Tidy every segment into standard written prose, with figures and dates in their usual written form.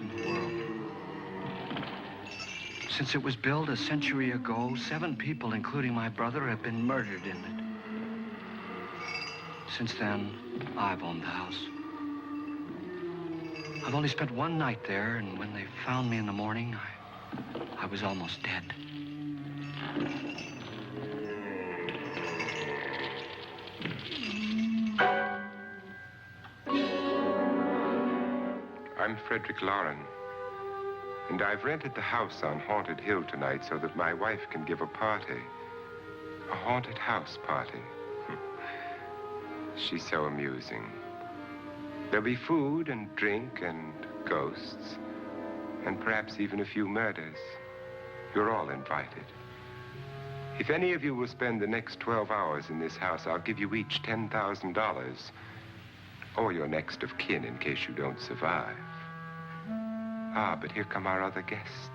in the world. Since it was built a century ago, 7 people, including my brother, have been murdered in it. Since then, I've owned the house. I've only spent one night there, and when they found me in the morning, I was almost dead. I'm Frederick Lauren, and I've rented the house on Haunted Hill tonight so that my wife can give a party. A haunted house party. She's so amusing. There'll be food and drink and ghosts, and perhaps even a few murders. You're all invited. If any of you will spend the next 12 hours in this house, I'll give you each $10,000, or your next of kin in case you don't survive. Ah, but here come our other guests.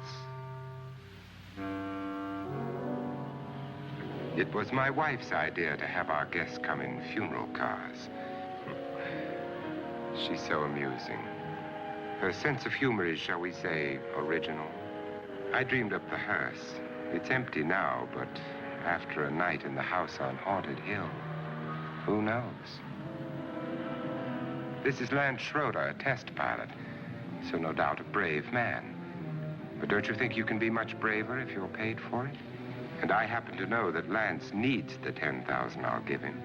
It was my wife's idea to have our guests come in funeral cars. She's so amusing. Her sense of humor is, shall we say, original. I dreamed up the hearse. It's empty now, but after a night in the house on Haunted Hill, who knows? This is Lance Schroeder, a test pilot, so no doubt a brave man. But don't you think you can be much braver if you're paid for it? And I happen to know that Lance needs the $10,000 I'll give him,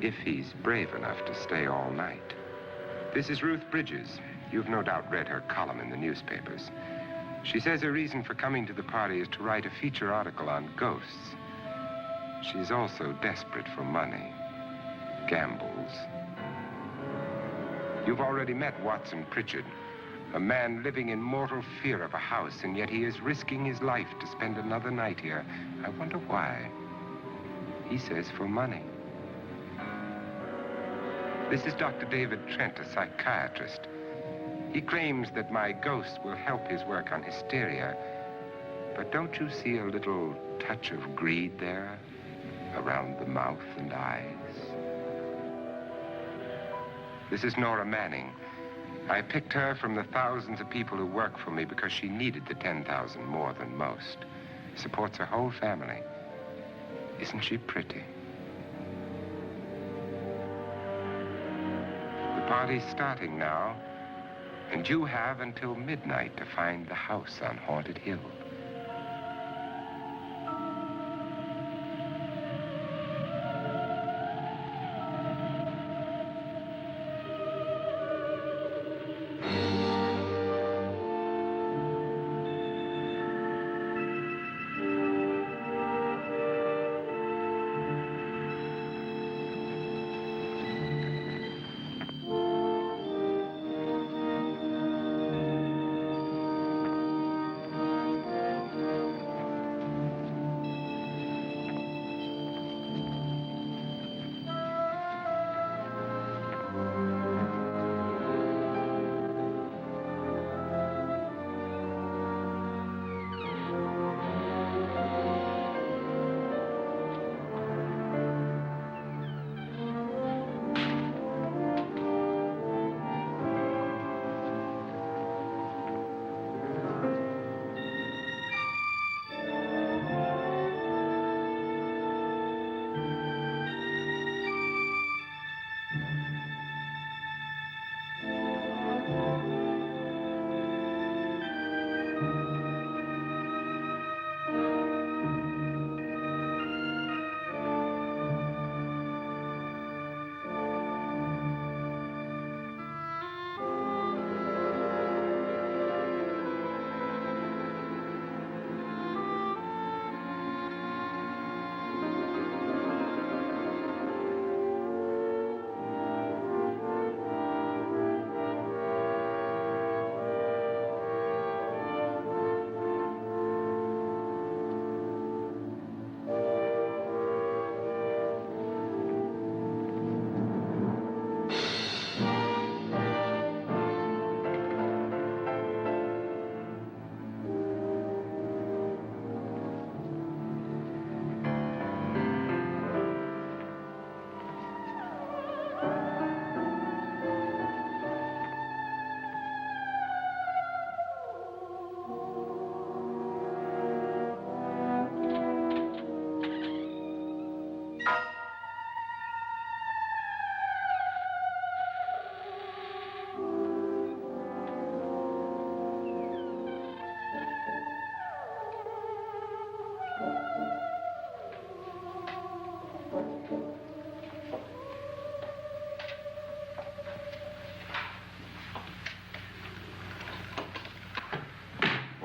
if he's brave enough to stay all night. This is Ruth Bridges. You've no doubt read her column in the newspapers. She says her reason for coming to the party is to write a feature article on ghosts. She's also desperate for money. Gambles. You've already met Watson Pritchard, a man living in mortal fear of a house, and yet he is risking his life to spend another night here. I wonder why. He says for money. This is Dr. David Trent, a psychiatrist. He claims that my ghost will help his work on hysteria. But don't you see a little touch of greed there, around the mouth and eyes? This is Nora Manning. I picked her from the thousands of people who work for me because she needed the $10,000 more than most. Supports her whole family. Isn't she pretty? The party's starting now, and you have until midnight to find the house on Haunted Hill.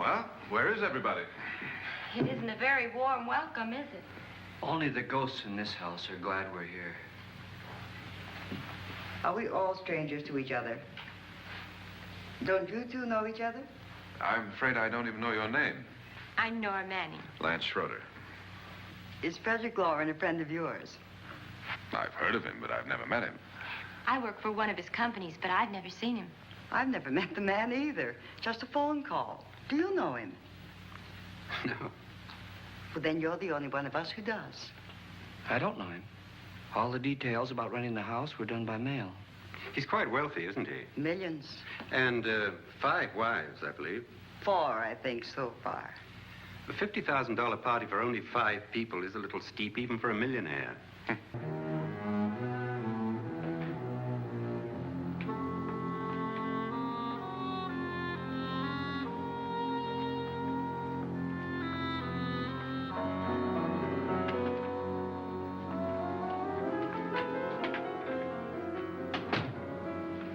Well, where is everybody? It isn't a very warm welcome, is it? Only the ghosts in this house are glad we're here. Are we all strangers to each other? Don't you two know each other? I'm afraid I don't even know your name. I'm Nora Manning. Lance Schroeder. Is Frederick Lauren a friend of yours? I've heard of him, but I've never met him. I work for one of his companies, but I've never seen him. I've never met the man either. Just a phone call. Do you know him? No, Well, then you're the only one of us who does. I don't know him. All the details about renting the house were done by mail. He's quite wealthy, isn't he? Millions. And 5 wives, I believe. 4, I think, so far. A $50,000 party for only 5 people is a little steep, even for a millionaire.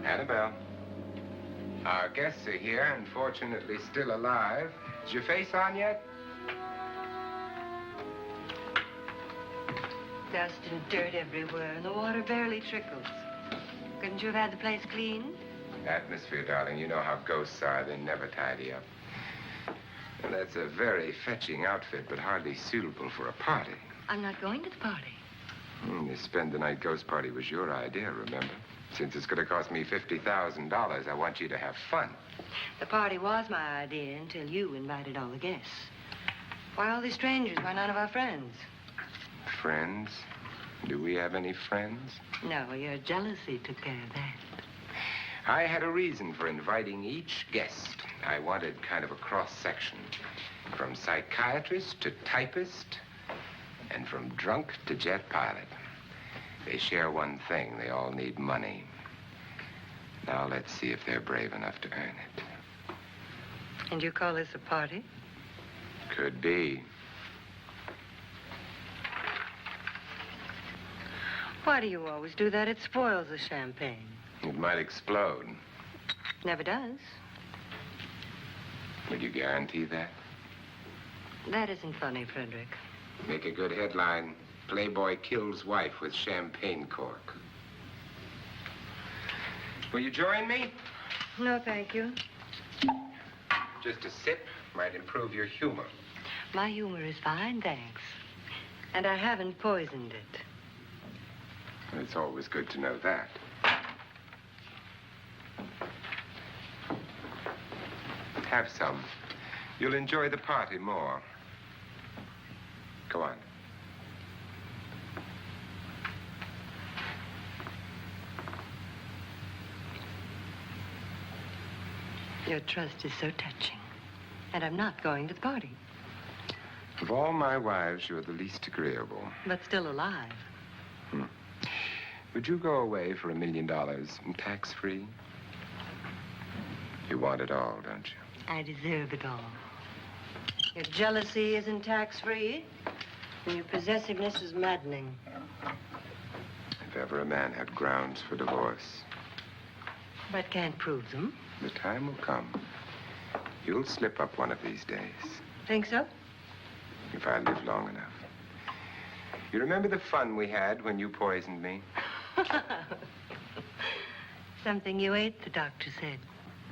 Annabelle, our guests are here, unfortunately still alive. Is your face on yet? Dust and dirt everywhere, and the water barely trickles. Couldn't you have had the place cleaned? Atmosphere, darling. You know how ghosts are. They never tidy up. And that's a very fetching outfit, but hardly suitable for a party. I'm not going to the party. The spend-the-night ghost party was your idea, remember? Since it's going to cost me $50,000, I want you to have fun. The party was my idea until you invited all the guests. Why all these strangers? Why none of our friends? Friends? Do we have any friends? No, your jealousy took care of that. I had a reason for inviting each guest. I wanted kind of a cross-section. From psychiatrist to typist, and from drunk to jet pilot. They share one thing. They all need money. Now let's see if they're brave enough to earn it. And you call this a party? Could be. Why do you always do that? It spoils the champagne. It might explode. Never does. Would you guarantee that? That isn't funny, Frederick. Make a good headline. Playboy kills wife with champagne cork. Will you join me? No, thank you. Just a sip might improve your humor. My humor is fine, thanks. And I haven't poisoned it. It's always good to know that. Have some. You'll enjoy the party more. Go on. Your trust is so touching. And I'm not going to the party. Of all my wives, you're the least agreeable. But still alive. Would you go away for $1 million and tax-free? You want it all, don't you? I deserve it all. Your jealousy isn't tax-free, and your possessiveness is maddening. If ever a man had grounds for divorce, But can't prove them. the time will come. You'll slip up one of these days, Think so? if I live long enough. You remember the fun we had when you poisoned me? Something you ate, the doctor said.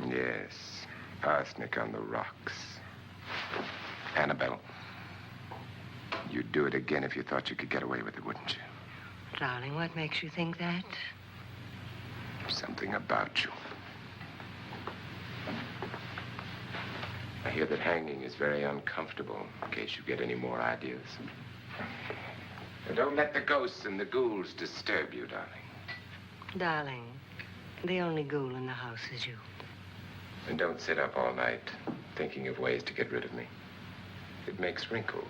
Yes, arsenic on the rocks. Annabelle, you'd do it again if you thought you could get away with it, wouldn't you? Darling, what makes you think that? Something about you. I hear that hanging is very uncomfortable, in case you get any more ideas. And don't let the ghosts and the ghouls disturb you, darling. Darling, the only ghoul in the house is you. And don't sit up all night thinking of ways to get rid of me. It makes wrinkles.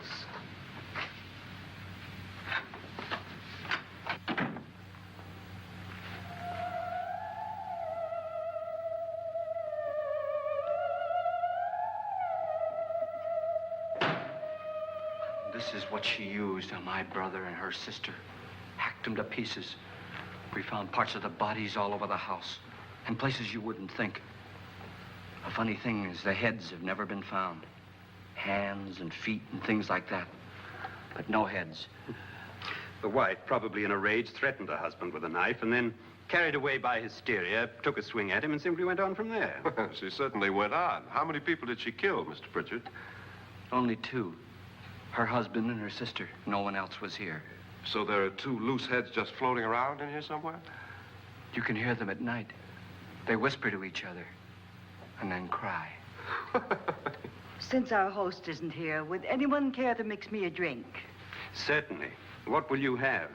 This is what she used on my brother and her sister. Hacked them to pieces. We found parts of the bodies all over the house. In places you wouldn't think. The funny thing is the heads have never been found. Hands and feet and things like that. But no heads. The wife, probably in a rage, threatened her husband with a knife and then, carried away by hysteria, took a swing at him and simply went on from there. She certainly went on. How many people did she kill, Mr. Pritchard? Only two. Her husband and her sister. No one else was here. So there are two loose heads just floating around in here somewhere? You can hear them at night. They whisper to each other and then cry. Since our host isn't here, would anyone care to mix me a drink? Certainly. What will you have?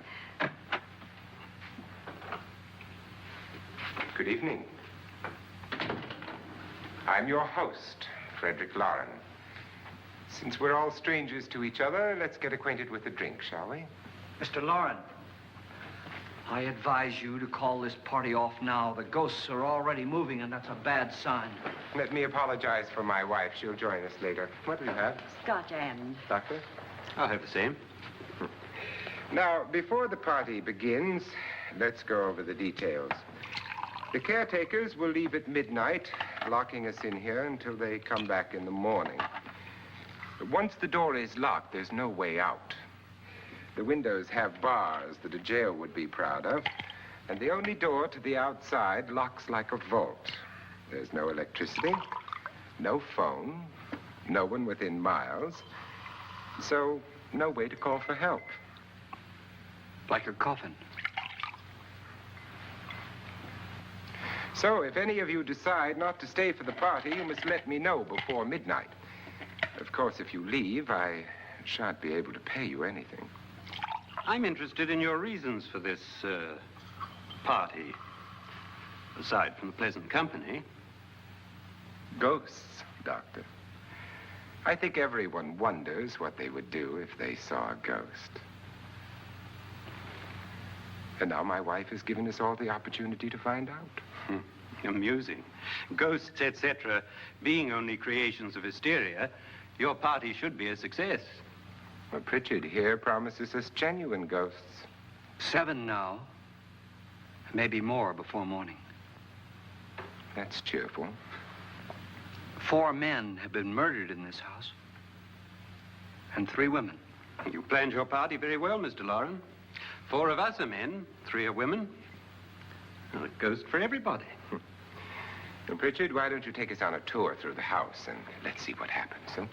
Good evening. I'm your host, Frederick Lauren. Since we're all strangers to each other, let's get acquainted with a drink, shall we? Mr. Lauren, I advise you to call this party off now. The ghosts are already moving, and that's a bad sign. Let me apologize for my wife. She'll join us later. What do you have? Scotch and. Doctor? I'll have the same. Now, before the party begins, let's go over the details. The caretakers will leave at midnight, locking us in here until they come back in the morning. Once the door is locked, there's no way out. The windows have bars that a jail would be proud of, and the only door to the outside locks like a vault. There's no electricity, no phone, no one within miles, so no way to call for help. Like a coffin. So if any of you decide not to stay for the party, you must let me know before midnight. Of course, if you leave, I shan't be able to pay you anything. I'm interested in your reasons for this, party. Aside from the pleasant company. Ghosts, Doctor. I think everyone wonders what they would do if they saw a ghost. And now my wife has given us all the opportunity to find out. Amusing. Ghosts, etc., being only creations of hysteria, your party should be a success. Well, Pritchard here promises us genuine ghosts. 7 now. Maybe more before morning. That's cheerful. 4 men have been murdered in this house. And 3 women. You planned your party very well, Mr. Lauren. 4 of us are men, 3 are women. Well, a ghost for everybody. Well, Pritchard, why don't you take us on a tour through the house and let's see what happens, huh?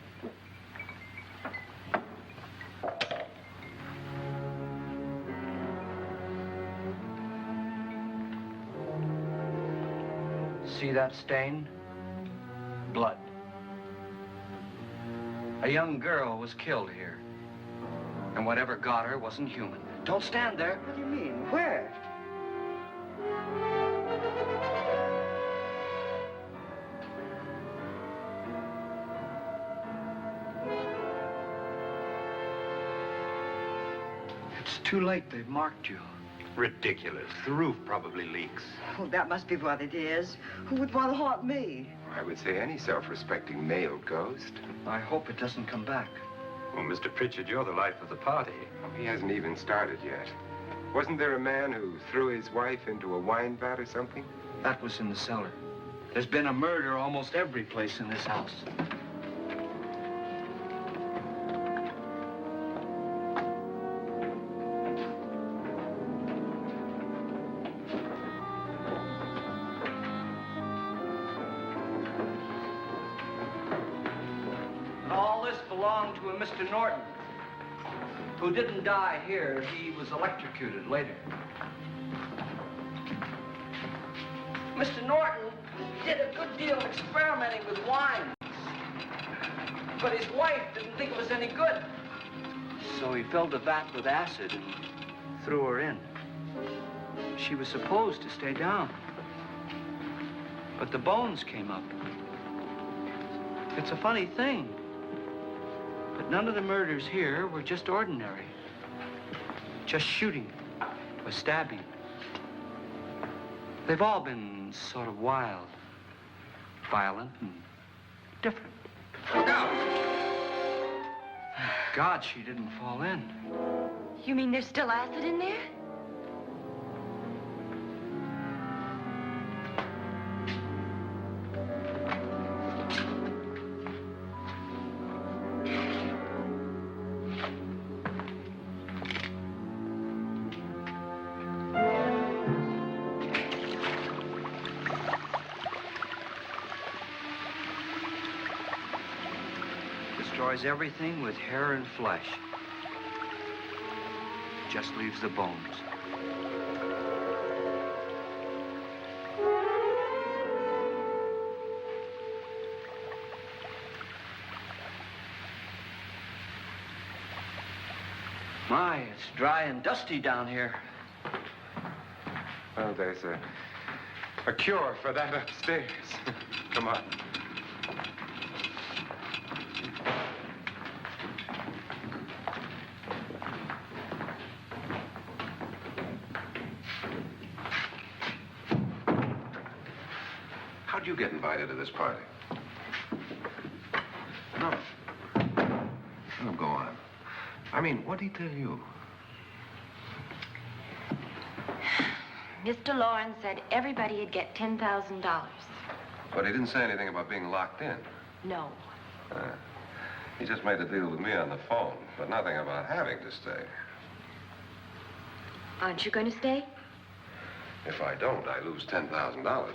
See that stain? Blood. A young girl was killed here. And whatever got her wasn't human. Don't stand there. What do you mean? Where? It's too late. They've marked you. Ridiculous. The roof probably leaks. Oh, that must be what it is. Who would want to haunt me? I would say any self-respecting male ghost. I hope it doesn't come back. Well, Mr. Pritchard, you're the life of the party. He hasn't even started yet. Wasn't there a man who threw his wife into a wine vat or something? That was in the cellar. There's been a murder almost every place in this house. And all this belonged to a Mr. Norton, who didn't die here. He was electrocuted later. Mr. Norton did a good deal of experimenting with wines, but his wife didn't think it was any good. So he filled the vat with acid and threw her in. She was supposed to stay down, but the bones came up. It's a funny thing, but none of the murders here were just ordinary. Just shooting or stabbing. They've all been sort of wild, violent, and different. Look out! God, she didn't fall in. You mean there's still acid in there? destroys everything with hair and flesh. Just leaves the bones. My, it's dry and dusty down here. Well, there's a cure for that upstairs. Come on. How'd you get invited to this party? No. Oh, go on. I mean, what'd he tell you? Mr. Lawrence said everybody'd get $10,000. But he didn't say anything about being locked in. No. He just made a deal with me on the phone, but nothing about having to stay. Aren't you going to stay? If I don't, I lose $10,000.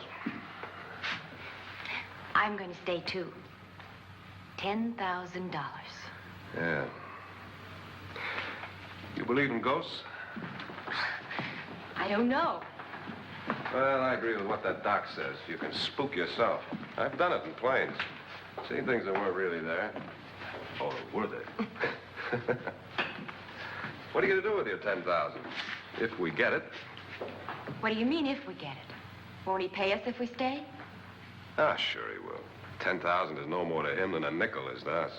I'm going to stay, too. $10,000. Yeah. You believe in ghosts? I don't know. Well, I agree with what that doc says. You can spook yourself. I've done it in planes. Seen things that weren't really there. Or were they? What are you going to do with your $10,000? If we get it. What do you mean, if we get it? Won't he pay us if we stay? Ah, sure he will. 10,000 is no more to him than a nickel is to us.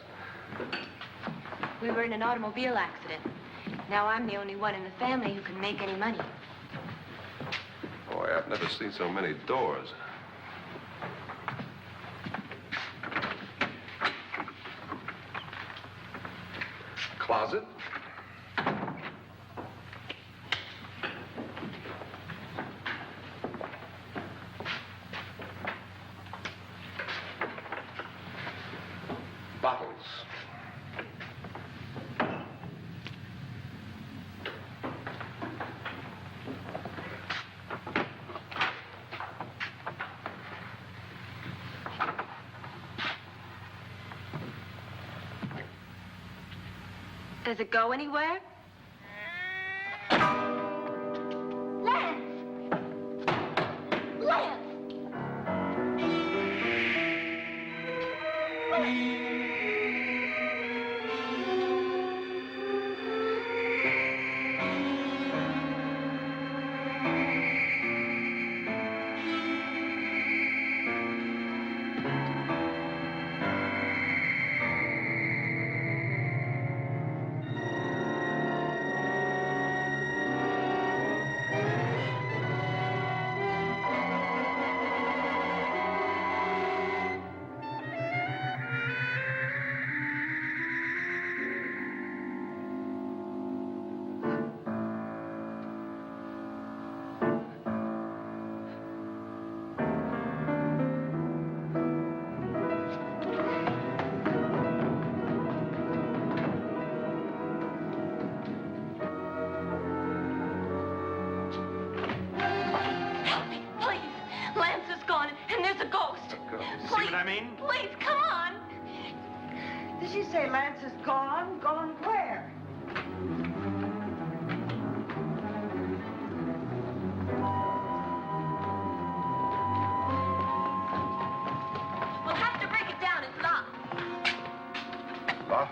We were in an automobile accident. Now I'm the only one in the family who can make any money. Boy, I've never seen so many doors. Closet. Bottles. Does it go anywhere? Lance! Lance! Please, come on. Did she say Lance is gone? Gone where? We'll have to break it down. It's locked. What?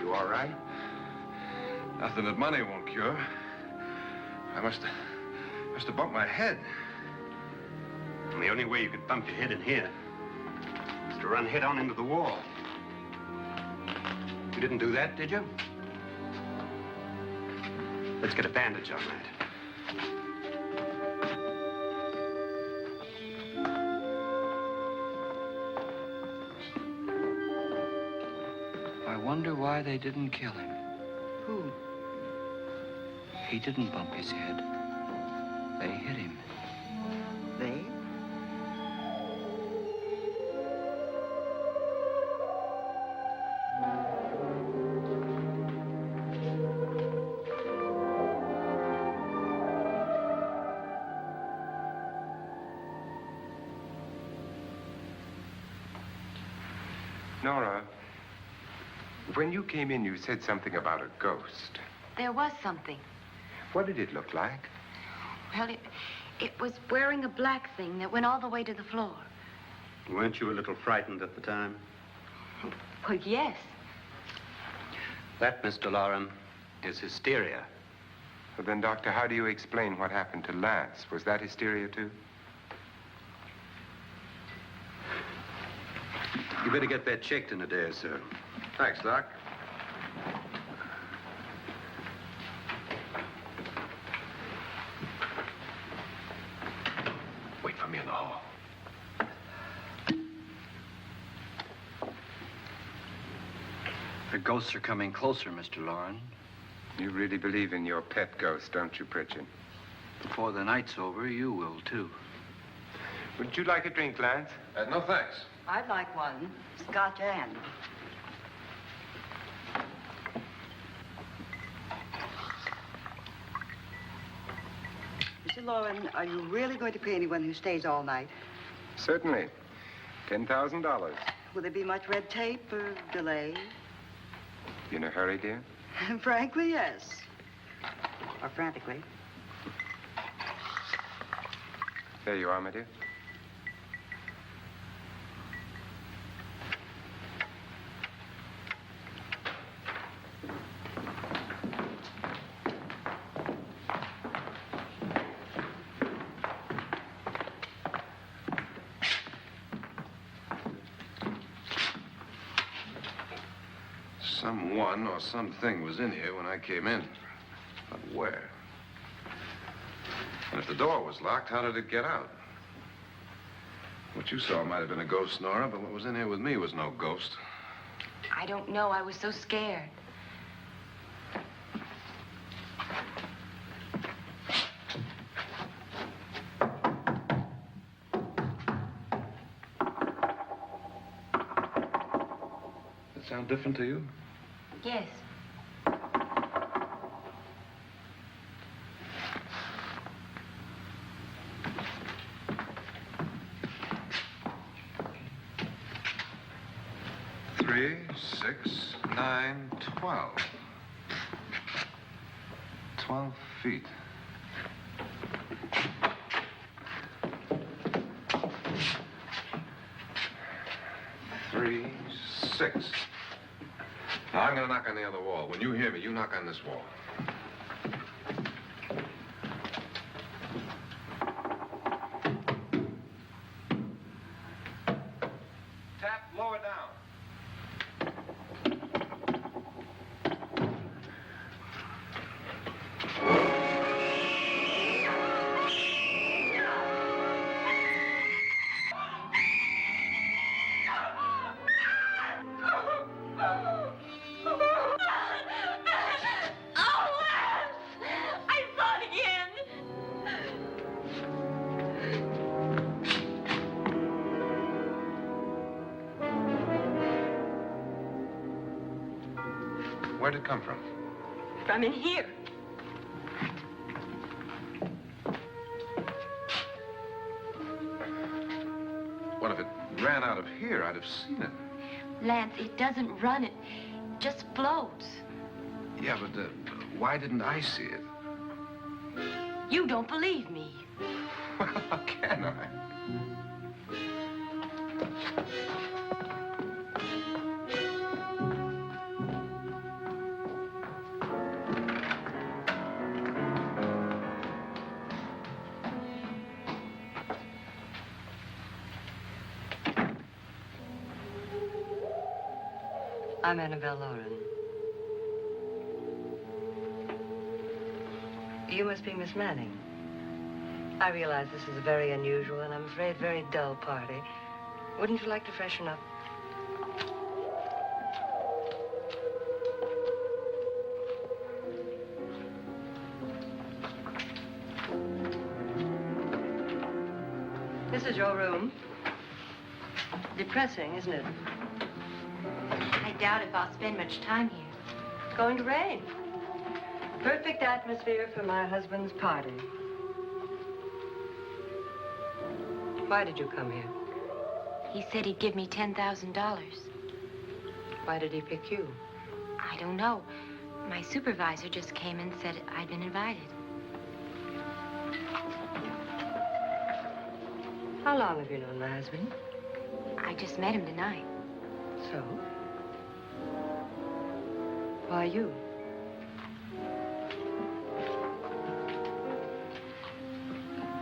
You all right? Nothing that money won't cure. I must have bumped my head. And the only way you could bump your head in here is to run head on into the wall. You didn't do that, did you? Let's get a bandage on that. I wonder why they didn't kill him. Who? He didn't bump his head. They hit him. They? Nora, when you came in, you said something about a ghost. There was something. What did it look like? Well, it was wearing a black thing that went all the way to the floor. Weren't you a little frightened at the time? Well, yes. That, Mr. Loren, is hysteria. Well, then, Doctor, how do you explain what happened to Lance? Was that hysteria, too? You better get that checked in a day or so. Thanks, Doc. Wait for me in the hall. The ghosts are coming closer, Mr. Loren. You really believe in your pet ghost, don't you, Pritchard? Before the night's over, you will, too. Would you like a drink, Lance? No, thanks. I'd like one. Scotch and. Mr. Loren, are you really going to pay anyone who stays all night? Certainly. $10,000. Will there be much red tape or delay? You in a hurry, dear? Frankly, yes. Or frantically. There you are, my dear. Someone or something was in here when I came in. But where? And if the door was locked, how did it get out? What you saw might have been a ghost, Nora, but what was in here with me was no ghost. I don't know. I was so scared. That sound different to you? Yes. Three, 6, 9, 12. 12 feet. Three, 6. Now, I'm going to knock on the other wall. When you hear me, you knock on this wall. Tap lower down. Where'd it come from? From in here. What if it ran out of here? I'd have seen it. Lance, it doesn't run. It just floats. Yeah, but why didn't I see it? You don't believe me. Well, how can I? I'm Annabelle Loren. You must be Miss Manning. I realize this is a very unusual and I'm afraid very dull party. Wouldn't you like to freshen up? This is your room. Depressing, isn't it? I doubt if I'll spend much time here. It's going to rain. Perfect atmosphere for my husband's party. Why did you come here? He said he'd give me $10,000. Why did he pick you? I don't know. My supervisor just came and said I'd been invited. How long have you known my husband? I just met him tonight. So? Why you?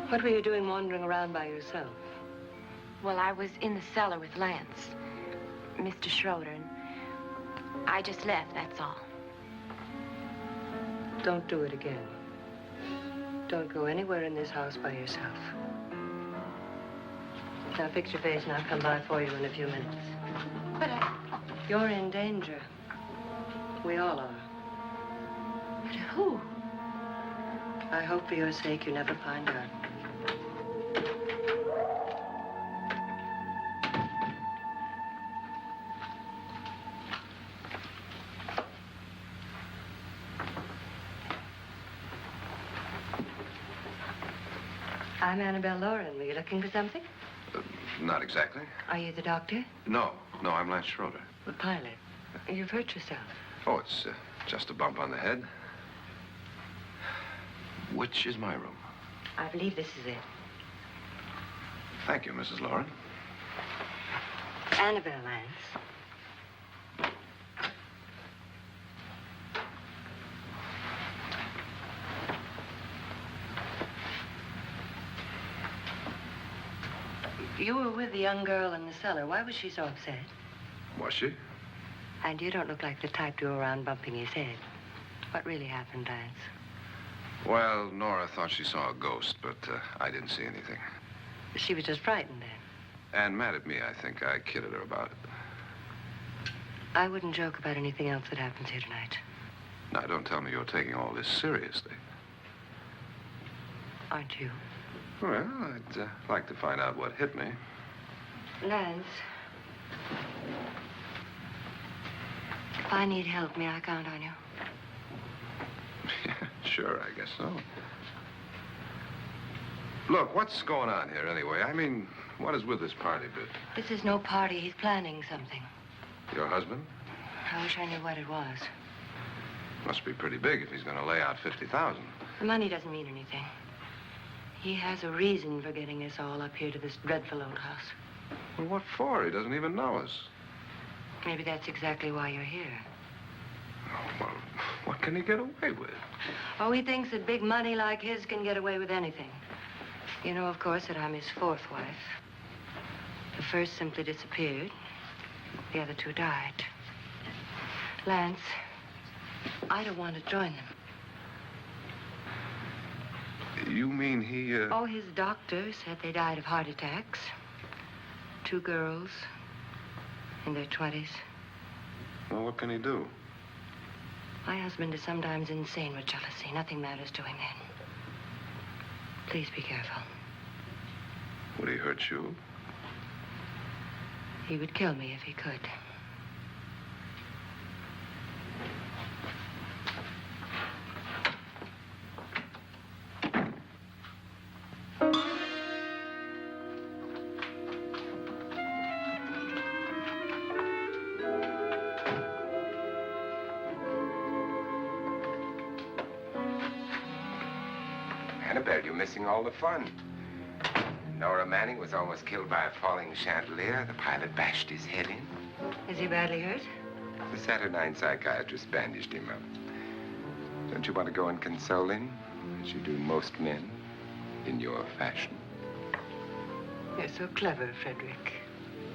What were you doing wandering around by yourself? Well, I was in the cellar with Lance, Mr. Schroeder, and I just left, that's all. Don't do it again. Don't go anywhere in this house by yourself. Now fix your face and I'll come by for you in a few minutes. But You're in danger. We all are. but who? I hope for your sake you never find out. I'm Annabelle Lauren. Were you looking for something? Not exactly. Are you the doctor? No, I'm Lance Schroeder. The pilot. You've hurt yourself. Oh, it's just a bump on the head. Which is my room? I believe this is it. Thank you, Mrs. Lauren. Annabelle Lance. You were with the young girl in the cellar. Why was she so upset? Was she? And you don't look like the type to go around bumping his head. What really happened, Lance? Well, Nora thought she saw a ghost, but I didn't see anything. She was just frightened then. And mad at me, I think. I kidded her about it. I wouldn't joke about anything else that happens here tonight. Now, don't tell me you're taking all this seriously. Aren't you? Well, I'd like to find out what hit me. Lance. If I need help, may I count on you? Sure, I guess so. Look, what's going on here anyway? I mean, what is with this party bit? This is no party. He's planning something. Your husband? I wish I knew what it was. Must be pretty big if he's going to lay out 50,000. The money doesn't mean anything. He has a reason for getting us all up here to this dreadful old house. Well, what for? He doesn't even know us. Maybe that's exactly why you're here. Oh, well, what can he get away with? Oh, he thinks that big money like his can get away with anything. You know, of course, that I'm his fourth wife. The first simply disappeared. The other two died. Lance, I don't want to join them. You mean he, Oh, his doctor said they died of heart attacks. 2 girls in their 20s. Well, what can he do? My husband is sometimes insane with jealousy. Nothing matters to him then. Please be careful. Would he hurt you? He would kill me if he could. Annabelle, you're missing all the fun. Nora Manning was almost killed by a falling chandelier. The pilot bashed his head in. Is he badly hurt? The Saturnine psychiatrist bandaged him up. Don't you want to go and console him, as you do most men, in your fashion? You're so clever, Frederick.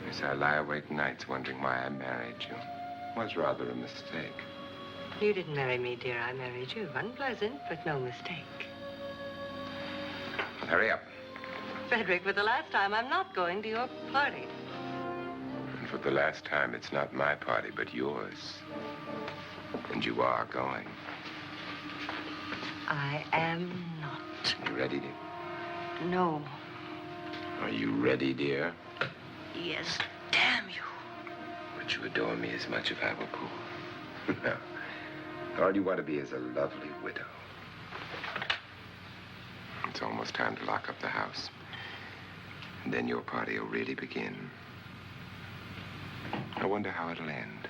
Yes, I lie awake nights wondering why I married you. It was rather a mistake. You didn't marry me, dear. I married you. Unpleasant, but no mistake. Hurry up. Frederick, for the last time, I'm not going to your party. And for the last time, it's not my party, but yours. And you are going. I am not. You ready, dear? No. Are you ready, dear? Yes, damn you. Would you adore me as much if I were poor? No. All you want to be is a lovely widow. It's almost time to lock up the house. And then your party will really begin. I wonder how it'll end.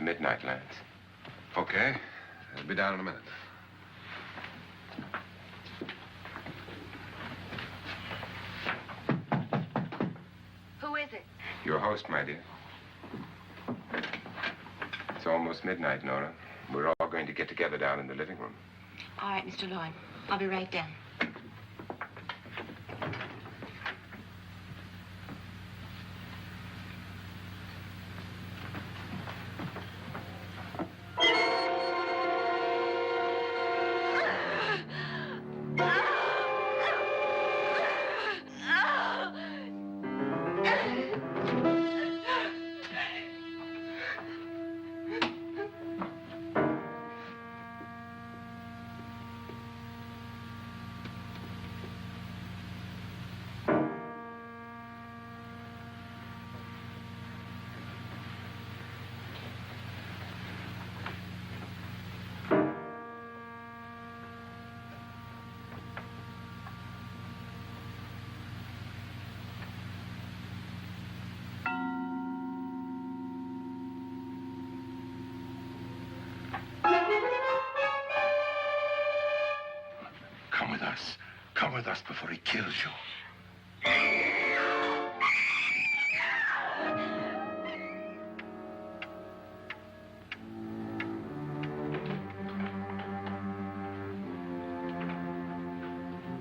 to midnight, Lance. Okay. I'll be down in a minute. Who is it? Your host, my dear. It's almost midnight, Nora. We're all going to get together down in the living room. All right, Mr. Lloyd. I'll be right down. Come with us. Come with us before he kills you.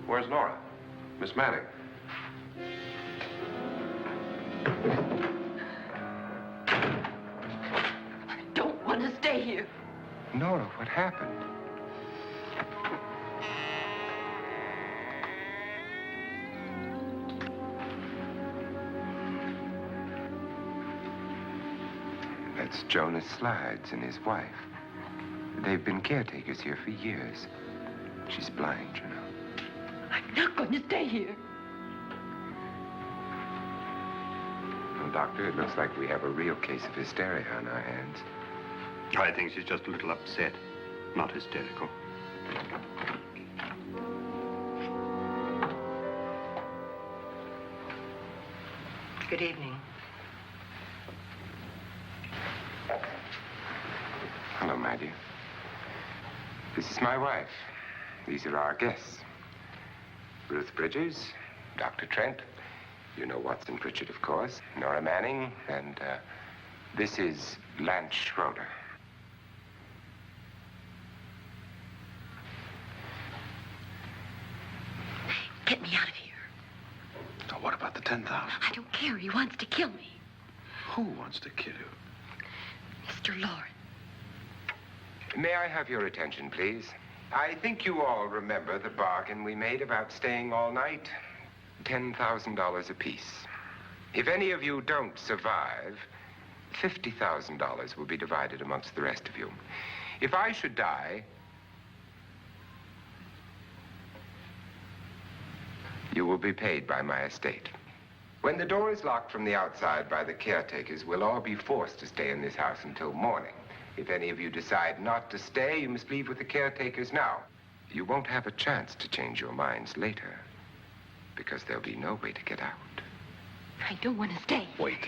Where's Nora? Miss Manning. I don't want to stay here. Nora, what happened? That's Jonas Slides and his wife. They've been caretakers here for years. She's blind, you know. I'm not going to stay here. Well, Doctor, it looks like we have a real case of hysteria on our hands. I think she's just a little upset, not hysterical. Good evening. Hello, my dear. This is my wife. These are our guests. Ruth Bridges, Dr. Trent. You know Watson Pritchard, of course. Nora Manning, and this is Lance Schroeder. Get me out of here. So what about the 10,000? I don't care. He wants to kill me. Who wants to kill you? Mr. Lawrence. May I have your attention, please? I think you all remember the bargain we made about staying all night. $10,000 apiece. If any of you don't survive, $50,000 will be divided amongst the rest of you. If I should die, you will be paid by my estate. When the door is locked from the outside by the caretakers, we'll all be forced to stay in this house until morning. If any of you decide not to stay, you must leave with the caretakers now. You won't have a chance to change your minds later, because there'll be no way to get out. I don't want to stay. Wait.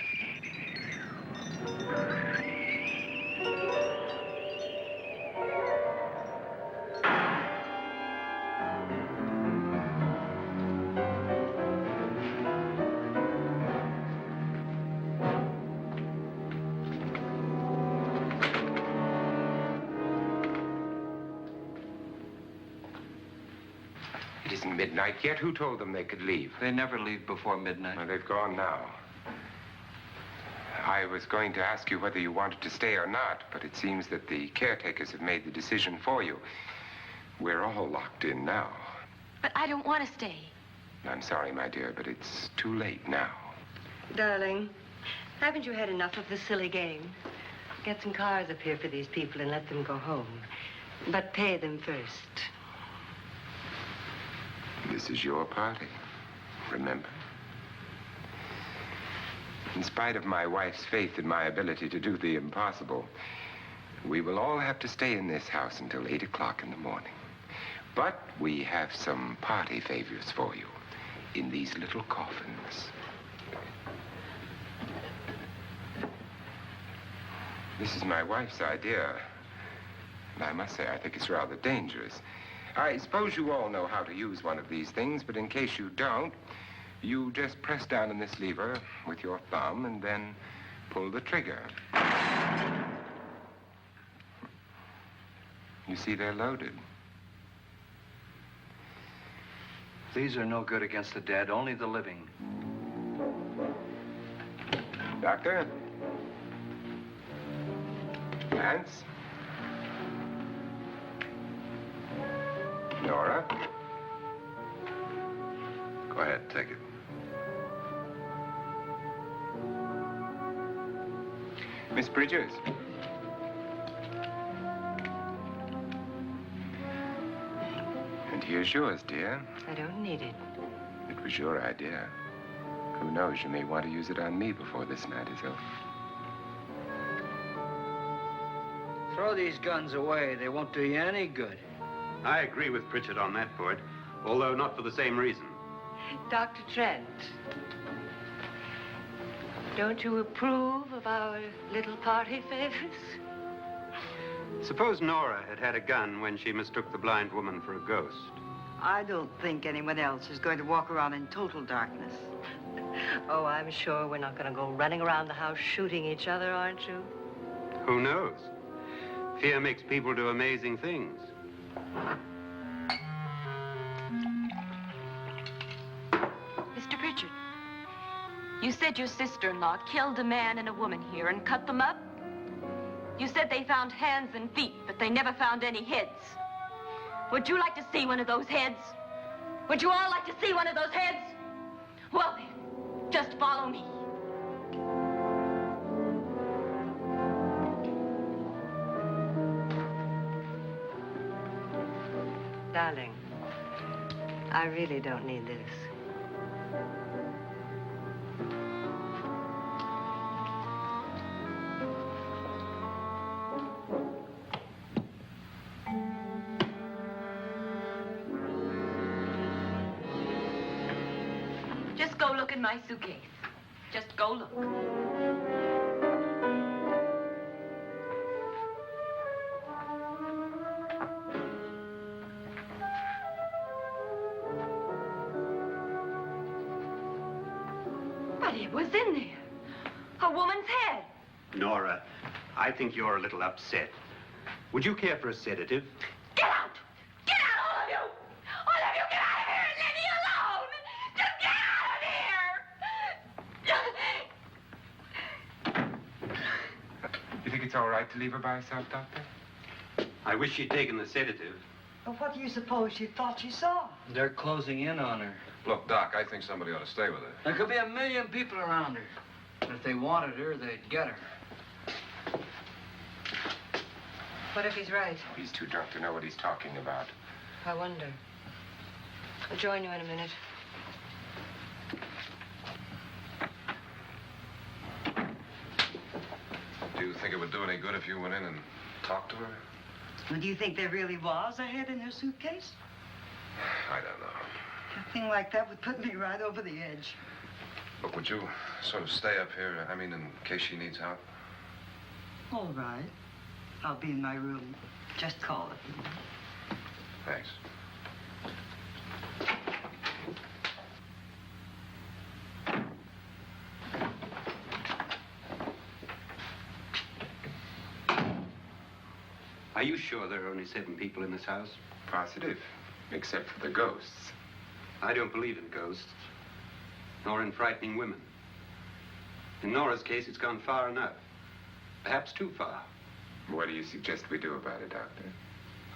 It isn't midnight yet. Who told them they could leave? They never leave before midnight. Well, they've gone now. I was going to ask you whether you wanted to stay or not, but it seems that the caretakers have made the decision for you. We're all locked in now. But I don't want to stay. I'm sorry, my dear, but it's too late now. Darling, haven't you had enough of this silly game? Get some cars up here for these people and let them go home. But pay them first. This is your party, remember? In spite of my wife's faith in my ability to do the impossible, we will all have to stay in this house until 8 o'clock in the morning. But we have some party favors for you in these little coffins. This is my wife's idea. And I must say, I think it's rather dangerous. I suppose you all know how to use one of these things, but in case you don't, you just press down on this lever with your thumb and then pull the trigger. You see, they're loaded. These are no good against the dead, only the living. Doctor? Lance? Nora? Go ahead, take it. Miss Bridges? And here's yours, dear. I don't need it. It was your idea. Who knows, you may want to use it on me before this night is over. Throw these guns away. They won't do you any good. I agree with Pritchard on that point, although not for the same reason. Dr. Trent, don't you approve of our little party favors? Suppose Nora had had a gun when she mistook the blind woman for a ghost. I don't think anyone else is going to walk around in total darkness. Oh, I'm sure we're not going to go running around the house shooting each other, aren't you? Who knows? Fear makes people do amazing things. Mr. Pritchard, you said your sister-in-law killed a man and a woman here and cut them up? You said they found hands and feet, but they never found any heads. Would you like to see one of those heads? Would you all like to see one of those heads? Well, then, just follow me. Darling, I really don't need this. Just go look in my suitcase. Just go look. But it was in there. A woman's head. Nora, I think you're a little upset. Would you care for a sedative? Get out! Get out, all of you! All of you, get out of here and leave me alone! Just get out of here! You think it's all right to leave her by herself, Doctor? I wish she'd taken the sedative. Well, what do you suppose she thought she saw? They're closing in on her. Look, Doc, I think somebody ought to stay with her. There could be 1,000,000 people around her. And if they wanted her, they'd get her. What if he's right? He's too drunk to know what he's talking about. I wonder. I'll join you in a minute. Do you think it would do any good if you went in and talked to her? Well, do you think there really was a head in her suitcase? I don't know. A thing like that would put me right over the edge. Look, would you sort of stay up here, I mean, in case she needs help? All right. I'll be in my room. Just call it. Thanks. Are you sure there are only 7 people in this house? Positive, except for the ghosts. I don't believe in ghosts, nor in frightening women. In Nora's case, it's gone far enough. Perhaps too far. What do you suggest we do about it, Doctor?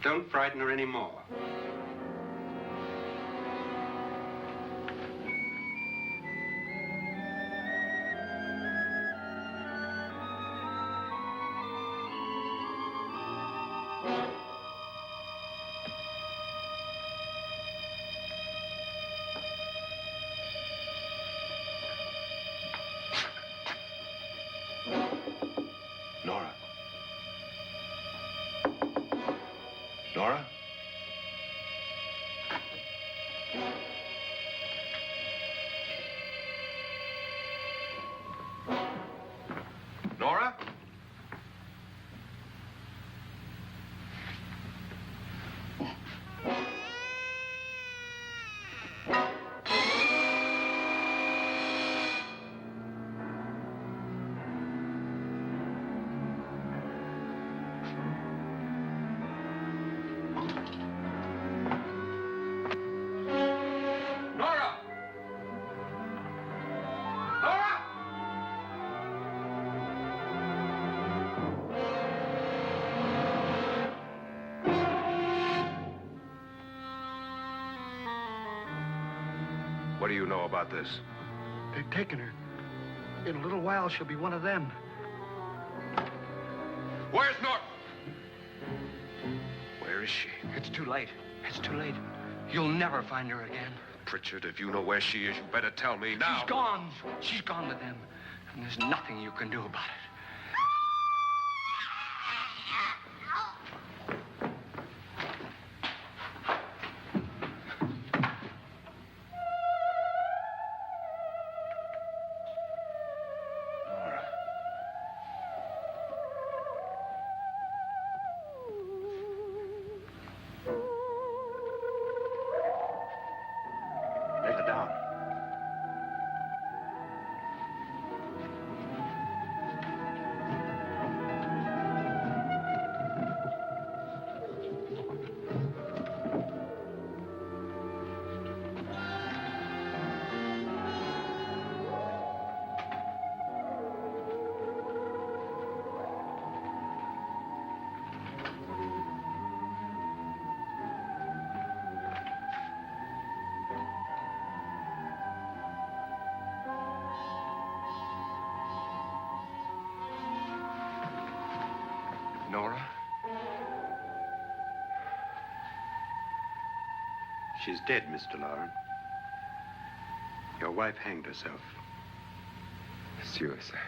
Don't frighten her anymore. Nora? Nora? Nora? Nora! What do you know about this? They've taken her. In a little while, she'll be one of them. Where's Norton? Where is she? It's too late. It's too late. You'll never find her again. Pritchard, if you know where she is, you better tell me now. She's gone. She's gone with them. And there's nothing you can do about it. Nora? She's dead, Mr. Loren. Your wife hanged herself. Suicide.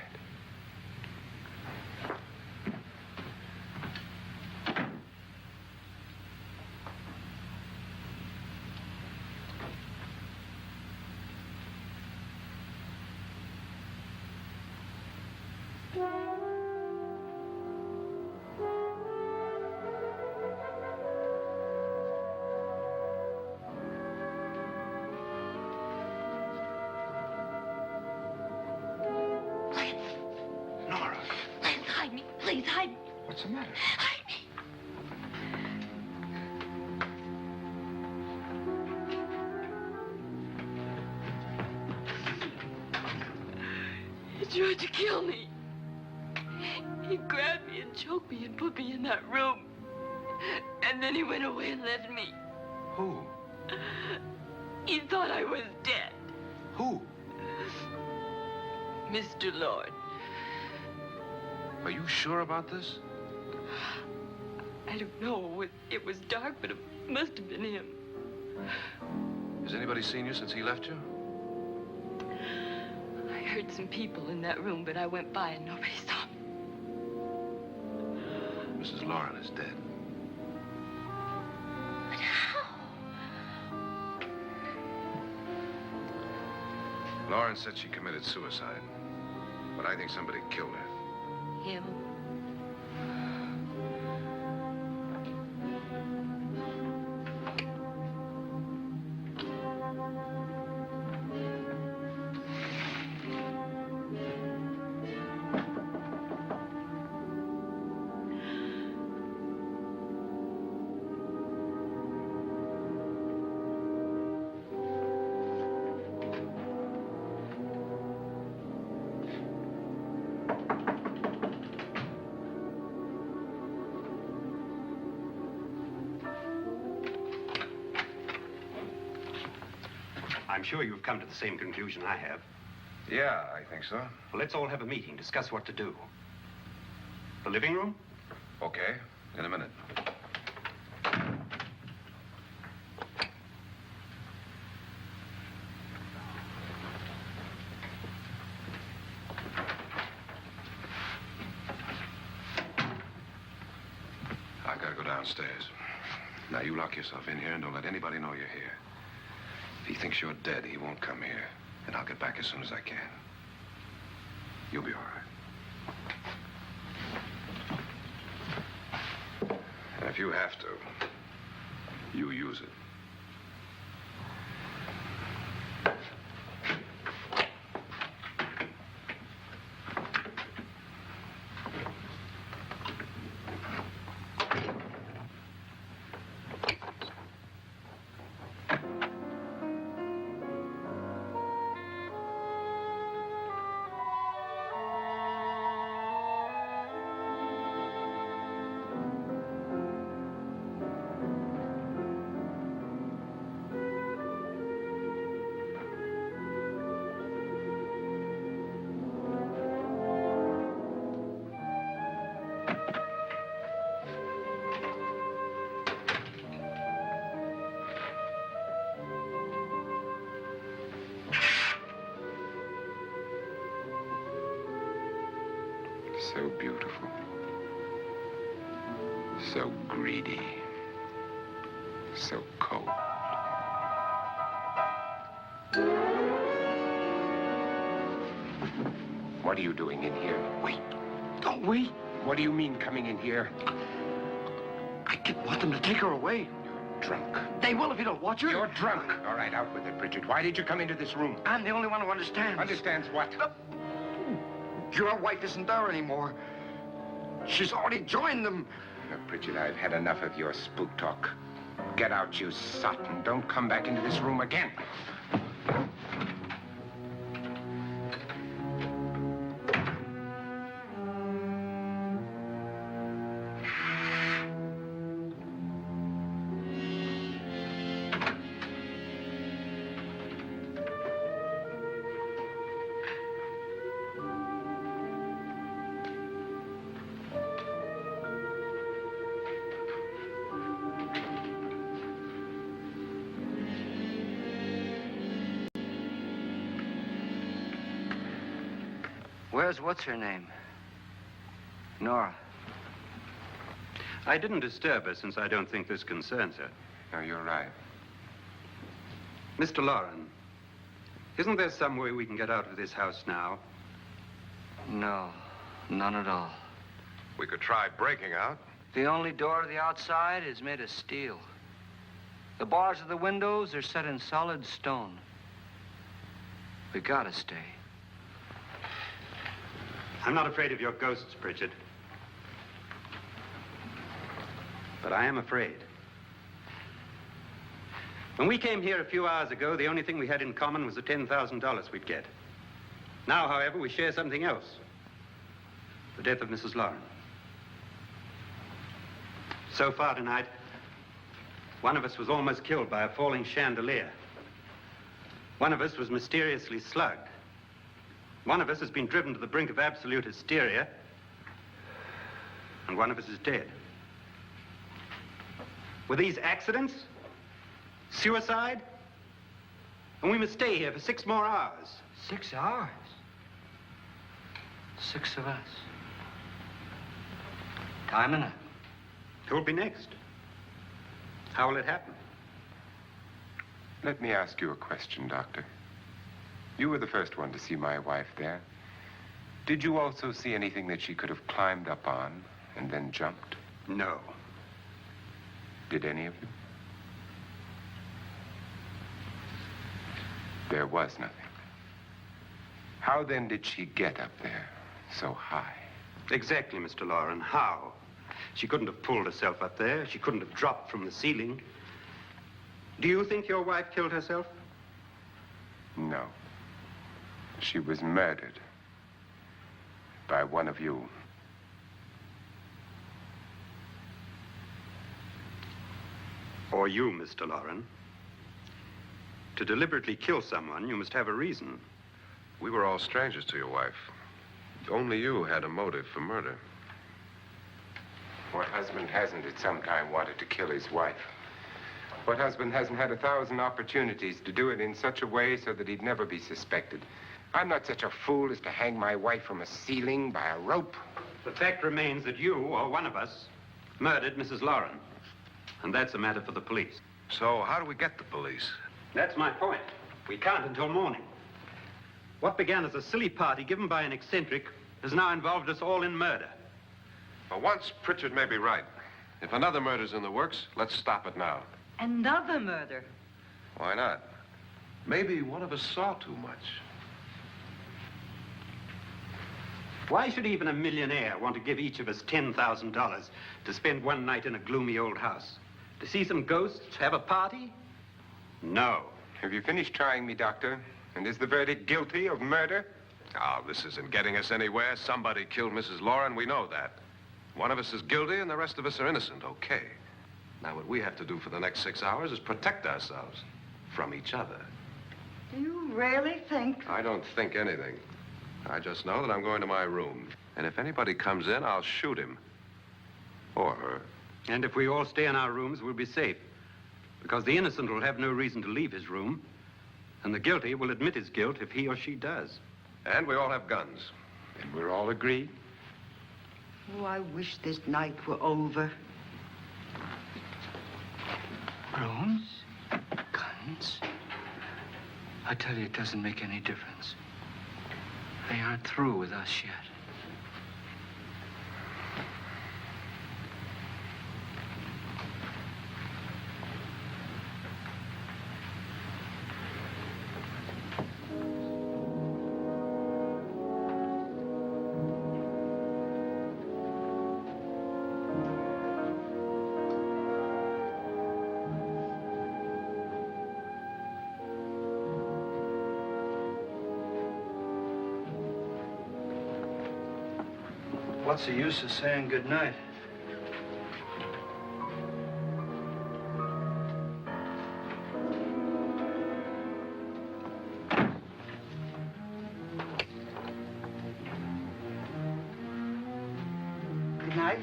Please, hide me. What's the matter? Hide me. He tried to kill me. He grabbed me and choked me and put me in that room. And then he went away and left me. Who? He thought I was dead. Who? Mr. Lord. Are you sure about this? I don't know. It was dark, but it must have been him. Has anybody seen you since he left you? I heard some people in that room, but I went by and nobody saw me. Mrs. Loren is dead. But how? Loren said she committed suicide, but I think somebody killed her. Him? I'm sure you've come to the same conclusion I have. Yeah, I think so. Well, let's all have a meeting, discuss what to do. The living room? Okay, in a minute. I've got to go downstairs. Now, you lock yourself in here and don't let anybody know you're here. If he thinks you're dead, he won't come here. And I'll get back as soon as I can. You'll be all right. And if you have to, you use it. So beautiful. So greedy. So cold. What are you doing in here? Wait. Don't wait. What do you mean coming in here? I didn't want them to take her away. You're drunk. They will if you don't watch her. You're drunk. All right, out with it, Bridget. Why did you come into this room? I'm the only one who understands. Understands what? Your wife isn't there anymore. She's already joined them. Now, Bridget, I've had enough of your spook talk. Get out, you sot, and don't come back into this room again. Where's what's-her-name? Nora. I didn't disturb her since I don't think this concerns her. No, you're right. Mr. Loren, isn't there some way we can get out of this house now? No, none at all. We could try breaking out. The only door to the outside is made of steel. The bars of the windows are set in solid stone. We gotta stay. I'm not afraid of your ghosts, Bridget. But I am afraid. When we came here a few hours ago, the only thing we had in common was the $10,000 we'd get. Now, however, we share something else. The death of Mrs. Loren. So far tonight, one of us was almost killed by a falling chandelier. One of us was mysteriously slugged. One of us has been driven to the brink of absolute hysteria, and one of us is dead. Were these accidents? Suicide? And we must stay here for 6 more hours. 6 hours? 6 of us. Time enough. Who'll be next? How will it happen? Let me ask you a question, Doctor. You were the first one to see my wife there. Did you also see anything that she could have climbed up on and then jumped? No. Did any of you? There was nothing. How then did she get up there so high? Exactly, Mr. Loren. How? She couldn't have pulled herself up there. She couldn't have dropped from the ceiling. Do you think your wife killed herself? No. She was murdered by one of you. Or you, Mr. Loren. To deliberately kill someone, you must have a reason. We were all strangers to your wife. Only you had a motive for murder. What husband hasn't at some time wanted to kill his wife? What husband hasn't had 1,000 opportunities to do it in such a way so that he'd never be suspected? I'm not such a fool as to hang my wife from a ceiling by a rope. The fact remains that you, or one of us, murdered Mrs. Loren. And that's a matter for the police. So how do we get the police? That's my point. We can't until morning. What began as a silly party given by an eccentric has now involved us all in murder. For once, Pritchard may be right. If another murder's in the works, let's stop it now. Another murder? Why not? Maybe one of us saw too much. Why should even a millionaire want to give each of us $10,000 to spend one night in a gloomy old house? To see some ghosts, have a party? No. Have you finished trying me, Doctor? And is the verdict guilty of murder? Oh, this isn't getting us anywhere. Somebody killed Mrs. Loren, we know that. One of us is guilty and the rest of us are innocent, okay. Now, what we have to do for the next 6 hours is protect ourselves from each other. Do you really think? I don't think anything. I just know that I'm going to my room. And if anybody comes in, I'll shoot him. Or her. And if we all stay in our rooms, we'll be safe. Because the innocent will have no reason to leave his room. And the guilty will admit his guilt if he or she does. And we all have guns. And we're all agreed? Oh, I wish this night were over. Brooms? Guns? I tell you, it doesn't make any difference. They aren't through with us yet. What's the use of saying goodnight? Good night.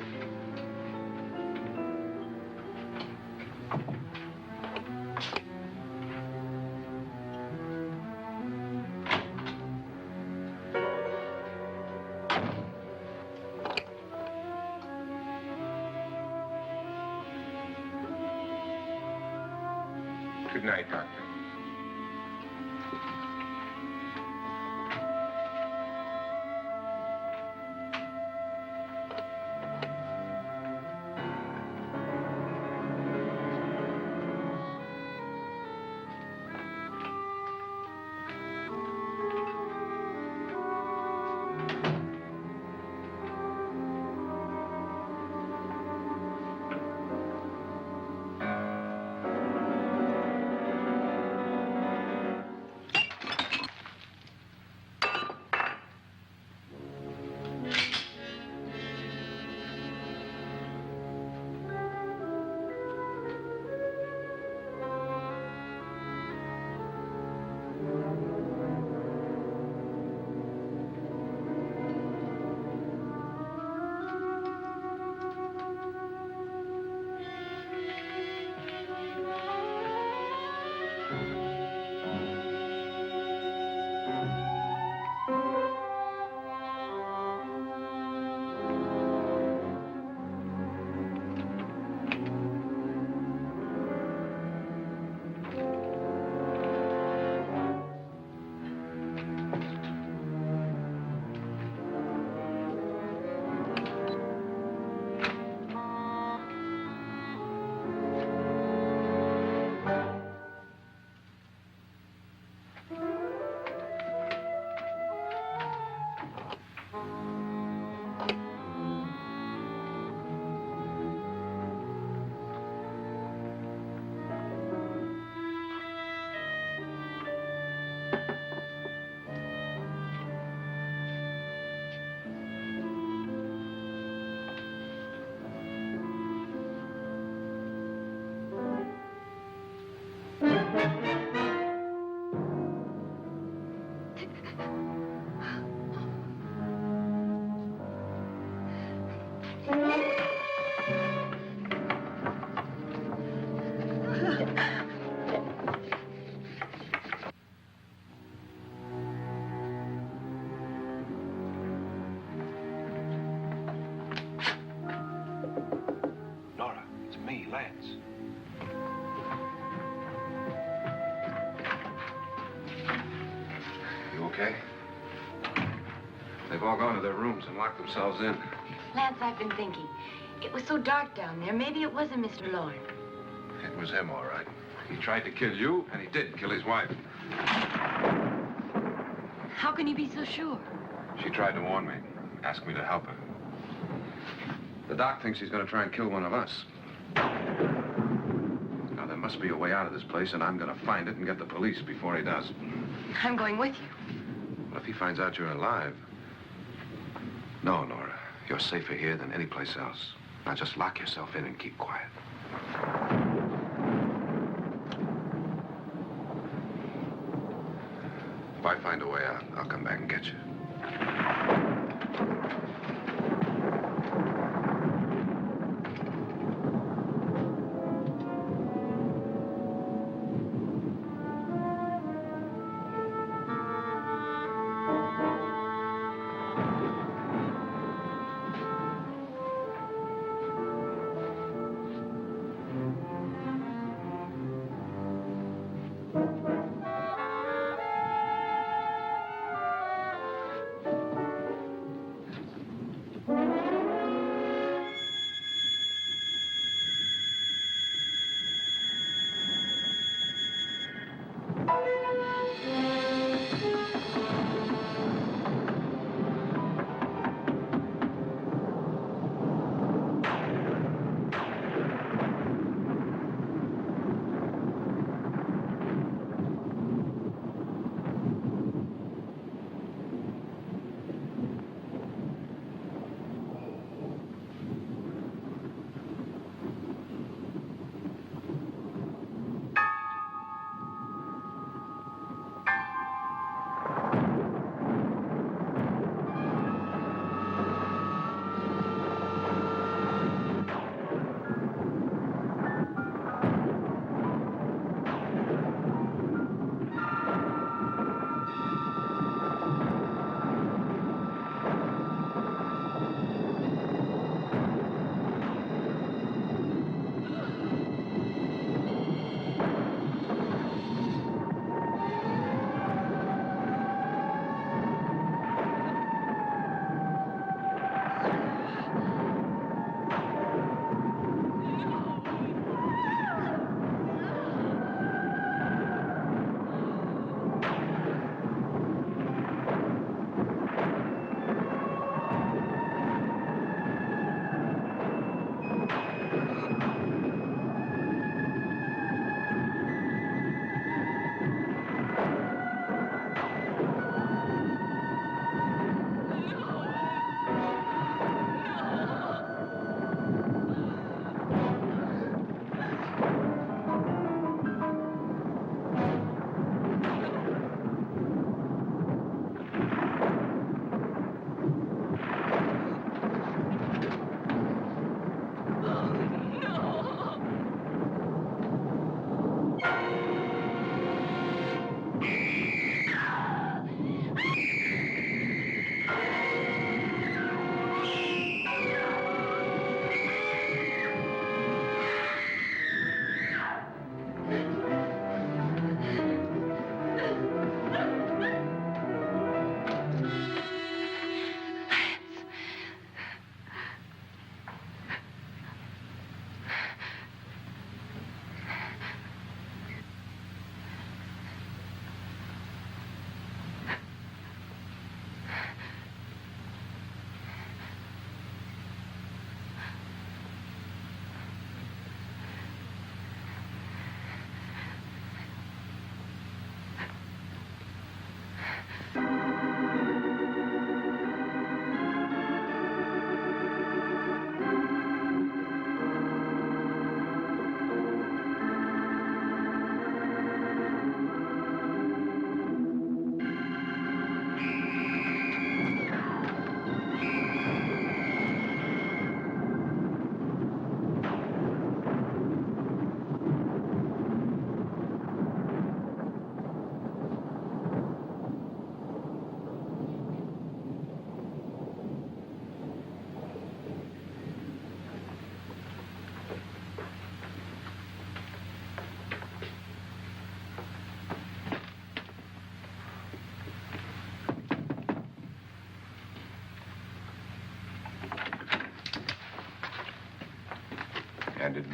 Good night, Doctor. Okay? They've all gone to their rooms and locked themselves in. Lance, I've been thinking. It was so dark down there. Maybe it wasn't Mr. Lorne. It was him, all right. He tried to kill you, and he did kill his wife. How can you be so sure? She tried to warn me, asked me to help her. The doc thinks he's going to try and kill one of us. Now, there must be a way out of this place, and I'm going to find it and get the police before he does. I'm going with you. Well, if he finds out you're alive... No, Nora. You're safer here than any place else. Now, just lock yourself in and keep quiet. If I find a way out, I'll come back and get you.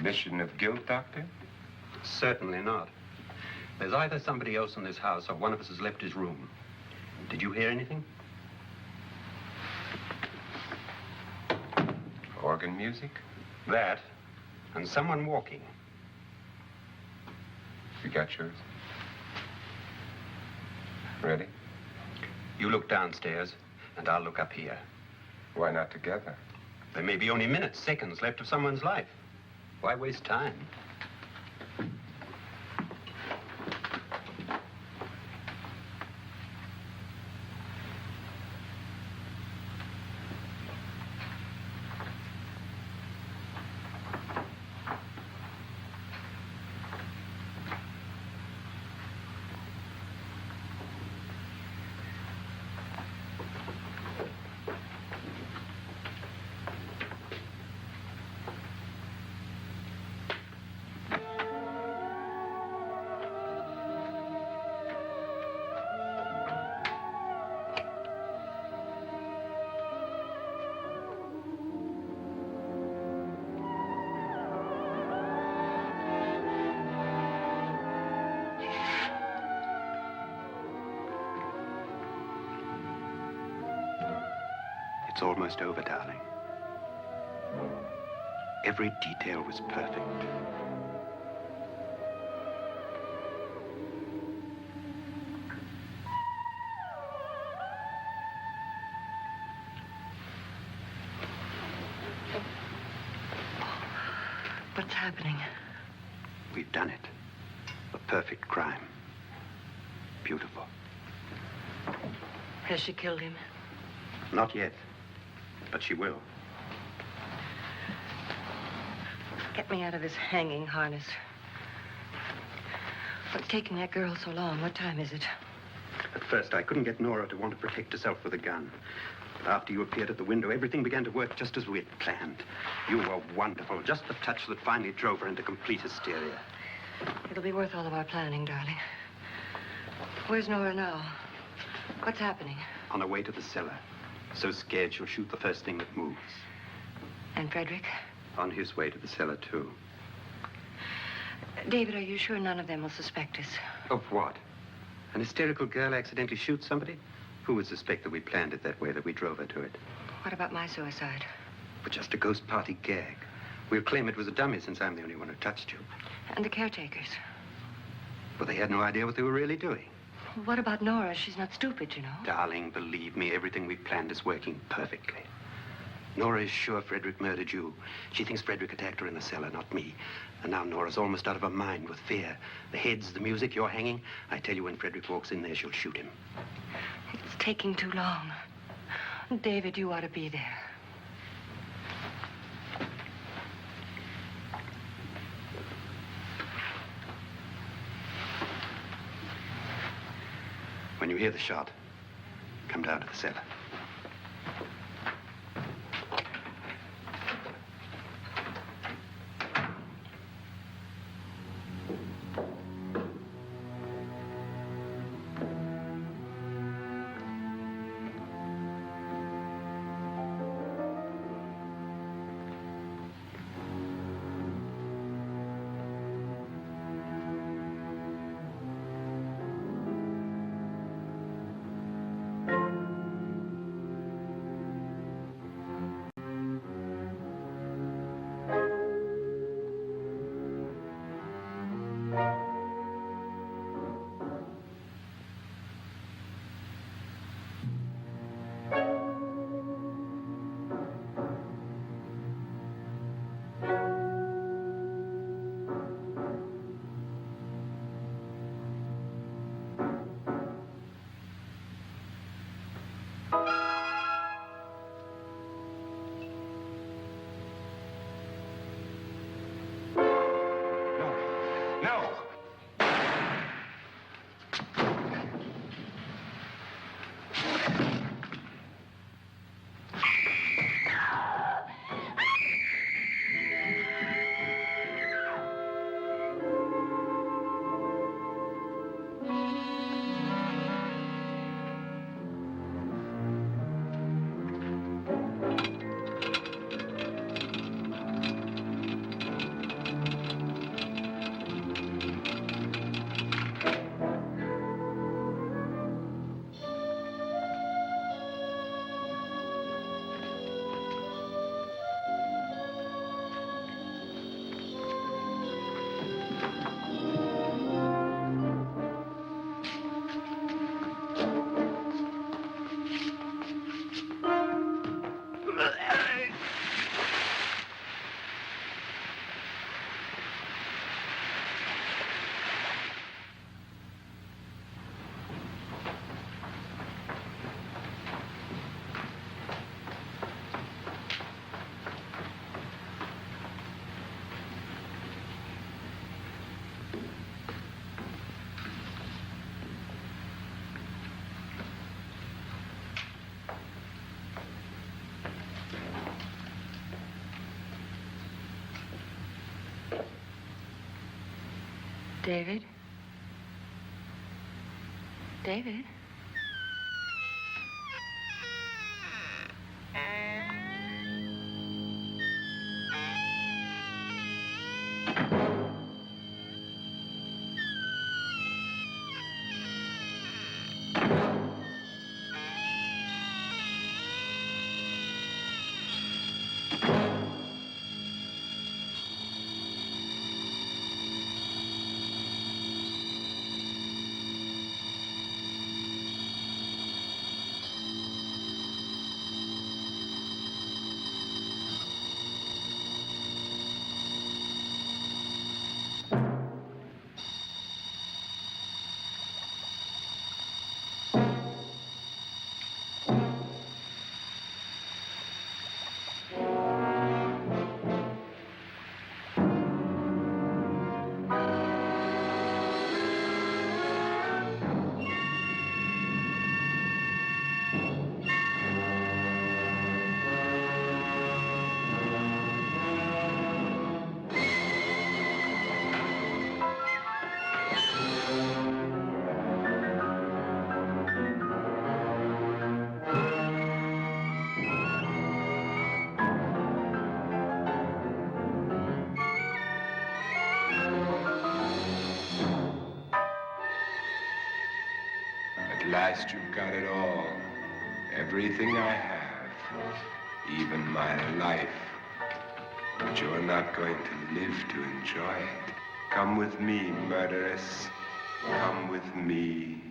Admission of guilt, Doctor? Certainly not. There's either somebody else in this house or one of us has left his room. Did you hear anything? Organ music? That, and someone walking. You got yours? Ready? You look downstairs, and I'll look up here. Why not together? There may be only minutes, seconds left of someone's life. Why waste time? It's almost over, darling. Every detail was perfect. What's happening? We've done it. A perfect crime. Beautiful. Has she killed him? Not yet, but she will. Get me out of this hanging harness. What's taking that girl so long? What time is it? At first, I couldn't get Nora to want to protect herself with a gun. But after you appeared at the window, everything began to work just as we had planned. You were wonderful. Just the touch that finally drove her into complete hysteria. It'll be worth all of our planning, darling. Where's Nora now? What's happening? On her way to the cellar. So scared she'll shoot the first thing that moves. And Frederick? On his way to the cellar, too. David, are you sure none of them will suspect us? Of what? An hysterical girl accidentally shoots somebody? Who would suspect that we planned it that way, that we drove her to it? What about my suicide? But just a ghost party gag. We'll claim it was a dummy since I'm the only one who touched you. And the caretakers? Well, they had no idea what they were really doing. What about Nora? She's not stupid, you know. Darling, believe me, everything we've planned is working perfectly. Nora is sure Frederick murdered you. She thinks Frederick attacked her in the cellar, not me. And now Nora's almost out of her mind with fear. The heads, the music, you're hanging. I tell you, when Frederick walks in there, she'll shoot him. It's taking too long. David, you ought to be there. When you hear the shot, come down to the cellar. David? David? At last you've got it all. Everything I have. Even my life. But you're not going to live to enjoy it. Come with me, murderess. Come with me.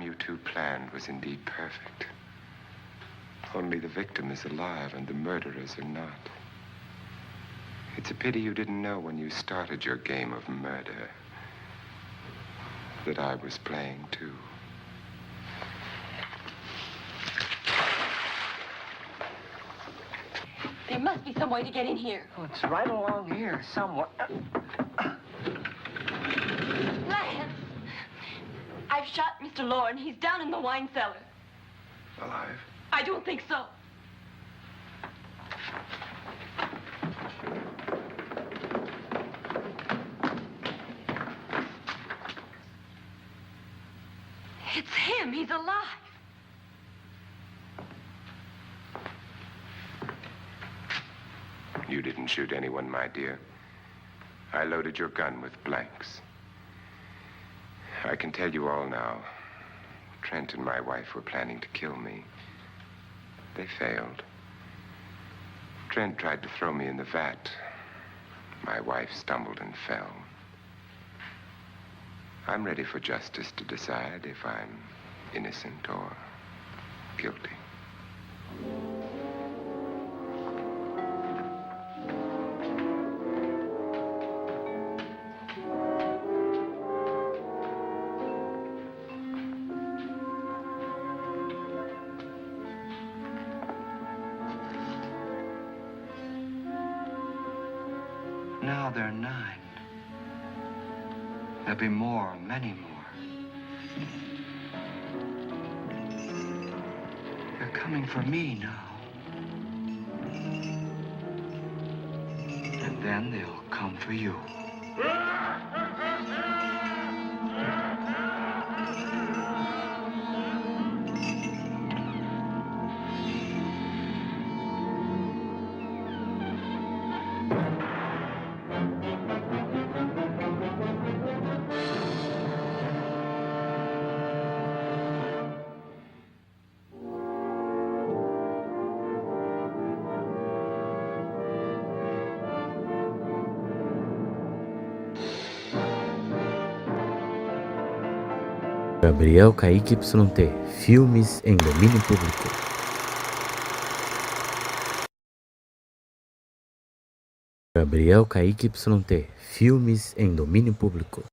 You two planned was indeed perfect. Only the victim is alive and the murderers are not. It's a pity you didn't know when you started your game of murder that I was playing too. There must be some way to get in here. Oh, it's right along here somewhere. Lance! I've shot Mr. Lorne. He's down in the wine cellar. Alive? I don't think so. It's him. He's alive. You didn't shoot anyone, my dear. I loaded your gun with blanks. I can tell you all now. Trent and my wife were planning to kill me. They failed. Trent tried to throw me in the vat. My wife stumbled and fell. I'm ready for justice to decide if I'm innocent or guilty. Now they're 9. There'll be more, many more. They're coming for me now. And then they'll come for you. Gabriel Kaique YT, filmes em domínio público. Gabriel Kaique YT, filmes em domínio público.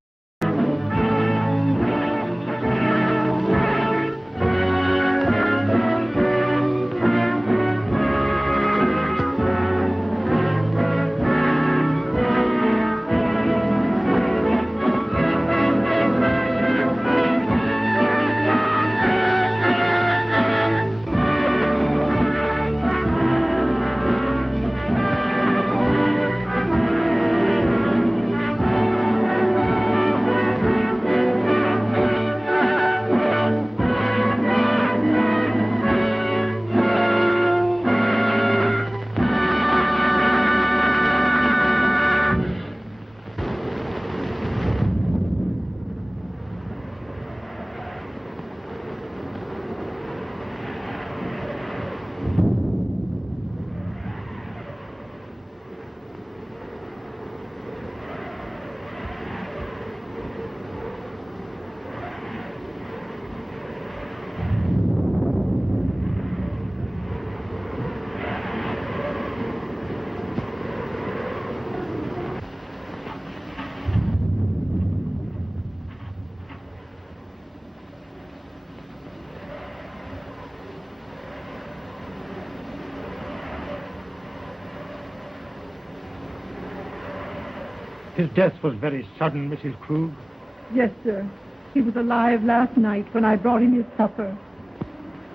His death was very sudden, Mrs. Krug. Yes, sir. He was alive last night when I brought him his supper.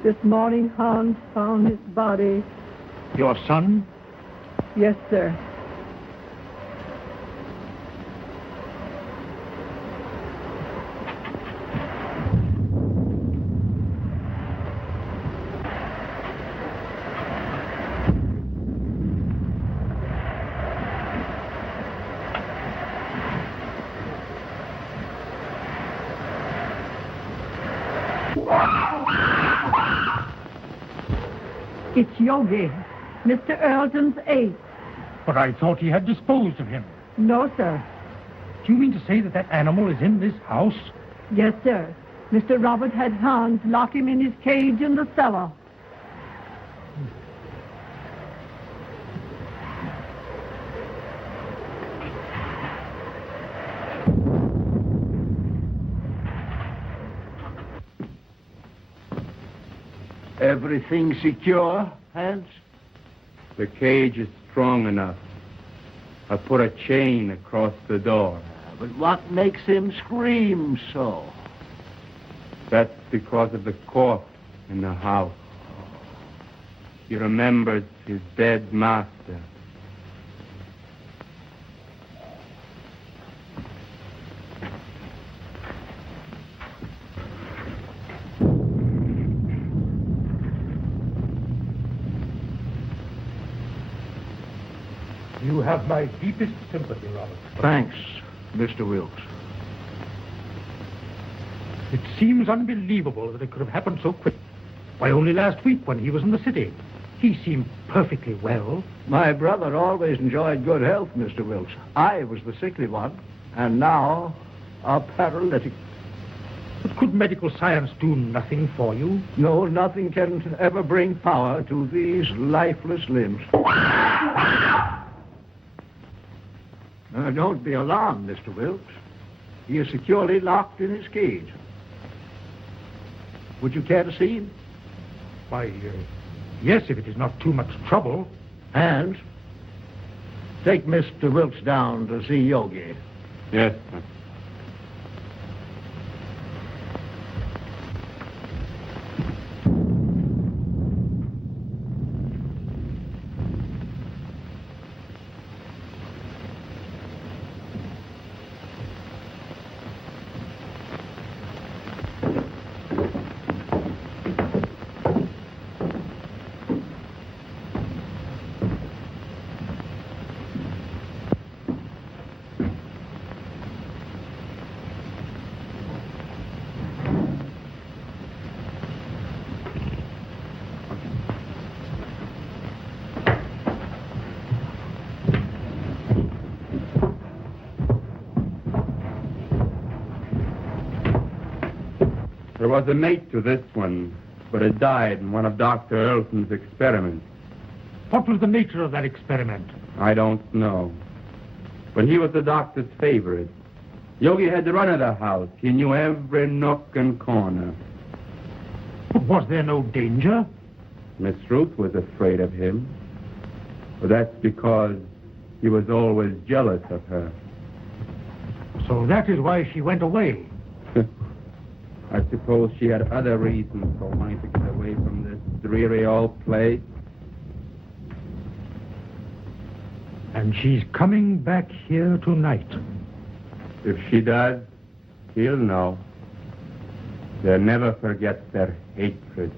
This morning, Hans found his body. Your son? Yes, sir. It's Yogi, Mr. Earlton's aide. But I thought he had disposed of him. No, sir. Do you mean to say that that animal is in this house? Yes, sir. Mr. Robert had Hans lock him in his cage in the cellar. Everything secure, Hans? The cage is strong enough. I put a chain across the door. But what makes him scream so? That's because of the cough in the house. He remembers his dead master. You have my deepest sympathy, Robert. Thanks, Mr. Wilkes. It seems unbelievable that it could have happened so quick. Why, only last week when he was in the city, he seemed perfectly well. My brother always enjoyed good health, Mr. Wilkes. I was the sickly one, and now a paralytic. But could medical science do nothing for you? No, nothing can ever bring power to these lifeless limbs. Don't be alarmed, Mr. Wilkes. He is securely locked in his cage. Would you care to see him? Why, yes, if it is not too much trouble. Hans, take Mr. Wilkes down to see Yogi. Yes, sir. was a mate to this one, but it died in one of Dr. Elton's experiments. What was the nature of that experiment? I don't know. But he was the doctor's favorite. Yogi had the run of the house. He knew every nook and corner. But was there no danger? Miss Ruth was afraid of him. But that's because he was always jealous of her. So that is why she went away. I suppose she had other reasons for wanting to get away from this dreary old place. And she's coming back here tonight. If she does, he'll know. They'll never forget their hatred.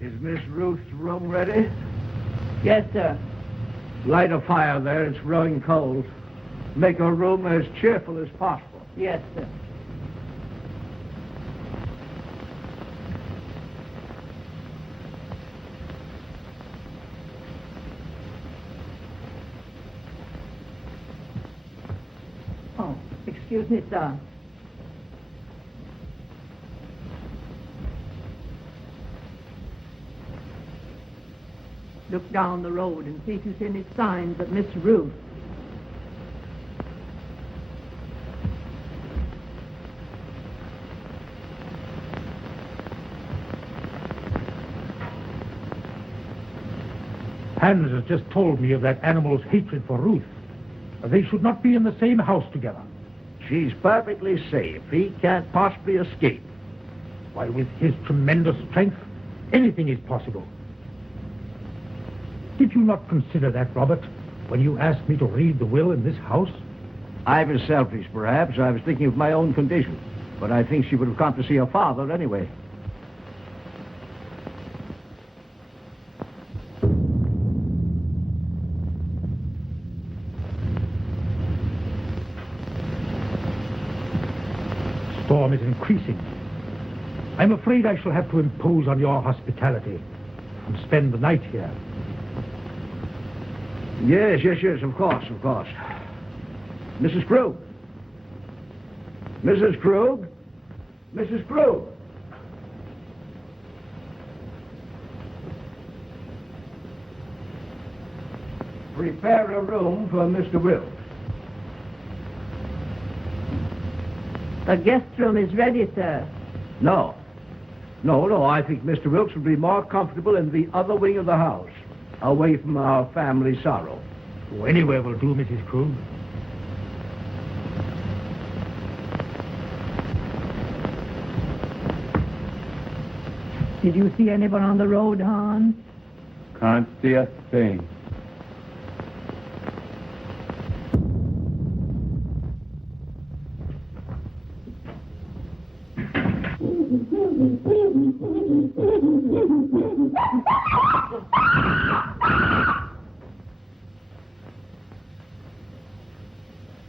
Is Miss Ruth's room ready? Yes, sir. Light a fire there. It's growing cold. Make her room as cheerful as possible. Yes, sir. Oh, excuse me, sir. Look down the road and see if you see any signs of Miss Ruth. Hans has just told me of that animal's hatred for Ruth. They should not be in the same house together. She's perfectly safe. He can't possibly escape. Why, with his tremendous strength, anything is possible. Did you not consider that, Robert, when you asked me to read the will in this house? I was selfish, perhaps. I was thinking of my own condition. But I think she would have come to see her father anyway. Storm is increasing. I'm afraid I shall have to impose on your hospitality and spend the night here. Yes, of course. Mrs. Krug. Mrs. Krug? Mrs. Krug? Prepare a room for Mr. Wilkes. The guest room is ready, sir. No. I think Mr. Wilkes will be more comfortable in the other wing of the house, away from our family sorrow. Oh, anywhere will do, Mrs. Krug. Did you see anyone on the road, Hans? Can't see a thing.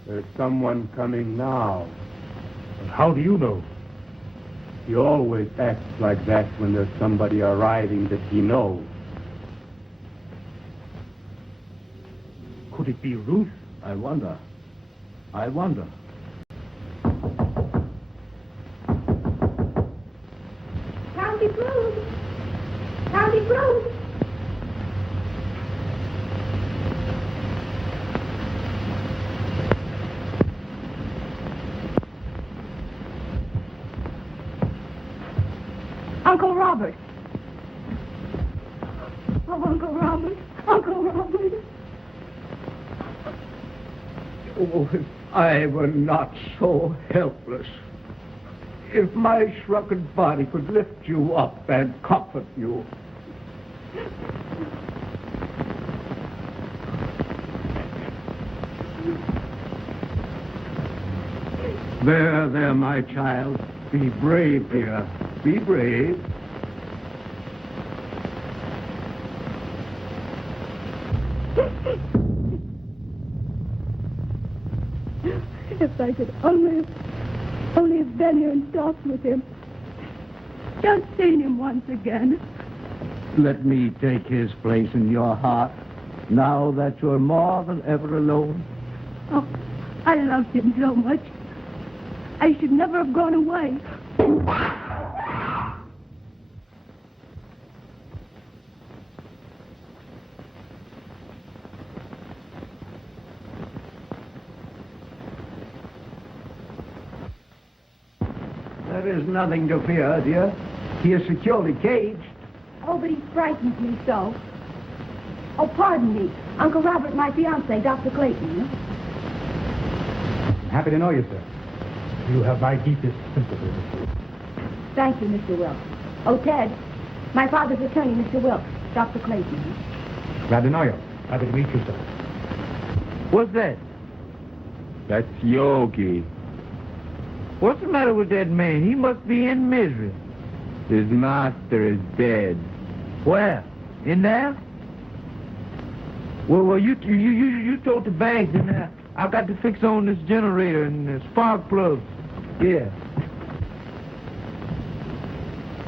There's someone coming now. How do you know? He always acts like that when there's somebody arriving that he knows. Could it be Ruth? I wonder. Howdy, Bruce. Howdy, Bruce. Uncle Robert. Oh, Uncle Robert. Oh, if I were not so helpless. If my shrunken body could lift you up and comfort you. There, my child. Be brave, dear. Be brave. If I could only Only have been here and talked with him. Just seen him once again. Let me take his place in your heart, now that you're more than ever alone. Oh, I loved him so much. I should never have gone away. There is nothing to fear, dear. He is securely caged. Oh, but he frightens me so. Oh, pardon me. Uncle Robert, my fiancé, Dr. Clayton. I'm happy to know you, sir. You have my deepest sympathy. Thank you, Mr. Wilkes. Oh, Ted, my father's attorney, Mr. Wilkes, Dr. Clayton. Glad to know you. Happy to meet you, sir. What's that? That's Yogi. What's the matter with that man? He must be in misery. His master is dead. Where? In there? Well, you told the bank, and I've got to fix on this generator and the spark plugs. Yeah.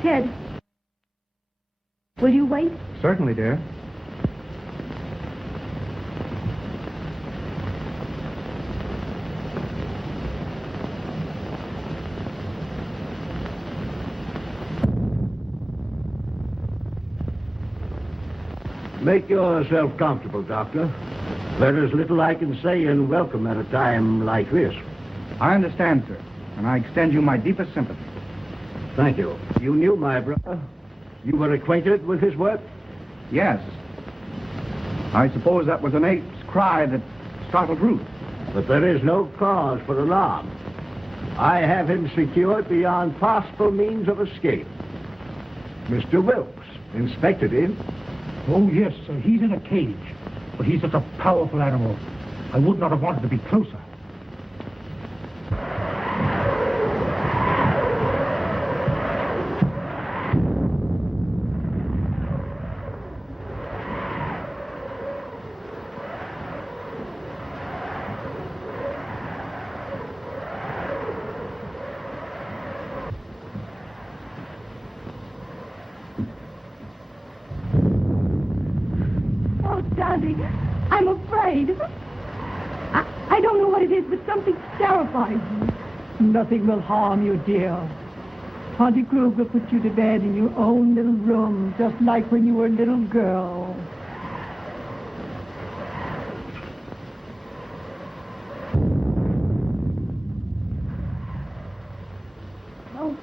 Ted, will you wait? Certainly, dear. Make yourself comfortable, Doctor. There is little I can say in welcome at a time like this. I understand, sir, and I extend you my deepest sympathy. Thank you. You knew my brother? You were acquainted with his work? Yes. I suppose that was an ape's cry that startled Ruth. But there is no cause for alarm. I have him secured beyond possible means of escape. Mr. Wilkes inspected him. Oh, yes, sir. He's in a cage. But he's such a powerful animal. I would not have wanted to be closer. I'm afraid. I don't know what it is, but something terrifies me. Nothing will harm you, dear. Auntie Kruger put you to bed in your own little room, just like when you were a little girl. Oh,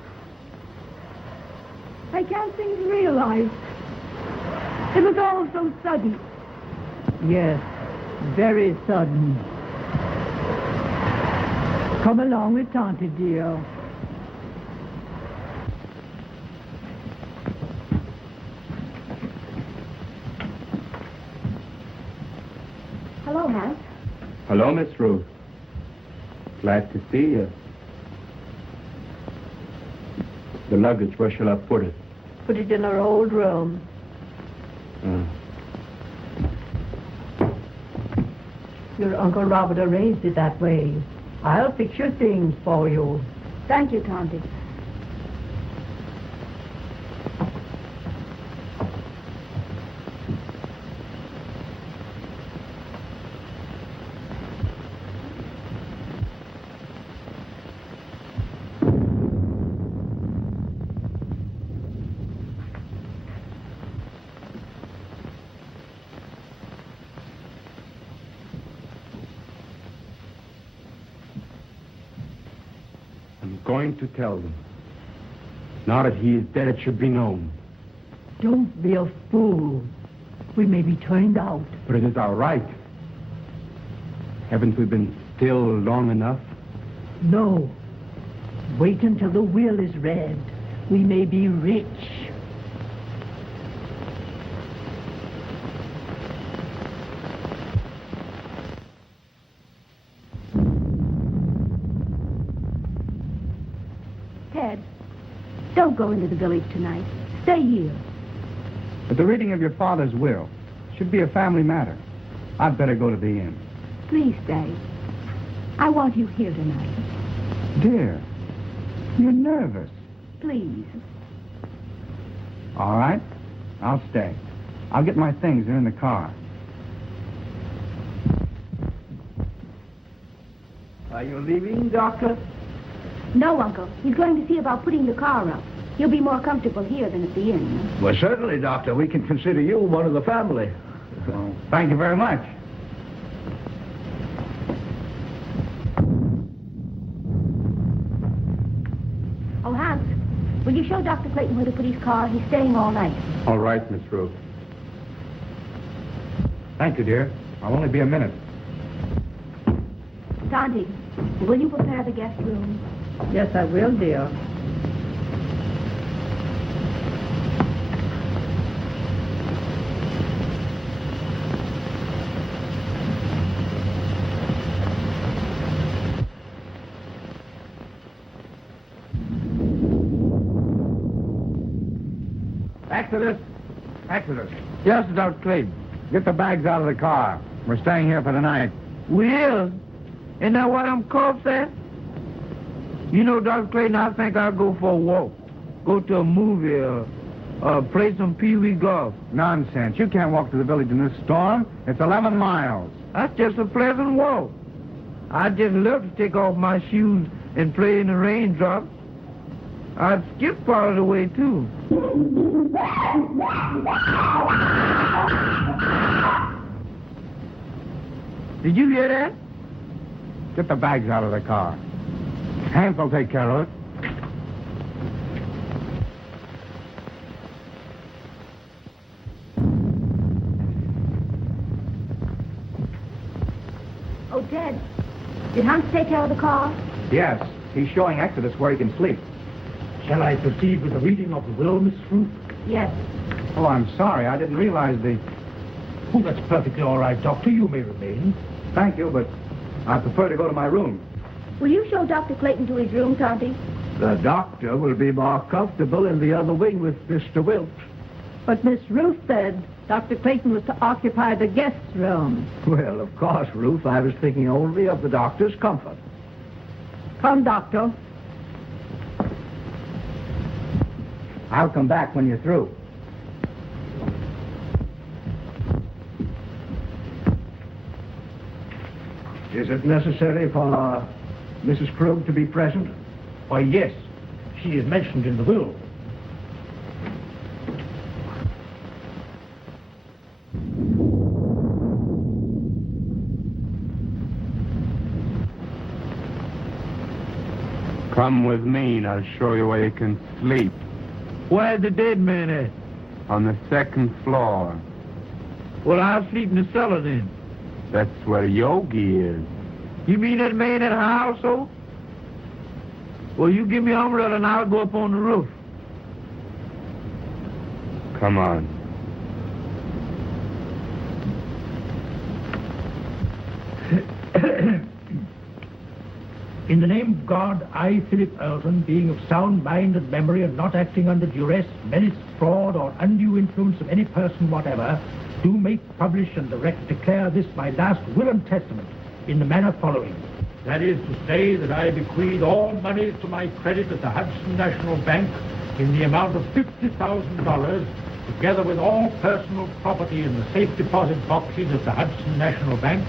I can't seem to realize. It was all so sudden. Yes, very sudden. Come along with Tante, dear. Hello, Hank. Hello, Miss Ruth. Glad to see you. The luggage, where shall I put it? Put it in our old room. Your Uncle Robert arranged it that way. I'll fix your things for you. Thank you, Tante. Going to tell them. Now that he is dead, it should be known. Don't be a fool. We may be turned out. But it is our right. Haven't we been still long enough? No. Wait until the will is read. We may be rich. Don't go into the village tonight. Stay here. But the reading of your father's will should be a family matter. I'd better go to the inn. Please stay. I want you here tonight. Dear, You're nervous. Please. All right. I'll stay. I'll get my things. They're in the car. Are you leaving, Doctor? No, Uncle. He's going to see about putting the car up. You'll be more comfortable here than at the inn. Well, certainly, Doctor. We can consider you one of the family. Well, thank you very much. Oh, Hans, will you show Dr. Clayton where to put his car? He's staying all night. All right, Miss Ruth. Thank you, dear. I'll only be a minute. Sandy, will you prepare the guest room? Yes, I will, dear. Exodus. Yes, Dr. Clayton. Get the bags out of the car. We're staying here for the night. Will? Isn't that what I'm called, sir? You know, Dr. Clayton, I think I'll go for a walk. Go to a movie or play some pee-wee golf. Nonsense. You can't walk to the village in this storm. It's 11 miles. That's just a pleasant walk. I'd just love to take off my shoes and play in the raindrops. I'd skip part of the way, too. Did you hear that? Get the bags out of the car. Hans will take care of it. Oh, Ted, did Hans take care of the car? Yes. He's showing Exodus where he can sleep. Shall I proceed with the reading of the will, Miss Ruth? Yes. Oh, I'm sorry. I didn't realize the... Oh, that's perfectly all right, Doctor. You may remain. Thank you, but I prefer to go to my room. Will you show Dr. Clayton to his room, Tonty? The doctor will be more comfortable in the other wing with Mr. Wilkes. But Miss Ruth said Dr. Clayton was to occupy the guest room. Well, of course, Ruth, I was thinking only of the doctor's comfort. Come, Doctor. I'll come back when you're through. Is it necessary for Mrs. Krug to be present? Why, yes. She is mentioned in the will. Come with me and I'll show you where you can sleep. Where's the dead man at? On the second floor. Well, I'll sleep in the cellar then. That's where Yogi is. You mean that man at her household? Well, you give me an umbrella and I'll go up on the roof. Come on. In the name of God, I, Philip Earlton, being of sound mind and memory and not acting under duress, menace, fraud, or undue influence of any person whatever, do make, publish, and direct declare this my last will and testament in the manner following. That is to say that I bequeath all money to my credit at the Hudson National Bank in the amount of $50,000, together with all personal property in the safe deposit boxes at the Hudson National Bank,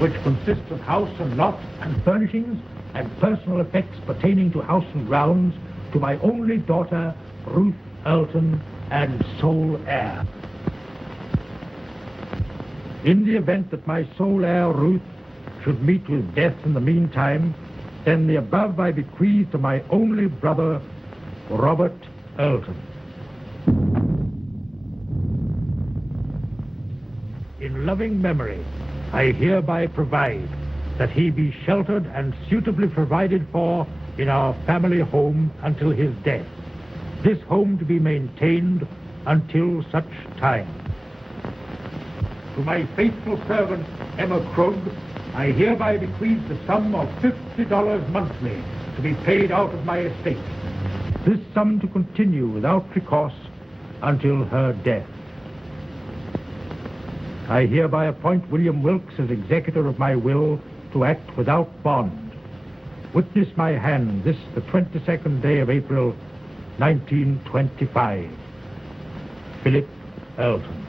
which consists of house and lot and furnishings and personal effects pertaining to house and grounds, to my only daughter, Ruth Earlton, and sole heir. In the event that my sole heir, Ruth, should meet with death in the meantime, then the above I bequeath to my only brother, Robert Earlton. In loving memory, I hereby provide that he be sheltered and suitably provided for in our family home until his death. This home to be maintained until such time. To my faithful servant, Emma Krug, I hereby bequeath the sum of $50 monthly to be paid out of my estate. This sum to continue without recourse until her death. I hereby appoint William Wilkes as executor of my will to act without bond. Witness my hand, this the 22nd day of April, 1925. Philip Elton.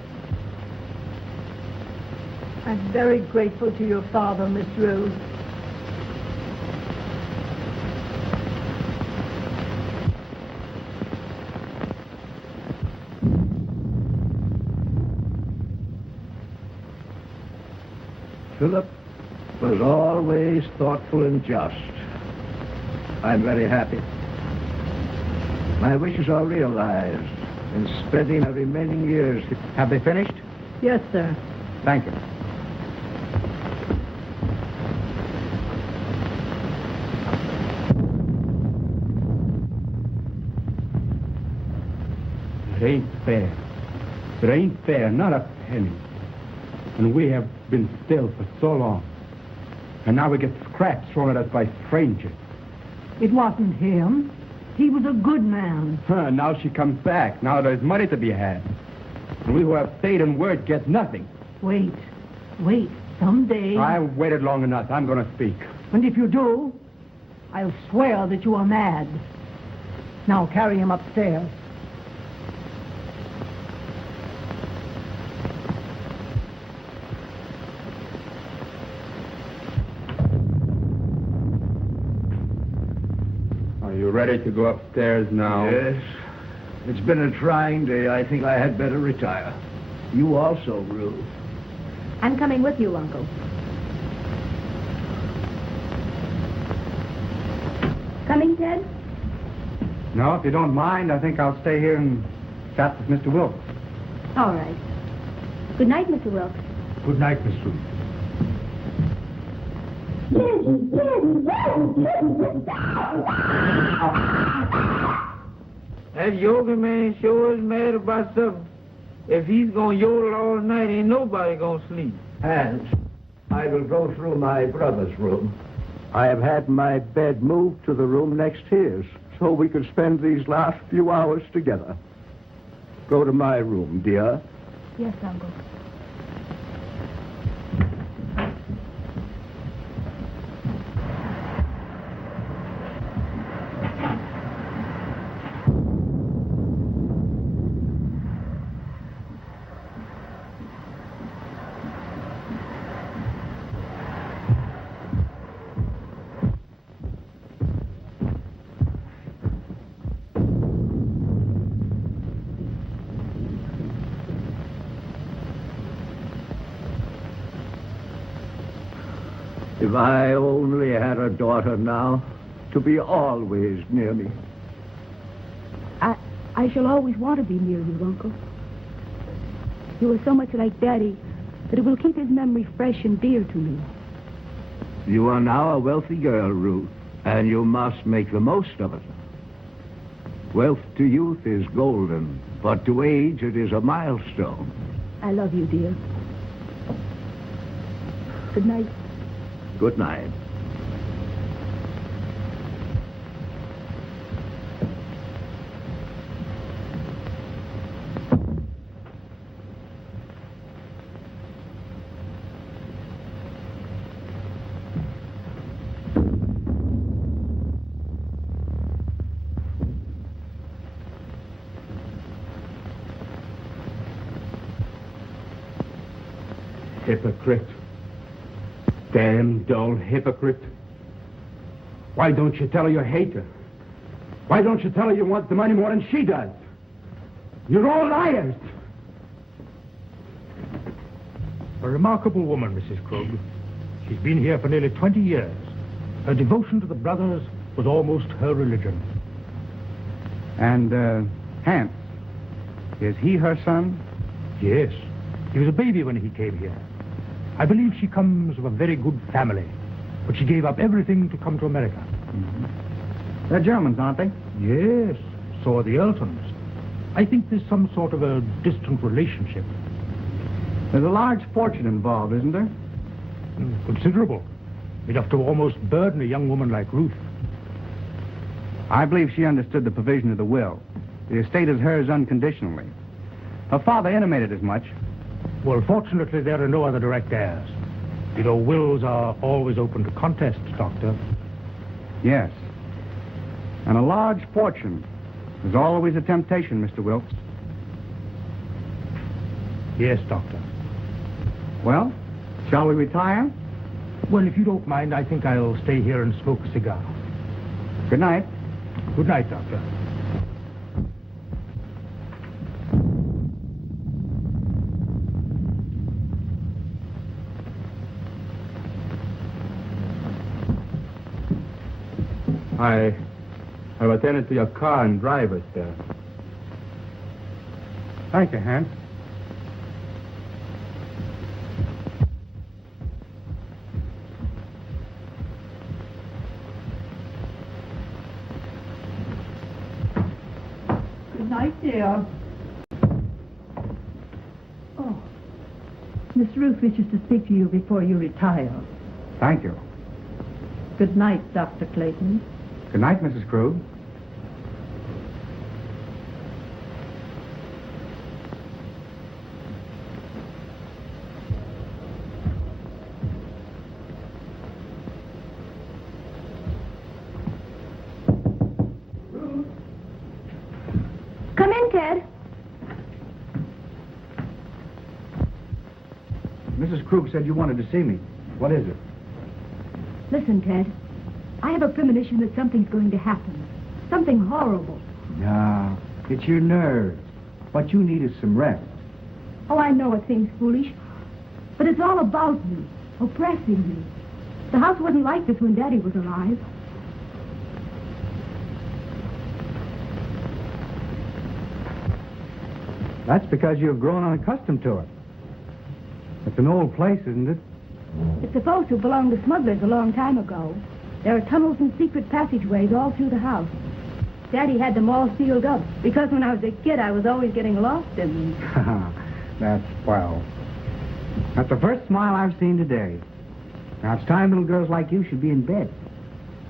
I'm very grateful to your father, Miss Rose. Philip was always thoughtful and just. I'm very happy. My wishes are realized in spending the remaining years. Have they finished? Yes, sir. Thank you. It ain't fair. It ain't fair, not a penny. And we have been still for so long. And now we get scraps thrown at us by strangers. It wasn't him. He was a good man. Now she comes back. Now there's money to be had. And we who have stayed in word get nothing. Wait. Someday... I've waited long enough. I'm going to speak. And if you do, I'll swear that you are mad. Now carry him upstairs. Are you ready to go upstairs now? Yes. It's been a trying day. I think I had better retire. You also, Ruth. I'm coming with you, Uncle. Coming, Ted? No, if you don't mind, I think I'll stay here and chat with Mr. Wilkes. All right. Good night, Mr. Wilkes. Good night, Miss Ruth. That yoga man sure is mad about something. If he's gonna yodel all night, ain't nobody gonna sleep. Hans, I will go through my brother's room. I have had my bed moved to the room next to his, so we could spend these last few hours together. Go to my room, dear. Yes, Uncle. If I only had a daughter now, to be always near me. I shall always want to be near you, Uncle. You are so much like Daddy that it will keep his memory fresh and dear to me. You are now a wealthy girl, Ruth, and you must make the most of it. Wealth to youth is golden, but to age it is a milestone. I love you, dear. Good night. Good night. Hypocrite. Damn dull hypocrite. Why don't you tell her you hate her? Why don't you tell her you want the money more than she does? You're all liars. A remarkable woman, Mrs. Krug. She's been here for nearly 20 years. Her devotion to the brothers was almost her religion. And, Hans, is he her son? Yes. He was a baby when he came here. I believe she comes of a very good family, but she gave up everything to come to America. Mm-hmm. They're Germans, aren't they? Yes, so are the Eltons. I think there's some sort of a distant relationship. There's a large fortune involved, isn't there? Considerable. Enough to almost burden a young woman like Ruth. I believe she understood the provision of the will. The estate is hers unconditionally. Her father intimated as much. Well, fortunately, there are no other direct heirs. You know, wills are always open to contest, Doctor. Yes. And a large fortune is always a temptation, Mr. Wilkes. Yes, Doctor. Well, shall we retire? Well, if you don't mind, I think I'll stay here and smoke a cigar. Good night. Good night, Doctor. I have attended to your car and driver, sir. Thank you, Hans. Good night, dear. Oh, Miss Ruth wishes to speak to you before you retire. Thank you. Good night, Dr. Clayton. Good night, Mrs. Krug. Come in, Ted. Mrs. Krug said you wanted to see me. What is it? Listen, Ted. I have a premonition that something's going to happen. Something horrible. No, it's your nerves. What you need is some rest. Oh, I know it seems foolish, but it's all about me, oppressing me. The house wasn't like this when Daddy was alive. That's because you've grown unaccustomed to it. It's an old place, isn't it? It's supposed to have belonged to smugglers a long time ago. There are tunnels and secret passageways all through the house. Daddy had them all sealed up, because when I was a kid, I was always getting lost in them. That's swell. That's the first smile I've seen today. Now, it's time little girls like you should be in bed.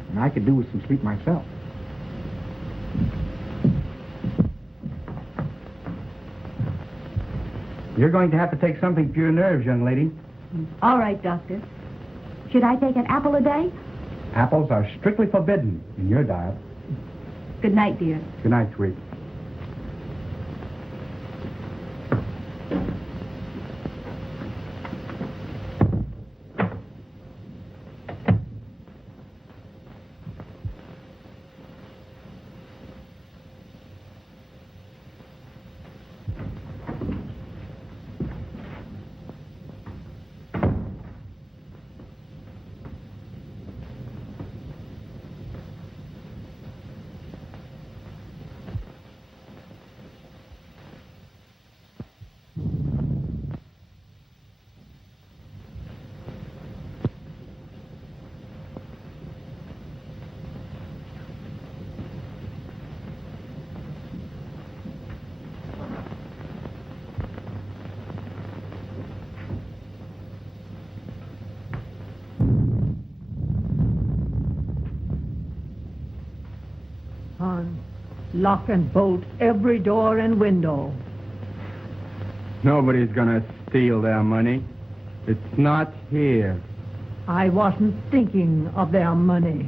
And I could do with some sleep myself. You're going to have to take something for your nerves, young lady. All right, Doctor. Should I take an apple a day? Apples are strictly forbidden in your diet. Good night, dear. Good night, sweet. Lock and bolt every door and window. Nobody's gonna steal their money. It's not here. I wasn't thinking of their money.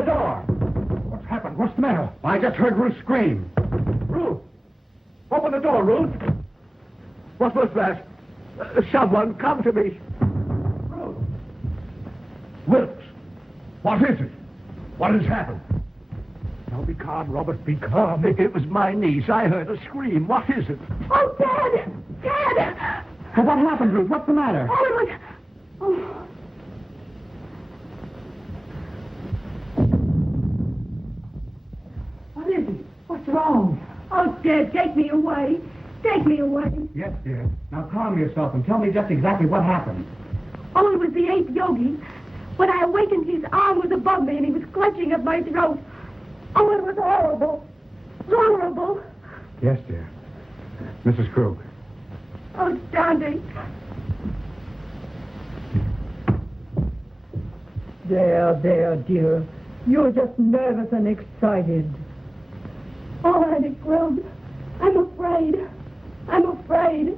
the door! What's happened? What's the matter? I just heard Ruth scream. Ruth! Open the door, Ruth! What was that? Someone come to me. Ruth! Wilkes! What is it? What has happened? Now be calm, Robert, be calm. It was my niece. I heard her scream. What is it? Oh, Dad! Dad! Well, what happened, Ruth? What's the matter? Oh, it was... Oh. What is it? What's wrong? Oh, Dad, take me away. Take me away. Yes, dear. Now calm yourself and tell me just exactly what happened. Oh, it was the 8th yogi. When I awakened, his arm was above me and he was clutching at my throat. Oh, it was horrible. Horrible. Yes, dear. Mrs. Krug. Oh, Dante. There, dear. You're just nervous and excited. Oh, Auntie Krug, I'm afraid. I'm afraid.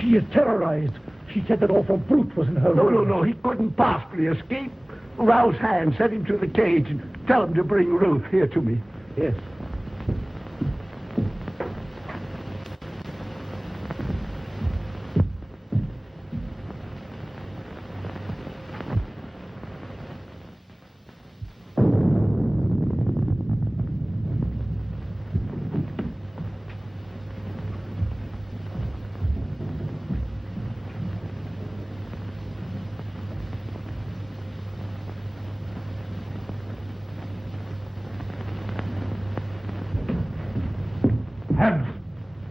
She is terrorized. She said that awful brute was in her room. No. He couldn't possibly escape. Rouse Hand, send him to the cage and tell him to bring Ruth here to me. Yes.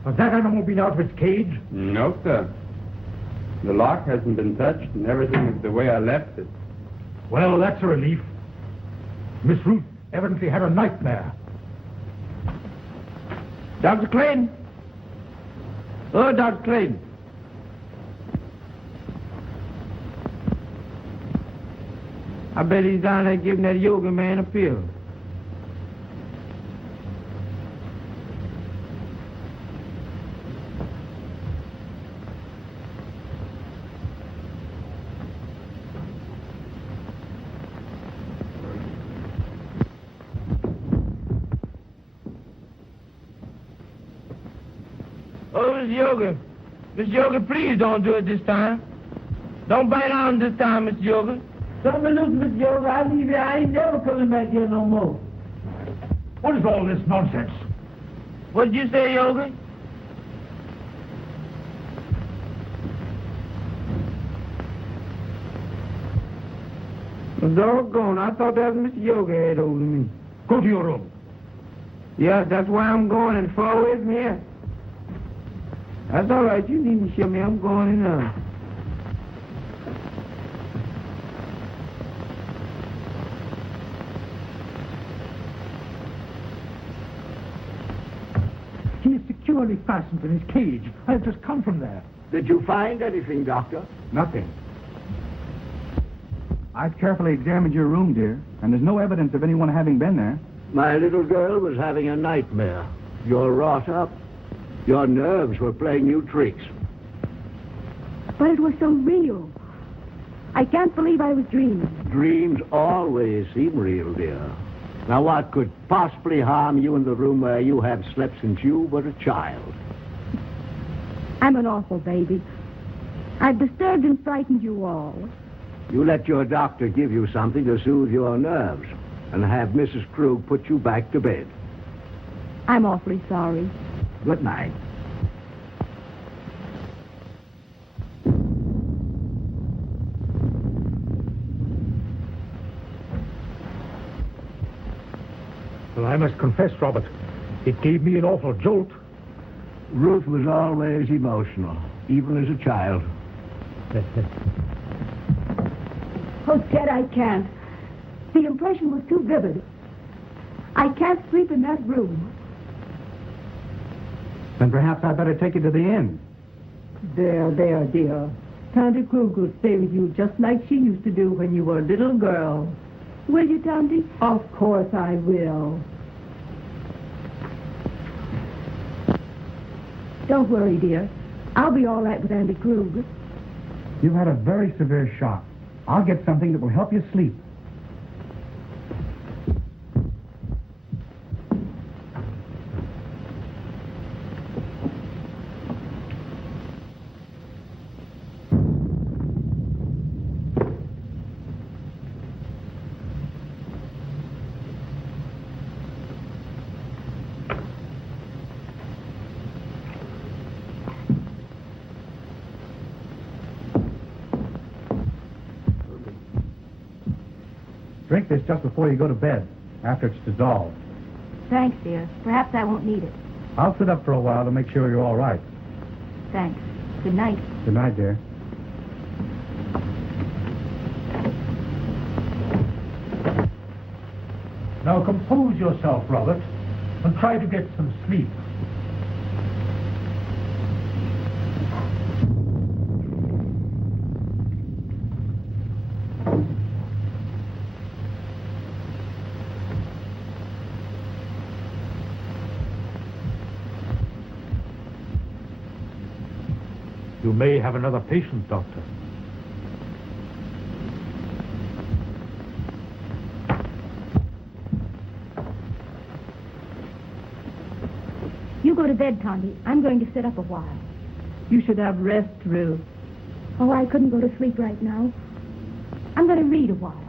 Has that animal been out of its cage? No, sir. The lock hasn't been touched and everything is the way I left it. Well, that's a relief. Miss Ruth evidently had a nightmare. Dr. Clayton? Oh, Dr. Clayton. I bet he's down there giving that yoga man a pill. Oh, Miss Yoga, please don't do it this time. Don't bite on this time, Miss Yoga. Don't look, Miss Yoga. I leave you. I ain't never coming back here no more. What is all this nonsense? What did you say, Yoga? Doggone, I thought that was Mr. Yoga had over me. Go to your room. Yes, that's why I'm going and far away from here. That's all right. You needn't show me. I'm going in now. He is securely fastened in his cage. I have just come from there. Did you find anything, Doctor? Nothing. I've carefully examined your room, dear, and there's no evidence of anyone having been there. My little girl was having a nightmare. You're wrought up. Your nerves were playing you tricks. But it was so real. I can't believe I was dreaming. Dreams always seem real, dear. Now, what could possibly harm you in the room where you have slept since you were a child? I'm an awful baby. I've disturbed and frightened you all. You let your doctor give you something to soothe your nerves and have Mrs. Krug put you back to bed. I'm awfully sorry. Good night. Well, I must confess, Robert, it gave me an awful jolt. Ruth was always emotional, even as a child. Oh, Ted, I can't. The impression was too vivid. I can't sleep in that room. Then perhaps I'd better take you to the inn. There, dear. Tante Krug will stay with you just like she used to do when you were a little girl. Will you, Tante? Of course I will. Don't worry, dear. I'll be all right with Andy Krug. You've had a very severe shock. I'll get something that will help you sleep. Drink this just before you go to bed, after it's dissolved. Thanks, dear. Perhaps I won't need it. I'll sit up for a while to make sure you're all right. Thanks. Good night. Good night, dear. Now compose yourself, Robert, and try to get some sleep. You may have another patient, Doctor. You go to bed, Condy. I'm going to sit up a while. You should have rest, Ruth. Oh, I couldn't go to sleep right now. I'm going to read a while.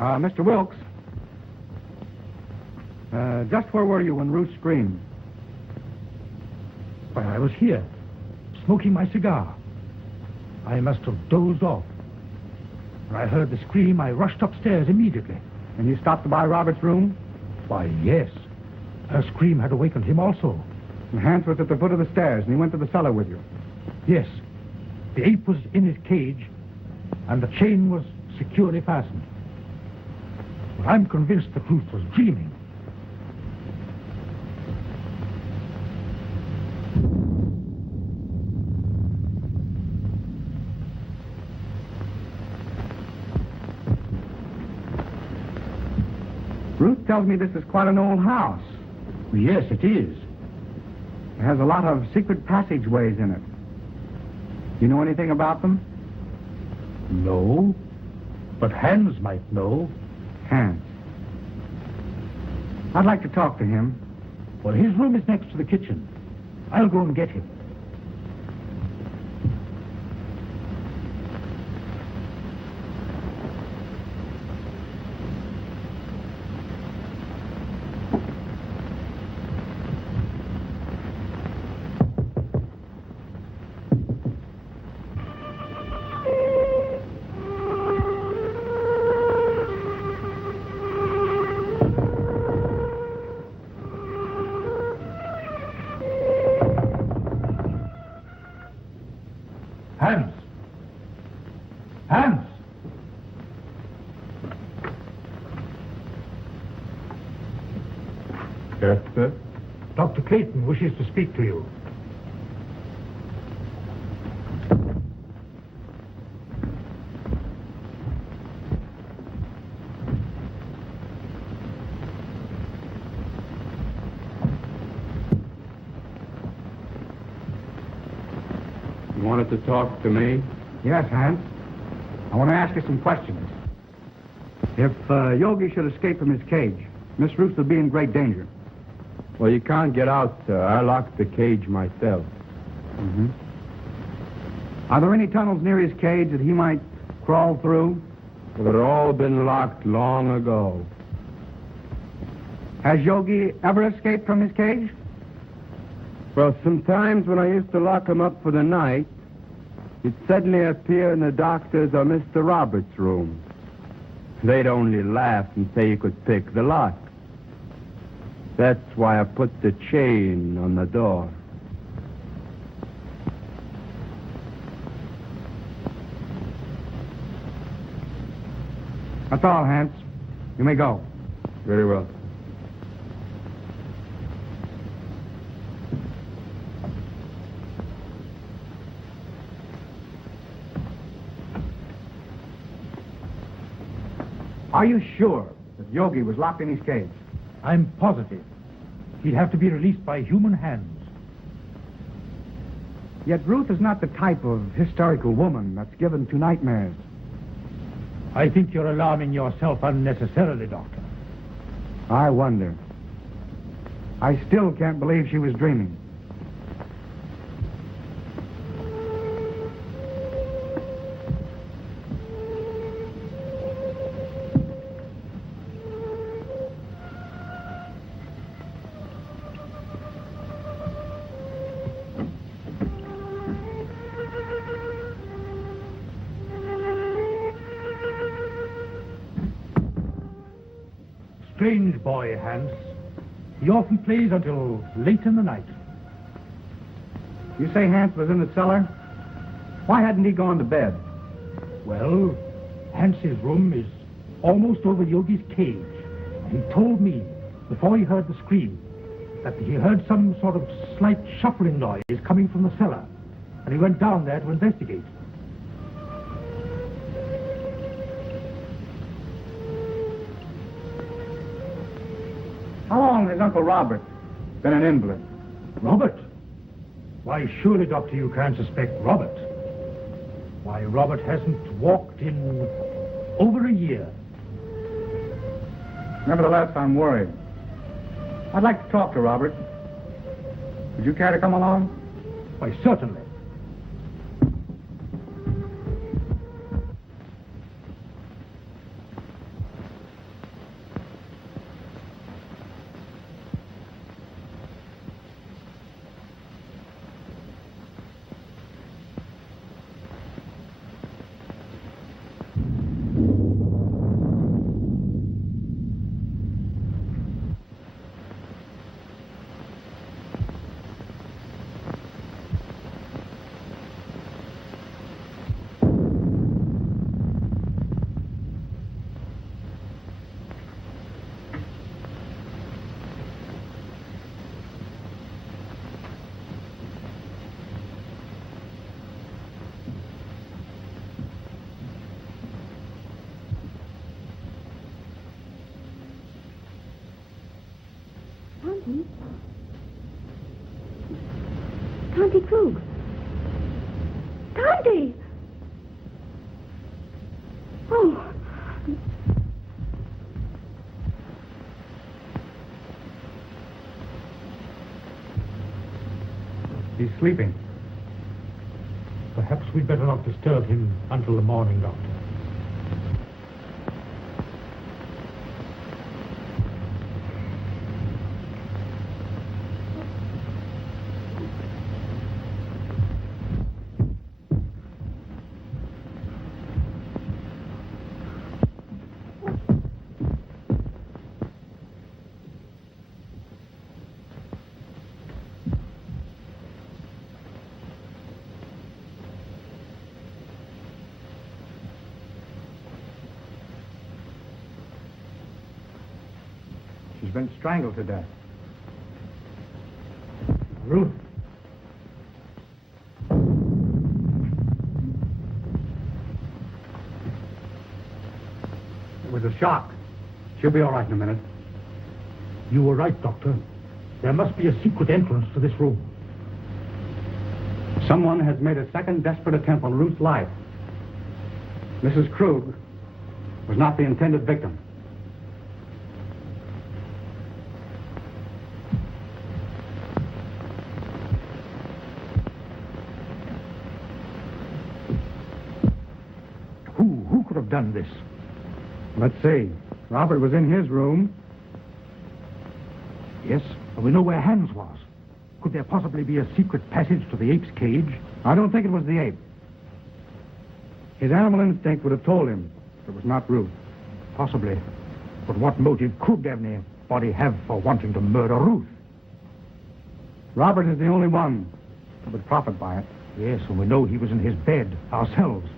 Mr. Wilkes, just where were you when Ruth screamed? Why, I was here, smoking my cigar. I must have dozed off. When I heard the scream, I rushed upstairs immediately. And you stopped by Robert's room? Why, yes. Her scream had awakened him also. And Hans was at the foot of the stairs, and he went to the cellar with you? Yes. The ape was in his cage, and the chain was securely fastened. But I'm convinced that Ruth was dreaming. Ruth tells me this is quite an old house. Yes, it is. It has a lot of secret passageways in it. Do you know anything about them? No, but Hans might know. Hans. I'd like to talk to him. Well, his room is next to the kitchen. I'll go and get him. Hans! Hans! Yes, sir? Dr. Clayton wishes to speak to you. You wanted to talk to me? Yes, Hans. I want to ask you some questions. If Yogi should escape from his cage, Miss Ruth would be in great danger. Well, you can't get out, sir. I locked the cage myself. Mm-hmm. Are there any tunnels near his cage that he might crawl through? Well, they've all been locked long ago. Has Yogi ever escaped from his cage? Well, sometimes when I used to lock him up for the night, he'd suddenly appear in the doctor's or Mr. Roberts' room. They'd only laugh and say he could pick the lock. That's why I put the chain on the door. That's all, Hans. You may go. Very well. Are you sure that Yogi was locked in his cage? I'm positive. He'd have to be released by human hands. Yet Ruth is not the type of hysterical woman that's given to nightmares. I think you're alarming yourself unnecessarily, Doctor. I wonder. I still can't believe she was dreaming. Strange boy, Hans. He often plays until late in the night. You say Hans was in the cellar? Why hadn't he gone to bed? Well, Hans's room is almost over Yogi's cage. He told me, before he heard the scream, that he heard some sort of slight shuffling noise coming from the cellar, and he went down there to investigate. How long has Uncle Robert been an invalid? Robert? Why, surely, Doctor, you can't suspect Robert. Why, Robert hasn't walked in over a year. Nevertheless, I'm worried. I'd like to talk to Robert. Would you care to come along? Why, certainly. Tonty Krug. Tonty! Oh. He's sleeping. Perhaps we'd better not disturb him until the morning, Doctor. She's been strangled to death. Ruth. It was a shock. She'll be all right in a minute. You were right, Doctor. There must be a secret entrance to this room. Someone has made a second desperate attempt on Ruth's life. Mrs. Krug was not the intended victim. Who could have done this? Let's see. Robert was in his room. Yes, but we know where Hans was. Could there possibly be a secret passage to the ape's cage? I don't think it was the ape. His animal instinct would have told him it was not Ruth. Possibly. But what motive could anybody have for wanting to murder Ruth? Robert is the only one who would profit by it. Yes, and we know he was in his bed ourselves.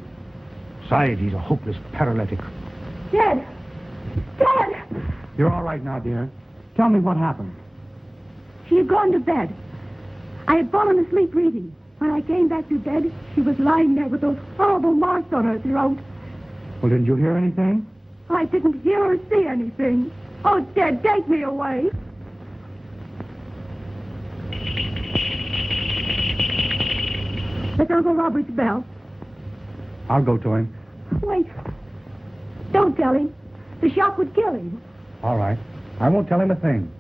Besides, he's a hopeless paralytic. Dad! Dad! You're all right now, dear. Tell me what happened. She had gone to bed. I had fallen asleep reading. When I came back to bed, she was lying there with those horrible marks on her throat. Well, didn't you hear anything? I didn't hear or see anything. Oh, Dad, take me away. That's Uncle Robert's bell. I'll go to him. Wait. Don't tell him. The shock would kill him. All right. I won't tell him a thing.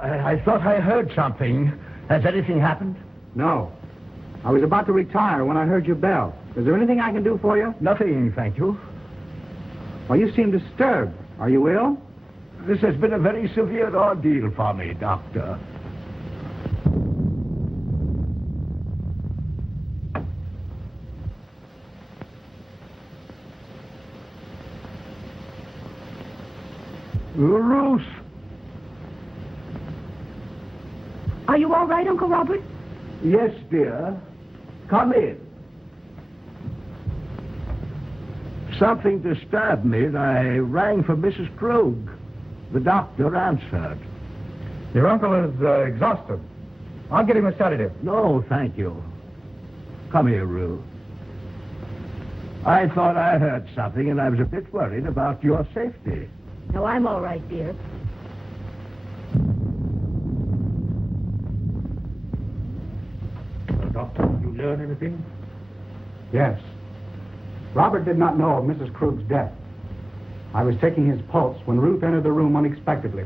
I thought I heard something. Has anything happened? No. I was about to retire when I heard your bell. Is there anything I can do for you? Nothing, thank you. Well, you seem disturbed. Are you ill? This has been a very severe ordeal for me, Doctor. Ruth! Are you all right, Uncle Robert? Yes, dear. Come in. Something disturbed me, and I rang for Mrs. Krug. The doctor answered. Your uncle is exhausted. I'll get him a sedative. No, thank you. Come here, Ruth. I thought I heard something, and I was a bit worried about your safety. No, I'm all right, dear. Doctor, did you learn anything? Yes. Robert did not know of Mrs. Krug's death. I was taking his pulse when Ruth entered the room unexpectedly,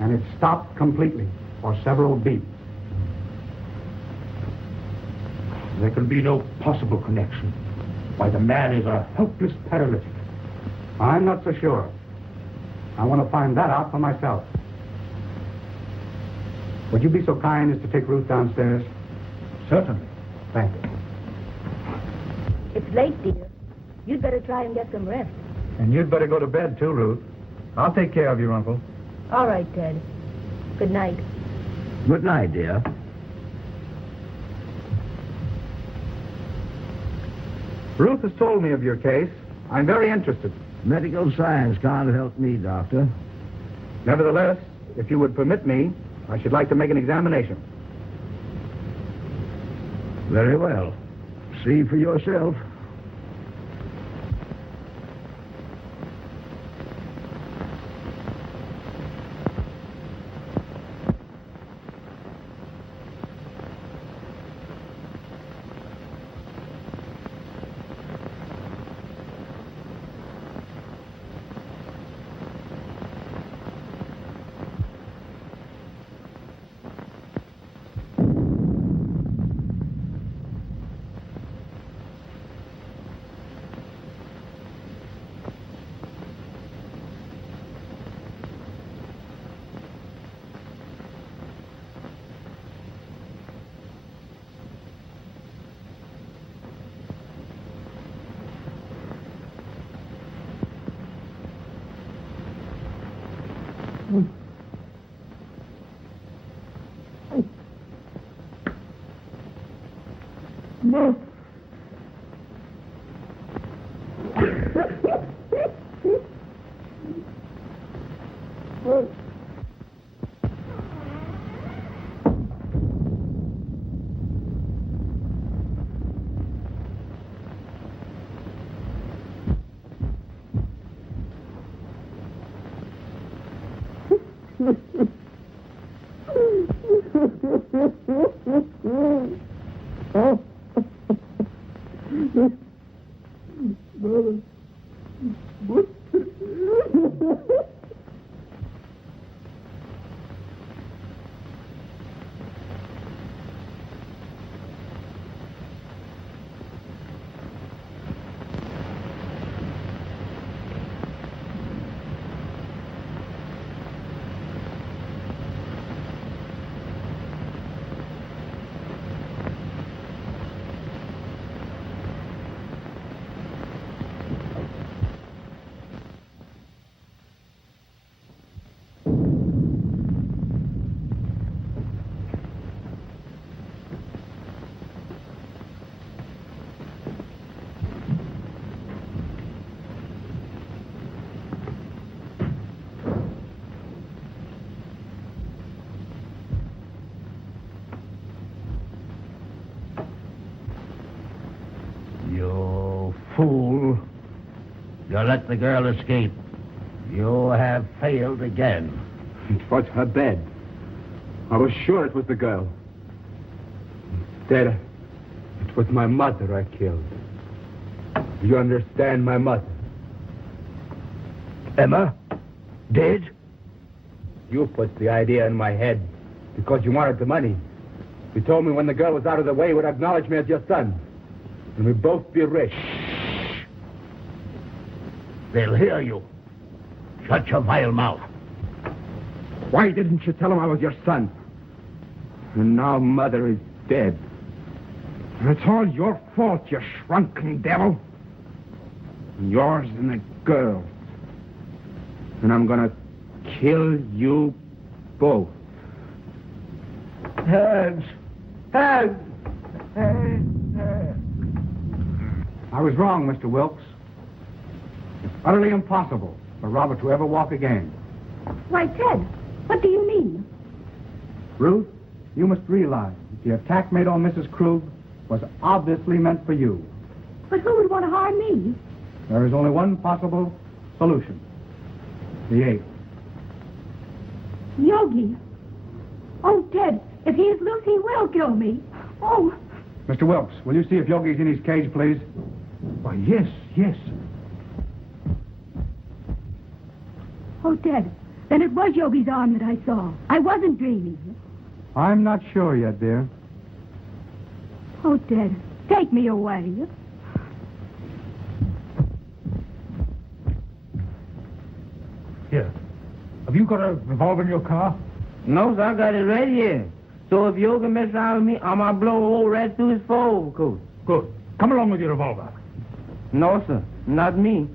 and it stopped completely for several beats. There can be no possible connection. Why, the man is a helpless paralytic. I'm not so sure. I want to find that out for myself. Would you be so kind as to take Ruth downstairs? Certainly. Thank you. It's late, dear. You'd better try and get some rest. And you'd better go to bed, too, Ruth. I'll take care of your uncle. All right, Ted. Good night. Good night, dear. Ruth has told me of your case. I'm very interested. Medical science can't help me, Doctor. Nevertheless, if you would permit me, I should like to make an examination. Very well. See for yourself. No. fool. You let the girl escape. You have failed again. It was her bed. I was sure it was the girl. Instead, it was my mother I killed. Do you understand, my mother? Emma? Dead? You put the idea in my head because you wanted the money. You told me when the girl was out of the way, you would acknowledge me as your son. And we'd both be rich. They'll hear you. Shut your vile mouth. Why didn't you tell him I was your son? And now Mother is dead. And it's all your fault, you shrunken devil. Yours and the girl's. And I'm gonna kill you both. Hands! Hands! I was wrong, Mr. Wilkes. It's utterly impossible for Robert to ever walk again. Why, Ted, what do you mean? Ruth, you must realize that the attack made on Mrs. Krug was obviously meant for you. But who would want to harm me? There is only one possible solution. The ape. Yogi. Oh, Ted, if he is loose, he will kill me. Oh. Mr. Wilkes, will you see if Yogi's in his cage, please? Why, yes, yes. Oh, Ted, then it was Yogi's arm that I saw. I wasn't dreaming. I'm not sure yet, dear. Oh, Ted, take me away. Here. Have you got a revolver in your car? No, sir, I got it right here. So if Yogi messes around with me, I'm going to blow a hole right through his overcoat. Good. Come along with your revolver. No, sir, not me.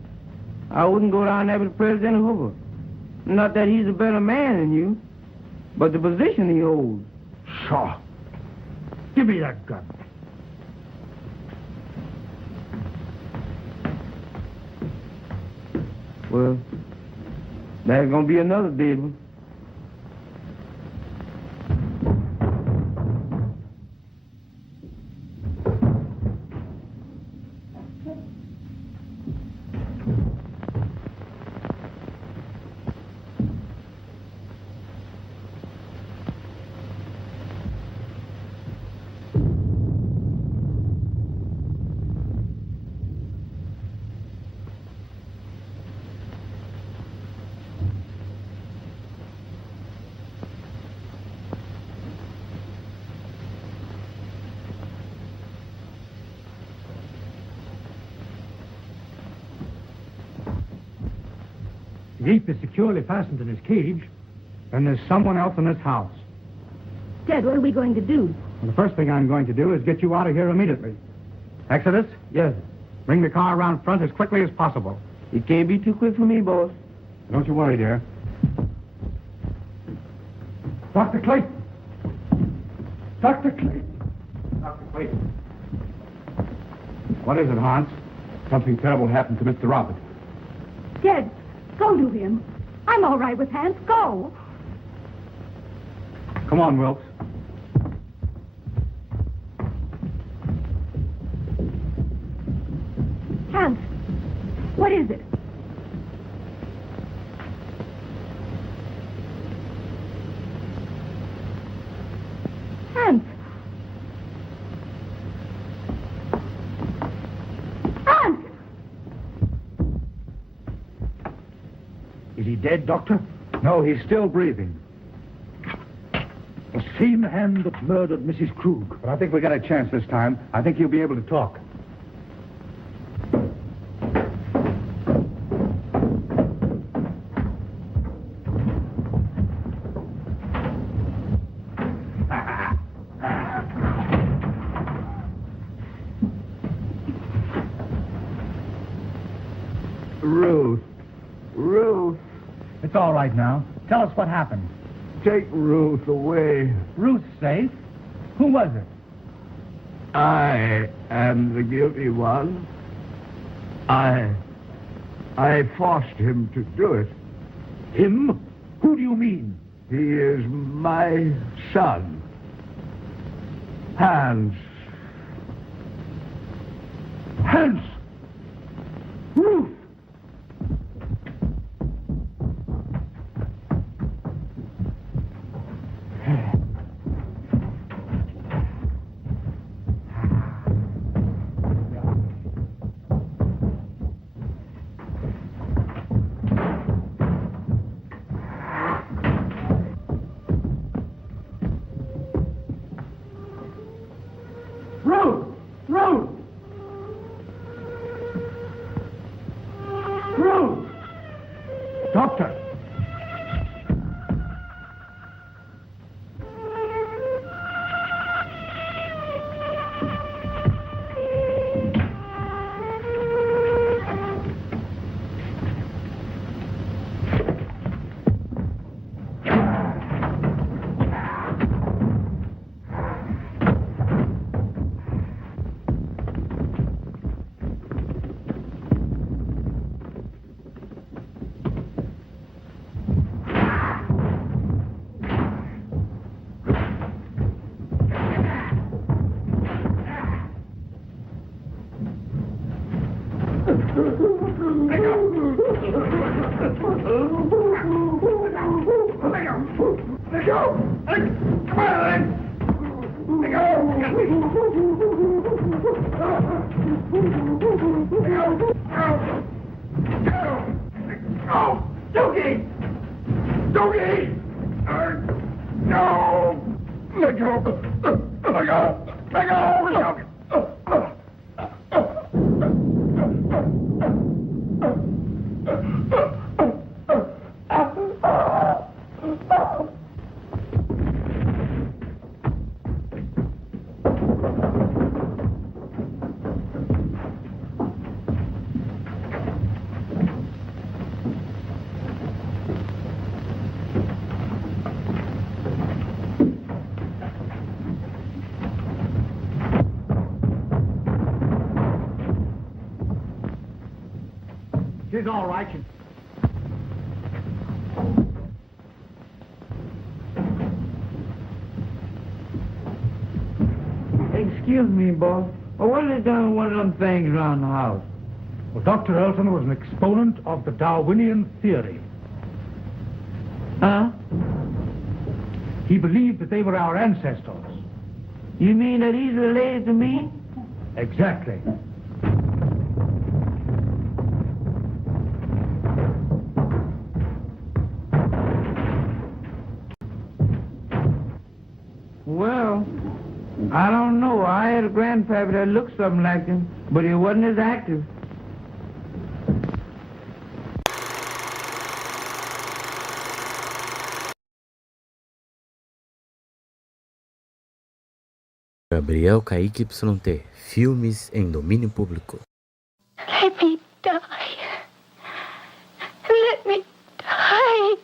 I wouldn't go down there with President Hoover. Not that he's a better man than you, but the position he holds. Sure. Give me that gun. Well, there's going to be another big one. The ape is securely fastened in his cage. Then there's someone else in this house. Ted, what are we going to do? Well, the first thing I'm going to do is get you out of here immediately. Exodus? Yes. Bring the car around front as quickly as possible. It can't be too quick for me, boss. Don't you worry, dear. Dr. Clayton! Dr. Clayton! Dr. Clayton. What is it, Hans? Something terrible happened to Mr. Robert. Ted, go to him. I'm all right with Hans. Go. Come on, Wilkes. Hans, what is it? Hans. Hans! Is he dead, Doctor? No, he's still breathing. The same hand that murdered Mrs. Krug. But I think we got a chance this time. I think he'll be able to talk. Ruth. It's all right now. Tell us what happened. Take Ruth away. Ruth's safe? Who was it? I am the guilty one. I forced him to do it. Him? Who do you mean? He is my son. Hans. Hans! Cruz! Doctor! She's all right. Excuse me, boss. Well, what have they done with one of them things around the house? Well, Dr. Elton was an exponent of the Darwinian theory. Huh? He believed that they were our ancestors. You mean that he's related to me? Exactly. Well, I don't know. I had a grandpappy that looked something like him, but he wasn't as active. Gabriel Kaique YT, filmes em domínio público. Let me die. Let me die.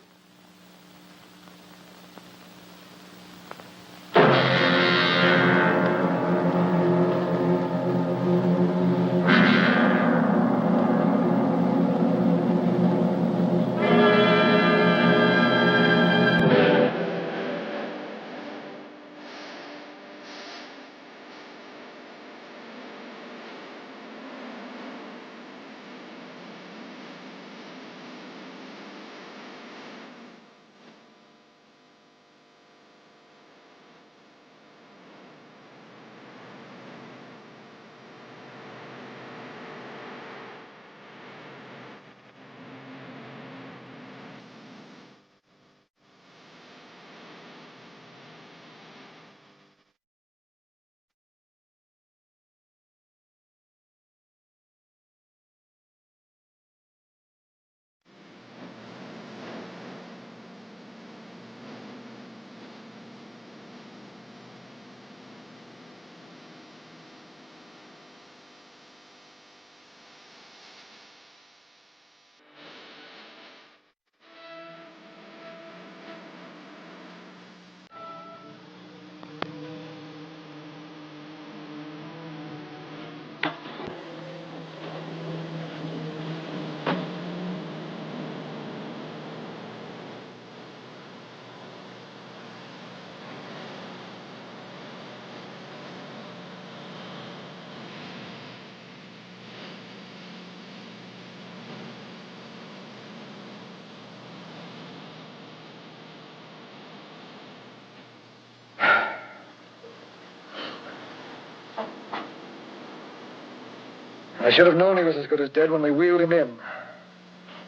I should have known he was as good as dead when we wheeled him in.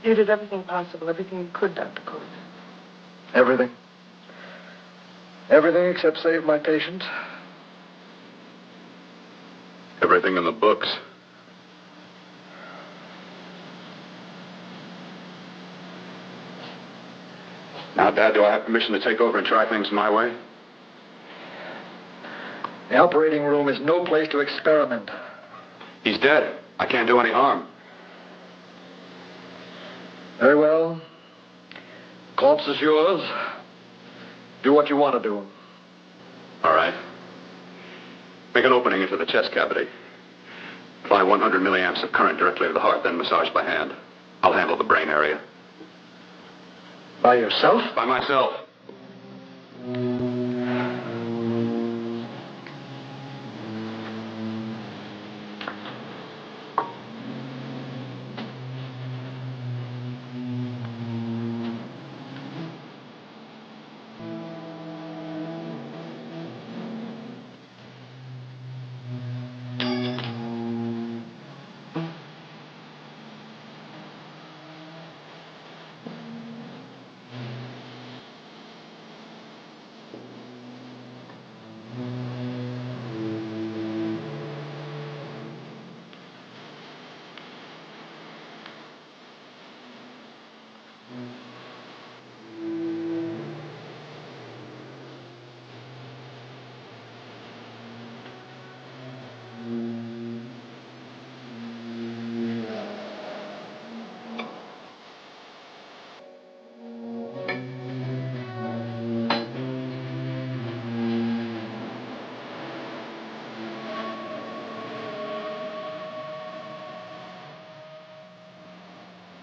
You did everything possible, everything you could, Dr. Curta. Everything. Everything except save my patient. Everything in the books. Now, Dad, do I have permission to take over and try things my way? The operating room is no place to experiment. He's dead. I can't do any harm. Very well. Corpse is yours. Do what you want to do. All right. Make an opening into the chest cavity. Apply 100 milliamps of current directly to the heart, then massage by hand. I'll handle the brain area. By yourself? By myself.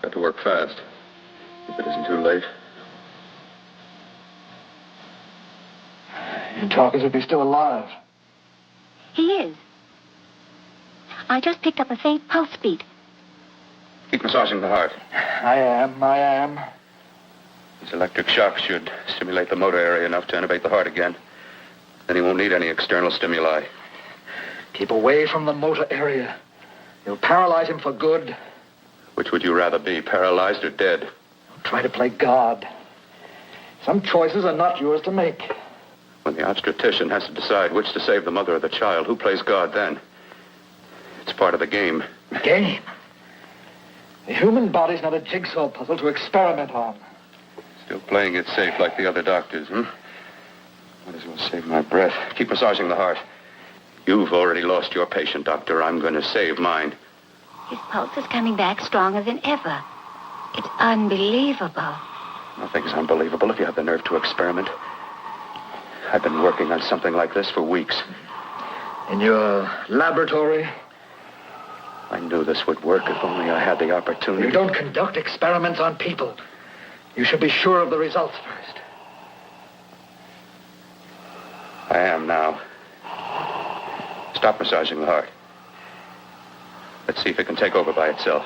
Got to work fast. If it isn't too late. You talk as if he's still alive. He is. I just picked up a faint pulse beat. Keep massaging the heart. I am. These electric shocks should stimulate the motor area enough to innervate the heart again. Then he won't need any external stimuli. Keep away from the motor area. You'll paralyze him for good. Which would you rather be, paralyzed or dead? Try to play God. Some choices are not yours to make. When the obstetrician has to decide which to save the mother or the child, who plays God then? It's part of the game. Game? The human body's not a jigsaw puzzle to experiment on. Still playing it safe like the other doctors, Might as well save my breath. Keep massaging the heart. You've already lost your patient, Doctor. I'm going to save mine. His pulse is coming back stronger than ever. It's unbelievable. Nothing's unbelievable if you have the nerve to experiment. I've been working on something like this for weeks. In your laboratory? I knew this would work if only I had the opportunity. You don't conduct experiments on people. You should be sure of the results first. I am now. Stop massaging the heart. Let's see if it can take over by itself.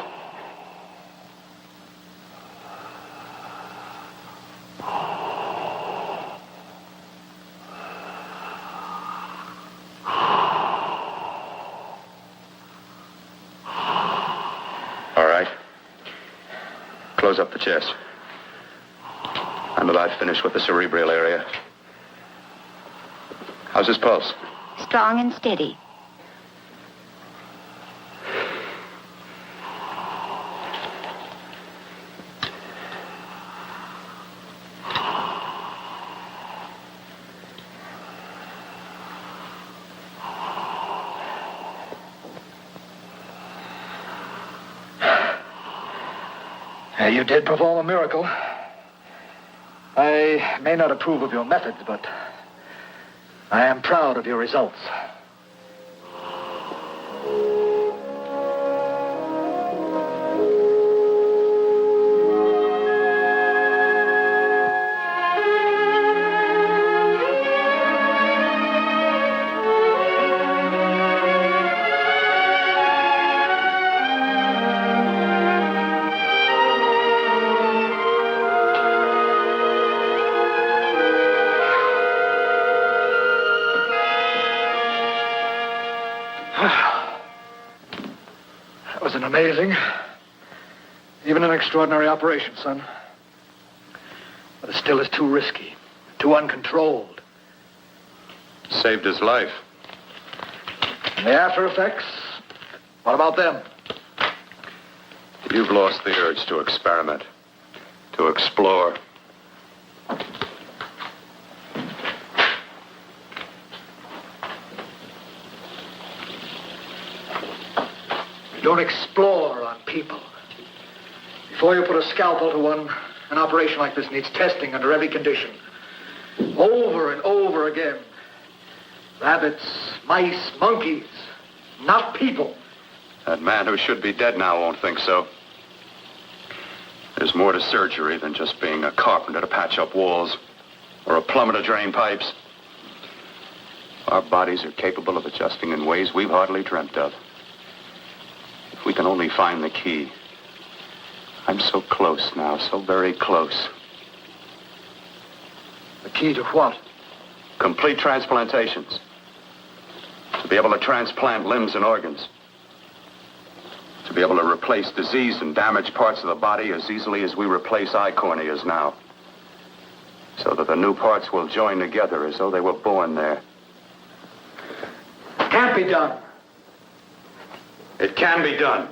All right. Close up the chest. I'm about finished with the cerebral area. How's his pulse? Strong and steady. You did perform a miracle. I may not approve of your methods, but I am proud of your results. That was an amazing, even an extraordinary operation, son. But it still is too risky, too uncontrolled. Saved his life. And the after effects, what about them? You've lost the urge to experiment, to explore. You don't explore on people. Before you put a scalpel to one, an operation like this needs testing under every condition. Over and over again. Rabbits, mice, monkeys, not people. That man who should be dead now won't think so. There's more to surgery than just being a carpenter to patch up walls or a plumber to drain pipes. Our bodies are capable of adjusting in ways we've hardly dreamt of. If we can only find the key. I'm so close now, so very close. The key to what? Complete transplantations. To be able to transplant limbs and organs. To be able to replace diseased and damaged parts of the body as easily as we replace eye corneas now. So that the new parts will join together as though they were born there. Can't be done. It can be done.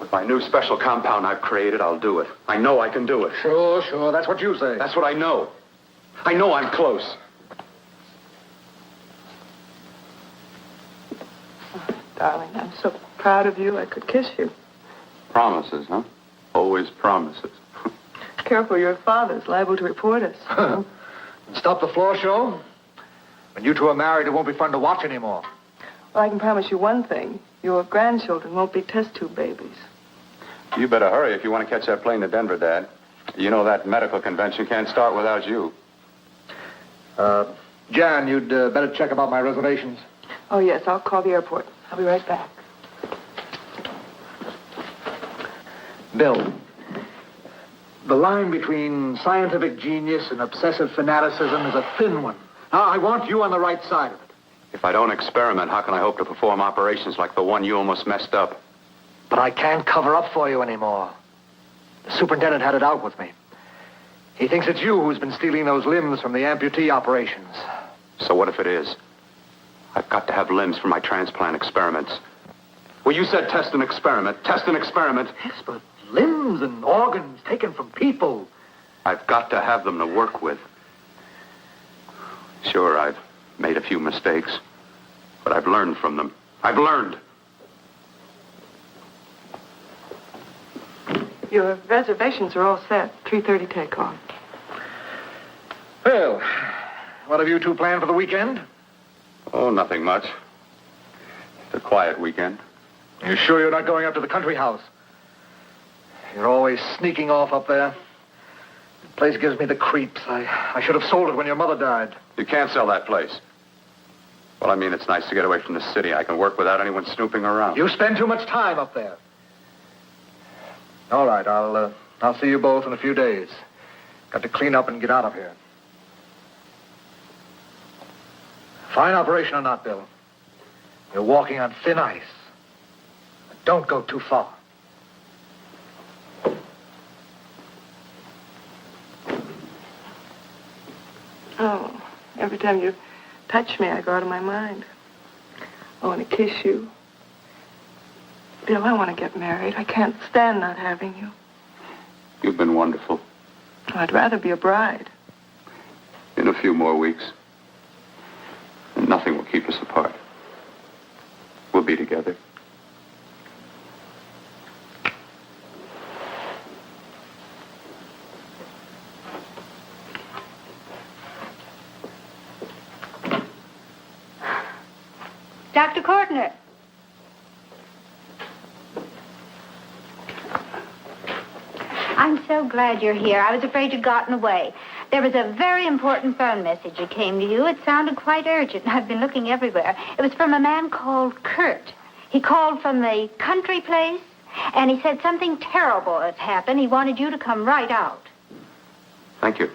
With my new special compound I've created, I'll do it. I know I can do it. Sure. That's what you say. That's what I know. I know I'm close. Darling, I'm so proud of you, I could kiss you. Promises, huh? Always promises. Careful, your father's liable to report us. Stop the floor show? When you two are married, it won't be fun to watch anymore. Well, I can promise you one thing. Your grandchildren won't be test tube babies. You better hurry if you want to catch that plane to Denver, Dad. You know that medical convention can't start without you. Jan, you'd better check about my reservations. Oh, yes, I'll call the airport. I'll be right back. Bill, the line between scientific genius and obsessive fanaticism is a thin one. Now, I want you on the right side of it. If I don't experiment, how can I hope to perform operations like the one you almost messed up? But I can't cover up for you anymore. The superintendent had it out with me. He thinks it's you who's been stealing those limbs from the amputee operations. So what if it is? I've got to have limbs for my transplant experiments. Well, you said test and experiment. Test and experiment. Yes, but limbs and organs taken from people. I've got to have them to work with. Sure, I've made a few mistakes, but I've learned from them. I've learned. Your reservations are all set. 3:30 takeoff. Well, what have you two planned for the weekend? Oh, nothing much. It's a quiet weekend. You sure you're not going up to the country house? You're always sneaking off up there. The place gives me the creeps. I should have sold it when your mother died. You can't sell that place. Well, I mean, it's nice to get away from the city. I can work without anyone snooping around. You spend too much time up there. All right, I'll see you both in a few days. Got to clean up and get out of here. Fine operation or not, Bill. You're walking on thin ice. But don't go too far. Oh, every time you touch me, I go out of my mind. I want to kiss you. Bill, I want to get married. I can't stand not having you. You've been wonderful. I'd rather be a bride. In a few more weeks. And nothing will keep us apart. We'll be together. Dr. Courtner. I'm so glad you're here. I was afraid you'd gotten away. There was a very important phone message that came to you. It sounded quite urgent. I've been looking everywhere. It was from a man called Kurt. He called from the country place, and he said something terrible had happened. He wanted you to come right out. Thank you.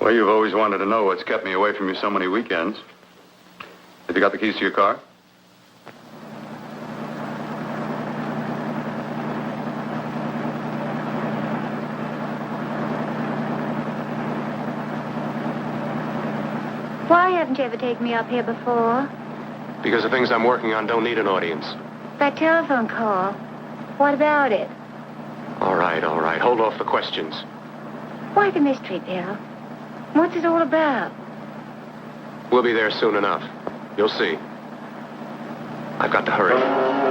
Well, you've always wanted to know what's kept me away from you so many weekends. Have you got the keys to your car? Why haven't you ever taken me up here before? Because the things I'm working on don't need an audience. That telephone call. What about it? All right. Hold off the questions. Why the mystery, Bill? What's it all about? We'll be there soon enough. You'll see. I've got to hurry.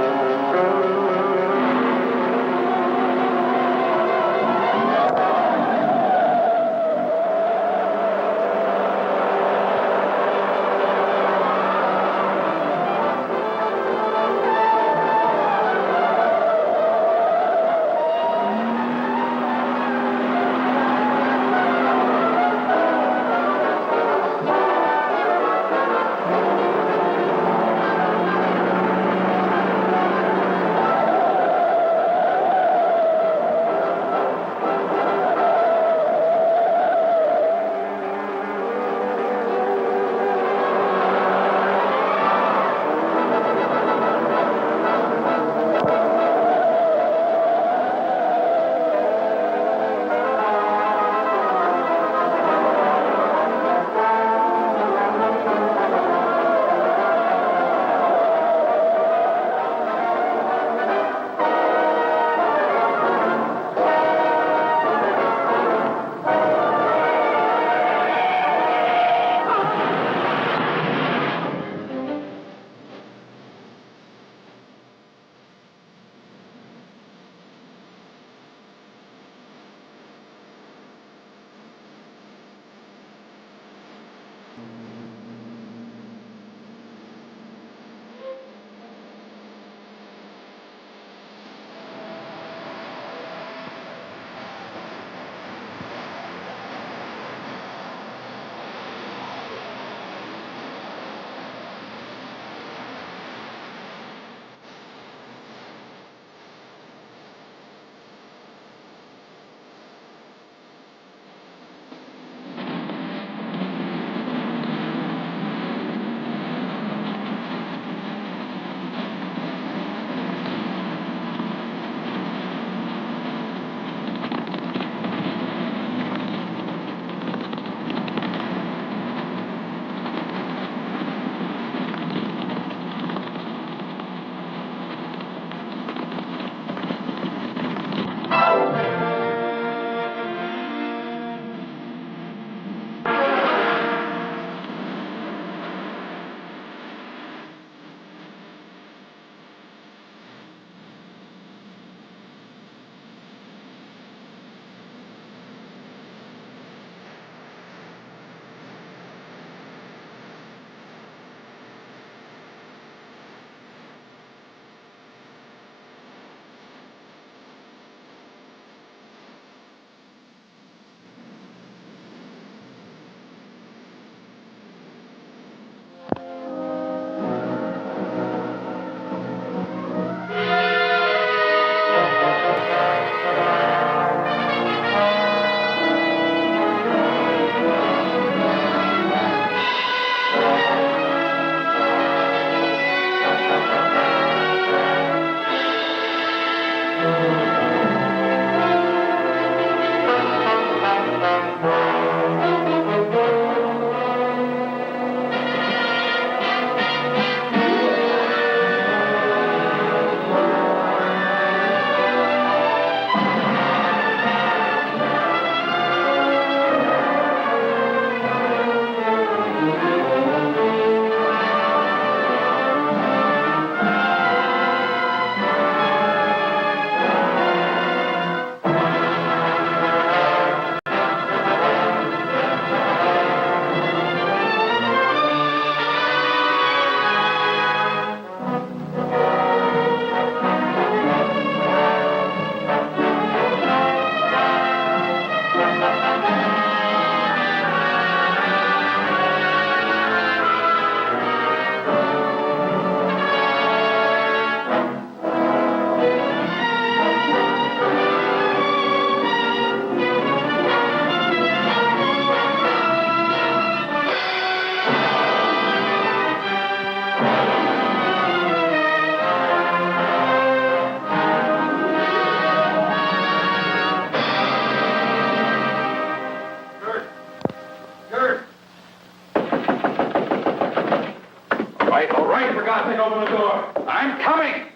All right, for God's sake, open the door. I'm coming.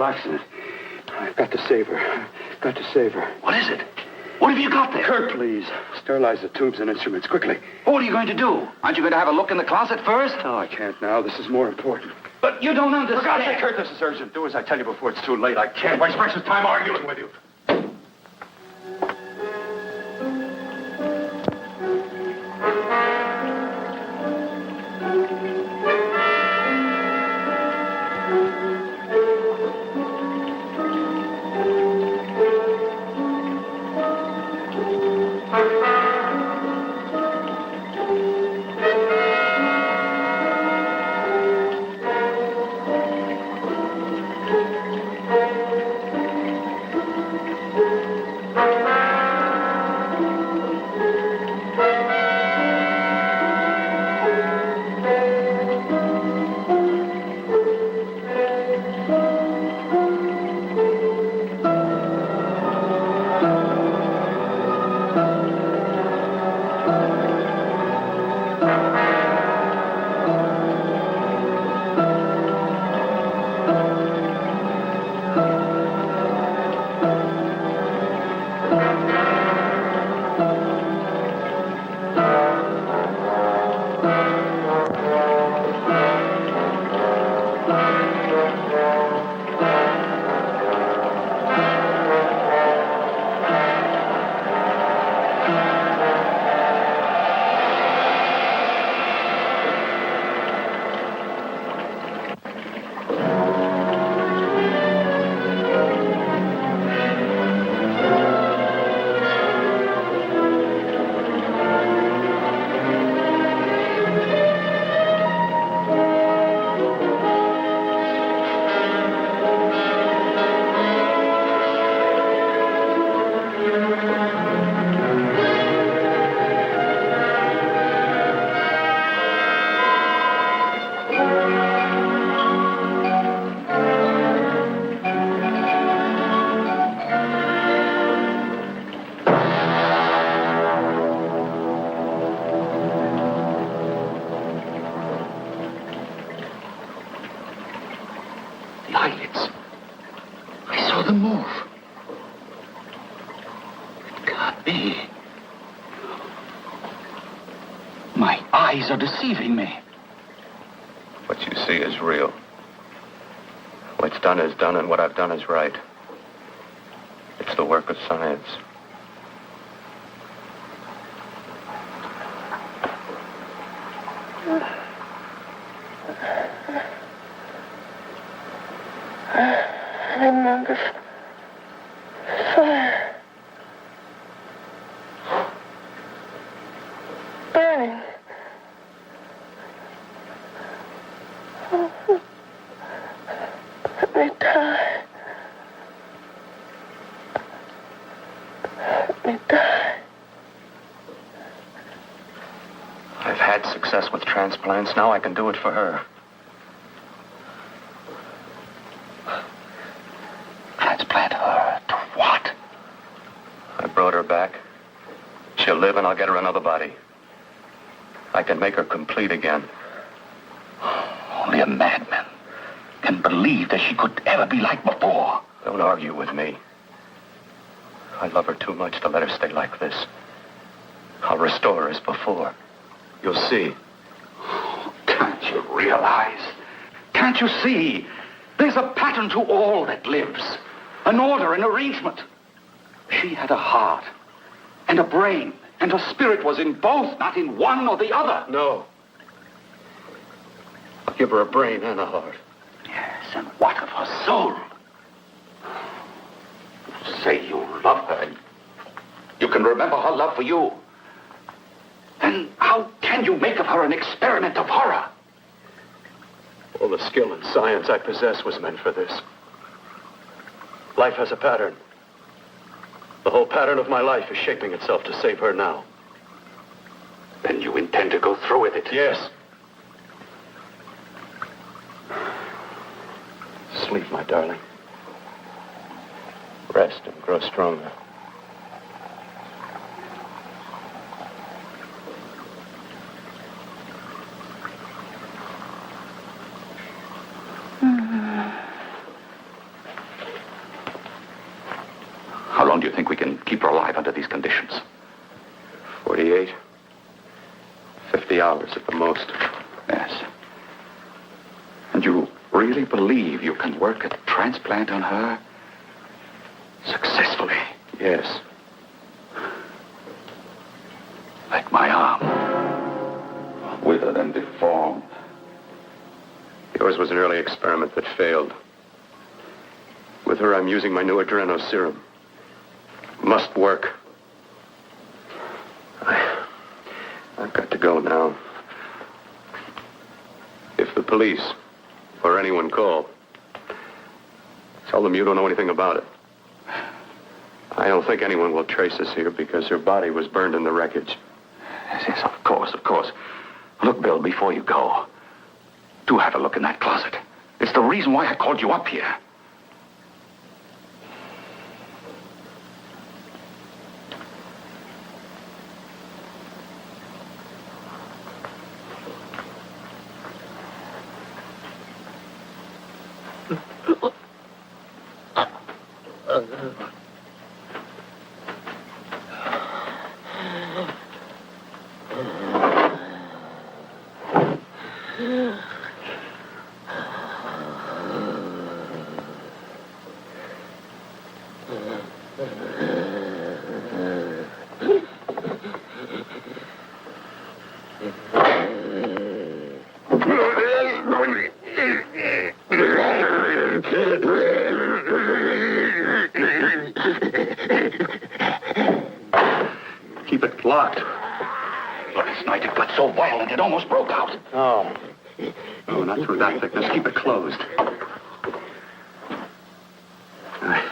terrible accident. I've got to save her. Got to save her. What is it? What have you got there? Kurt, please. Sterilize the tubes and instruments, quickly. What are you going to do? Aren't you going to have a look in the closet first? No, I can't now. This is more important. But you don't understand. For God's sake, Kurt, this is urgent. Do as I tell you before it's too late. I can't waste precious time arguing with you. Are deceiving me. What you see is real. What's done is done, and what I've done is right. It's the work of science. I remember fire. Burning. Let me die. Let me die. I've had success with transplants. Now I can do it for her. Transplant her to what? I brought her back. She'll live and I'll get her another body. I can make her complete again. Only a madman can believe that she could ever be like before. Don't argue with me. I love her too much to let her stay like this. I'll restore her as before. You'll see. Can't you realize? Can't you see? There's a pattern to all that lives. An order, an arrangement. She had a heart and a brain, and her spirit was in both, not in one or the other. No. I'll give her a brain and a heart. Yes, and what of her soul? Say you love her, and you can remember her love for you. Then how can you make of her an experiment of horror? All the skill and science I possess was meant for this. Life has a pattern. The whole pattern of my life is shaping itself to save her now. Then you intend to go through with it? Yes. Sleep, my darling. Rest and grow stronger. long do you think we can keep her alive under these conditions? 48. 50 hours at the most. Yes. And you really believe you can work a transplant on her successfully? Yes. Like my arm. Withered and deformed. Yours was an early experiment that failed. With her, I'm using my new adreno serum. Must work. I've got to go now. If the police or anyone call, tell them you don't know anything about it. I don't think anyone will trace us here because her body was burned in the wreckage. Yes, of course, of course. Look, Bill, before you go, do have a look in that closet. It's the reason why I called you up here. Keep it locked. Last night it got so violent it almost broke out. Oh. Oh, not through that thickness. Keep it closed. I've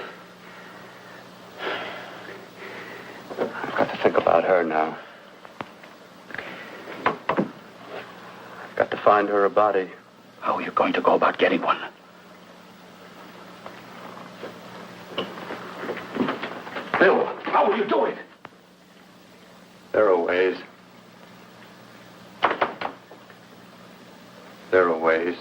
got to think about her now. I've got to find her a body. How are you going to go about getting one? Bill, how will you do it? There are ways. There are ways.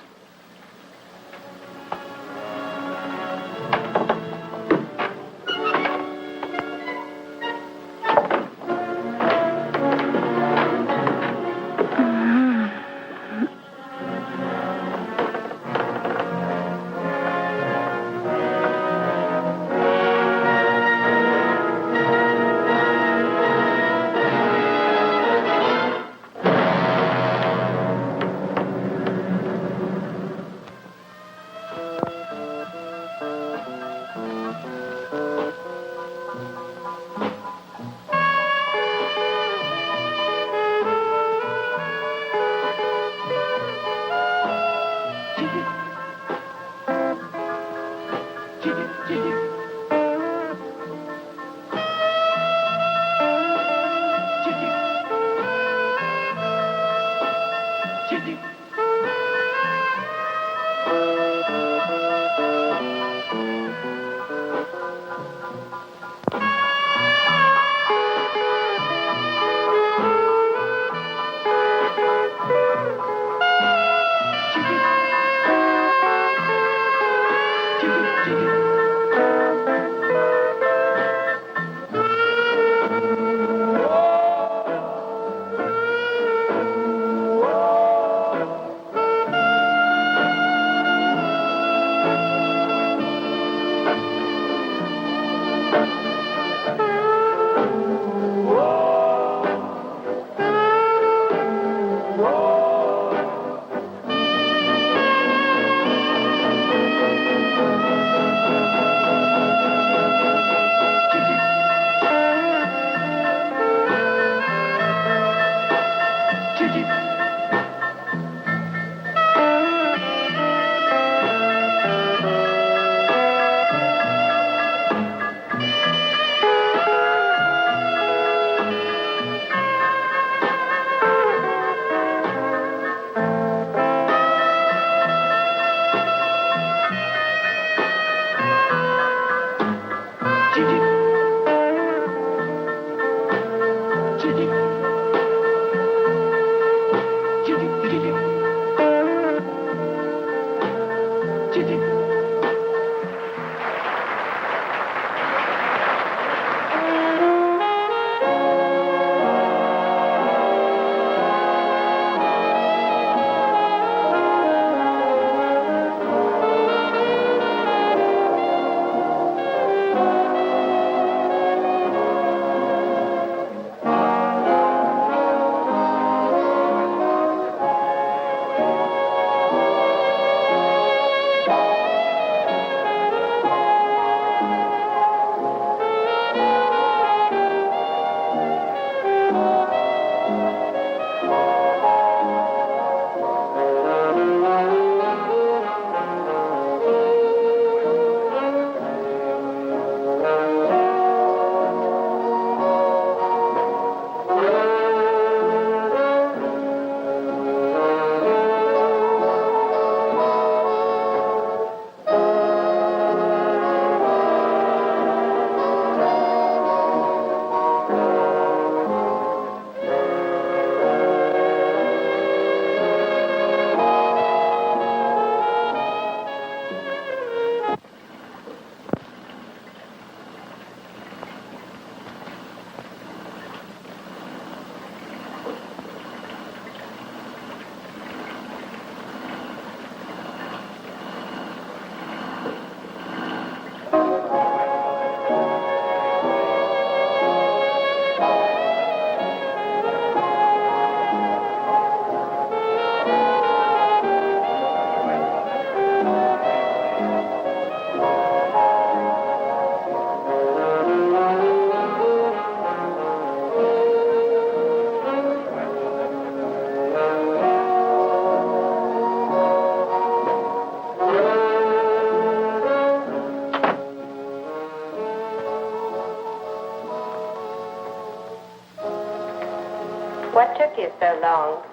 What took you so long?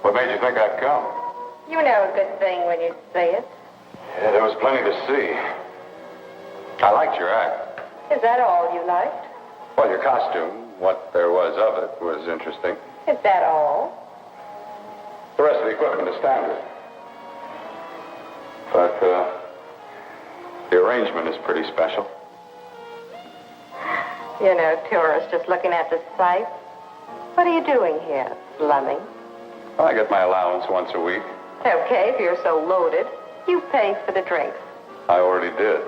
What made you think I'd come? You know a good thing when you see it. Yeah, there was plenty to see. I liked your act. Is that all you liked? Well, your costume, what there was of it, was interesting. Is that all? The rest of the equipment is standard. But, the arrangement is pretty special. You know, tourists just looking at the sights. What are you doing here? Slumming? Well, I get my allowance once a week. Okay, if you're so loaded, you pay for the drinks. I already did.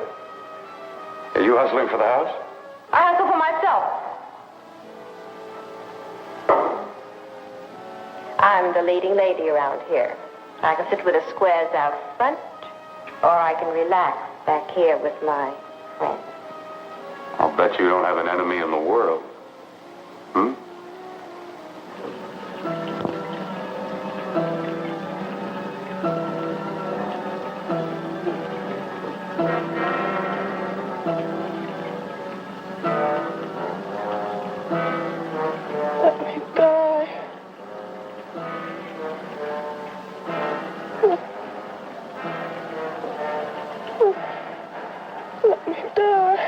Are you hustling for the house? I hustle for myself. I'm the leading lady around here. I can sit with the squares out front, or I can relax back here with my friends. I'll bet you don't have an enemy in the world. Hmm? Let me die. Let me die.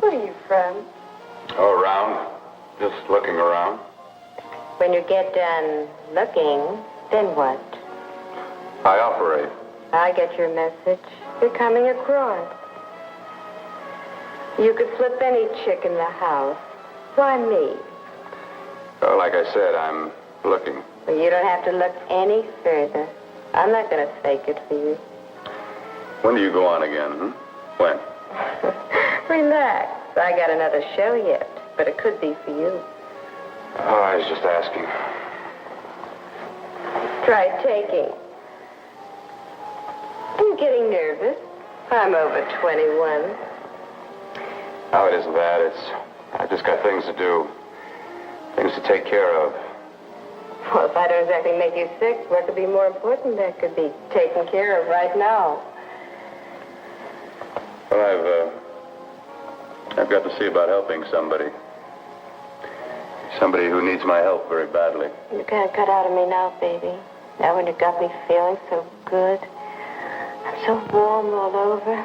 Where are you from? Oh, around. Just looking around. When you get done looking, then what? I operate. I get your message. You're coming across. You could flip any chick in the house. Why me? Oh, like I said, I'm looking. Well, you don't have to look any further. I'm not going to fake it for you. When do you go on again, hmm? When? Relax. I got another show yet, but it could be for you. Oh, I was just asking. Try taking. I'm getting nervous. I'm over 21. No, it isn't that. I've just got things to do. Things to take care of. Well, if I don't exactly make you sick, what could be more important that could be taken care of right now? Well, I've got to see about helping somebody. Somebody who needs my help very badly. You can't cut out of me now, baby. Now when you got me feeling so good. I'm so warm all over.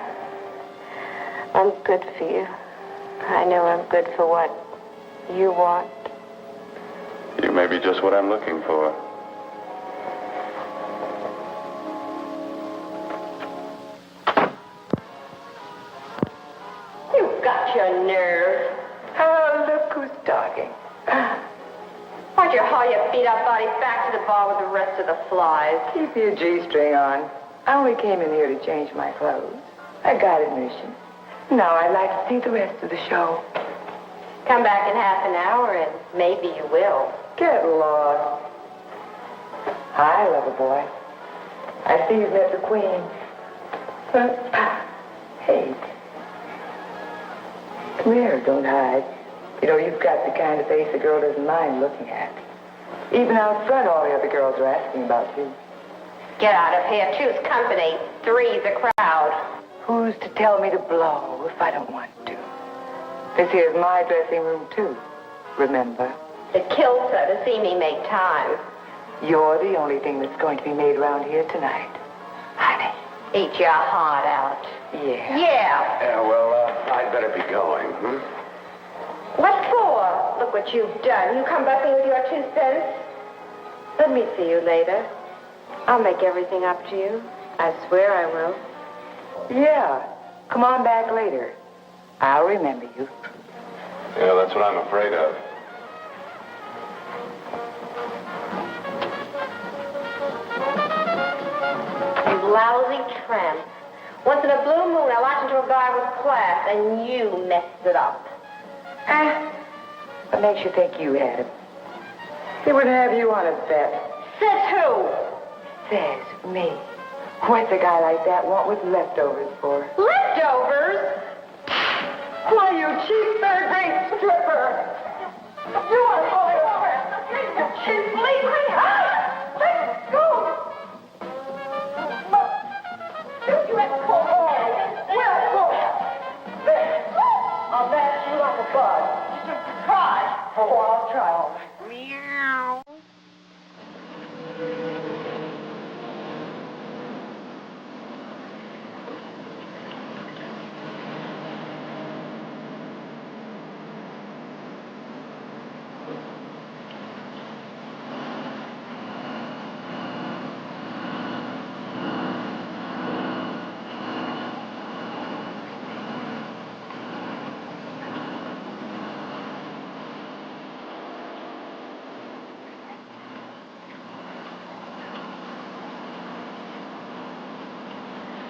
I'm good for you. I know I'm good for what you want. You may be just what I'm looking for. You've got your nerve. Oh, look who's talking. Why'd you haul your beat-up body back to the bar with the rest of the flies? Keep your G-string on. I only came in here to change my clothes. I got admission. Now I'd like to see the rest of the show. Come back in half an hour and maybe you will. Get lost. Hi, lover boy. I see you've met the queen. Hey. Come here, don't hide. You know, you've got the kind of face a girl doesn't mind looking at. Even out front, all the other girls are asking about you. Get out of here. Choose company. Three's a crowd. Who's to tell me to blow if I don't want to? This here's my dressing room, too. Remember? It kills her to see me make time. You're the only thing that's going to be made around here tonight. Honey. Eat your heart out. Yeah. Yeah. Yeah, well, I'd better be going, hmm? What for? Look what you've done. You come back with your 2 cents. Let me see you later. I'll make everything up to you. I swear I will. Yeah. Come on back later. I'll remember you. Yeah, that's what I'm afraid of. You lousy tramp. Once in a blue moon, I walked into a bar with class, and you messed it up. What makes you think you had him? He wouldn't have you on a bet. Says who? Says me. What's a guy like that want with leftovers for? Leftovers? Why, you cheap third-rate stripper! You want to pull it over? You cheap lead. Let go! You had to pull over. Well, go. There. try all right. Meow.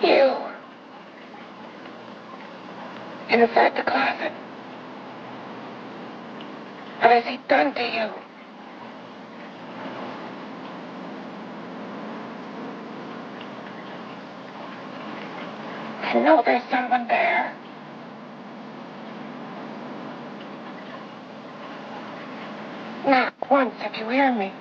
You. Inside the closet. What has he done to you? I know there's someone there. Knock once if you hear me.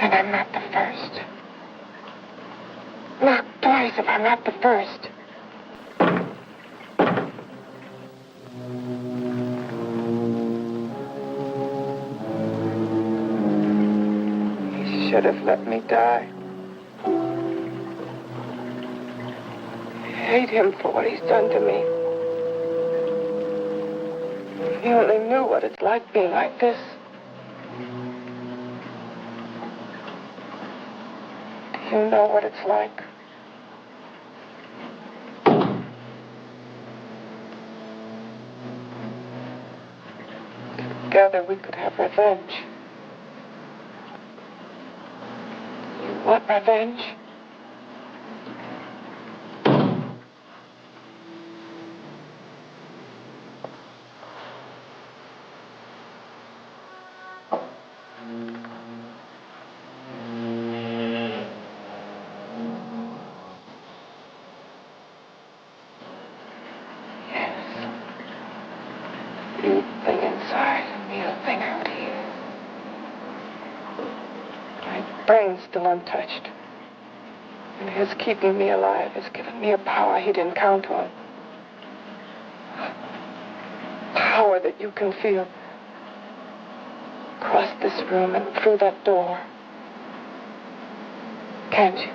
And I'm not the first. Knock twice if I'm not the first. He should have let me die. I hate him for what he's done to me. If he only knew what it's like being like this. You know what it's like. Together we could have revenge. You want revenge? Still untouched. And his keeping me alive has given me a power he didn't count on. Power that you can feel across this room and through that door. Can't you?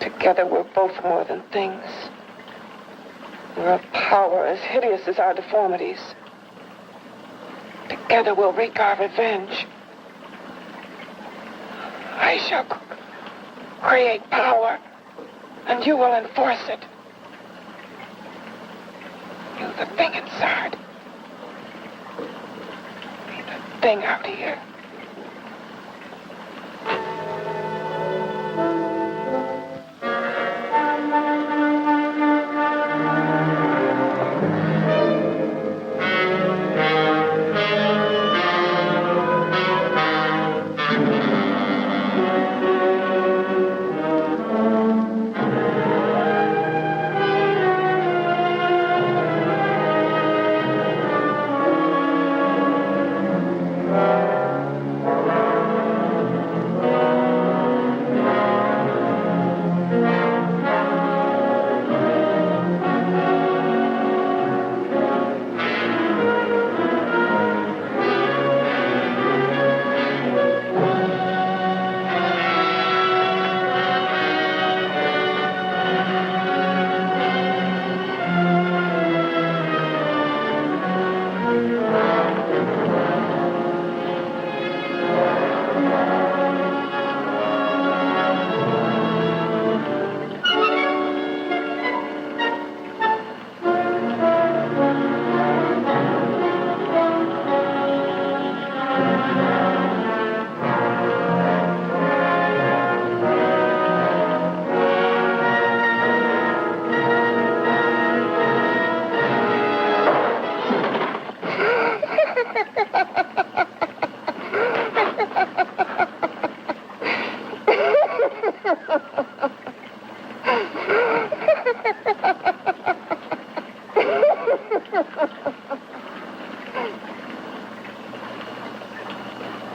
Together we're both more than things. We're a power as hideous as our deformities. Together we'll wreak our revenge. I shall create power, and you will enforce it. You, the thing inside. Me, the thing out here.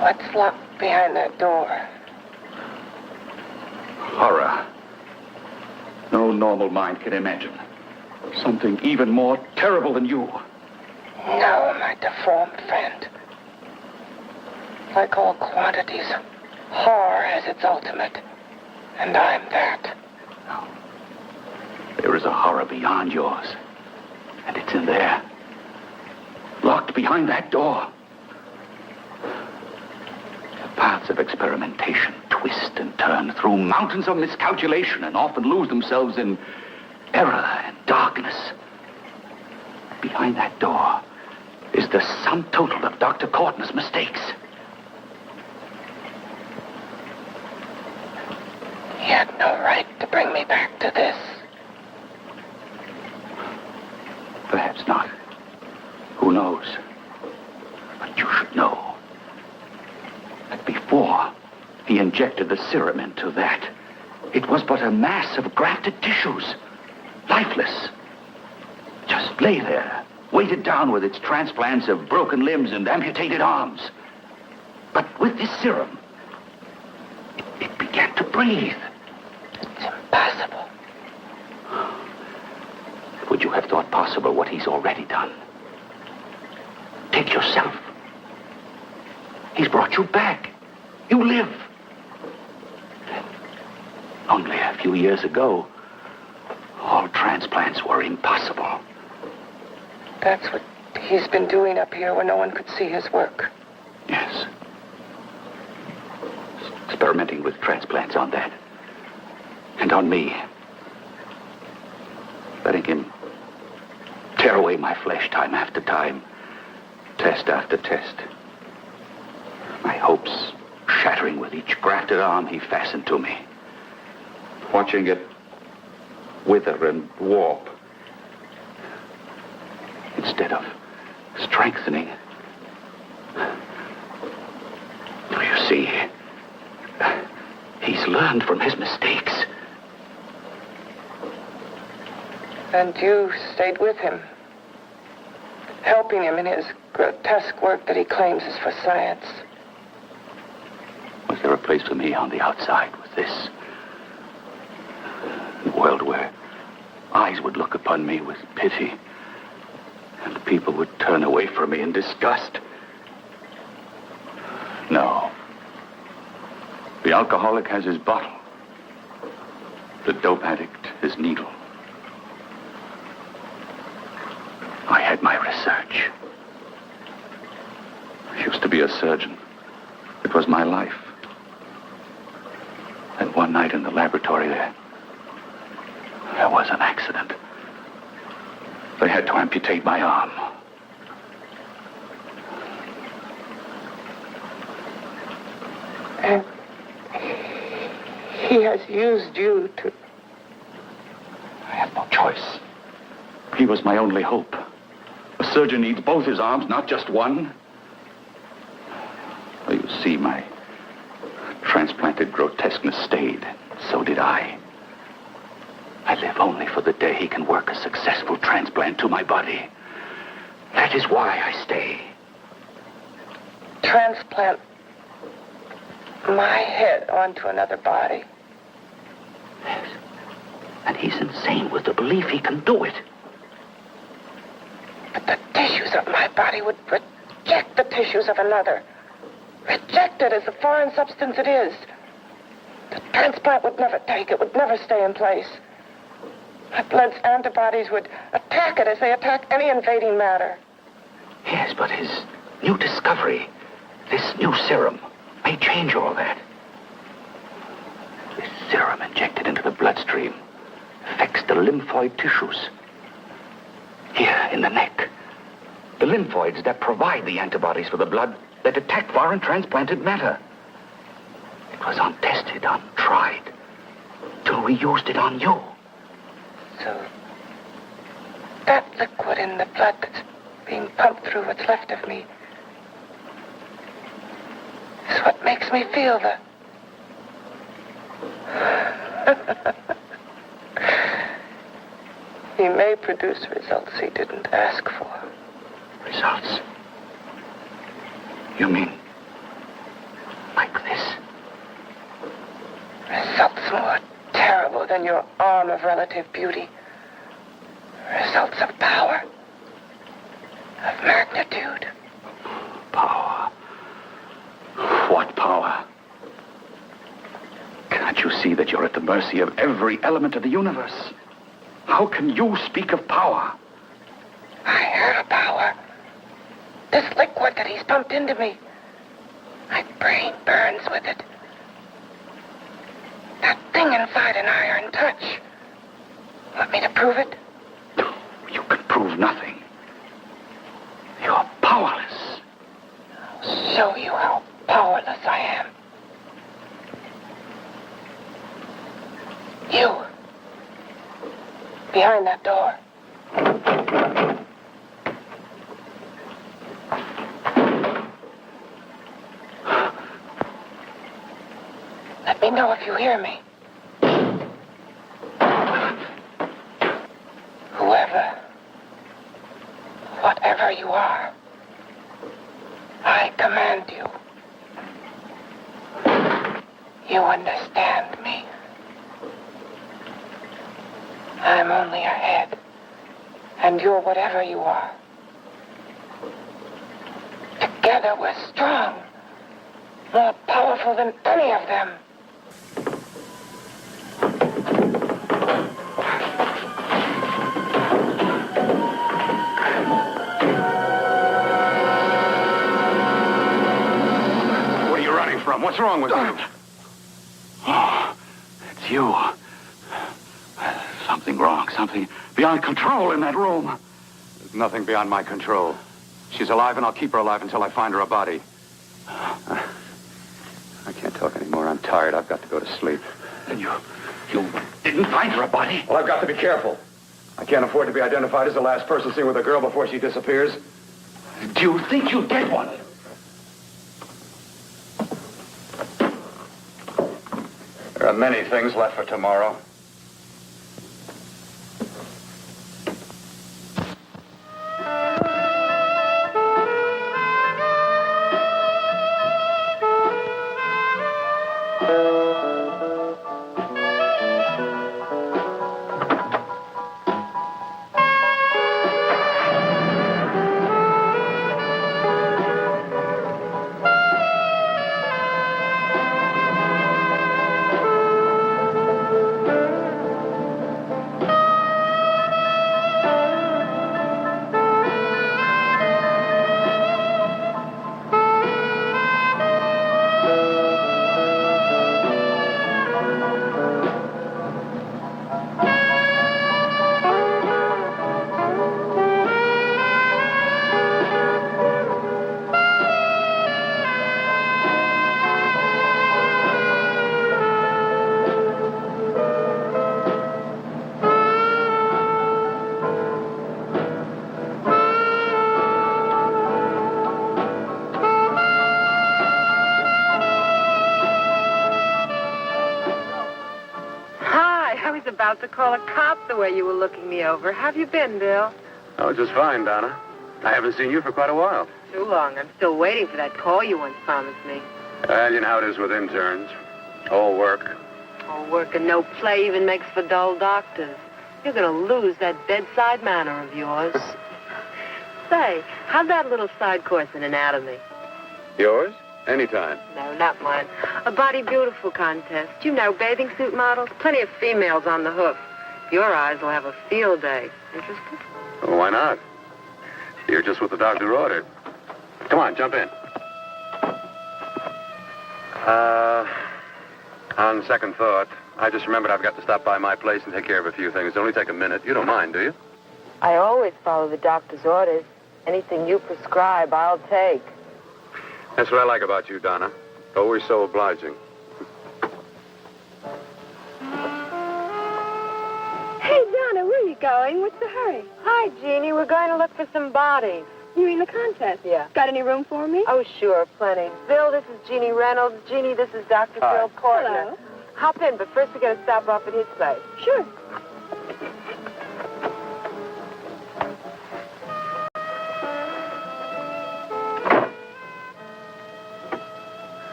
What's locked behind that door? Horror. No normal mind can imagine. Something even more terrible than you. No, my deformed friend. Like all quantities, horror has its ultimate. And I'm that. There is a horror beyond yours. And it's in there. Locked behind that door. The paths of experimentation twist and turn through mountains of miscalculation and often lose themselves in error and darkness. Behind that door is the sum total of Dr. Corton's mistakes. He had no right to bring me back to this. Perhaps not. Who knows? But you should know that before he injected the serum into that, it was but a mass of grafted tissues, lifeless. Just lay there, weighted down with its transplants of broken limbs and amputated arms. But with this serum, it began to breathe. It's impossible. Would you have thought possible what he's already done? Take yourself. He's brought you back. You live. Only a few years ago, all transplants were impossible. That's what he's been doing up here where no one could see his work. Yes. Experimenting with transplants on that. And on me. Letting him tear away my flesh time after time. Test after test. My hopes shattering with each grafted arm he fastened to me. Watching it wither and warp. Instead of strengthening. You see, he's learned from his mistakes. And you stayed with him, helping him in his grotesque work that he claims is for science. Was there a place for me on the outside with this? A world where eyes would look upon me with pity and people would turn away from me in disgust. No. The alcoholic has his bottle. The dope addict his needle. I had my research. I used to be a surgeon. It was my life. And one night in the laboratory there was an accident. They had to amputate my arm. And he has used you to... I had no choice. He was my only hope. A surgeon needs both his arms, not just one. Well, you see, my transplanted grotesqueness stayed. So did I. I live only for the day he can work a successful transplant to my body. That is why I stay. Transplant my head onto another body. Yes. And he's insane with the belief he can do it. But the tissues of my body would reject the tissues of another. Reject it as the foreign substance it is. The transplant would never take it, would never stay in place. My blood's antibodies would attack it as they attack any invading matter. Yes, but his new discovery, this new serum, may change all that. This serum injected into the bloodstream affects the lymphoid tissues. Here in the neck, the lymphoids that provide the antibodies for the blood that attack foreign transplanted matter. It was untested, untried, till we used it on you. So, that liquid in the blood that's being pumped through what's left of me is what makes me feel the He may produce results he didn't ask for. Results? You mean like this? Results more terrible than your arm of relative beauty. Results of power. Of magnitude. Power. What power? Can't you see that you're at the mercy of every element of the universe? How can you speak of power? I heard of power. This liquid that he's pumped into me. My brain burns with it. That thing inside an iron touch. Want me to prove it? You can prove nothing. You're powerless. I'll show you how powerless I am. You. Behind that door. Let me know if you hear me. Whoever, whatever you are, I command you. You understand me. I'm only a head, and you're whatever you are. Together we're strong, more powerful than any of them. What are you running from? What's wrong with you? Oh, it's you. Something wrong, something beyond control in that room. There's nothing beyond my control. She's alive, and I'll keep her alive until I find her a body. I can't talk anymore. I'm tired. I've got to go to sleep. And you didn't find her a body? Well, I've got to be careful. I can't afford to be identified as the last person seen with a girl before she disappears. Do you think you'll get one? There are many things left for tomorrow. About to call a cop the way you were looking me over. How have you been, Bill? Oh, just fine, Donna. I haven't seen you for quite a while. Too long. I'm still waiting for that call you once promised me. Well, you know how it is with interns. All work. All work and no play even makes for dull doctors. You're going to lose that bedside manner of yours. Say, how'd that little side course in anatomy? Yours? Anytime. No, not mine. A Body Beautiful contest. You know, bathing suit models. Plenty of females on the hoof. Your eyes will have a field day. Interested? Well, why not? You're just what the doctor ordered. Come on, jump in. On second thought, I just remembered I've got to stop by my place and take care of a few things. It'll only take a minute. You don't mind, do you? I always follow the doctor's orders. Anything you prescribe, I'll take. That's what I like about you, Donna. Always so obliging. Hey, Donna, where are you going? What's the hurry? Hi, Jeannie. We're going to look for some bodies. You mean the contest? Yeah. Got any room for me? Oh, sure, plenty. Bill, this is Jeannie Reynolds. Jeannie, this is Dr. Hi. Bill Portner. Hello. Hop in, but first we gotta stop off at his place. Sure.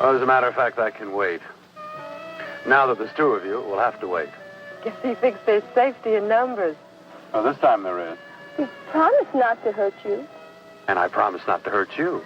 Well, as a matter of fact, I can wait. Now that there's two of you, we'll have to wait. Guess he thinks there's safety in numbers. Well, this time there is. We promise not to hurt you. And I promise not to hurt you.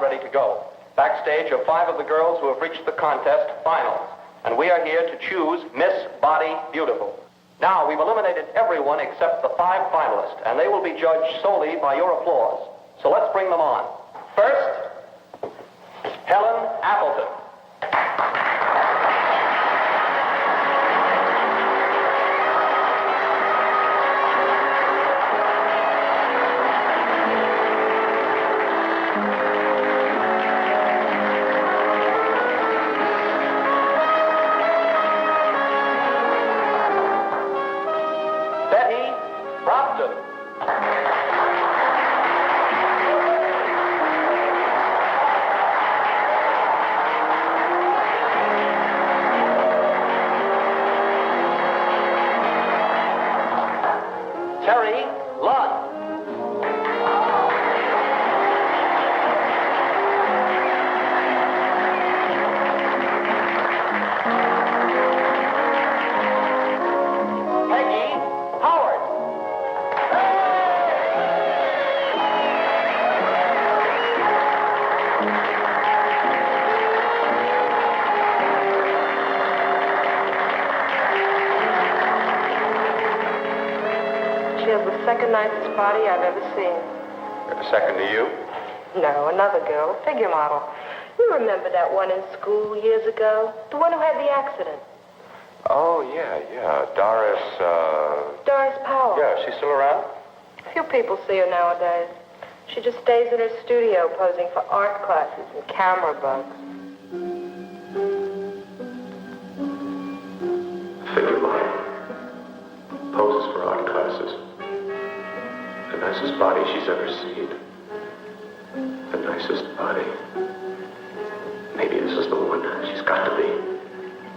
Ready to go. Backstage are 5 of the girls who have reached the contest finals, and we are here to choose Miss Body Beautiful. Now, we've eliminated everyone except the 5 finalists, and they will be judged solely by your applause. So let's bring them on. First, Helen Appleton. Second nicest body I've ever seen. Second to you? No, another girl, a figure model. You remember that one in school years ago? The one who had the accident. Oh, yeah. Doris, Doris Powell. Yeah, she's still around? Few people see her nowadays. She just stays in her studio posing for art classes and camera bugs. Figure model. Poses for art classes. The nicest body she's ever seen. The nicest body. Maybe this is the one. She's got to be.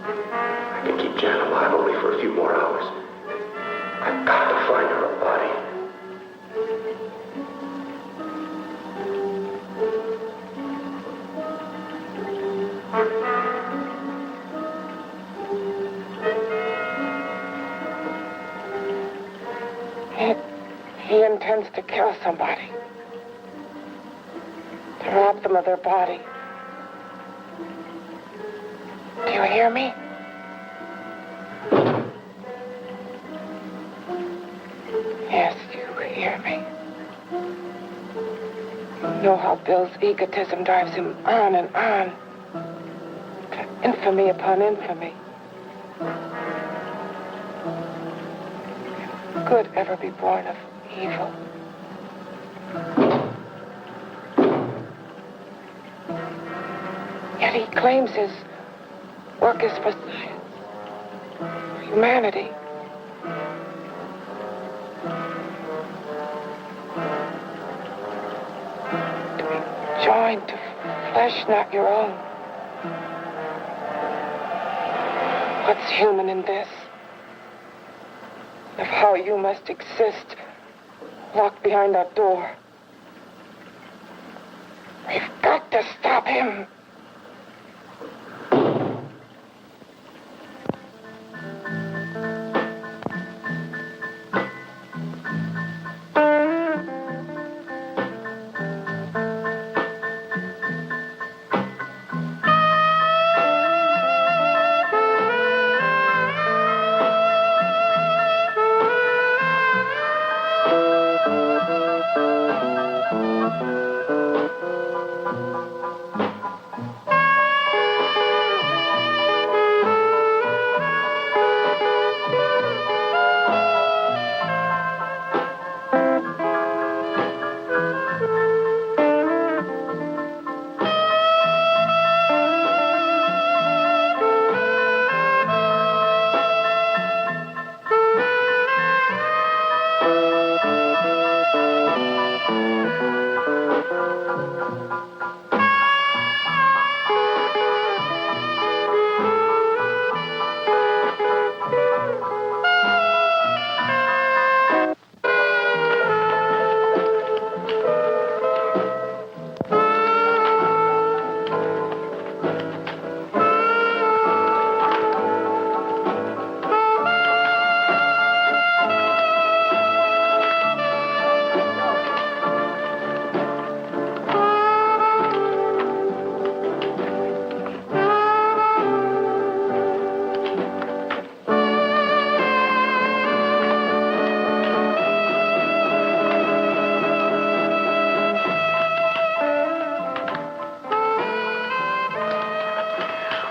I can keep Jan alive only for a few more hours. I've got to find her a body. He intends to kill somebody. To rob them of their body. Do you hear me? Yes, you hear me. You know how Bill's egotism drives him on and on. To infamy upon infamy. Can good ever be born of evil? Yet he claims his work is for science, for humanity. To be joined to flesh not your own. What's human in this? Of how you must exist, locked behind that door. We've got to stop him.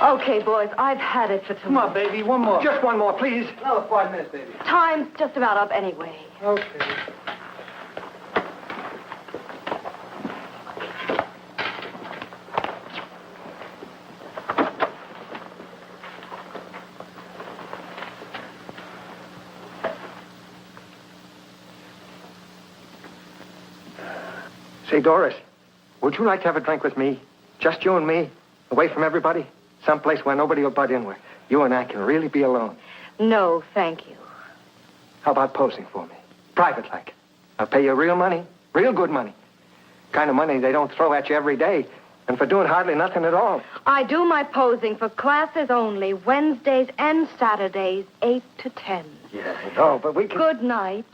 Okay, boys, I've had it for tonight. Come on, baby, one more. Just one more, please. Another 5 minutes, baby. Time's just about up anyway. Okay. Say, Doris, would you like to have a drink with me? Just you and me, away from everybody? Someplace where nobody will butt in, where you and I can really be alone. No, thank you. How about posing for me? Private like. I'll pay you real money, real good money. Kind of money they don't throw at you every day, and for doing hardly nothing at all. I do my posing for classes only, Wednesdays and Saturdays, 8 to 10. Yeah, I know, but we can... Good night.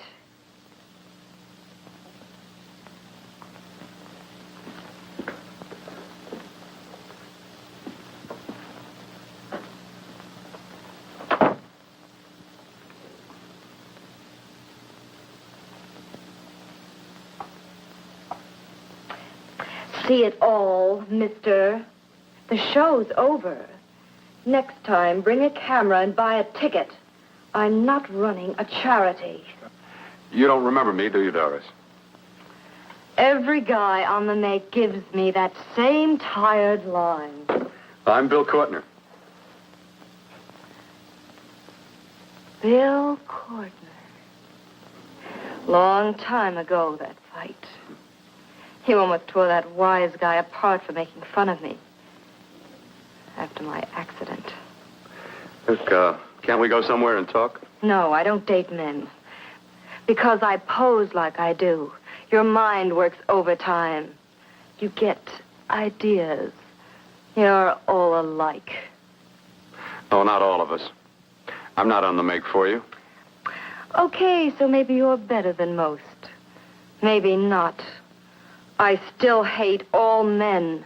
See it all, mister. The show's over. Next time, bring a camera and buy a ticket. I'm not running a charity. You don't remember me, do you, Doris? Every guy on the make gives me that same tired line. I'm Bill Courtner. Bill Courtner. Long time ago, that fight. You almost tore that wise guy apart for making fun of me. After my accident. Look, can't we go somewhere and talk? No, I don't date men. Because I pose like I do. Your mind works overtime. You get ideas. You're all alike. Oh, not all of us. I'm not on the make for you. Okay, so maybe you're better than most. Maybe not. I still hate all men.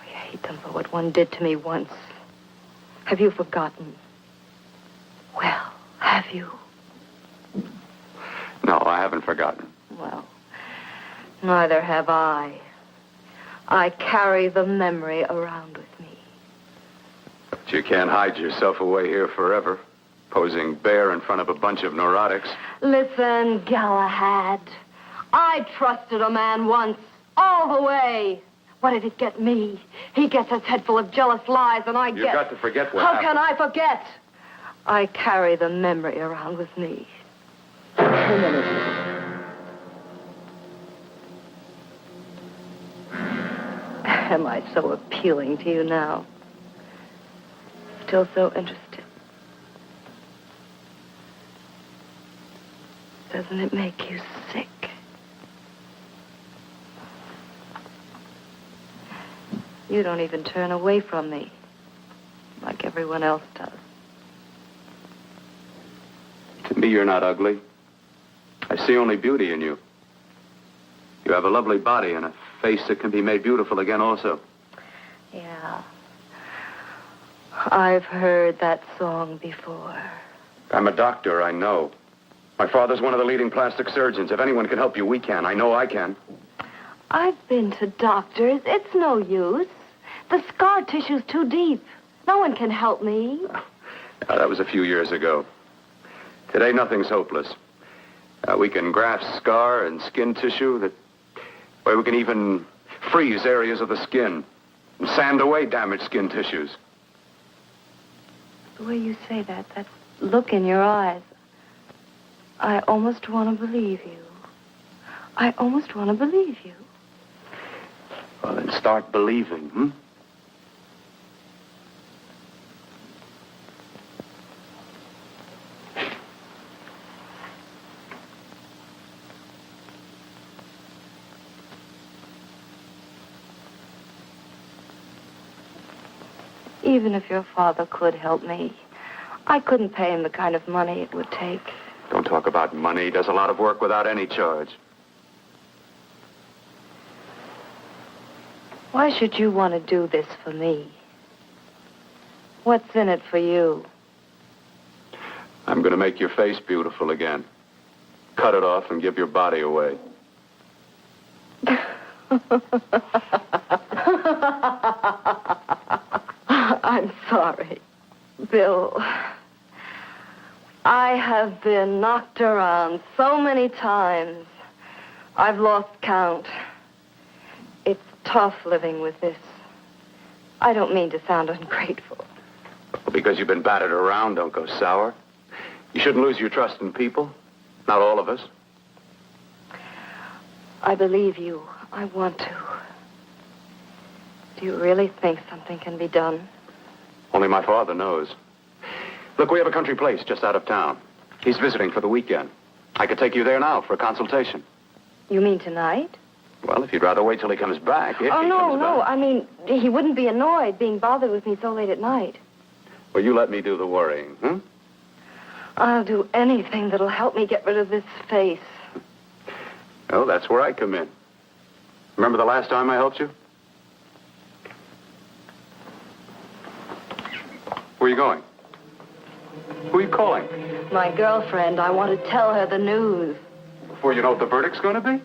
I hate them for what one did to me once. Have you forgotten? Well, have you? No, I haven't forgotten. Well, neither have I. I carry the memory around with me. But you can't hide yourself away here forever, posing bare in front of a bunch of neurotics. Listen, Galahad. I trusted a man once, all the way. What did it get me? He gets his head full of jealous lies, and I get... You've got to forget what How happened. can I forget? I carry the memory around with me. Am I so appealing to you now? Still so interested? Doesn't it make you sick? You don't even turn away from me, like everyone else does. To me, you're not ugly. I see only beauty in you. You have a lovely body and a face that can be made beautiful again also. Yeah. I've heard that song before. I'm a doctor, I know. My father's one of the leading plastic surgeons. If anyone can help you, we can. I know I can. I've been to doctors. It's no use. The scar tissue's too deep. No one can help me. That was a few years ago. Today, nothing's hopeless. We can graft scar and skin tissue that... Well, we can even freeze areas of the skin and sand away damaged skin tissues. The way you say that look in your eyes, I almost want to believe you. I almost want to believe you. Well, then start believing, hmm? Even if your father could help me, I couldn't pay him the kind of money it would take. Don't talk about money. He does a lot of work without any charge. Why should you want to do this for me? What's in it for you? I'm going to make your face beautiful again. Cut it off and give your body away. I'm sorry. Bill, I have been knocked around so many times. I've lost count. It's tough living with this. I don't mean to sound ungrateful. Well, because you've been battered around, don't go sour. You shouldn't lose your trust in people. Not all of us. I believe you. I want to. Do you really think something can be done? Only my father knows. Look, we have a country place just out of town. He's visiting for the weekend. I could take you there now for a consultation. You mean tonight? Well, if you'd rather wait till he comes back. Oh, no. I mean, he wouldn't be annoyed being bothered with me so late at night. Well, you let me do the worrying, hmm? I'll do anything that'll help me get rid of this face. Oh, that's where I come in. Remember the last time I helped you? Where are you going? Who are you calling? My girlfriend. I want to tell her the news. Before you know what the verdict's going to be?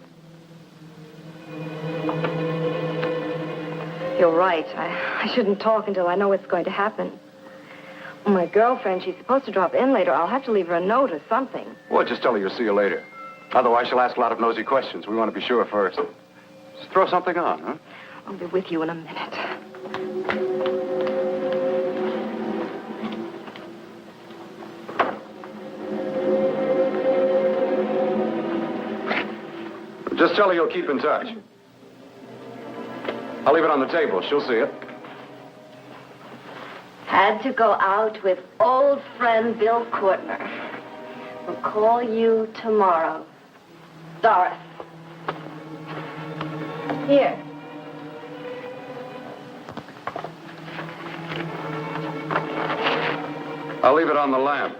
You're right. I shouldn't talk until I know what's going to happen. My girlfriend, she's supposed to drop in later. I'll have to leave her a note or something. Well, just tell her you'll see you later. Otherwise, she'll ask a lot of nosy questions. We want to be sure first. Just throw something on, huh? I'll be with you in a minute. Just tell her you'll keep in touch. I'll leave it on the table. She'll see it. Had to go out with old friend Bill Courtner. We'll call you tomorrow. Doris. Here. I'll leave it on the lamp.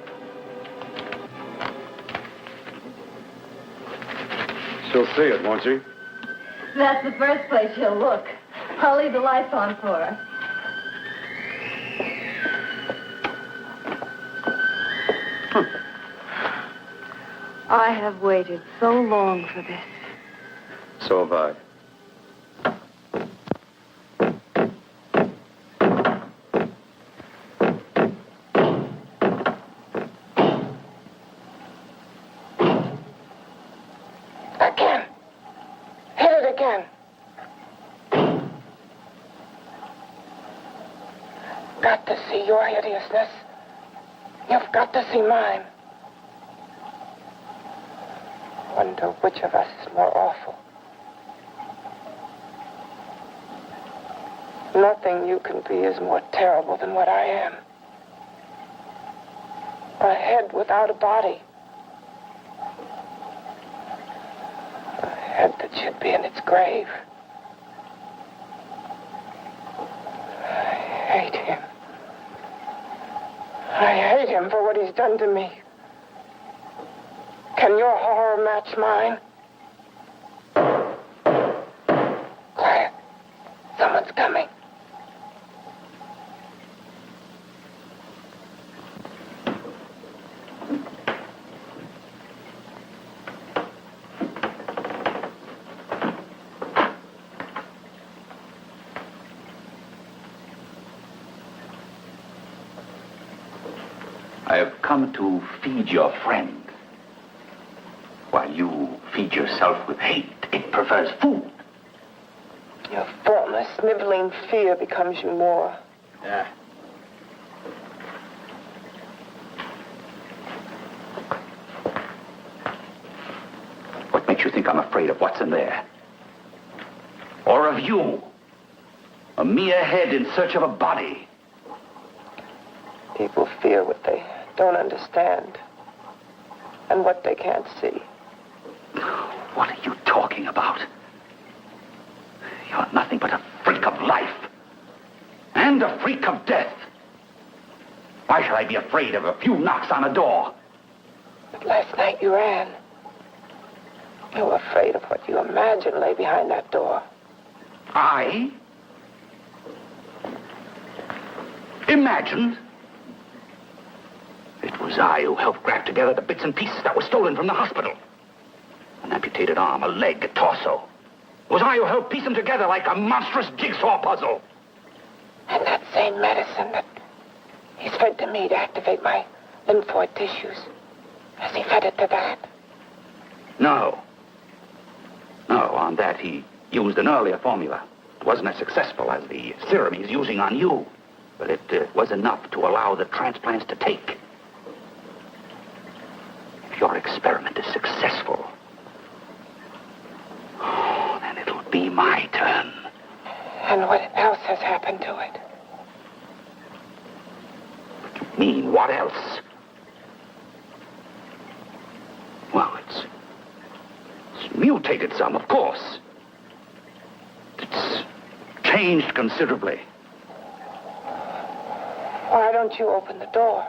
She'll see it, won't she? That's the first place she'll look. I'll leave the lights on for her. I have waited so long for this. So have I. Again. Hit it again. Got to see your hideousness. You've got to see mine. Wonder which of us is more awful. Nothing you can be is more terrible than what I am. A head without a body. A head that should be in its grave. I hate him. I hate him for what he's done to me. Can your horror match mine? Quiet. Someone's coming. I have come to feed your friend. While you feed yourself with hate, it prefers food. Your formless, sniveling fear becomes you more. Yeah. What makes you think I'm afraid of what's in there? Or of you? A mere head in search of a body. People fear what they don't understand and what they can't see. What are you talking about? You're nothing but a freak of life. And a freak of death. Why should I be afraid of a few knocks on a door? But last night you ran. You were afraid of what you imagined lay behind that door. I? Imagined? It was I who helped grab together the bits and pieces that were stolen from the hospital. An amputated arm, a leg, a torso. It was I who helped piece them together like a monstrous jigsaw puzzle. And that same medicine that he's fed to me to activate my lymphoid tissues. Has he fed it to that? No. No, on that he used an earlier formula. It wasn't as successful as the serum he's using on you, but it was enough to allow the transplants to take. If your experiment is successful, then it'll be my turn. And what else has happened to it? What do you mean, what else? Well, it's mutated some, of course. It's changed considerably. Why don't you open the door?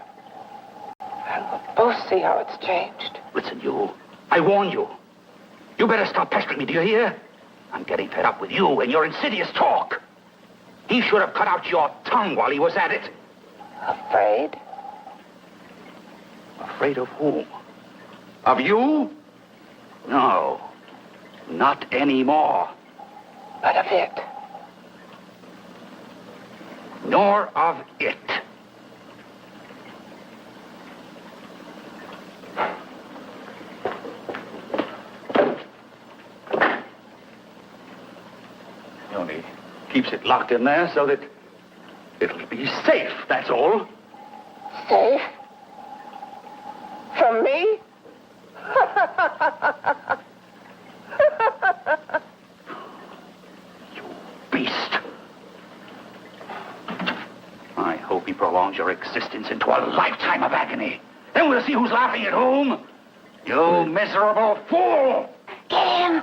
And we'll both see how it's changed. Listen, you. I warn you. You better stop pestering me, do you hear? I'm getting fed up with you and your insidious talk. He should have cut out your tongue while he was at it. Afraid? Afraid of whom? Of you? No. Not anymore. But of it? Nor of it. He only keeps it locked in there so that it'll be safe, that's all. Safe? From me? You beast. I hope he prolongs your existence into a lifetime of agony. Then we'll see who's laughing at whom. You miserable fool! Ken!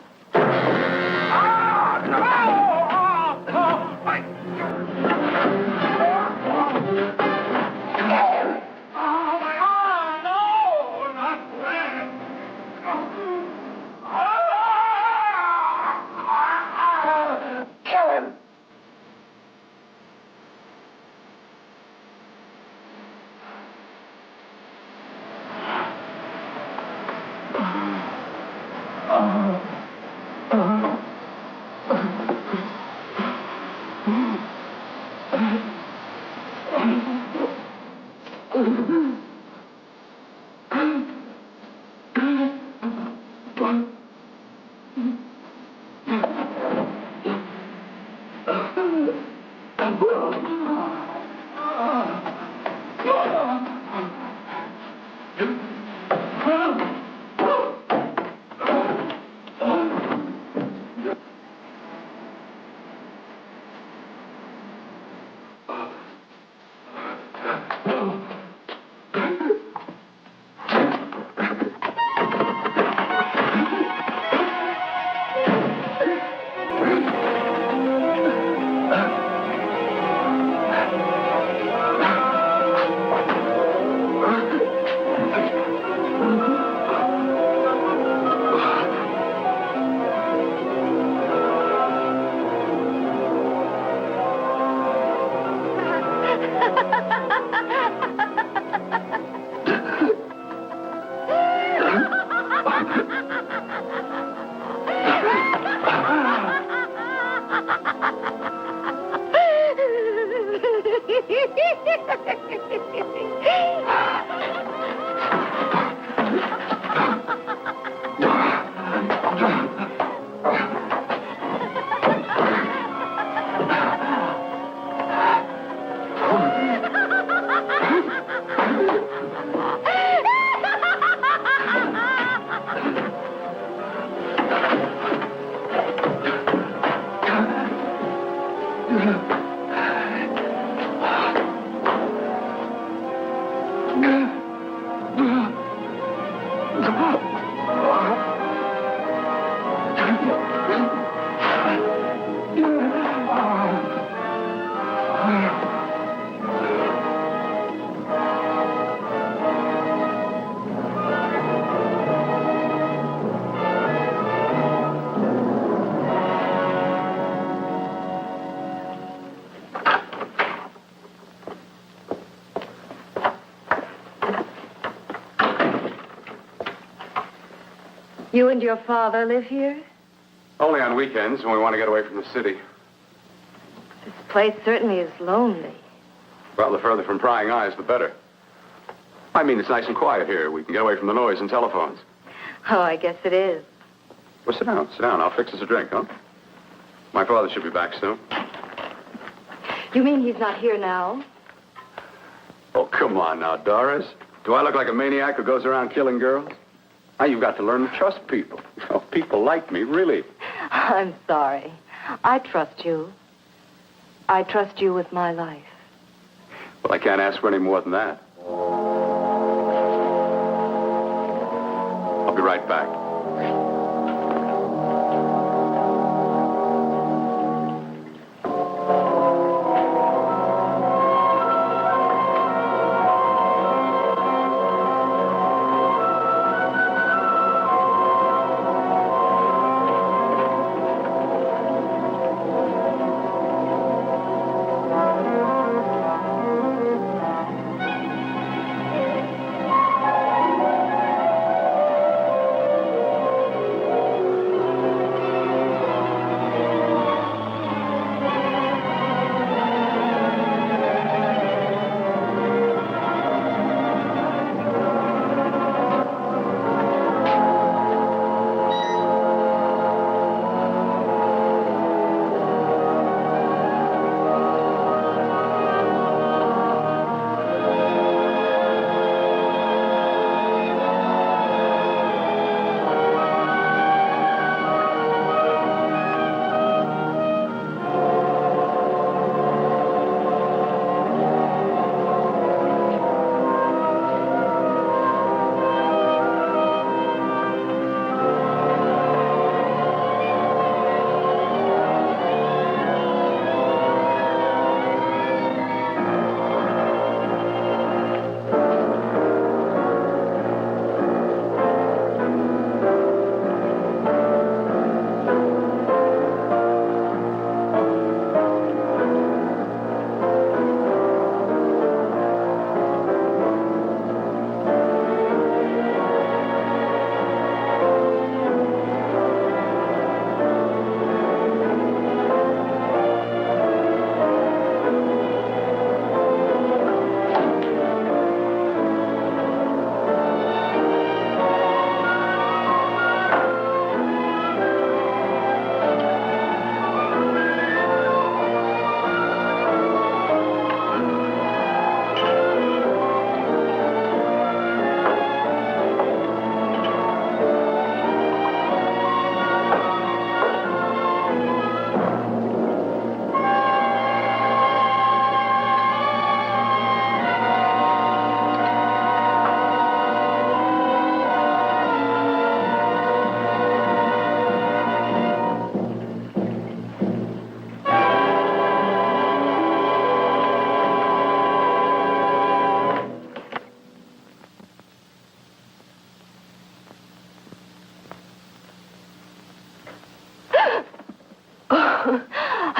You and your father live here? Only on weekends when we want to get away from the city. This place certainly is lonely. Well, the further from prying eyes, the better. I mean, it's nice and quiet here. We can get away from the noise and telephones. Oh, I guess it is. Well, sit down. Sit down. I'll fix us a drink, huh? My father should be back soon. You mean he's not here now? Oh, come on now, Doris. Do I look like a maniac who goes around killing girls? Now, you've got to learn to trust people. Oh, people like me, really. I'm sorry. I trust you. I trust you with my life. Well, I can't ask for any more than that. I'll be right back.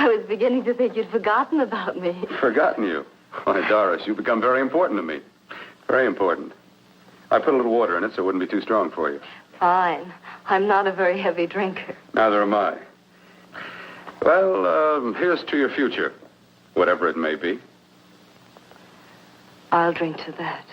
I was beginning to think you'd forgotten about me. Forgotten you? Why, Doris, you've become very important to me. Very important. I put a little water in it so it wouldn't be too strong for you. Fine. I'm not a very heavy drinker. Neither am I. Well, here's to your future, whatever it may be. I'll drink to that.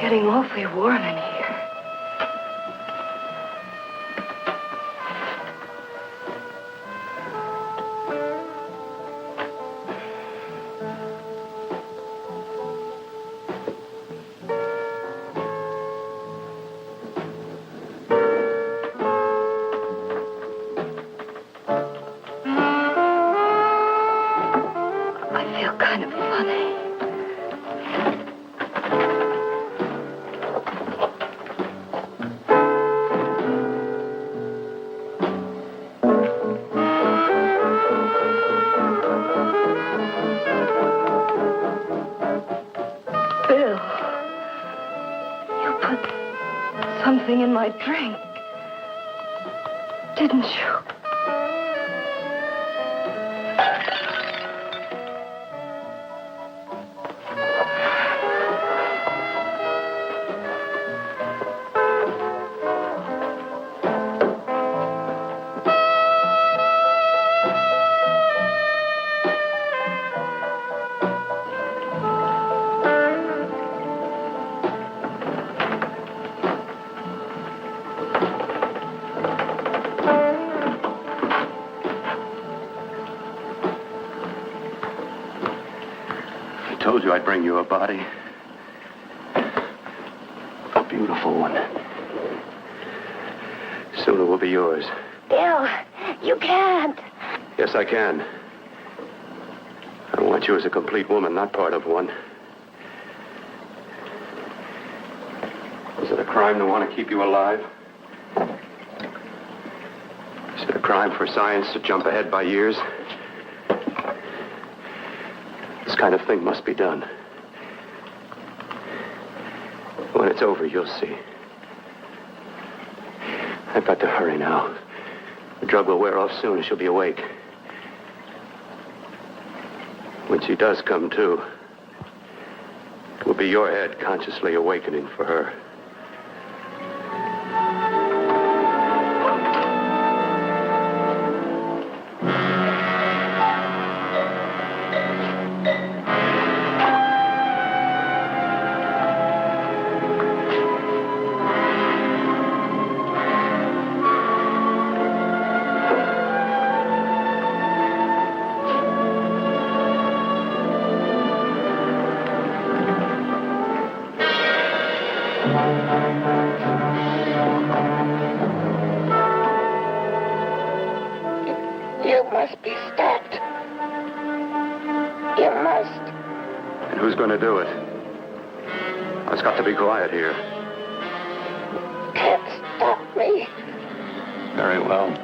Getting awfully warm in here. something in my drink. Didn't you? I told you I'd bring you a body. A beautiful one. Soon it will be yours. Bill, you can't. Yes, I can. I want you as a complete woman, not part of one. Is it a crime to want to keep you alive? Is it a crime for science to jump ahead by years? This kind of thing must be done. When it's over, you'll see. I've got to hurry now. The drug will wear off soon and she'll be awake. When she does come to, it will be your head consciously awakening for her. You must be stopped. You must. And who's going to do it? It's got to be quiet here. Can't stop me. Very well.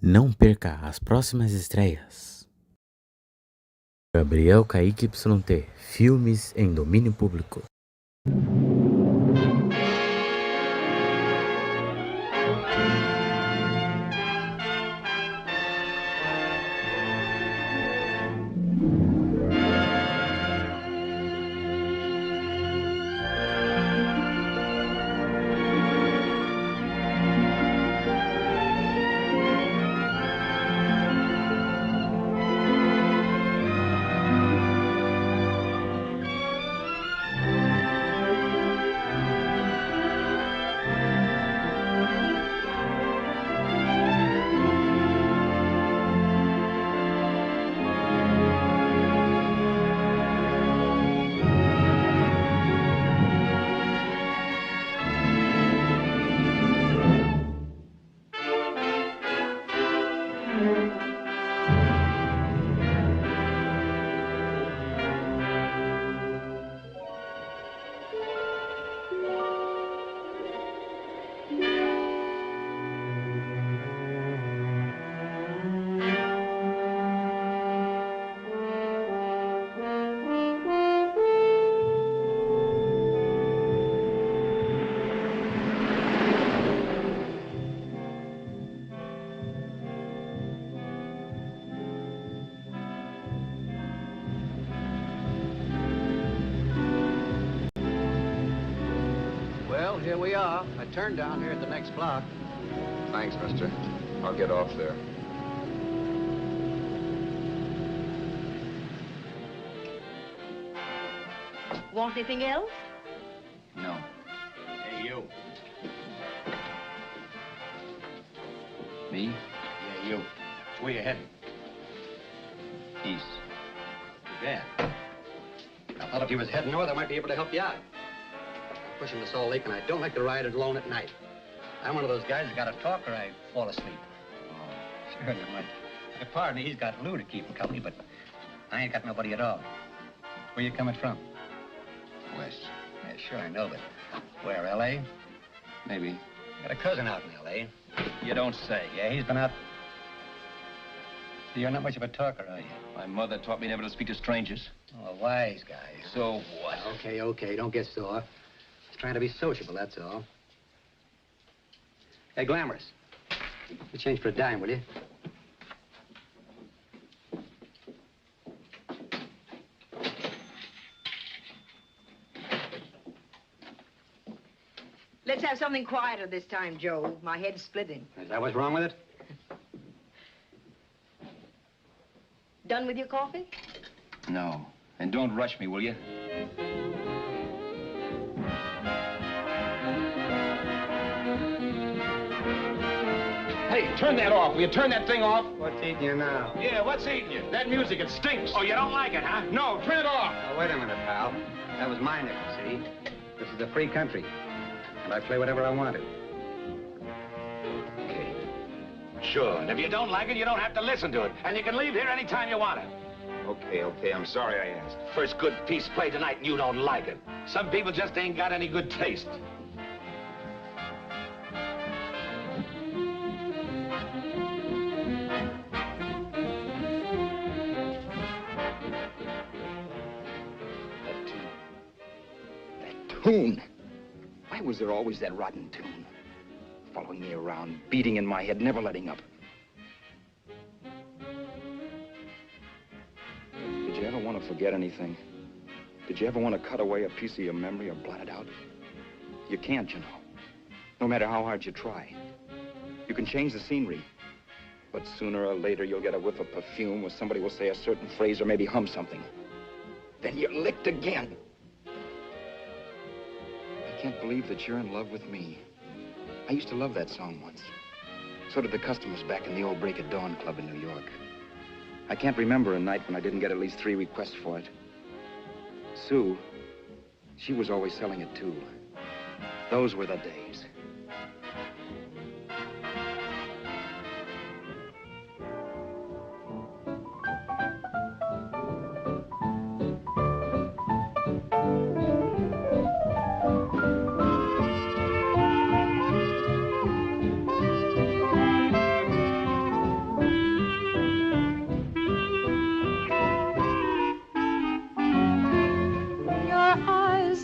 Não perca as próximas estreias. Gabriel Kaique YT, filmes em domínio público. Well, here we are. I turned down here at the next block. Thanks, mister. I'll get off there. Want anything else? No. Hey, you. Me? Yeah, you. Where you heading? East. Too bad. I thought if you was heading north, I might be able to help you out. I'm pushing the Salt Lake, and I don't like to ride it alone at night. I'm one of those guys that got to talk or I fall asleep. Oh, sure, my partner, he's got Lou to keep him company, but I ain't got nobody at all. Where you coming from? West. Yeah, sure, I know, but where, L.A.? Maybe. Got a cousin out in L.A. You don't say. Yeah, he's been out. You're not much of a talker, are you? My mother taught me never to speak to strangers. Oh, a wise guy. So what? Okay, don't get sore. Just trying to be sociable, that's all. Hey, Glamorous. You change for a dime, will you? Let's have something quieter this time, Joe. My head's splitting. Is that what's wrong with it? Done with your coffee? No. And don't rush me, will you? Hey, turn that off. Will you turn that thing off? What's eating you now? Yeah, what's eating you? That music, it stinks. Oh, you don't like it, huh? No, turn it off. Oh, wait a minute, pal. That was my nickel, see? This is a free country. And I play whatever I wanted. Okay. Sure. And if you don't like it, you don't have to listen to it. And you can leave here anytime you want it. Okay. I'm sorry I asked. First good piece played tonight and you don't like it. Some people just ain't got any good taste. Tune. Why was there always that rotten tune? Following me around, beating in my head, never letting up. Did you ever want to forget anything? Did you ever want to cut away a piece of your memory or blot it out? You can't, you know. No matter how hard you try. You can change the scenery. But sooner or later, you'll get a whiff of perfume or somebody will say a certain phrase or maybe hum something. Then you're licked again. I can't believe that you're in love with me. I used to love that song once. So did the customers back in the old Break of Dawn Club in New York. I can't remember a night when I didn't get at least 3 requests for it. Sue, she was always selling it too. Those were the days.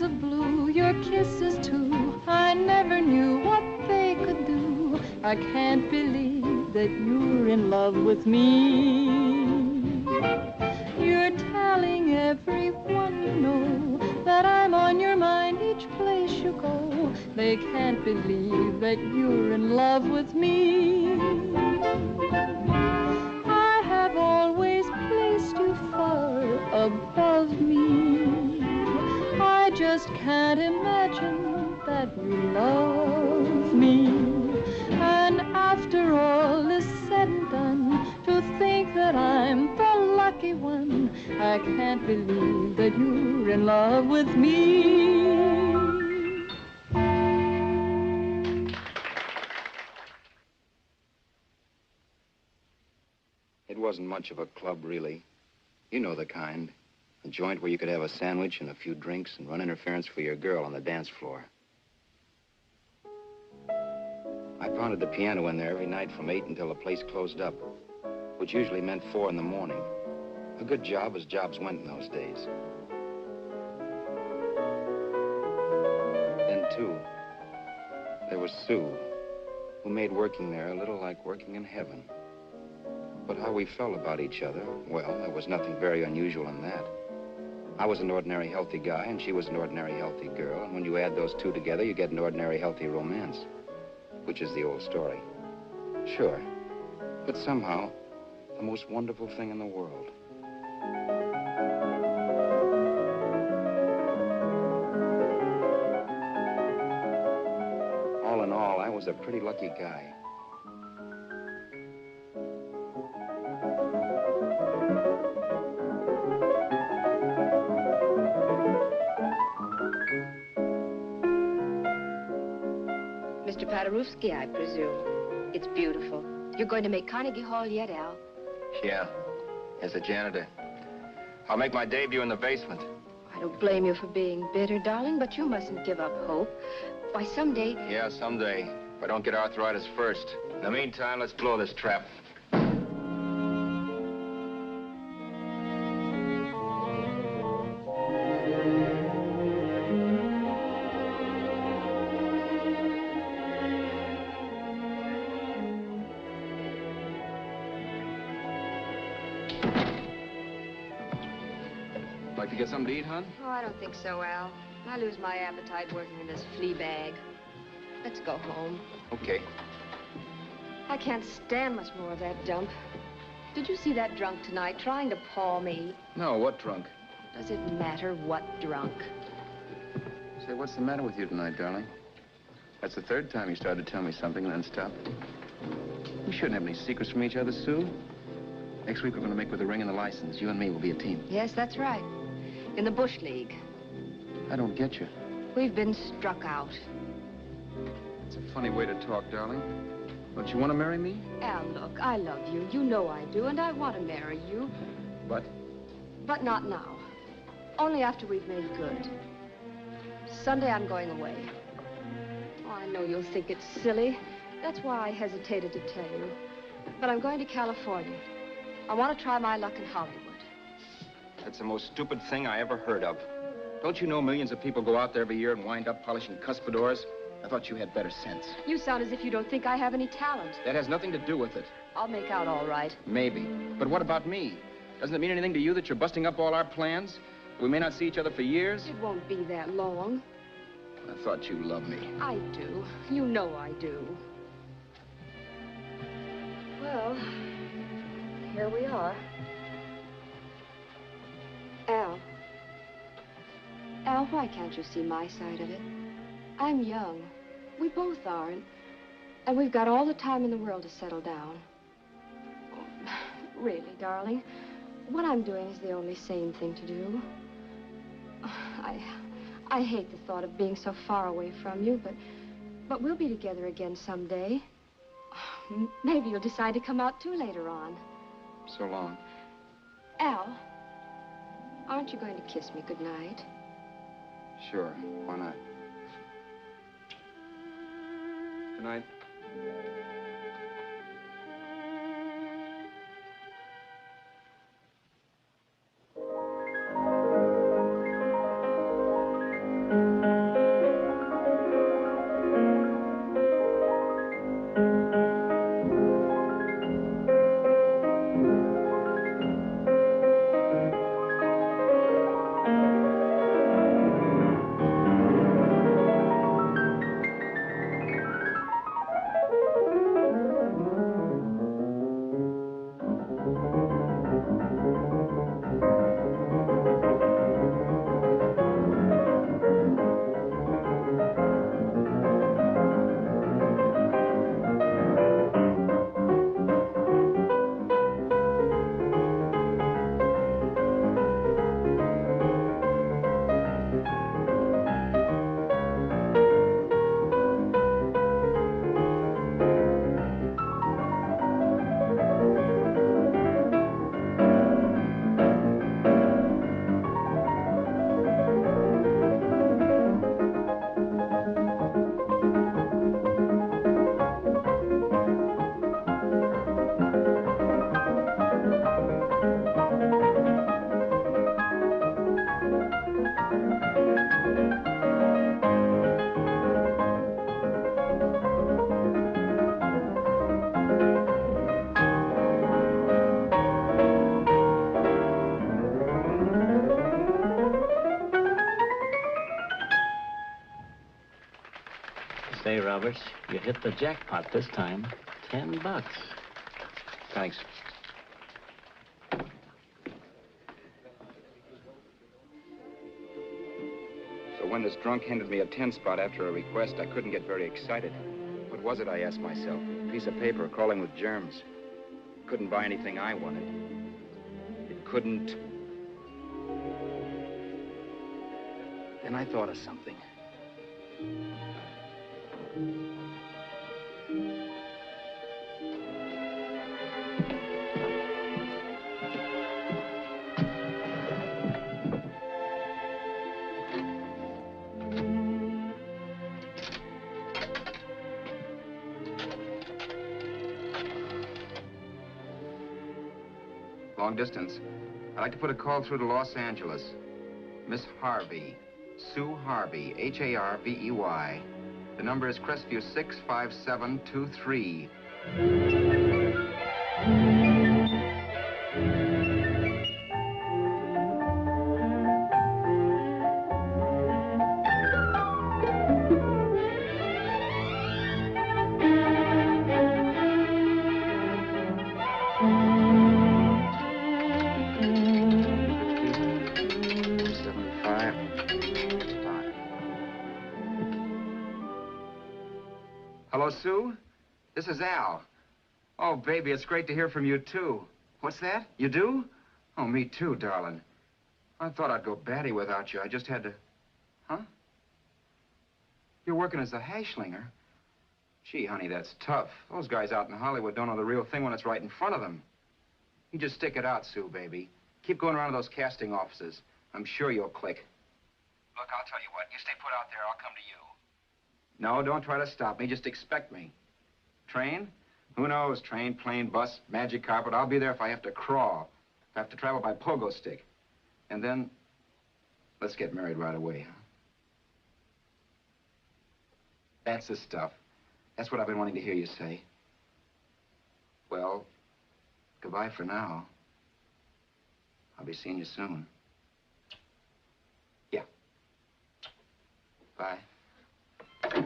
of blue, your kisses too, I never knew what they could do. I can't believe that you're in love with me. You're telling everyone you know that I'm on your mind each place you go. They can't believe that you're in love with me. I have always placed you far above me. I just can't imagine that you love me. And after all is said and done, to think that I'm the lucky one, I can't believe that you're in love with me. It wasn't much of a club, really. You know the kind. A joint where you could have a sandwich and a few drinks and run interference for your girl on the dance floor. I pounded the piano in there every night from 8 until the place closed up, which usually meant 4 in the morning. A good job as jobs went in those days. Then, too, there was Sue, who made working there a little like working in heaven. But how we felt about each other, well, there was nothing very unusual in that. I was an ordinary healthy guy, and she was an ordinary healthy girl, and when you add those two together, you get an ordinary healthy romance, which is the old story. Sure, but somehow, the most wonderful thing in the world. All in all, I was a pretty lucky guy. Mr. Paderewski, I presume. It's beautiful. You're going to make Carnegie Hall yet, Al? Yeah, as a janitor. I'll make my debut in the basement. I don't blame you for being bitter, darling, but you mustn't give up hope. Why, someday... Yeah, someday. If I don't get arthritis first. In the meantime, let's blow this trap. Like to get something to eat, hon? Oh, I don't think so, Al. I lose my appetite working in this flea bag. Let's go home. Okay. I can't stand much more of that dump. Did you see that drunk tonight trying to paw me? No, what drunk? Does it matter what drunk? Say, what's the matter with you tonight, darling? That's the third time you started to tell me something and then stopped. We shouldn't have any secrets from each other, Sue. Next week, we're going to make with the ring and the license. You and me will be a team. Yes, that's right. In the Bush League. I don't get you. We've been struck out. It's a funny way to talk, darling. Don't you want to marry me? Al, look, I love you. You know I do, and I want to marry you. But? But not now. Only after we've made good. Sunday, I'm going away. Oh, I know you'll think it's silly. That's why I hesitated to tell you. But I'm going to California. I want to try my luck in Hollywood. That's the most stupid thing I ever heard of. Don't you know millions of people go out there every year and wind up polishing cuspidors? I thought you had better sense. You sound as if you don't think I have any talent. That has nothing to do with it. I'll make out all right. Maybe. But what about me? Doesn't it mean anything to you that you're busting up all our plans? We may not see each other for years? It won't be that long. I thought you loved me. I do. You know I do. Well, here we are. Al. Al, why can't you see my side of it? I'm young. We both are, and we've got all the time in the world to settle down. Really, darling, what I'm doing is the only sane thing to do. I hate the thought of being so far away from you, but we'll be together again someday. Maybe you'll decide to come out too later on. So long. Al, aren't you going to kiss me goodnight? Sure, why not? Good night. Say, Roberts, you hit the jackpot this time. $10. Thanks. So when this drunk handed me a 10 spot after a request, I couldn't get very excited. What was it, I asked myself? A piece of paper crawling with germs. Couldn't buy anything I wanted. It couldn't... Then I thought of something. Long distance. I'd like to put a call through to Los Angeles. Miss Harvey. Sue Harvey, Harvey. The number is Crestview 65723. Hello, Sue? This is Al. Oh, baby, it's great to hear from you, too. What's that? You do? Oh, me too, darling. I thought I'd go batty without you. I just had to... Huh? You're working as a hashlinger? Gee, honey, that's tough. Those guys out in Hollywood don't know the real thing when it's right in front of them. You just stick it out, Sue, baby. Keep going around to those casting offices. I'm sure you'll click. Look, I'll tell you what. You stay put out there. I'll come to you. No, don't try to stop me. Just expect me. Train? Who knows? Train, plane, bus, magic carpet. I'll be there if I have to crawl. If I have to travel by pogo stick. And then, let's get married right away, huh? That's the stuff. That's what I've been wanting to hear you say. Well, goodbye for now. I'll be seeing you soon. Yeah. Bye. The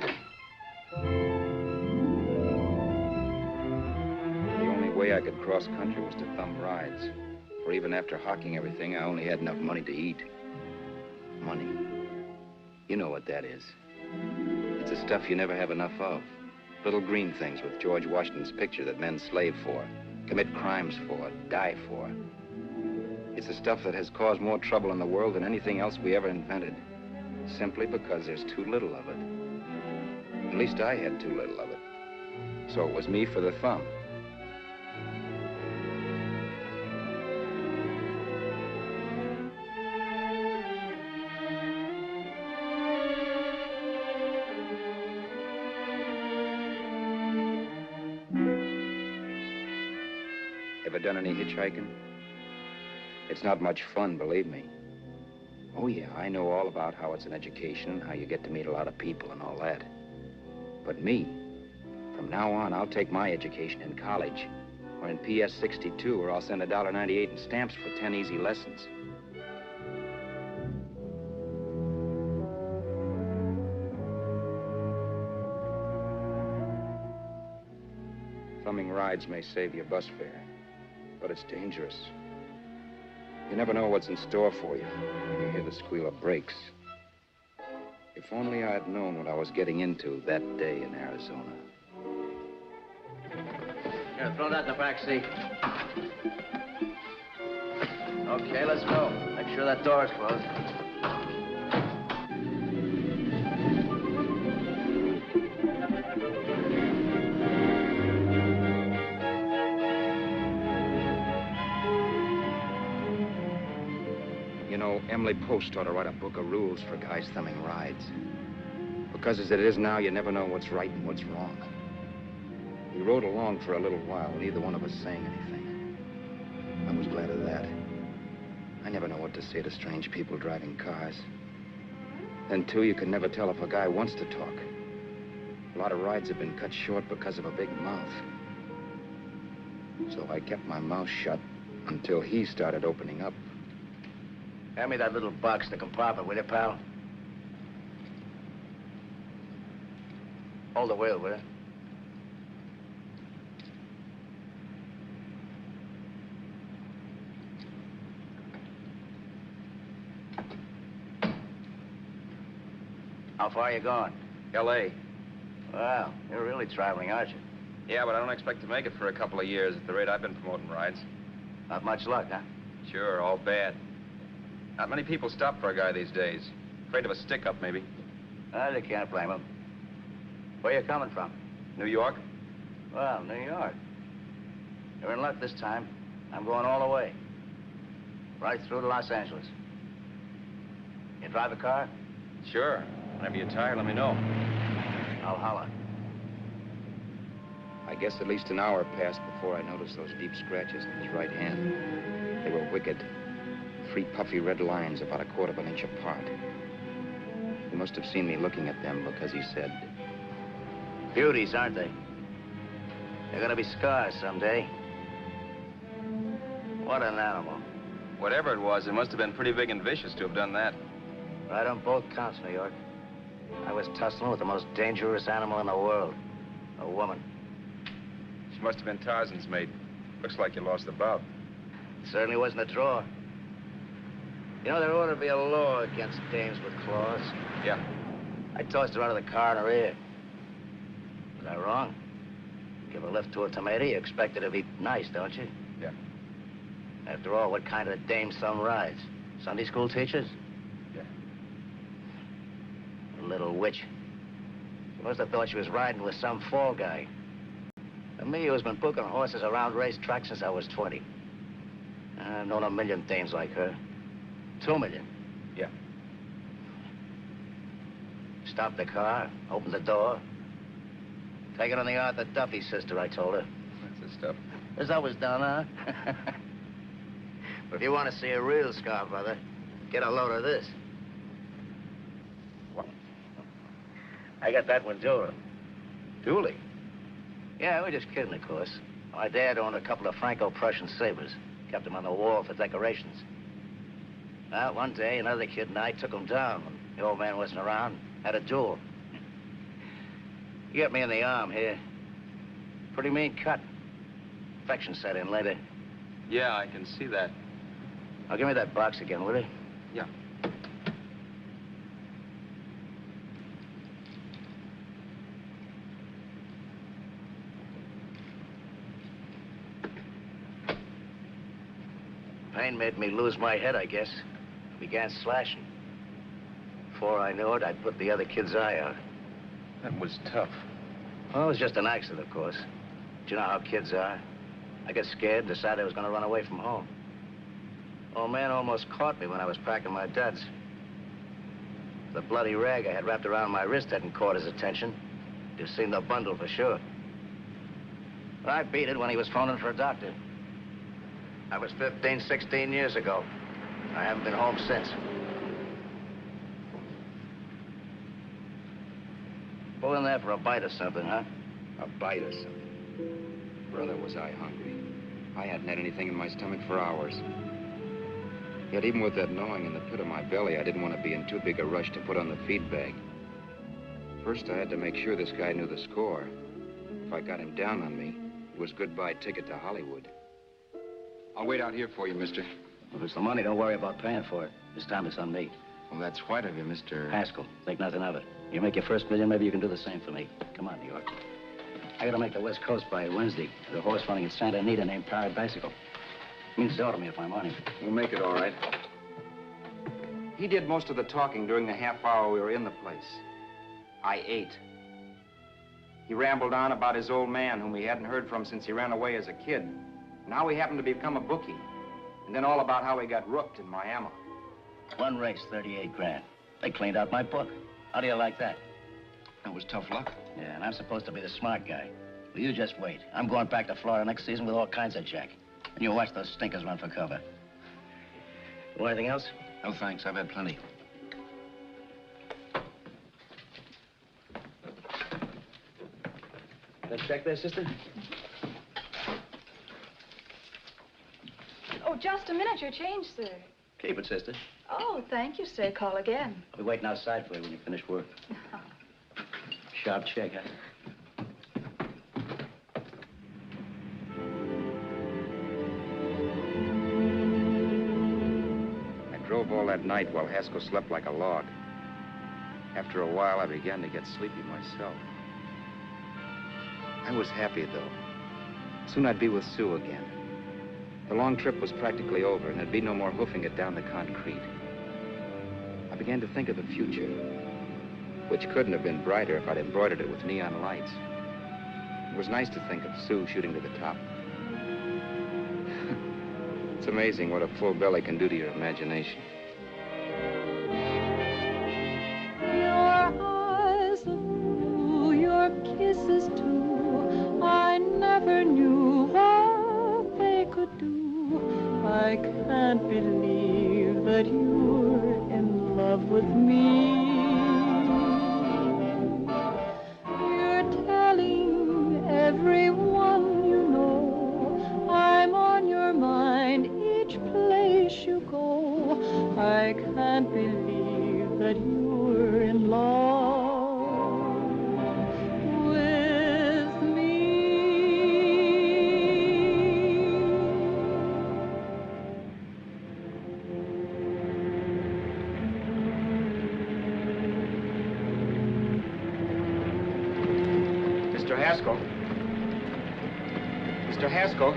only way I could cross country was to thumb rides. For even after hawking everything, I only had enough money to eat. Money. You know what that is. It's the stuff you never have enough of. Little green things with George Washington's picture that men slave for, commit crimes for, die for. It's the stuff that has caused more trouble in the world than anything else we ever invented. Simply because there's too little of it. At least I had too little of it. So it was me for the thumb. Ever done any hitchhiking? It's not much fun, believe me. Oh, yeah, I know all about how it's an education and how you get to meet a lot of people and all that. But me, from now on, I'll take my education in college or in PS 62, where I'll send $1.98 in stamps for 10 easy lessons. Thumbing rides may save you bus fare, but it's dangerous. You never know what's in store for you when you hear the squeal of brakes. If only I had known what I was getting into that day in Arizona. Here, throw that in the back seat. Okay, let's go. Make sure that door is closed. You know, Emily Post ought to write a book of rules for guys thumbing rides. Because as it is now, you never know what's right and what's wrong. We rode along for a little while, neither one of us saying anything. I was glad of that. I never know what to say to strange people driving cars. Then, too, you can never tell if a guy wants to talk. A lot of rides have been cut short because of a big mouth. So I kept my mouth shut until he started opening up. Hand me that little box in the compartment, will you, pal? Hold the wheel, will you? How far are you going? L.A. Well, you're really traveling, aren't you? Yeah, but I don't expect to make it for a couple of years at the rate I've been promoting rides. Not much luck, huh? Sure, all bad. Not many people stop for a guy these days. Afraid of a stick-up, maybe. Well, you can't blame them. Where you coming from? New York? Well, New York. You're in luck this time. I'm going all the way. Right through to Los Angeles. You drive a car? Sure. Whenever you're tired, let me know. I'll holler. I guess at least an hour passed before I noticed those deep scratches in his right hand. They were wicked. 3 puffy red lines about 1/4 of an inch apart. He must have seen me looking at them because he said, "Beauties, aren't they? They're gonna be scars someday." What an animal. Whatever it was, it must have been pretty big and vicious to have done that. Right on both counts, New York. I was tussling with the most dangerous animal in the world. A woman. She must have been Tarzan's mate. Looks like you lost the bout. Certainly wasn't a draw. You know, there ought to be a law against dames with claws. Yeah. I tossed her out of the car in her ear. Was I wrong? Give a lift to a tomato, you expect her to be nice, don't you? Yeah. After all, what kind of dame some rides? Sunday school teachers? Yeah. A little witch. She must have thought she was riding with some fall guy. And me, who's been booking horses around racetracks since I was 20. I've known a million dames like her. 2 million. Yeah. Stopped the car, opened the door. Take it on the Arthur Duffy, sister, I told her. That's the stuff. As always done, huh? But if you want to see a real scar, brother, get a load of this. What? I got that one, Julie. Julie? Yeah, we're just kidding, of course. My dad owned a couple of Franco-Prussian sabers. Kept them on the wall for decorations. Well, one day, another kid and I took them down. When the old man wasn't around, had a duel. He got me in the arm here. Pretty mean cut. Infection set in later. Yeah, I can see that. Now, give me that box again, will you? Yeah. Pain made me lose my head, I guess. Began slashing. Before I knew it, I'd put the other kid's eye out. That was tough. Well, it was just an accident, of course. But you know how kids are. I got scared, decided I was going to run away from home. Old man almost caught me when I was packing my duds. The bloody rag I had wrapped around my wrist hadn't caught his attention. You've seen the bundle for sure. But I beat it when he was phoning for a doctor. That was 15, 16 years ago. I haven't been home since. Pull in there for a bite or something, huh? A bite or something. Brother, was I hungry. I hadn't had anything in my stomach for hours. Yet even with that gnawing in the pit of my belly, I didn't want to be in too big a rush to put on the feed bag. First, I had to make sure this guy knew the score. If I got him down on me, it was goodbye ticket to Hollywood. I'll wait out here for you, mister. If it's the money, don't worry about paying for it. This time it's on me. Well, that's white of you, Mr. Haskell. Think nothing of it. You make your first million, maybe you can do the same for me. Come on, New York. I gotta make the West Coast by Wednesday. There's a horse running in Santa Anita named Pirate Bicycle. Means dough to me if I'm on him. We'll make it all right. He did most of the talking during the half hour we were in the place. I ate. He rambled on about his old man, whom he hadn't heard from since he ran away as a kid. Now he happened to become a bookie. And then all about how he got rooked in Miami. One race, 38 grand. They cleaned out my book. How do you like that? That was tough luck. Yeah, and I'm supposed to be the smart guy. Well, you just wait. I'm going back to Florida next season with all kinds of jack. And you watch those stinkers run for cover. Want anything else? No, thanks. I've had plenty. That check there, sister? Oh, just a minute. Your change, sir. Keep it, sister. Oh, thank you, sir. Call again. I'll be waiting outside for you when you finish work. Sharp check, huh? I drove all that night while Haskell slept like a log. After a while, I began to get sleepy myself. I was happy, though. Soon I'd be with Sue again. The long trip was practically over, and there'd be no more hoofing it down the concrete. I began to think of the future, which couldn't have been brighter if I'd embroidered it with neon lights. It was nice to think of Sue shooting to the top. It's amazing what a full belly can do to your imagination. Your eyes are blue, your kisses too. I never knew what they could do. I can't believe that you're in love with me. You're telling everyone you know I'm on your mind each place you go. I can't believe that you're in love with me. Mr. Haskell. Mr. Haskell.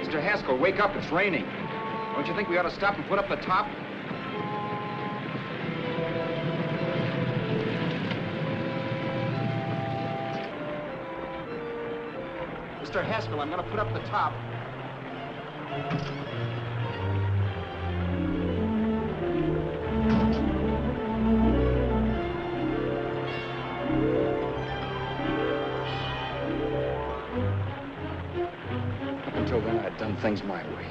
Mr. Haskell, wake up. It's raining. Don't you think we ought to stop and put up the top? Mr. Haskell, I'm going to put up the top. Up until then, I'd done things my way.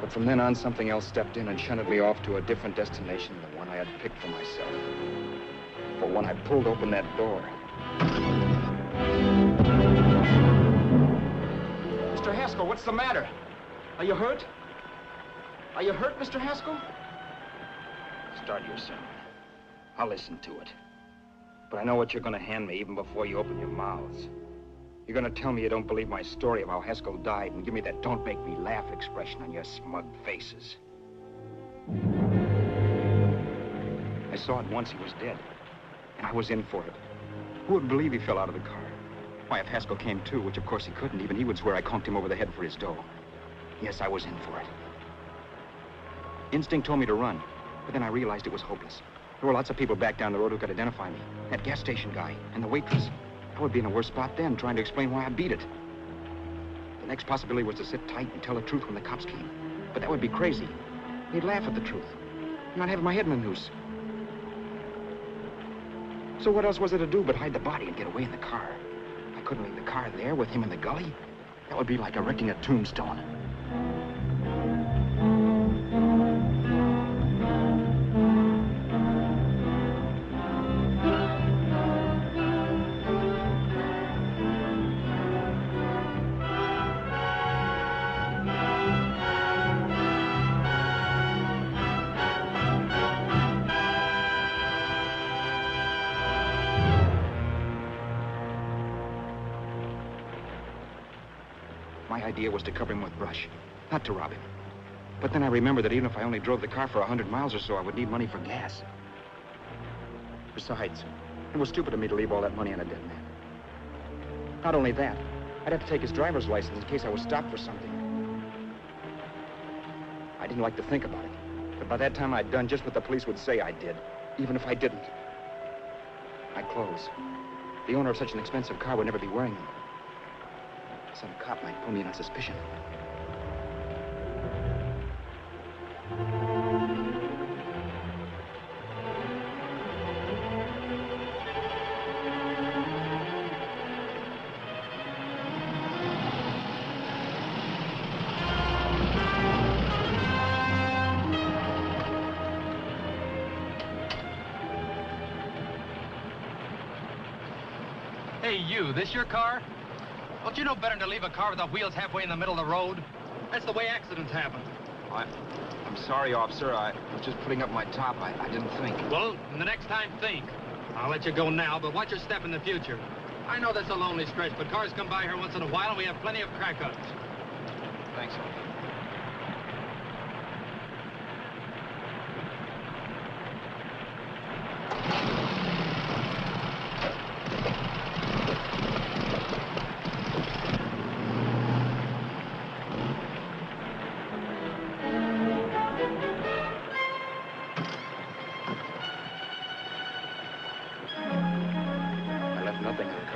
But from then on, something else stepped in and shunted me off to a different destination than the one I had picked for myself. For when I pulled open that door... Mr. Haskell, what's the matter? Are you hurt? Are you hurt, Mr. Haskell? Start your sermon. I'll listen to it. But I know what you're going to hand me even before you open your mouths. You're going to tell me you don't believe my story of how Haskell died and give me that don't make me laugh expression on your smug faces. I saw at once he was dead, and I was in for it. Who would believe he fell out of the car? Why, if Haskell came too, which of course he couldn't, even he would swear I conked him over the head for his dough. Yes, I was in for it. Instinct told me to run, but then I realized it was hopeless. There were lots of people back down the road who could identify me. That gas station guy and the waitress. I would be in a worse spot then, trying to explain why I beat it. The next possibility was to sit tight and tell the truth when the cops came. But that would be crazy. They'd laugh at the truth. And I'd have my head in a noose. So what else was there to do but hide the body and get away in the car? I couldn't leave the car there with him in the gully. That would be like erecting a tombstone. My idea was to cover him with brush, not to rob him. But then I remembered that even if I only drove the car for 100 miles or so, I would need money for gas. Besides, it was stupid of me to leave all that money on a dead man. Not only that, I'd have to take his driver's license in case I was stopped for something. I didn't like to think about it, but by that time I'd done just what the police would say I did, even if I didn't. My clothes. The owner of such an expensive car would never be wearing them. Some cop might pull me in on suspicion. Hey, you, this your car? Don't you know better than to leave a car with the wheels halfway in the middle of the road? That's the way accidents happen. I'm sorry, officer. I was just putting up my top. I didn't think. Well, the next time, think. I'll let you go now, but watch your step in the future. I know that's a lonely stretch, but cars come by here once in a while, and we have plenty of crack-ups. Thanks, officer.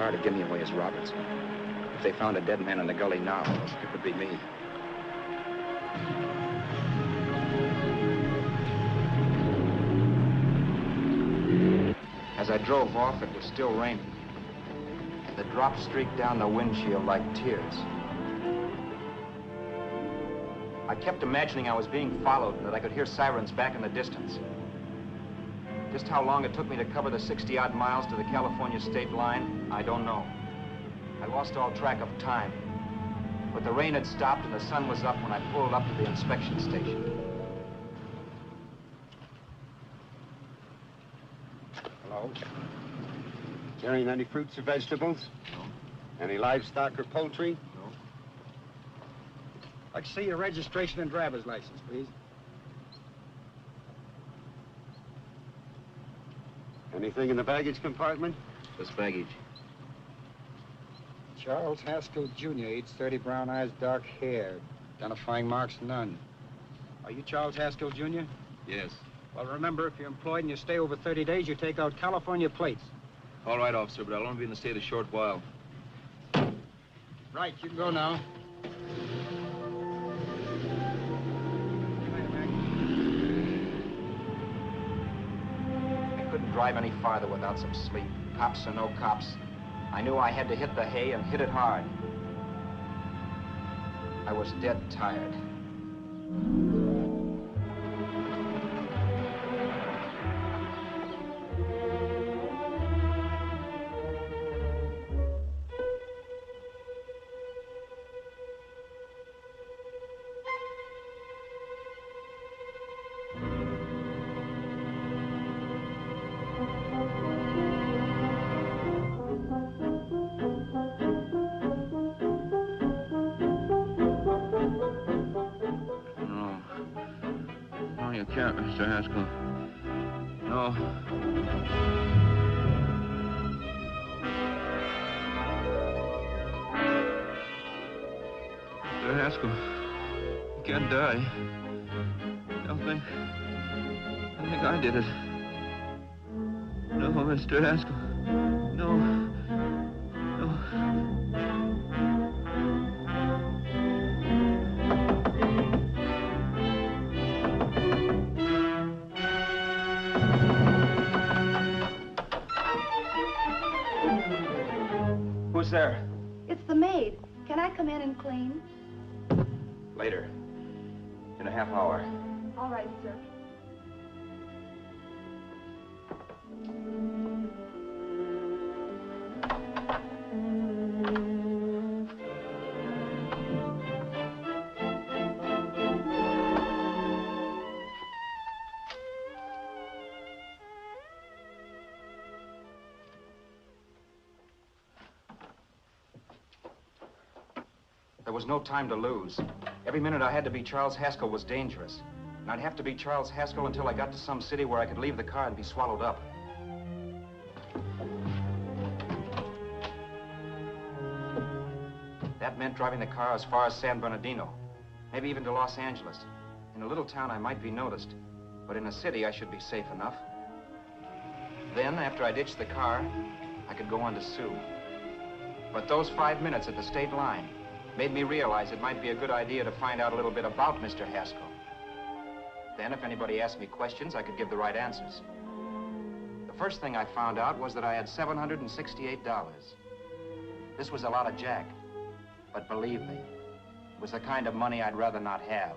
To give me away as Roberts. If they found a dead man in the gully now, it would be me. As I drove off, it was still raining. The drops streaked down the windshield like tears. I kept imagining I was being followed and that I could hear sirens back in the distance. Just how long it took me to cover the 60-odd miles to the California state line, I don't know. I lost all track of time. But the rain had stopped and the sun was up when I pulled up to the inspection station. Hello? Carrying any fruits or vegetables? No. Any livestock or poultry? No. I'd like to see your registration and driver's license, please. Anything in the baggage compartment? Just baggage. Charles Haskell, Jr., age 30, brown eyes, dark hair. Identifying marks, none. Are you Charles Haskell, Jr.? Yes. Well, remember, if you're employed and you stay over 30 days, you take out California plates. All right, officer, but I'll only be in the state a short while. Right, you can go now. Drive any farther without some sleep. Cops or no cops. I knew I had to hit the hay and hit it hard. I was dead tired. Mr. Haskell. No. Mr. Haskell, you can't die. I think I did it. No, Mr. Haskell. No. No. Who's there? It's the maid. Can I come in and clean? Later. In a half hour. All right, sir. There was no time to lose. Every minute I had to be Charles Haskell was dangerous. And I'd have to be Charles Haskell until I got to some city where I could leave the car and be swallowed up. That meant driving the car as far as San Bernardino, maybe even to Los Angeles. In a little town, I might be noticed, but in a city, I should be safe enough. Then, after I ditched the car, I could go on to Sue. But those 5 minutes at the state line made me realize it might be a good idea to find out a little bit about Mr. Haskell. Then, if anybody asked me questions, I could give the right answers. The first thing I found out was that I had $768. This was a lot of jack, but believe me, it was the kind of money I'd rather not have.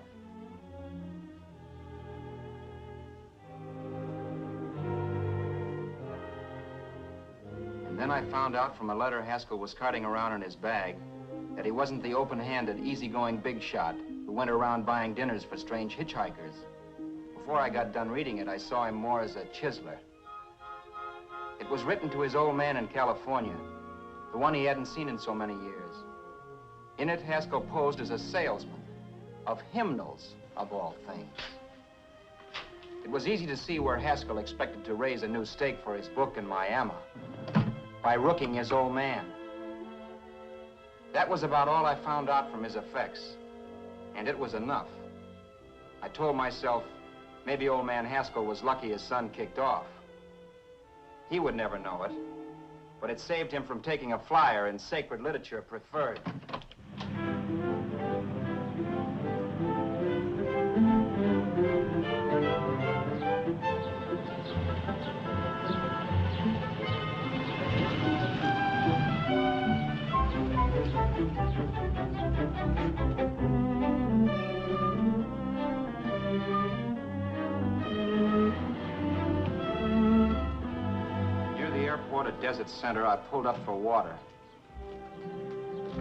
And then I found out from a letter Haskell was carting around in his bag that he wasn't the open-handed, easygoing big shot who went around buying dinners for strange hitchhikers. Before I got done reading it, I saw him more as a chiseler. It was written to his old man in California, the one he hadn't seen in so many years. In it, Haskell posed as a salesman of hymnals, of all things. It was easy to see where Haskell expected to raise a new stake for his book in Miami by rooking his old man. That was about all I found out from his effects, and it was enough. I told myself, maybe old man Haskell was lucky his son kicked off. He would never know it, but it saved him from taking a flyer in Sacred Literature Preferred. At Desert Center, I pulled up for water.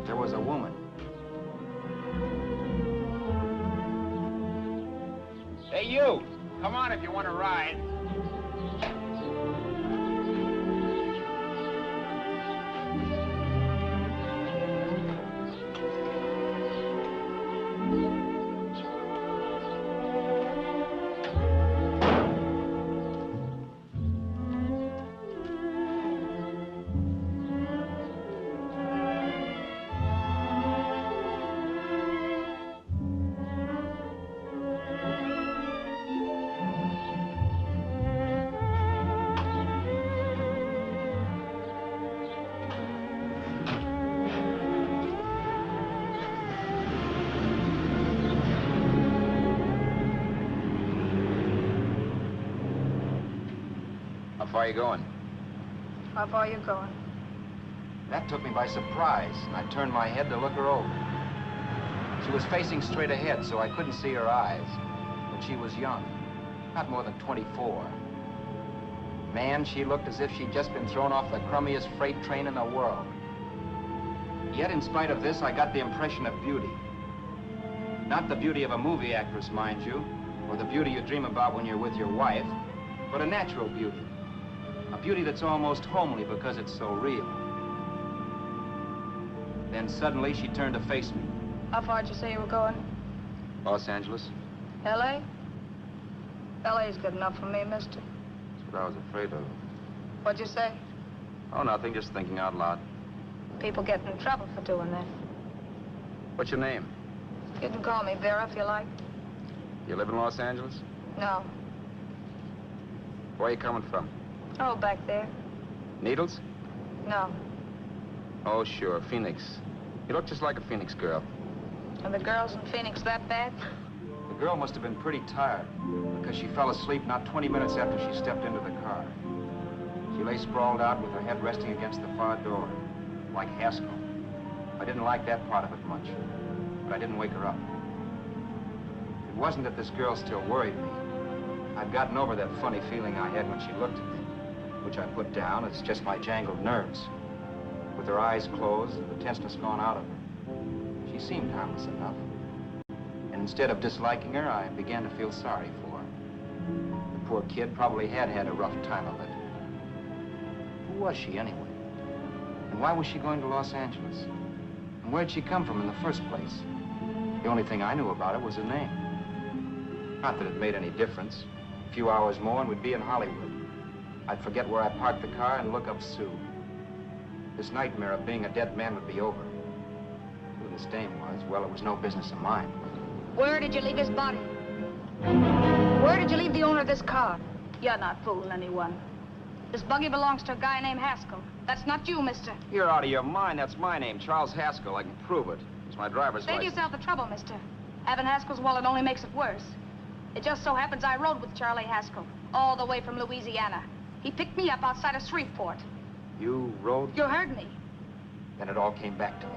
There was a woman. Hey, you! Come on if you want to ride. How far are you going? How far are you going? That took me by surprise, and I turned my head to look her over. She was facing straight ahead, so I couldn't see her eyes. But she was young, not more than 24. Man, she looked as if she'd just been thrown off the crummiest freight train in the world. Yet, in spite of this, I got the impression of beauty. Not the beauty of a movie actress, mind you, or the beauty you dream about when you're with your wife, but a natural beauty. A beauty that's almost homely because it's so real. Then suddenly she turned to face me. How far did you say you were going? Los Angeles? L.A.? L.A.'s good enough for me, mister. That's what I was afraid of. What'd you say? Oh, nothing, just thinking out loud. People get in trouble for doing that. What's your name? You can call me Vera if you like. You live in Los Angeles? No. Where are you coming from? Oh, back there. Needles? No. Oh, sure, Phoenix. You look just like a Phoenix girl. Are the girls in Phoenix that bad? The girl must have been pretty tired, because she fell asleep not 20 minutes after she stepped into the car. She lay sprawled out with her head resting against the far door, like Haskell. I didn't like that part of it much, but I didn't wake her up. It wasn't that this girl still worried me. I'd gotten over that funny feeling I had when she looked at me, which I put down as just my jangled nerves. With her eyes closed, the tenseness gone out of her. She seemed harmless enough. And instead of disliking her, I began to feel sorry for her. The poor kid probably had had a rough time of it. Who was she, anyway? And why was she going to Los Angeles? And where'd she come from in the first place? The only thing I knew about her was her name. Not that it made any difference. A few hours more and we'd be in Hollywood. I'd forget where I parked the car and look up Sue. This nightmare of being a dead man would be over. Who this dame was, well, it was no business of mine. Where did you leave his body? Where did you leave the owner of this car? You're not fooling anyone. This buggy belongs to a guy named Haskell. That's not you, mister. You're out of your mind. That's my name, Charles Haskell. I can prove it. It's my driver's Save license. yourself the trouble, mister. Having Haskell's wallet only makes it worse. It just so happens I rode with Charlie Haskell, all the way from Louisiana. He picked me up outside of Shreveport. You rode? You heard me. Then it all came back to me.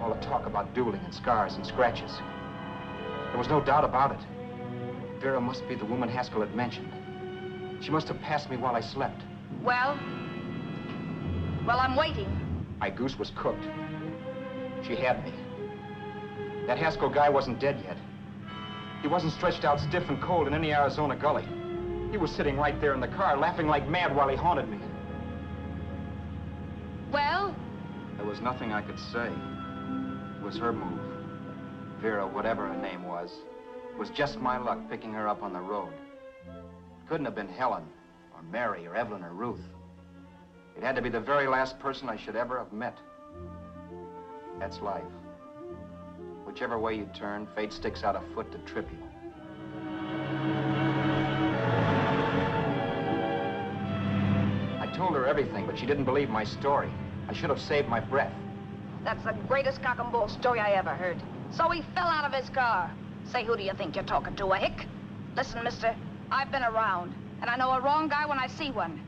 All the talk about dueling and scars and scratches. There was no doubt about it. Vera must be the woman Haskell had mentioned. She must have passed me while I slept. Well? Well, I'm waiting. My goose was cooked. She had me. That Haskell guy wasn't dead yet. He wasn't stretched out stiff and cold in any Arizona gully. He was sitting right there in the car, laughing like mad while he haunted me. Well? There was nothing I could say. It was her move. Vera, whatever her name was. It was just my luck picking her up on the road. It couldn't have been Helen, or Mary, or Evelyn, or Ruth. It had to be the very last person I should ever have met. That's life. Whichever way you turn, fate sticks out a foot to trip you. I told her everything, but she didn't believe my story. I should have saved my breath. That's the greatest cock and bull story I ever heard. So he fell out of his car. Say, who do you think you're talking to, a hick? Listen, mister, I've been around, and I know a wrong guy when I see one.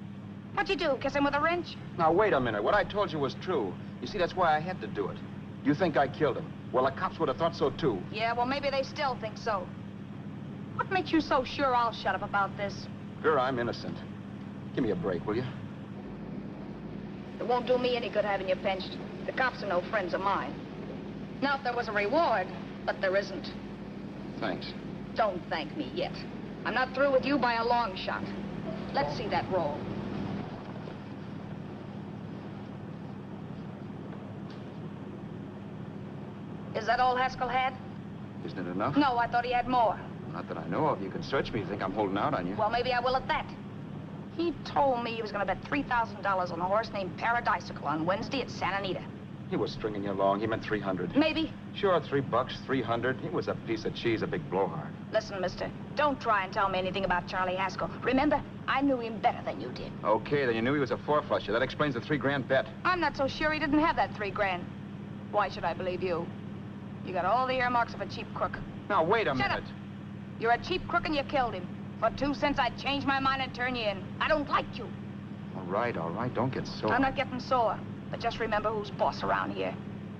What'd you do, kiss him with a wrench? Now, wait a minute. What I told you was true. You see, that's why I had to do it. You think I killed him. Well, the cops would have thought so, too. Yeah, well, maybe they still think so. What makes you so sure I'll shut up about this? Vera, I'm innocent. Give me a break, will you? It won't do me any good having you pinched. The cops are no friends of mine. Now, if there was a reward, but there isn't. Thanks. Don't thank me yet. I'm not through with you by a long shot. Let's see that roll. Is that all Haskell had? Isn't it enough? No, I thought he had more. Not that I know of. You can search me. You think I'm holding out on you? Well, maybe I will at that. He told me he was going to bet $3,000 on a horse named Paradisical on Wednesday at Santa Anita. He was stringing you along. He meant 300. Maybe. Sure, $3, 300. He was a piece of cheese, a big blowhard. Listen, mister, don't try and tell me anything about Charlie Haskell. Remember, I knew him better than you did. Okay, then you knew he was a four-flusher. That explains the $3,000 bet. I'm not so sure he didn't have that $3,000. Why should I believe you? You got all the earmarks of a cheap crook. Now, wait a minute. Shut up. You're a cheap crook and you killed him. For 2 cents, I'd change my mind and turn you in. I don't like you. All right. Don't get sore. I'm not getting sore. But just remember who's boss around here.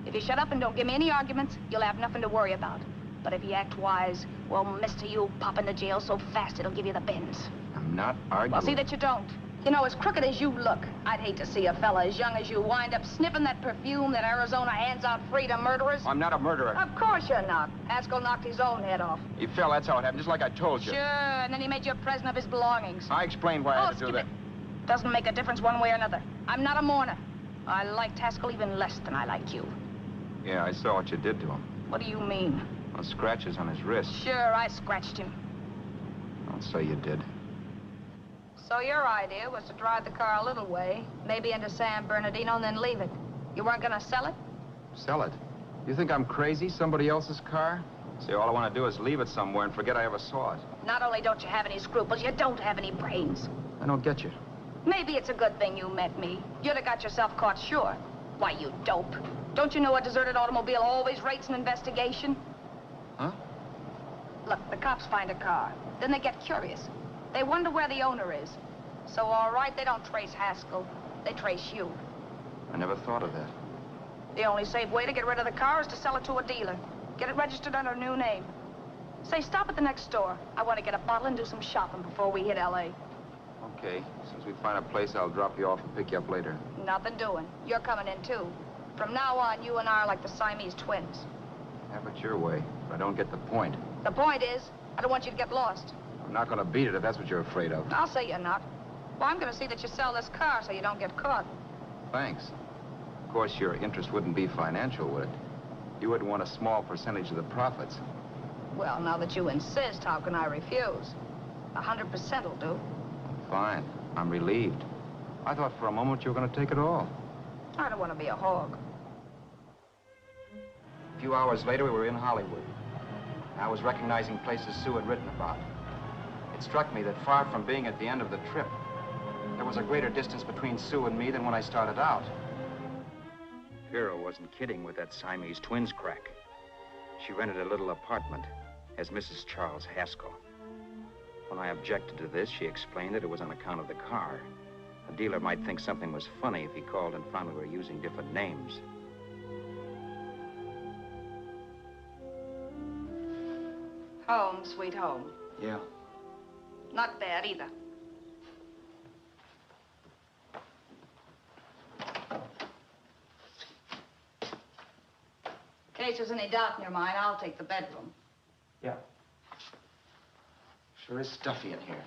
If you shut up and don't give me any arguments, you'll have nothing to worry about. But if you act wise, well, mister, you'll pop into jail so fast it'll give you the bends. I'm not arguing. Well, see that you don't. You know, as crooked as you look, I'd hate to see a fella as young as you wind up sniffing that perfume that Arizona hands out free to murderers. I'm not a murderer. Of course you're not. Haskell knocked his own head off. He fell, that's how it happened, just like I told you. Sure, and then he made you a present of his belongings. I explained why I had to do that. Doesn't make a difference one way or another. I'm not a mourner. I liked Haskell even less than I like you. Yeah, I saw what you did to him. What do you mean? Well, scratches on his wrist. Sure, I scratched him. Don't say you did. So your idea was to drive the car a little way, maybe into San Bernardino, and then leave it. You weren't gonna sell it? Sell it? You think I'm crazy? Somebody else's car? See, all I want to do is leave it somewhere and forget I ever saw it. Not only don't you have any scruples, you don't have any brains. I don't get you. Maybe it's a good thing you met me. You'd have got yourself caught, sure. Why, you dope. Don't you know a deserted automobile always rates an investigation? Huh? Look, the cops find a car. Then they get curious. They wonder where the owner is. So, all right, they don't trace Haskell. They trace you. I never thought of that. The only safe way to get rid of the car is to sell it to a dealer. Get it registered under a new name. Say, stop at the next store. I want to get a bottle and do some shopping before we hit L.A. Okay. As soon as we find a place, I'll drop you off and pick you up later. Nothing doing. You're coming in, too. From now on, you and I are like the Siamese twins. Have it your way, but I don't get the point. The point is, I don't want you to get lost. I'm not going to beat it if that's what you're afraid of. I'll say you're not. Well, I'm going to see that you sell this car so you don't get caught. Thanks. Of course, your interest wouldn't be financial, would it? You would want a small percentage of the profits. Well, now that you insist, how can I refuse? 100% will do. Fine. I'm relieved. I thought for a moment you were going to take it all. I don't want to be a hog. A few hours later, we were in Hollywood. I was recognizing places Sue had written about. It struck me that far from being at the end of the trip, there was a greater distance between Sue and me than when I started out. Vera wasn't kidding with that Siamese twins crack. She rented a little apartment as Mrs. Charles Haskell. When I objected to this, she explained that it was on account of the car. A dealer might think something was funny if he called and found we were using different names. Home, sweet home. Yeah. Not bad either. In case there's any doubt in your mind, I'll take the bedroom. Yeah. Sure is stuffy in here.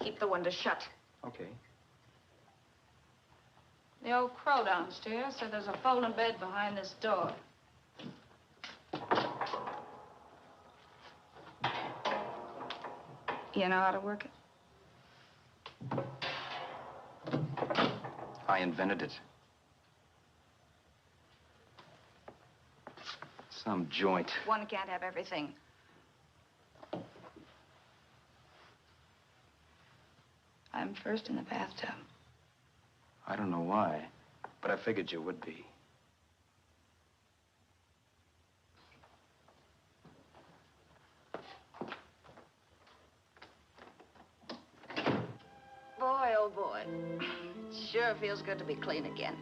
Keep the window shut. Okay. The old crow downstairs said there's a folding bed behind this door. You know how to work it? I invented it. Some joint. One can't have everything. I'm first in the bathtub. I don't know why, but I figured you would be. Boy, oh boy. Sure feels good to be clean again.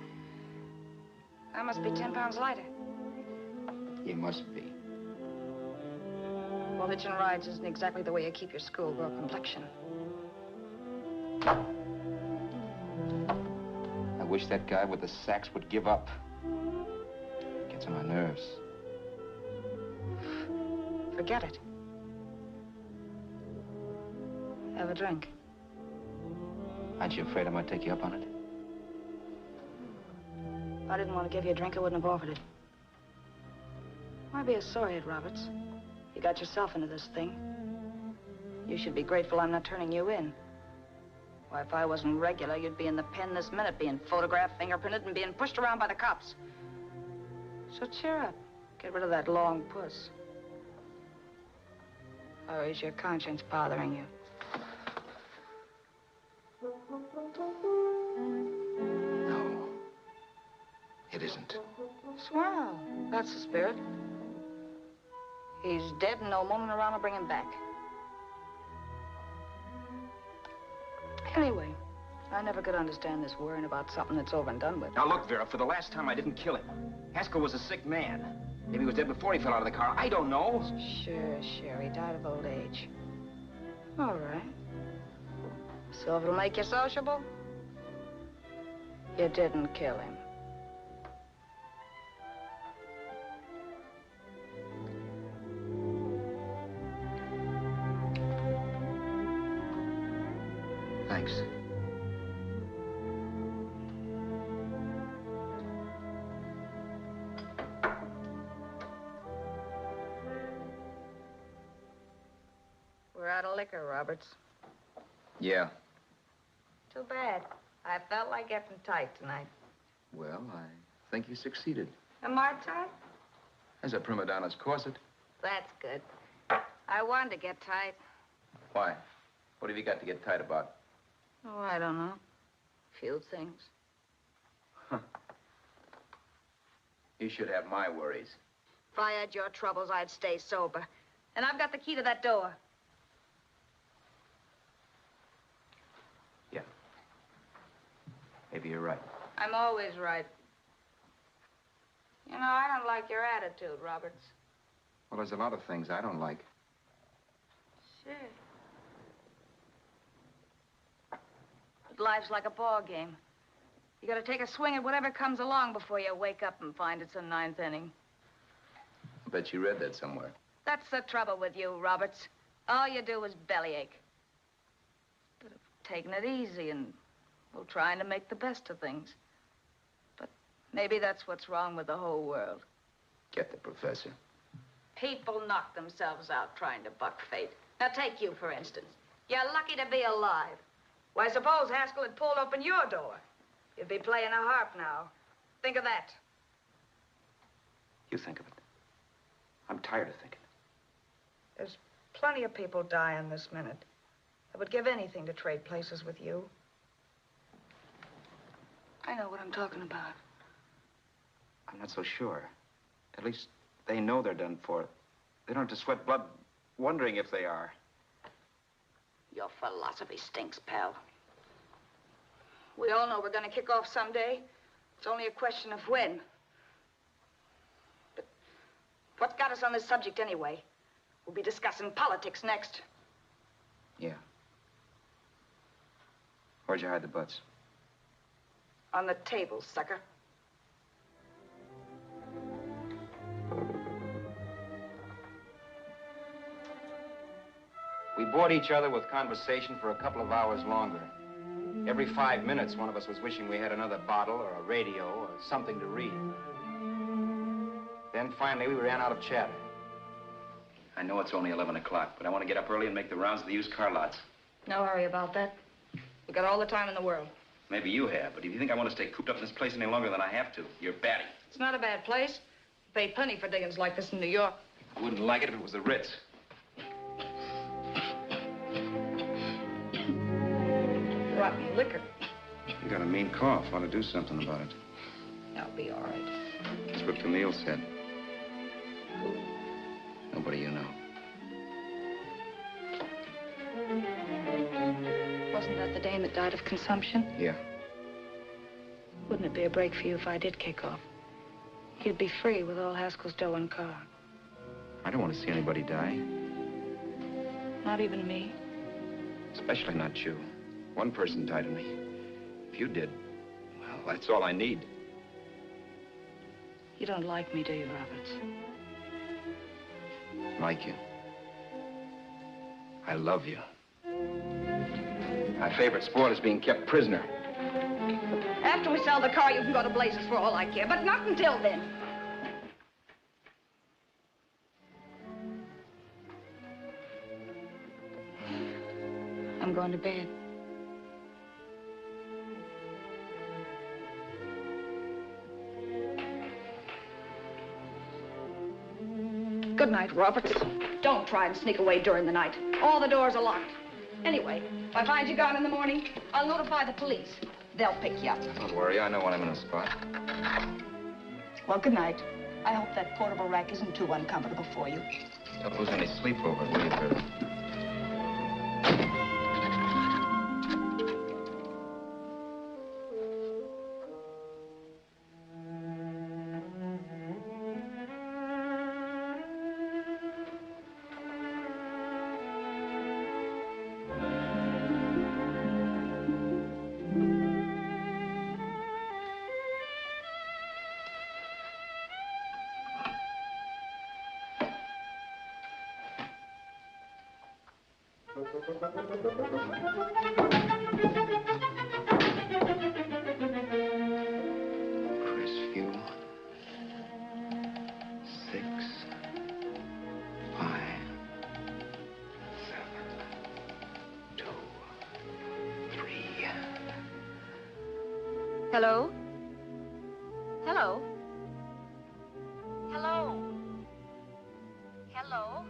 I must be 10 pounds lighter. You must be. Well, hitching rides isn't exactly the way you keep your schoolgirl complexion. I wish that guy with the sax would give up. Gets on my nerves. Forget it. Have a drink. Aren't you afraid I might take you up on it? If I didn't want to give you a drink, I wouldn't have offered it. Why be a sorehead, Roberts? You got yourself into this thing. You should be grateful I'm not turning you in. Why, if I wasn't regular, you'd be in the pen this minute, being photographed, fingerprinted, and being pushed around by the cops. So cheer up. Get rid of that long puss. Or is your conscience bothering you? No. It isn't. Swell. That's the spirit. He's dead and no moaning around will bring him back. Anyway, I never could understand this worrying about something that's over and done with. Now look, Vera, for the last time I didn't kill him. Haskell was a sick man. Maybe he was dead before he fell out of the car. I don't know. Sure. He died of old age. All right. So if it'll make you sociable, you didn't kill him. Thanks. We're out of liquor, Roberts. Yeah. Too bad. I felt like getting tight tonight. Well, I think you succeeded. Am I tight? As a prima donna's corset. That's good. I wanted to get tight. Why? What have you got to get tight about? Oh, I don't know. Few things. You should have my worries. If I had your troubles, I'd stay sober. And I've got the key to that door. Yeah. Maybe you're right. I'm always right. You know, I don't like your attitude, Roberts. Well, there's a lot of things I don't like. Sure. But life's like a ball game. You gotta take a swing at whatever comes along before you wake up and find it's a ninth inning. I bet you read that somewhere. That's the trouble with you, Roberts. All you do is bellyache. But taking it easy and, well, trying to make the best of things. But maybe that's what's wrong with the whole world. Get the professor. People knock themselves out trying to buck fate. Now, take you, for instance. You're lucky to be alive. Why, suppose Haskell had pulled open your door. You'd be playing a harp now. Think of that. You think of it. I'm tired of thinking. There's plenty of people dying this minute. I would give anything to trade places with you. I know what I'm talking about. I'm not so sure. At least they know they're done for. They don't have to sweat blood wondering if they are. Your philosophy stinks, pal. We all know we're going to kick off someday. It's only a question of when. But what's got us on this subject anyway? We'll be discussing politics next. Yeah. Where'd you hide the butts? On the table, sucker. We bored each other with conversation for a couple of hours longer. Every 5 minutes, one of us was wishing we had another bottle or a radio or something to read. Then finally, we ran out of chatter. I know it's only 11 o'clock, but I want to get up early and make the rounds of the used car lots. No hurry about that. We've got all the time in the world. Maybe you have, but if you think I want to stay cooped up in this place any longer than I have to, you're batty. It's not a bad place. Paid plenty for diggings like this in New York. I wouldn't like it if it was the Ritz. Rotten liquor. You got a mean cough. Ought to do something about it. I'll be all right. That's what Camille said. Nobody you know. Wasn't that the dame that died of consumption? Yeah. Wouldn't it be a break for you if I did kick off? You'd be free with all Haskell's dough and car. I don't want to see anybody die. Not even me. Especially not you. One person died of me. If you did, well, that's all I need. You don't like me, do you, Roberts? Like you. I love you. My favorite sport is being kept prisoner. After we sell the car, you can go to blazes for all I care, but not until then. I'm going to bed. Good night, Roberts. Don't try and sneak away during the night. All the doors are locked. Anyway, if I find you gone in the morning, I'll notify the police. They'll pick you up. Don't worry, I know when I'm in a spot. Well, good night. I hope that portable rack isn't too uncomfortable for you. Don't lose any sleep over it, will you, Curta? Crestview. 6, 5, 7, 2, 3. Hello? Hello? Hello? Hello?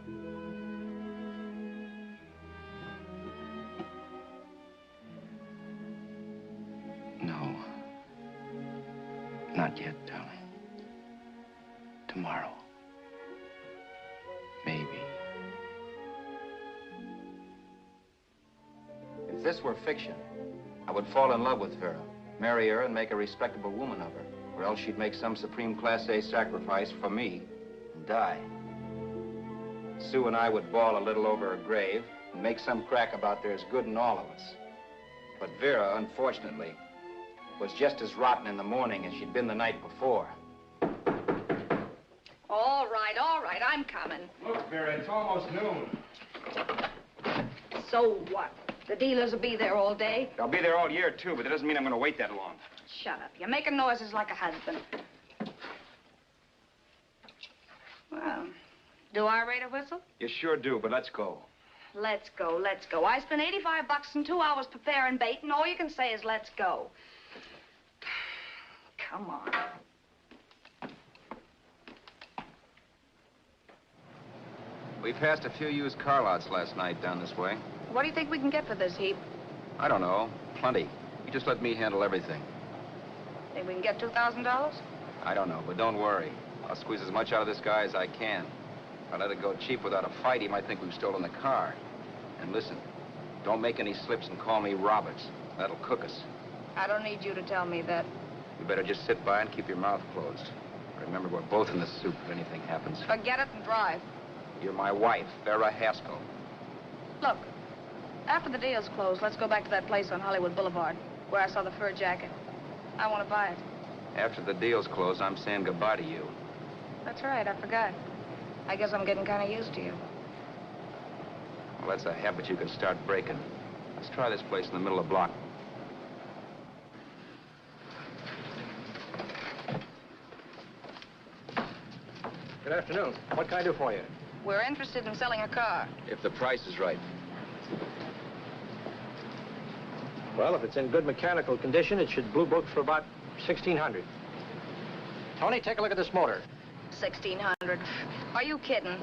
No. Not yet, darling. Tomorrow. Maybe. If this were fiction, I would fall in love with her, marry her, and make a respectable woman of her. Or else she'd make some supreme Class A sacrifice for me and die. Sue and I would bawl a little over her grave and make some crack about there's good in all of us. But Vera, unfortunately, was just as rotten in the morning as she'd been the night before. All right, I'm coming. Look, Vera, it's almost noon. So what? The dealers will be there all day? I'll be there all year, too, but that doesn't mean I'm going to wait that long. Shut up. You're making noises like a husband. Well, do I rate a whistle? You sure do, but let's go. Let's go, let's go. I spent $85 and 2 hours preparing bait, and all you can say is let's go. Come on. We passed a few used car lots last night down this way. What do you think we can get for this heap? I don't know. Plenty. You just let me handle everything. Think we can get $2,000? I don't know, but don't worry. I'll squeeze as much out of this guy as I can. If I let it go cheap without a fight, he might think we've stolen the car. And listen, don't make any slips and call me Roberts. That'll cook us. I don't need you to tell me that. You better just sit by and keep your mouth closed. Remember, we're both in the soup if anything happens. Forget it and drive. You're my wife, Vera Haskell. Look, After the deal's closed, let's go back to that place on Hollywood Boulevard where I saw the fur jacket. I want to buy it. After the deal's closed, I'm saying goodbye to you. That's right, I forgot. I guess I'm getting kind of used to you. Well, that's a habit you can start breaking. Let's try this place in the middle of the block. Good afternoon. What can I do for you? We're interested in selling a car. If the price is right. Well, if it's in good mechanical condition, it should blue book for about $1,600. Tony, take a look at this motor. 1,600. Are you kidding?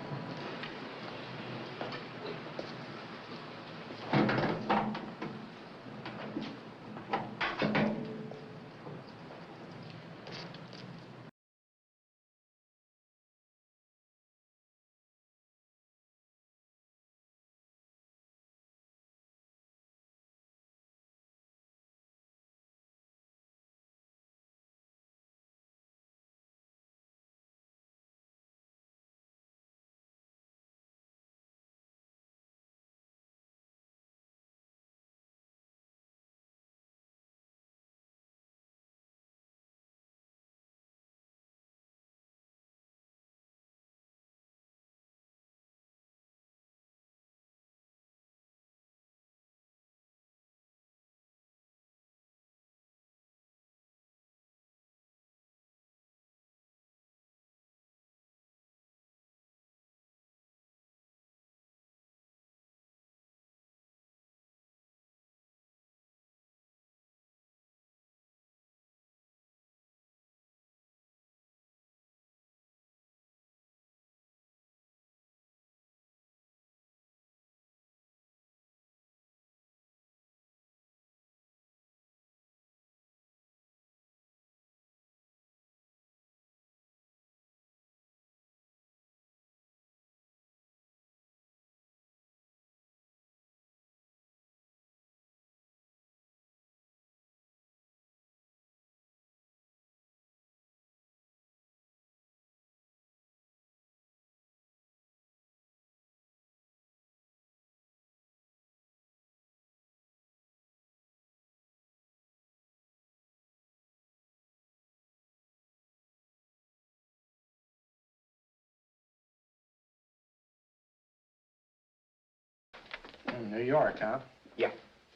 New York, huh? Yeah.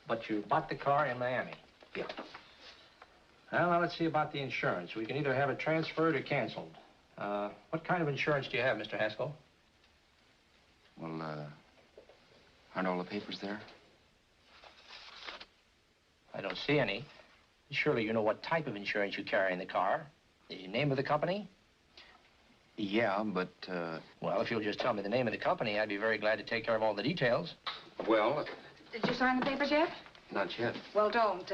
But you bought the car in Miami? Yeah. Well, now let's see about the insurance. We can either have it transferred or canceled. What kind of insurance do you have, Mr. Haskell? Well, aren't all the papers there? I don't see any. Surely you know what type of insurance you carry in the car. The name of the company? Yeah, but, Well, if you'll just tell me the name of the company, I'd be very glad to take care of all the details. Well, Did you sign the papers yet? not yet. Well, don't.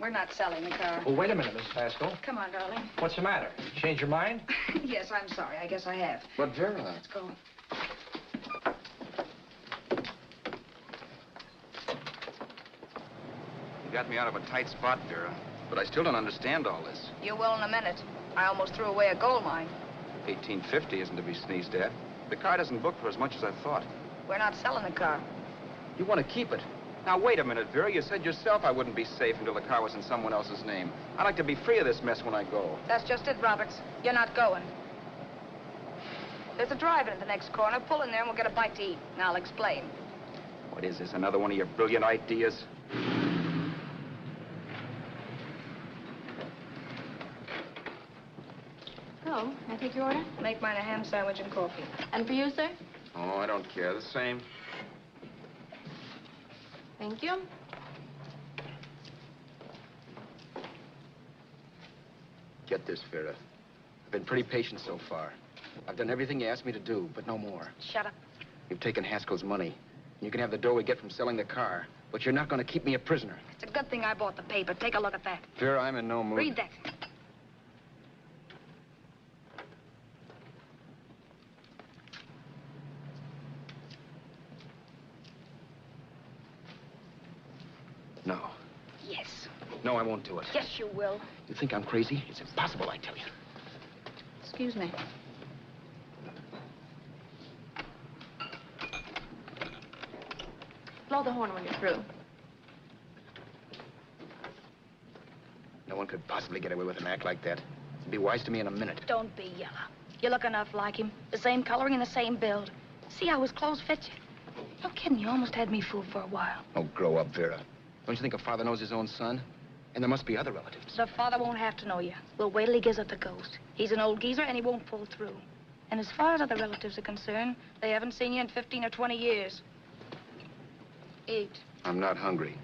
We're not selling the car. Well, wait a minute, Miss Haskell. Come on, darling. What's the matter? You changed your mind? Yes, I'm sorry. I guess I have. But, Vera... Let's go. You got me out of a tight spot, Vera. But I still don't understand all this. You will in a minute. I almost threw away a gold mine. 1850 isn't to be sneezed at. The car doesn't book for as much as I thought. We're not selling the car. You want to keep it. Now, wait a minute, Vera. You said yourself I wouldn't be safe until the car was in someone else's name. I'd like to be free of this mess when I go. That's just it, Roberts. You're not going. There's a drive-in at the next corner. Pull in there and we'll get a bite to eat. And I'll explain. What is this, another one of your brilliant ideas? Oh, I take your order? Make mine a ham sandwich and coffee. And for you, sir? Oh, I don't care. The same. Thank you. Get this, Vera. I've been pretty patient so far. I've done everything you asked me to do, but no more. Shut up. You've taken Haskell's money. You can have the dough we get from selling the car, but you're not going to keep me a prisoner. It's a good thing I bought the paper. Take a look at that. Vera, I'm in no mood. Read that. No. Yes. No, I won't do it. Yes, you will. You think I'm crazy? It's impossible, I tell you. Excuse me. Blow the horn when you're through. No one could possibly get away with an act like that. It'd be wise to me in a minute. Don't be yellow. You look enough like him. The same coloring and the same build. See how his clothes fit you? No kidding, you almost had me fooled for a while. Oh, grow up, Vera. Don't you think a father knows his own son? And there must be other relatives. The father won't have to know you. We'll wait till he gives up the ghost. He's an old geezer and he won't pull through. And as far as other relatives are concerned, they haven't seen you in 15 or 20 years. Eat. I'm not hungry.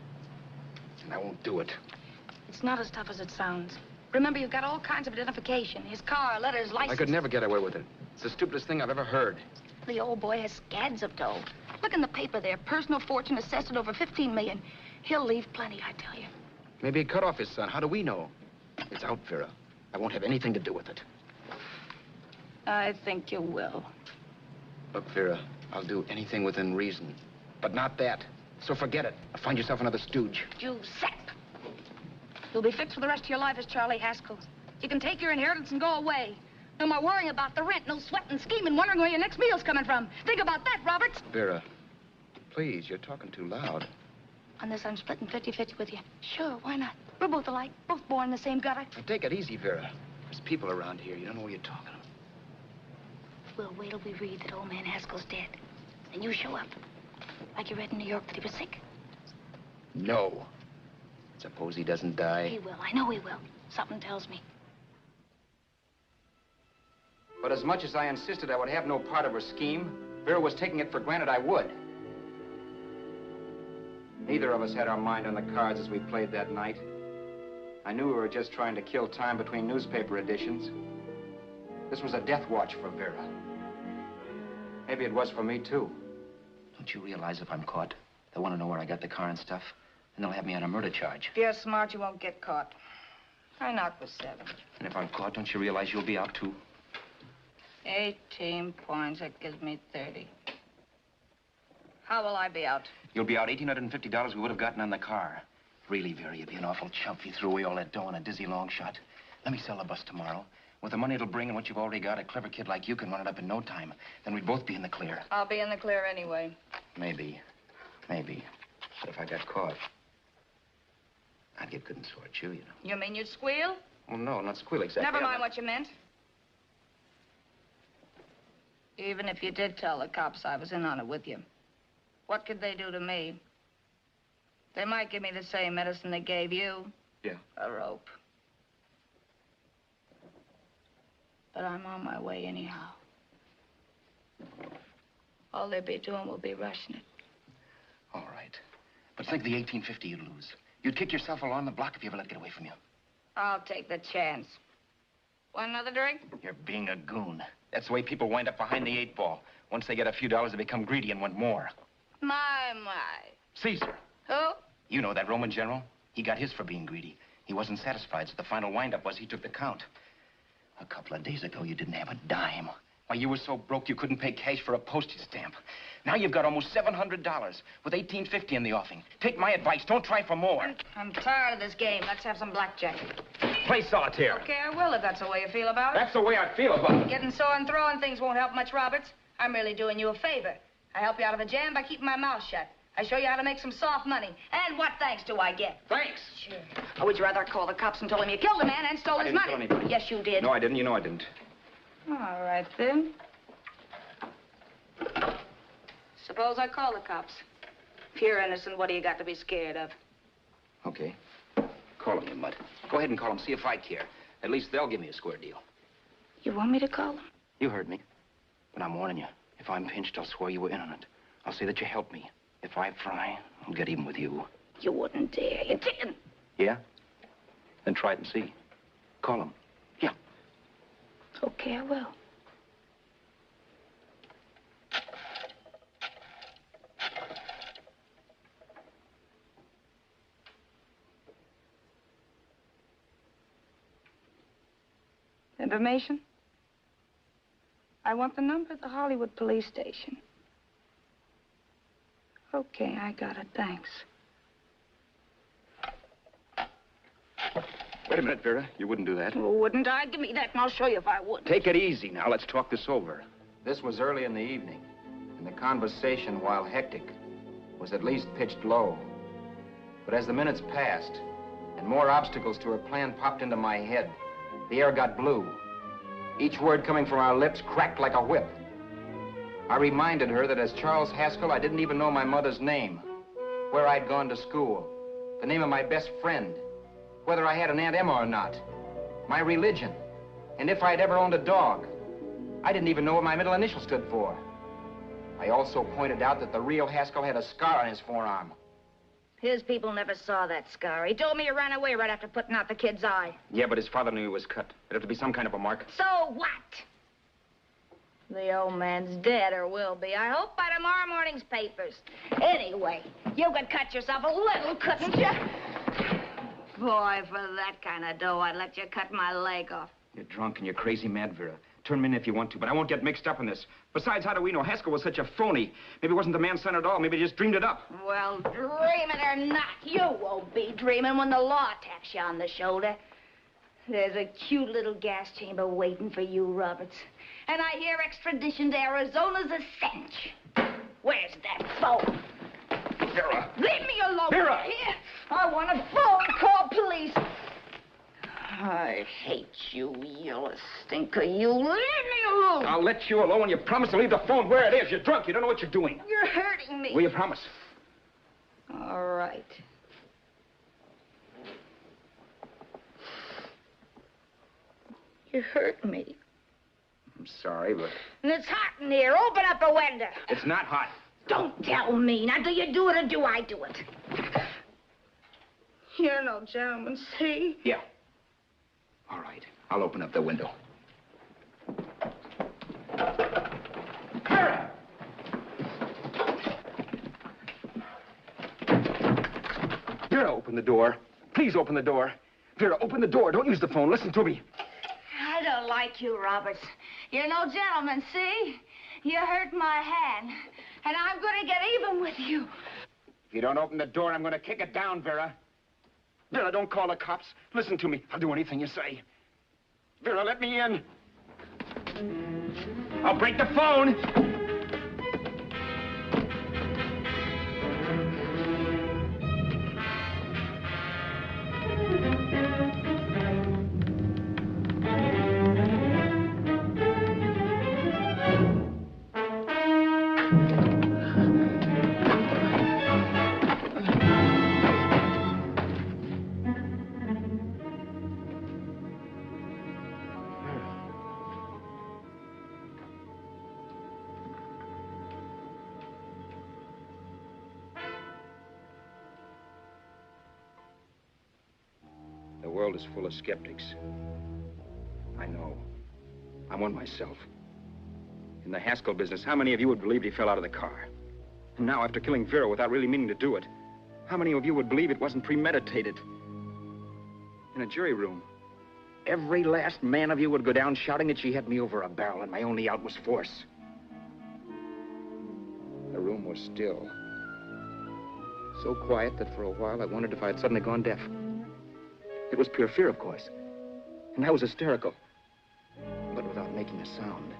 And I won't do it. It's not as tough as it sounds. Remember, you've got all kinds of identification. His car, letters, license. I could never get away with it. It's the stupidest thing I've ever heard. The old boy has scads of dough. Look in the paper there. Personal fortune assessed at over 15 million. He'll leave plenty, I tell you. Maybe he cut off his son. How do we know? It's out, Vera. I won't have anything to do with it. I think you will. Look, Vera, I'll do anything within reason. But not that. So forget it. Find yourself another stooge. You sap. You'll be fixed for the rest of your life as Charlie Haskell. You can take your inheritance and go away. No more worrying about the rent, no sweating, scheming, wondering where your next meal's coming from. Think about that, Roberts. Vera, please, you're talking too loud. On this, I'm splitting 50-50 with you. Sure, why not? We're both alike, both born in the same gutter. Now, take it easy, Vera. There's people around here. You don't know what you're talking about. We'll wait till we read that old man Haskell's dead. And you show up. Like you read in New York that he was sick. No. Suppose he doesn't die. He will. I know he will. Something tells me. But as much as I insisted I would have no part of her scheme, Vera was taking it for granted I would. Neither of us had our mind on the cards as we played that night. I knew we were just trying to kill time between newspaper editions. This was a death watch for Vera. Maybe it was for me, too. Don't you realize if I'm caught, they'll want to know where I got the car and stuff, and they'll have me on a murder charge. If you're smart, you won't get caught. I knocked with 7. And if I'm caught, don't you realize you'll be out, too? 18 points. That gives me 30. How will I be out? You'll be out $1,850 we would have gotten on the car. Really, Vera, you'd be an awful chump if you threw away all that dough on a dizzy long shot. Let me sell the bus tomorrow. With the money it'll bring and what you've already got, a clever kid like you can run it up in no time. Then we'd both be in the clear. I'll be in the clear anyway. Maybe. Maybe. But if I got caught, I'd get good and sort you, you know. You mean you'd squeal? Well, no, not squeal exactly. Never mind what you meant. Even if you did tell the cops I was in on it with you, what could they do to me? They might give me the same medicine they gave you. Yeah. A rope. But I'm on my way anyhow. All they'd be doing will be rushing it. All right. But think of the $1,850 you'd lose. You'd kick yourself along the block if you ever let it get away from you. I'll take the chance. Want another drink? You're being a goon. That's the way people wind up behind the 8 ball. Once they get a few dollars, they become greedy and want more. My. Caesar. Who? You know that Roman general? He got his for being greedy. He wasn't satisfied, so the final wind-up was he took the count. A couple of days ago, you didn't have a dime. Why, you were so broke you couldn't pay cash for a postage stamp. Now you've got almost $700 with $1,850 in the offing. Take my advice. Don't try for more. I'm tired of this game. Let's have some blackjack. Play solitaire. Okay, I will if that's the way you feel about it. That's the way I feel about it. Getting sore and throwing things won't help much, Roberts. I'm really doing you a favor. I help you out of a jam by keeping my mouth shut. I show you how to make some soft money. And what thanks do I get? Thanks. Sure. Or would you rather call the cops and told him you killed a man and stole his money? I didn't kill anybody. Yes, you did. No, I didn't. You know I didn't. All right, then. Suppose I call the cops. If you're innocent, what do you got to be scared of? Okay. Call them, you mutt. Go ahead and call them. See if I care. At least they'll give me a square deal. You want me to call them? You heard me. But I'm warning you. If I'm pinched, I'll swear you were in on it. I'll say that you helped me. If I fry, I'll get even with you. You wouldn't dare. You didn't. Yeah? Then try it and see. Call them. Yeah. Okay, I will. Information? I want the number at the Hollywood police station. Okay, I got it. Thanks. Wait a minute, Vera. You wouldn't do that. Wouldn't I? Give me that and I'll show you if I would. Take it easy now. Let's talk this over. This was early in the evening, and the conversation, while hectic, was at least pitched low. But as the minutes passed, and more obstacles to her plan popped into my head, the air got blue. Each word coming from our lips cracked like a whip. I reminded her that as Charles Haskell, I didn't even know my mother's name, where I'd gone to school, the name of my best friend, whether I had an Aunt Emma or not, my religion, and if I'd ever owned a dog. I didn't even know what my middle initial stood for. I also pointed out that the real Haskell had a scar on his forearm. His people never saw that scar. He told me he ran away right after putting out the kid's eye. Yeah, but his father knew he was cut. It'd have to be some kind of a mark. So what? The old man's dead, or will be. I hope by tomorrow morning's papers. Anyway, you could cut yourself a little, couldn't you? Boy, for that kind of dough, I'd let you cut my leg off. You're drunk and you're crazy mad, Vera. Turn me in if you want to, but I won't get mixed up in this. Besides, how do we know? Haskell was such a phony. Maybe he wasn't the man's son at all. Maybe he just dreamed it up. Well, dream it or not, you won't be dreaming when the law taps you on the shoulder. There's a cute little gas chamber waiting for you, Roberts. And I hear extradition to Arizona's a cinch. Where's that phone? Vera! Leave me alone. Vera! Here. I want a phone. Call police. I hate you yellow stinker. You leave me alone. I'll let you alone when you promise to leave the phone where it is. You're drunk. You don't know what you're doing. You're hurting me. Will you promise? All right. You hurt me. I'm sorry, but... And it's hot in here. Open up a window. It's not hot. Don't tell me. Now, do you do it or do I do it? You're no gentleman, see? Yeah. All right. I'll open up the window. Vera! Vera, open the door. Please open the door. Vera, open the door. Don't use the phone. Listen to me. I don't like you, Roberts. You're no gentleman, see? You hurt my hand, and I'm going to get even with you. If you don't open the door, I'm going to kick it down, Vera. Vera, don't call the cops. Listen to me. I'll do anything you say. Vera, let me in. I'll break the phone. The world is full of skeptics. I know. I'm one myself. In the Haskell business, how many of you would believe he fell out of the car? And now, after killing Vera without really meaning to do it, how many of you would believe it wasn't premeditated? In a jury room, every last man of you would go down shouting that she had me over a barrel and my only out was force. The room was still. So quiet that for a while I wondered if I had suddenly gone deaf. It was pure fear, of course. And I was hysterical. But without making a sound.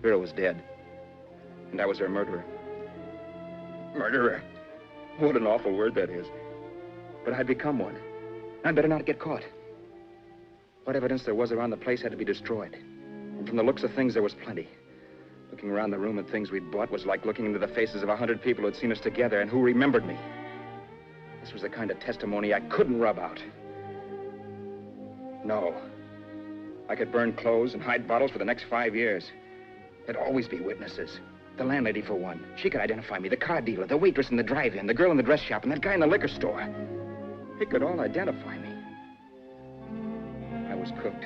Vera was dead. And I was her murderer. Murderer. What an awful word that is. But I'd become one. I'd better not get caught. What evidence there was around the place had to be destroyed. And from the looks of things, there was plenty. Looking around the room at things we'd bought was like looking into the faces of 100 people who'd seen us together and who remembered me. This was the kind of testimony I couldn't rub out. No. I could burn clothes and hide bottles for the next 5 years. There'd always be witnesses. The landlady, for one. She could identify me. The car dealer, the waitress in the drive-in, the girl in the dress shop, and that guy in the liquor store. They could all identify me. I was cooked.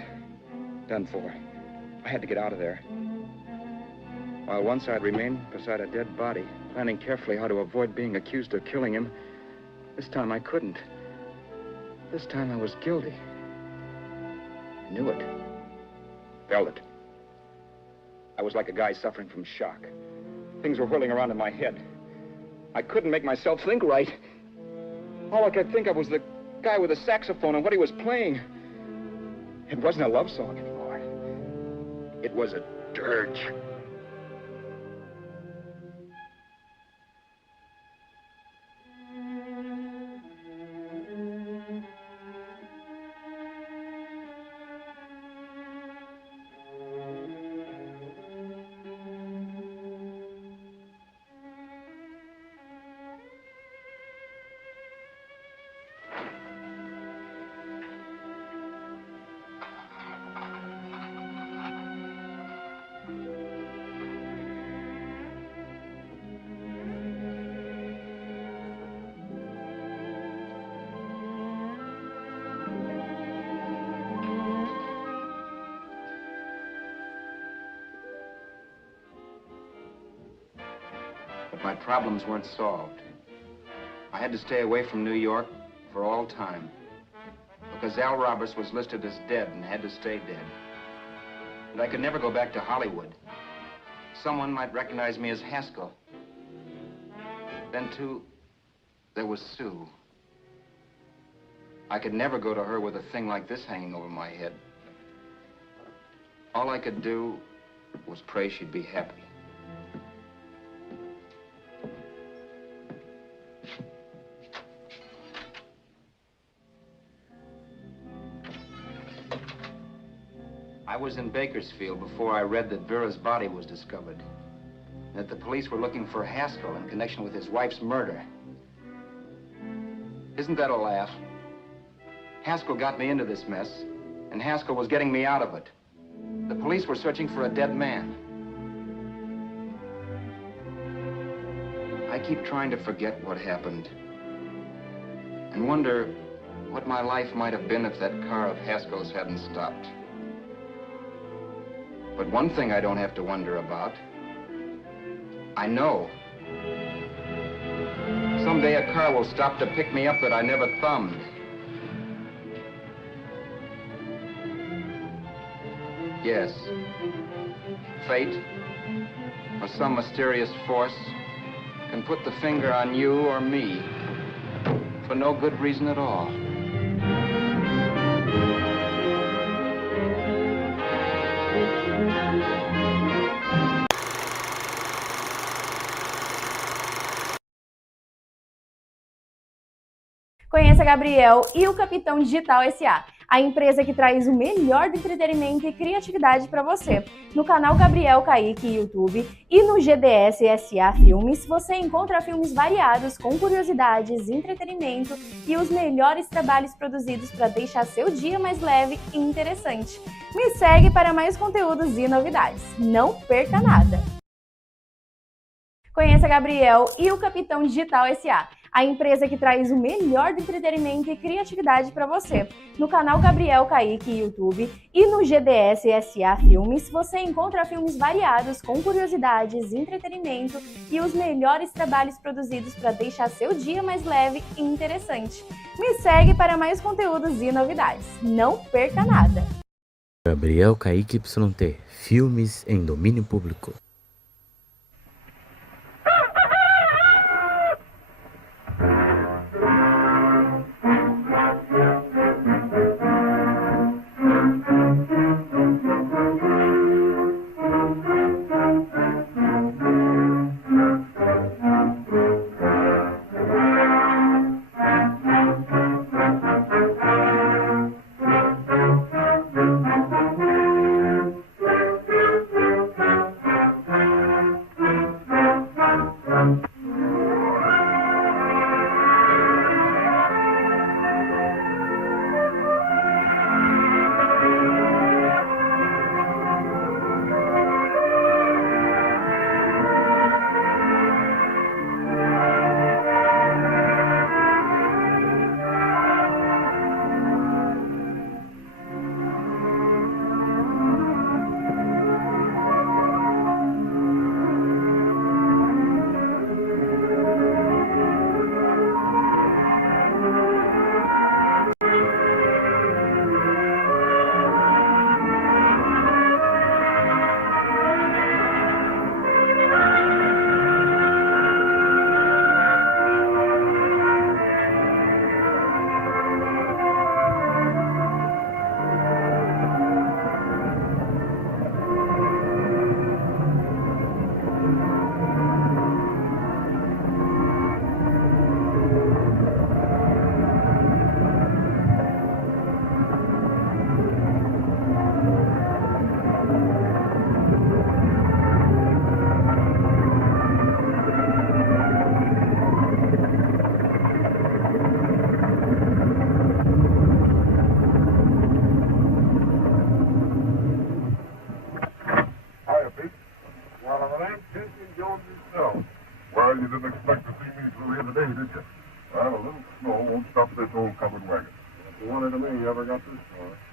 Done for. I had to get out of there. While once I'd remained beside a dead body, planning carefully how to avoid being accused of killing him, this time I couldn't. This time I was guilty. Knew it. Felt it. I was like a guy suffering from shock. Things were whirling around in my head. I couldn't make myself think right. All I could think of was the guy with the saxophone and what he was playing. It wasn't a love song anymore. It was a dirge. But my problems weren't solved. I had to stay away from New York for all time because Al Roberts was listed as dead and had to stay dead. And I could never go back to Hollywood. Someone might recognize me as Haskell. Then, too, there was Sue. I could never go to her with a thing like this hanging over my head. All I could do was pray she'd be happy. I was in Bakersfield before I read that Vera's body was discovered, and that the police were looking for Haskell in connection with his wife's murder. Isn't that a laugh? Haskell got me into this mess, and Haskell was getting me out of it. The police were searching for a dead man. I keep trying to forget what happened and wonder what my life might have been if that car of Haskell's hadn't stopped. But one thing I don't have to wonder about. I know. Someday a car will stop to pick me up that I never thumbed. Yes. Fate, or some mysterious force, can put the finger on you or me for no good reason at all. Conheça Gabriel e o Capitão Digital S.A., a empresa que traz o melhor do entretenimento e criatividade para você. No canal Gabriel Kaique YouTube e no GDS S.A. Filmes, você encontra filmes variados com curiosidades, entretenimento e os melhores trabalhos produzidos para deixar seu dia mais leve e interessante. Me segue para mais conteúdos e novidades. Não perca nada! Conheça Gabriel e o Capitão Digital S.A., a empresa que traz o melhor do entretenimento e criatividade para você. No canal Gabriel Kaique YouTube e no GDS S.A. Filmes, você encontra filmes variados com curiosidades, entretenimento e os melhores trabalhos produzidos para deixar seu dia mais leve e interessante. Me segue para mais conteúdos e novidades. Não perca nada! Gabriel Kaique YT, filmes em domínio público.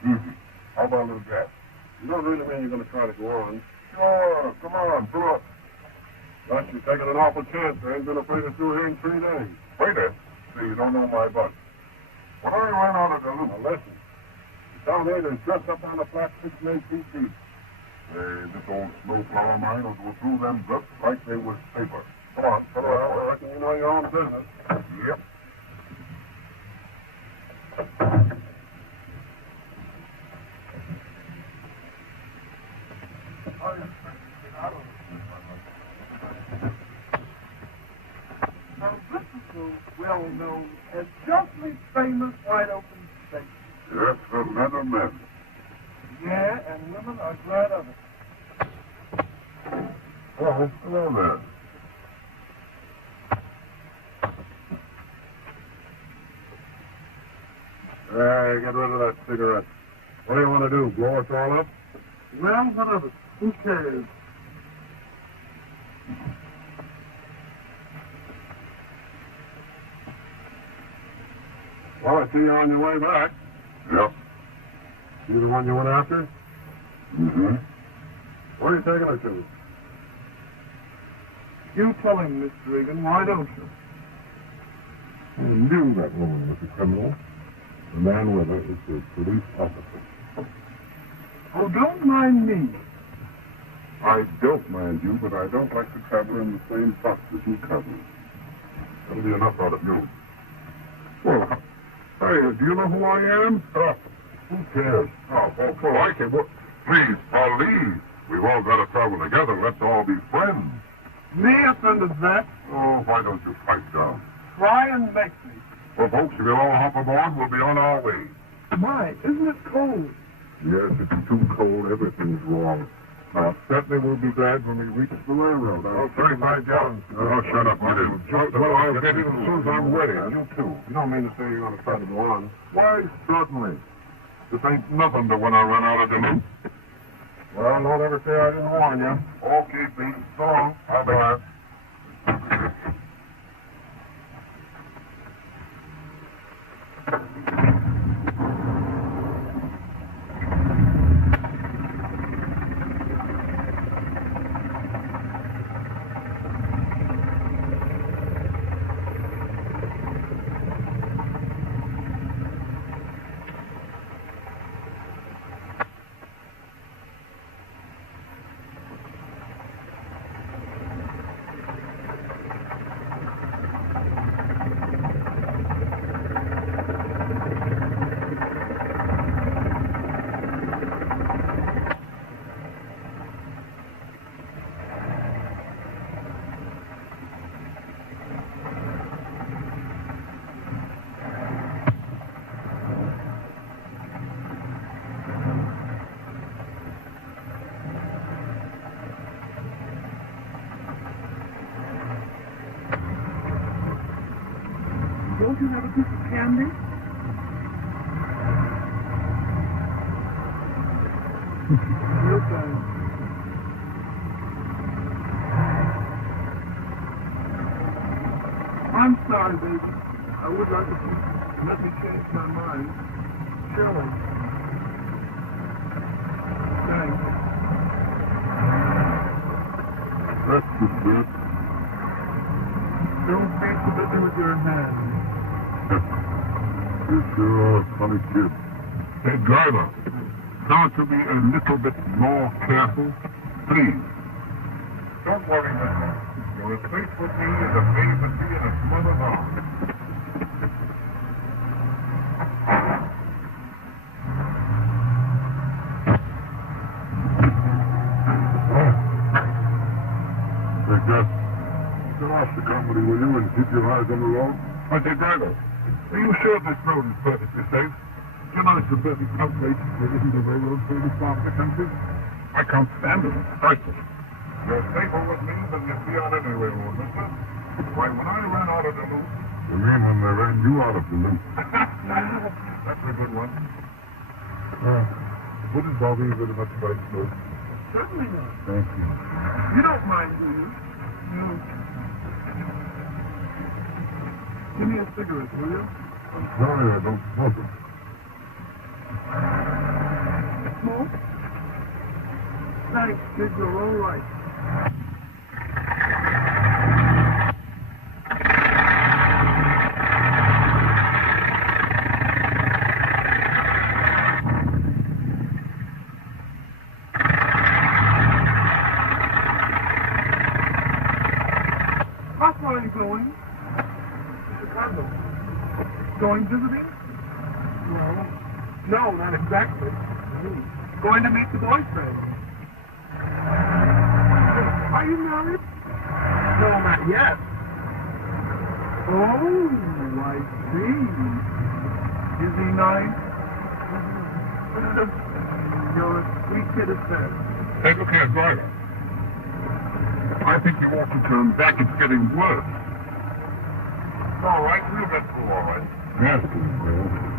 Easy. How about a little gas? You don't really mean you're going to try to go on? Sure. Come on, pull up. But you're taking an awful chance. There ain't gonna fight us through here in 3 days. Waiter, see, you don't know my butt. When I ran out of Duluth, listen. Down here, there's dressed up on the flat 6 and 8 feet deep. Hey, this old snowplow of mine will go through them grips like they was paper. Come on, fill it up. I reckon you know your own business. Yep. So this is the well-known and justly famous wide open space. Yes, for men are men. Yeah, and women are glad of it. Oh, hello there. Hey, get rid of that cigarette. What do you want to do, blow us all up? Well, what of it? Who cares? Well, I see you're on your way back. Yep. You the one you went after? Mm-hmm. Where are you taking her to? You tell him, Mr. Regan, why don't you? I knew that woman was a criminal. The man with her is the police officer. Oh, don't mind me. I don't mind you, but I don't like to cover in the same box as you cover. That'll be enough out of you. Well, hey, do you know who I am? Who cares? Oh, I can. What? Please, police. We've all got to travel together. Let's all be friends. Me a friend of that? Oh, why don't you pipe down? Try and make me. Well, folks, if you'll all hop aboard, we'll be on our way. My, isn't it cold? Yes, if it's too cold, everything's wrong. Now, certainly we'll be glad when we reach the railroad. I'll 35 gallons. Oh, shut up, get in. Well, I'll get in as soon as I'm ready. You too. You don't mean to say you're going to try to go on? Why, certainly. This ain't nothing to when I run out of Duluth. Well, don't ever say I didn't warn you. Okay, Pete. So long. Bye-bye. Won't you have a piece of candy? No thanks. I'm sorry, baby. I would like it to let me change my mind. Surely. Thanks. That's the truth. Don't be so busy with your hands. You sure are a funny kid. Hey, driver, can't you be a little bit more careful? Please. Don't worry, mister. You're as safe with me as a babe would be in its mother's arms. Hey, Gus, get off the comedy, will you, and keep your eyes on the road? I say, driver, are you sure this road is perfectly safe? You know it's a perfect outrage to isn't the railroad famous part of the country? I can't stand it. It's frightful. You're safer with me than you'd be on any railroad, mister. Why, when I ran out of Duluth... You mean when they ran you out of Duluth? That's a good one. Would it bother you very much if I spoke? Certainly not. Thank you. You don't mind, do you? No. Give me a cigarette, will you? I'm sorry I don't smoke it. Smoke? Thanks, kid. You're all right. you going? To Chicago. Going visiting? No, not exactly. Going to meet the boyfriend. Are you married? No, not yet. Oh, I see. Is he nice? You're a sweet kid of sense. Hey, look here, driver. I think you ought to turn back. It's getting worse. All right, we'll get through all right. Yes, we will.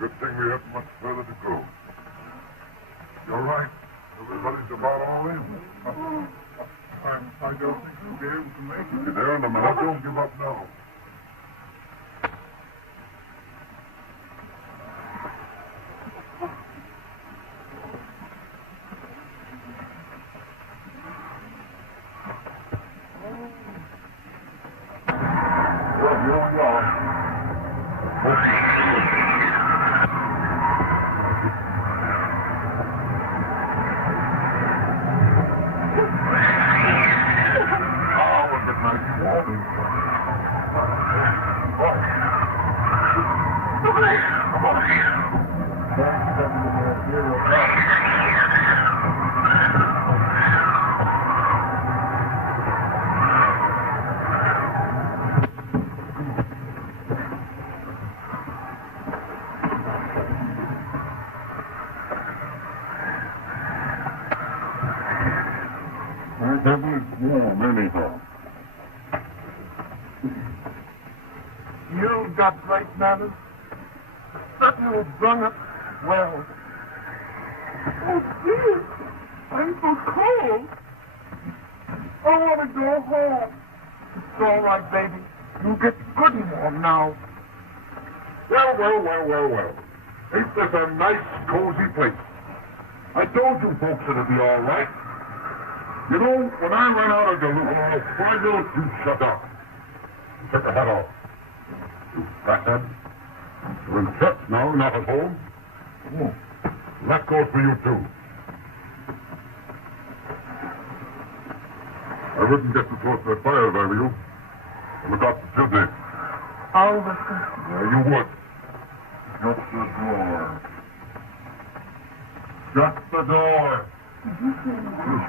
Good thing we have much further to go. You're right. Everybody's about all in. I don't think you'll be able to make it. You're there in a minute. Don't give up now. Well, here we are. Warm anyhow. You've got great manners. Certainly was brung up well. Oh, dear. I'm so cold. I want to go home. It's all right, baby. You'll get good and warm now. Well. Ain't this a nice, cozy place? I told you folks it'd be all right. You know, when I run out of the little why don't you shut up? Take your hat off. You fathead. You're in church now, not at home. And that goes for you, too. I wouldn't get too close to that fire if I were you. Look out for children. I'll listen. Yeah, you would. Shut the door. Shut the door. You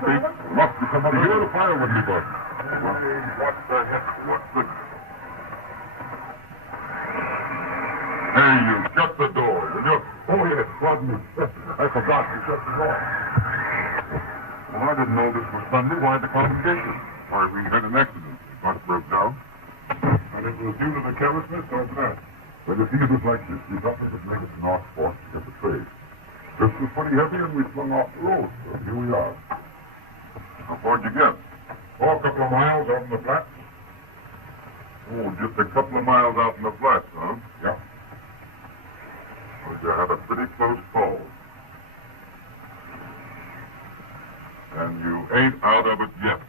speak. Must be somebody here to fire with me, bud. What the heck? What the... Hey, you, shut the door, will you? Oh, yes, pardon me. I forgot to shut the door. Well, I didn't know this was Sunday. Why the congregation? Why, we had an accident. The bus broke down. And it was due to the carelessness of that. But you see, it was like this. We thought we could make it to North Fork to get the trade. This was pretty heavy, and we flung off the road. So here we are. How far did you get? Oh, a couple of miles out in the flats. Oh, just a couple of miles out in the flats, huh? Yep. Well, you had a pretty close call. And you ain't out of it yet.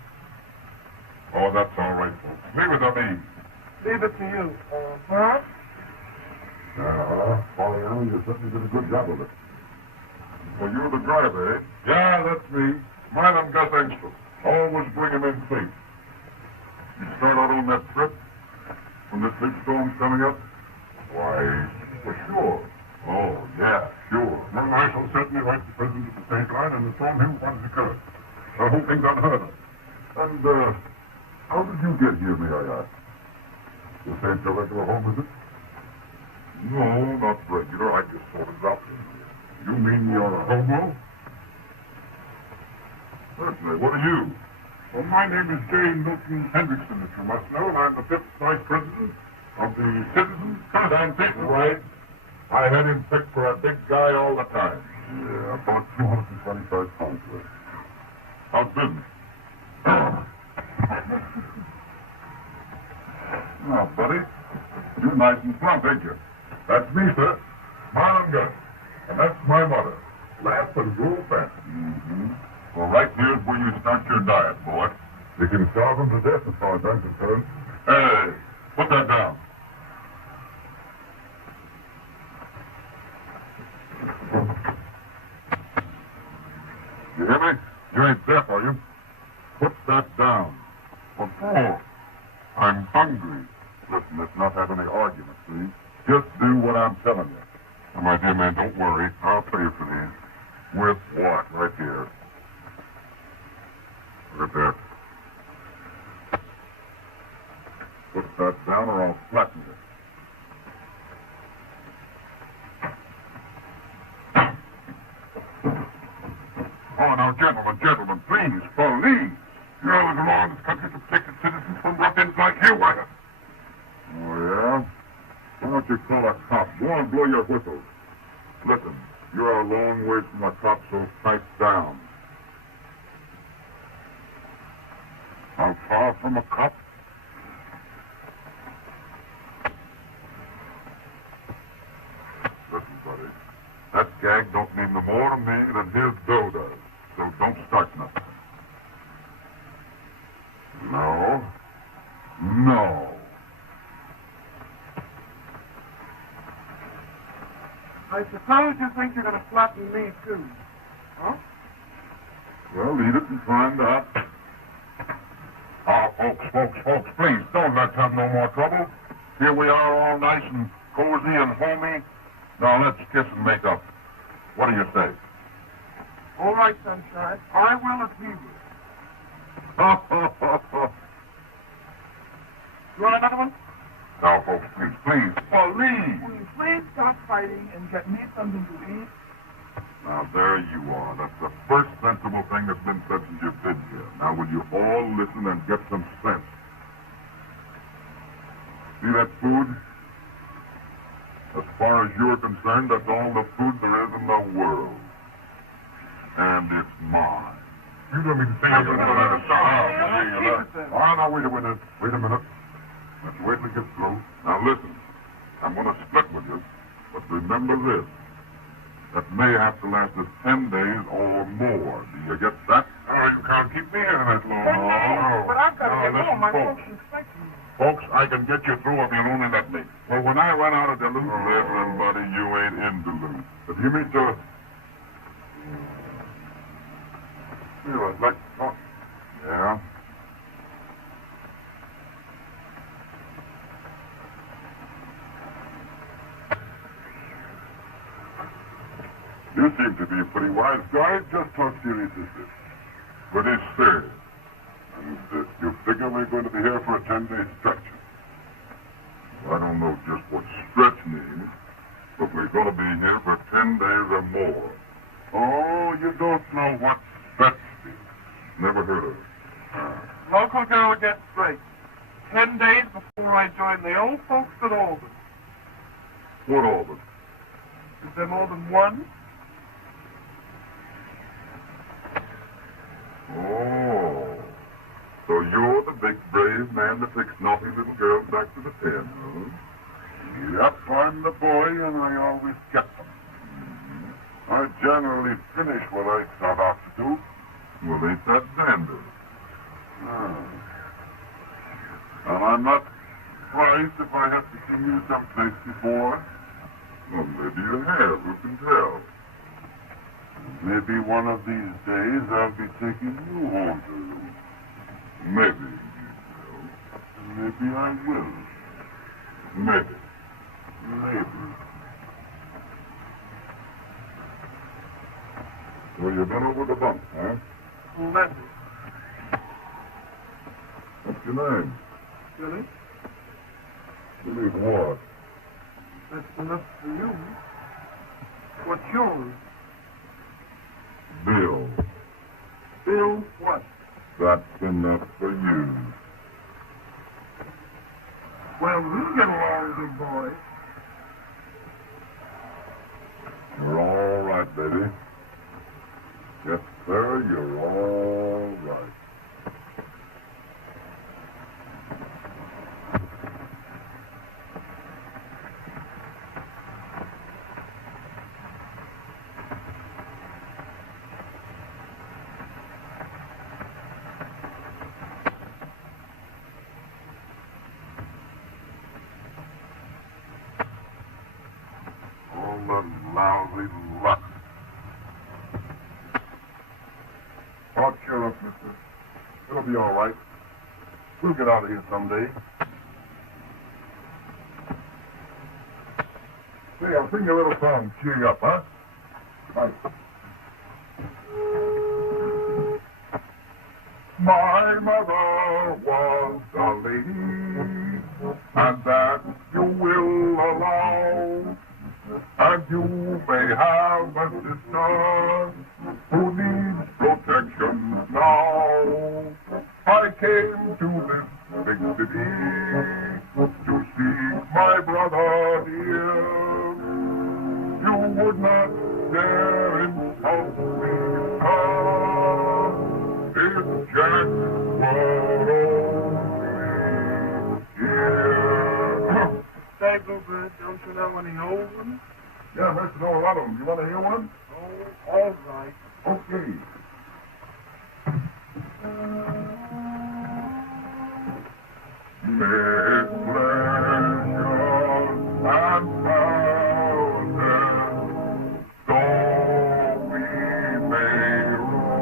Oh, that's all right, folks. Leave it to me. Leave it to you. Huh? Pollyanna, you certainly did a good job of it. Well, you're the driver, eh? Yeah, that's me. Mine and Gus Engstrom. Always bring him in safe. You start out on that trip when this big storm's coming up? Why, for sure. Oh, yeah, sure. Well, I shall certainly write the president of the stage line and inform him what has occurred. I hope things unheard of. And, how did you get here, may I ask? This ain't your regular home, is it? No, not regular. I just sort of dropped in here. You mean you're a hobo? Certainly. What are you? Well, my name is J. Milton Hendrickson, if you must know, and I'm the 5th Vice President of the Citizens Consultation. Right. I had him picked for a big guy all the time. Yeah, about 225 pounds worth. How's business? Oh, buddy, you're nice and plump, ain't you? That's me, sir. Smile and Gus. And that's my mother. Laugh and grow fat. Mm-hmm. Well, right here's where you start your diet, boy. You can starve them to death as far as I'm concerned. Hey, put that down. You hear me? You ain't deaf, are you? Put that down. What for? I'm hungry. Listen, let's not have any arguments, please. Just do what I'm telling you. And my dear man, don't worry. I'll pay you for these. With what? Right here. Look at that. Put that down or I'll flatten you. Oh, now, gentlemen, please, police. You're as long as country's protected citizens from ruffians like you, why not? Oh, yeah? Why don't you call a cop? Go on, blow your whistle. Listen, you're a long ways from a cop, so pipe down. How far from a cop? Listen, buddy, that gag don't mean no more to me than his dough does, so don't start nothing. No. No. I suppose you think you're going to flatten me, too. Huh? Well, eat it and find out. Oh, folks, please, don't let's have no more trouble. Here we are all nice and cozy and homey. Now let's kiss and make up. What do you say? All right, Sunshine. I will at Vivo. You want another one? Now, folks, please, police. Will you please stop fighting and get me something to eat? Now, there you are. That's the first sensible thing that's been said since you've been here. Now, will you all listen and get some sense? See that food? As far as you're concerned, that's all the food there is in the world. And it's mine. You don't mean to say you're going to let us off. Oh, now, wait a minute. Let's wait till it gets through. Now, listen. I'm going to split with you. But remember this. That may have to last us 10 days or more. Do you get that? Oh, you can't keep me here that long. No. But I've got to get home. My folks. folks expect me. Folks, I can get you through if you'll only let me. Well, when I run out of Duluth... Listen, buddy, you ain't in Duluth. If you meet the... Here, I'd like to talk. Yeah? You seem to be a pretty wise guy. Just how serious is this? It is serious. And you figure we're going to be here for a 10-day stretch. Well, I don't know just what stretch means, but we're going to be here for 10 days or more. Oh, you don't know what stretch is. Never heard of it. Local girl gets straight. 10 days before I join the old folks at Albany. What Albany? Is there more than one? Oh. So you're the big, brave man that takes naughty little girls back to the pen, huh? Yep, I'm the boy, and I always get them. I generally finish what I start out to do. Well, ain't that dandy? And I'm not surprised if I have seen you someplace before. Well, maybe you have. Who can tell? Maybe one of these days I'll be taking you home to them. Maybe you will. Maybe I will. Maybe. Maybe. So you've been over the bump, huh? Never. What's your name? Billy? Billy what? That's enough for you. What's yours? Bill. Bill what? That's enough for you. Well, we'll get along, big boy. You're all right, baby. Yes, sir, you're all right. All the lousy luck. Oh, cheer up, mister. It'll be all right. We'll get out of here someday. Hey, I'll sing you a little song to cheer you up, huh? Right. My mother was a lady, and that you will allow. And you may have a sister who needs protection now. I came to this big city to seek my brother dear. You would not dare insult me, sir, if Jack were only here. Say, Bluebird, don't you know any old ones? Yeah, I must know a lot of them. You want to hear one? Oh, all right. Okay. May pleasure and power, though we may roam.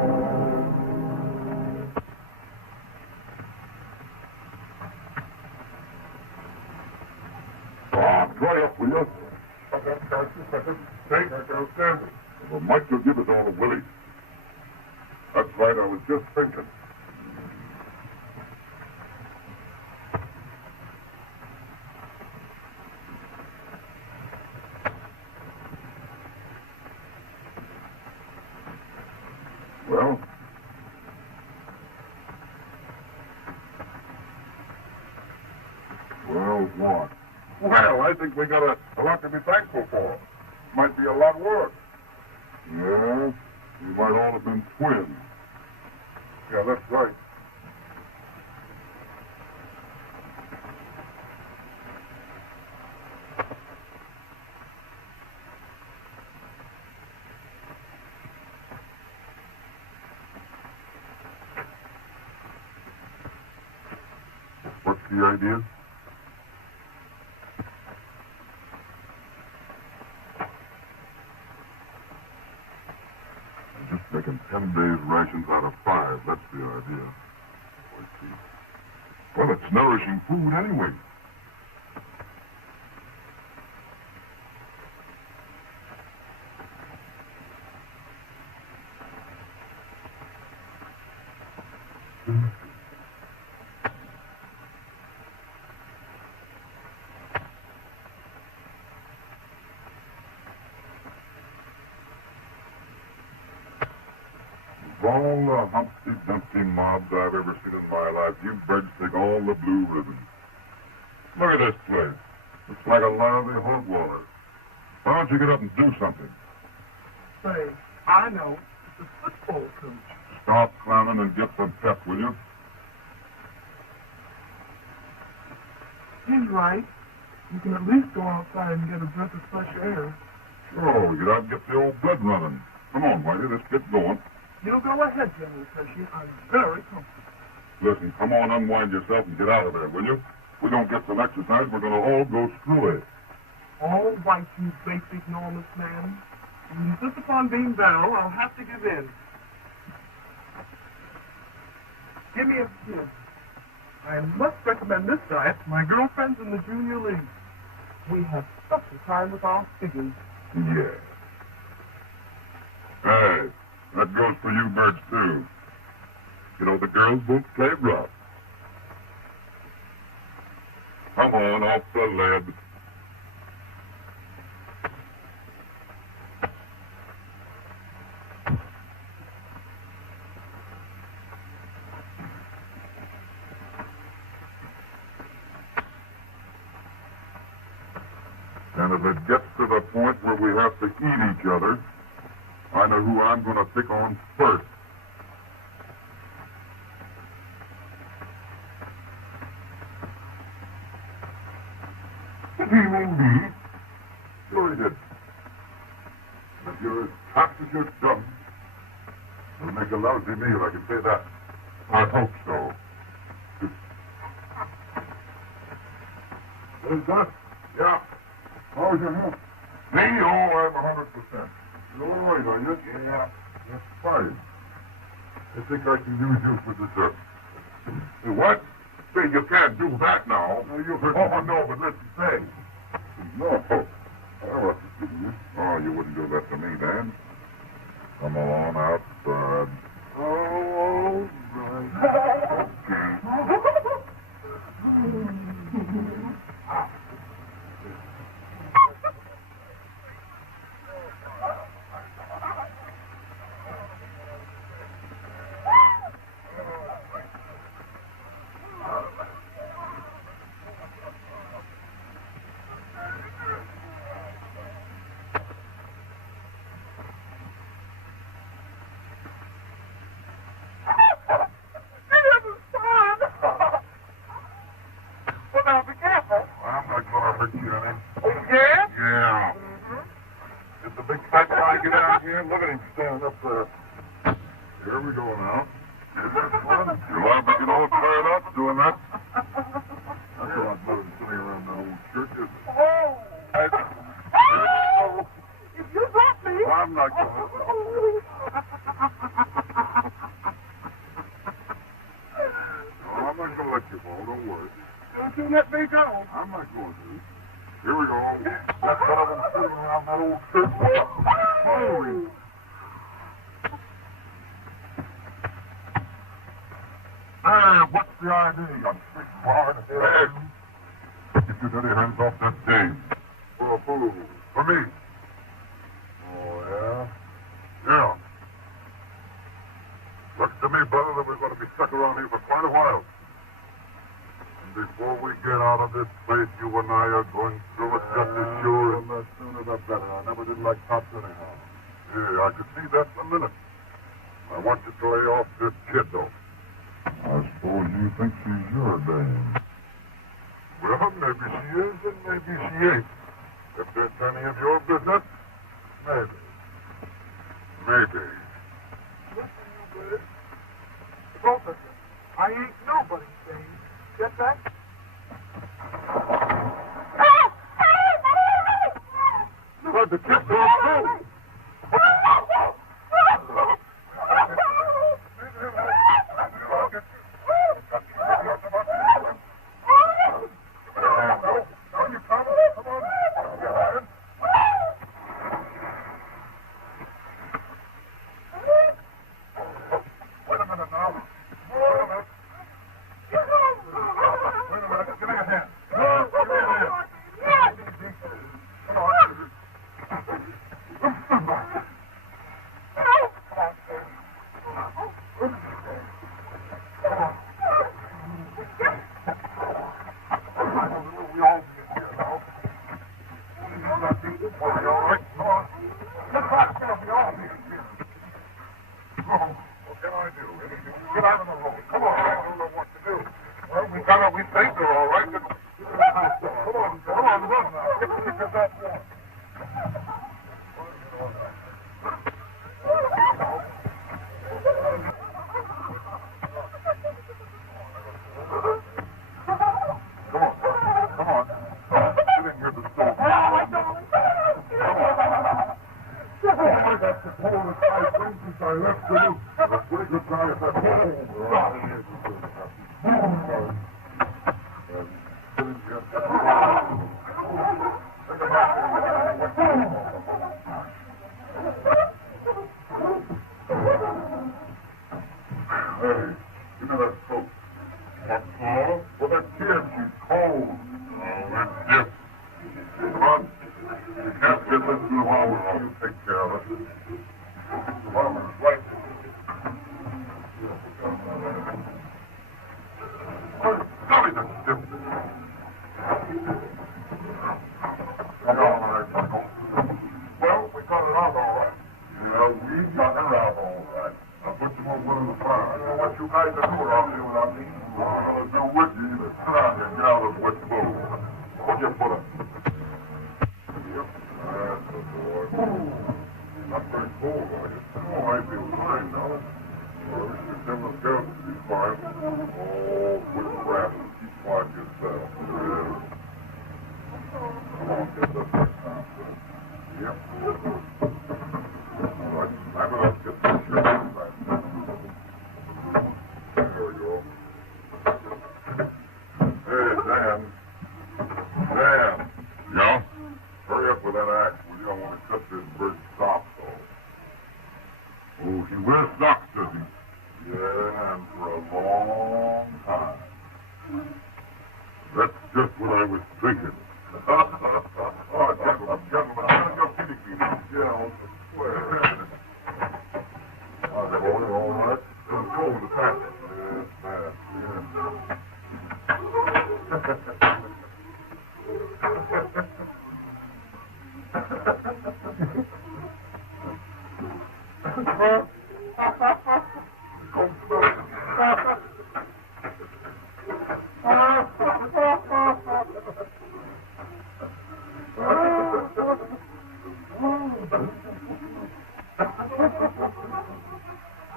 Dry up, will you? I can't stand it. Well, Mike, you'll give it all to Willie. That's right, I was just thinking. Well? Well, what? Well, I think we got a lot to be thankful for. Might be a lot worse. Yeah, we might all have been twins. Yeah, that's right. What's the idea? We're just making 10 days' rations out of 5. That's the idea. Well, it's nourishing food anyway. Of all the Humpty Dumpty mobs I've ever seen in my life, you birds take all the blue ribbons. Look at this place. Looks like a lousy hog waller. Why don't you get up and do something? Say, I know. It's a football coach. Stop clowning and get some pep, will you? He's right. You can at least go outside and get a breath of fresh air. Sure, get out and get the old blood running. Come on, Whitey, let's get going. You go ahead, General Pershing. I'm very comfortable. Listen, come on, unwind yourself and get out of there, will you? If we don't get some exercise, we're going to all go screwy. All right, you great big enormous man. If you insist upon being down, I'll have to give in. Give me a skin. I must recommend this diet to my girlfriends in the junior league. We have such a time with our figures. Yeah. Hey, that goes for you birds, too. You know, the girls won't play rough. Come on, off the lead. And if it gets to the point where we have to eat each other, I know who I'm going to pick on first. Did he mean me? Sure he did. And if you're as tough as your gum, you'll make a lousy meal, I can say that. I hope so. Hey, sir? Yeah. How's your health? Me? Oh, I'm 100%. You're all right, are you? Yeah. That's fine. I think I can use you for dessert. Hey, what? Say, you can't do that now. No, oh, no, but listen, say. No. I wasn't kidding you. Oh, you wouldn't do that to me, Dan. Come on outside. Oh, right. Okay. Look at him standing up there. Here we go now. Isn't this fun? You're laughing, get all tired up doing that. That's a lot better than sitting around that old church, isn't it? Oh! Oh! If you drop me... I'm not going to. No, I'm not going to let you fall, don't worry. Don't you let me go. I'm not going to. Here we go. That's better than sitting around that old church. Holy... what's the idea, you big hard head? Get your dirty hands off that dame. For who? For me. Oh, yeah? Yeah. Looks to me, brother, that we're going to be stuck around here for quite a while. And before we get out of this place, you and I are going through it just as sure as... The sooner the better. I never did like cops anyhow. Yeah, I could see that in a minute. I want you to lay off this kid, though. I suppose you think she's your dame. Well, maybe she is and maybe she ain't. If that's any of your business, maybe. Maybe. Listen, you birds. Both of you. I ain't nobody's dame. Get that? Look, the kid's on through. All right, come on. Let's not tell me all the here. Oh, what can I do? Get out of the road. Come on, I don't know what to do. Well, we saved her all right. Come on, run now. Keep yourself warm. Come on. Get in here to the store. Come on. Boy, that's the coldest ice cream since I left for you. It was pretty good time at home. Hey, give me that coat. What for? For the kid, she's cold. Oh, that's Jip. Come on. You can't get this through the hour. You take care of it. Mama's right. Oh, golly, that's Jip. All right, well, we got her out all right. Yeah, we got her out all right. I put some more wood on the fire. I don't know what you guys are doing around here without me. What we're going to do with you is sit down here, get out of this wet clothes. Put your foot up. Yep. That's the boy. Not very cold, are you? No, I feel fine now. Well, you should tell those girls to be quiet. Oh, quit grabbing. Keep quiet yourself. Come on, get up here now. Yep. All right, snap it up. Get this shirt on back. There we go. Hey, Dan. Dan. Yeah? Hurry up with that axe, will you? I want to cut this bird's socks off. Oh, he wears socks, does he? Yeah, and for a long time. That's just what I was thinking. Oh, gentlemen, you're finicky now. Yeah, on the square. All right. It's cold at that. Yeah, bad. Yeah.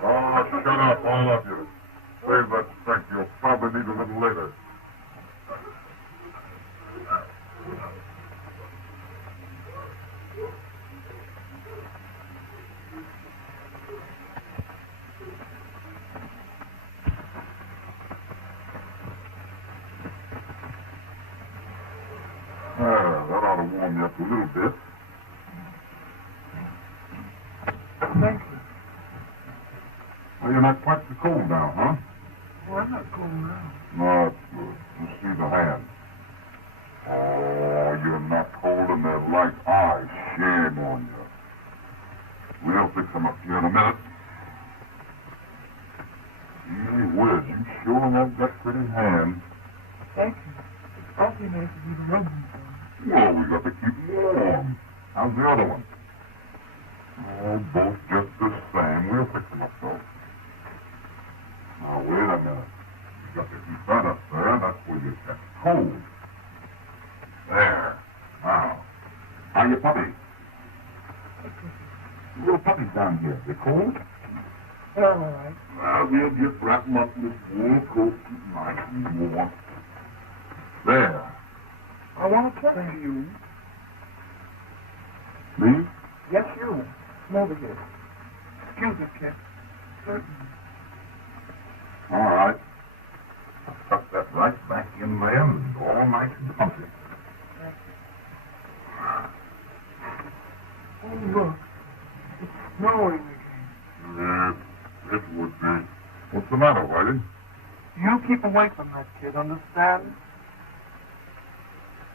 Oh, shut up, all of you. Save that strength. You'll probably need a little later. That ought to warm you up a little bit. Thank you. Well, you're not quite so cold now, huh? Well, I'm not cold now. No, that's good. You see the hand. Oh, you're not cold in that light eye. Shame on you. We'll fix them up here in a minute. Gee whiz, you sure have got pretty hands. Thank you. It's awfully nice of you to rub them for me. Well, we got to keep them warm. How's the other one? Oh, both just the same. We'll fix them up, though. Now, wait a minute. You got to keep that up there. That's where you catch cold. There. Now. How your puppy? Little puppies down here. They cold? Yeah, I'm all right. Well, we'll just wrap them up in this wool coat. Keep them nice and warm. There. I want to talk to you. Me? Yes, you. Come over here. Excuse me, kid. Certainly. All right. Tuck that right back in there and all nice and comfy. Thank you. Oh, look. It's snowing again. Yes, it would be. What's the matter, Whitey? You keep away from that kid, understand?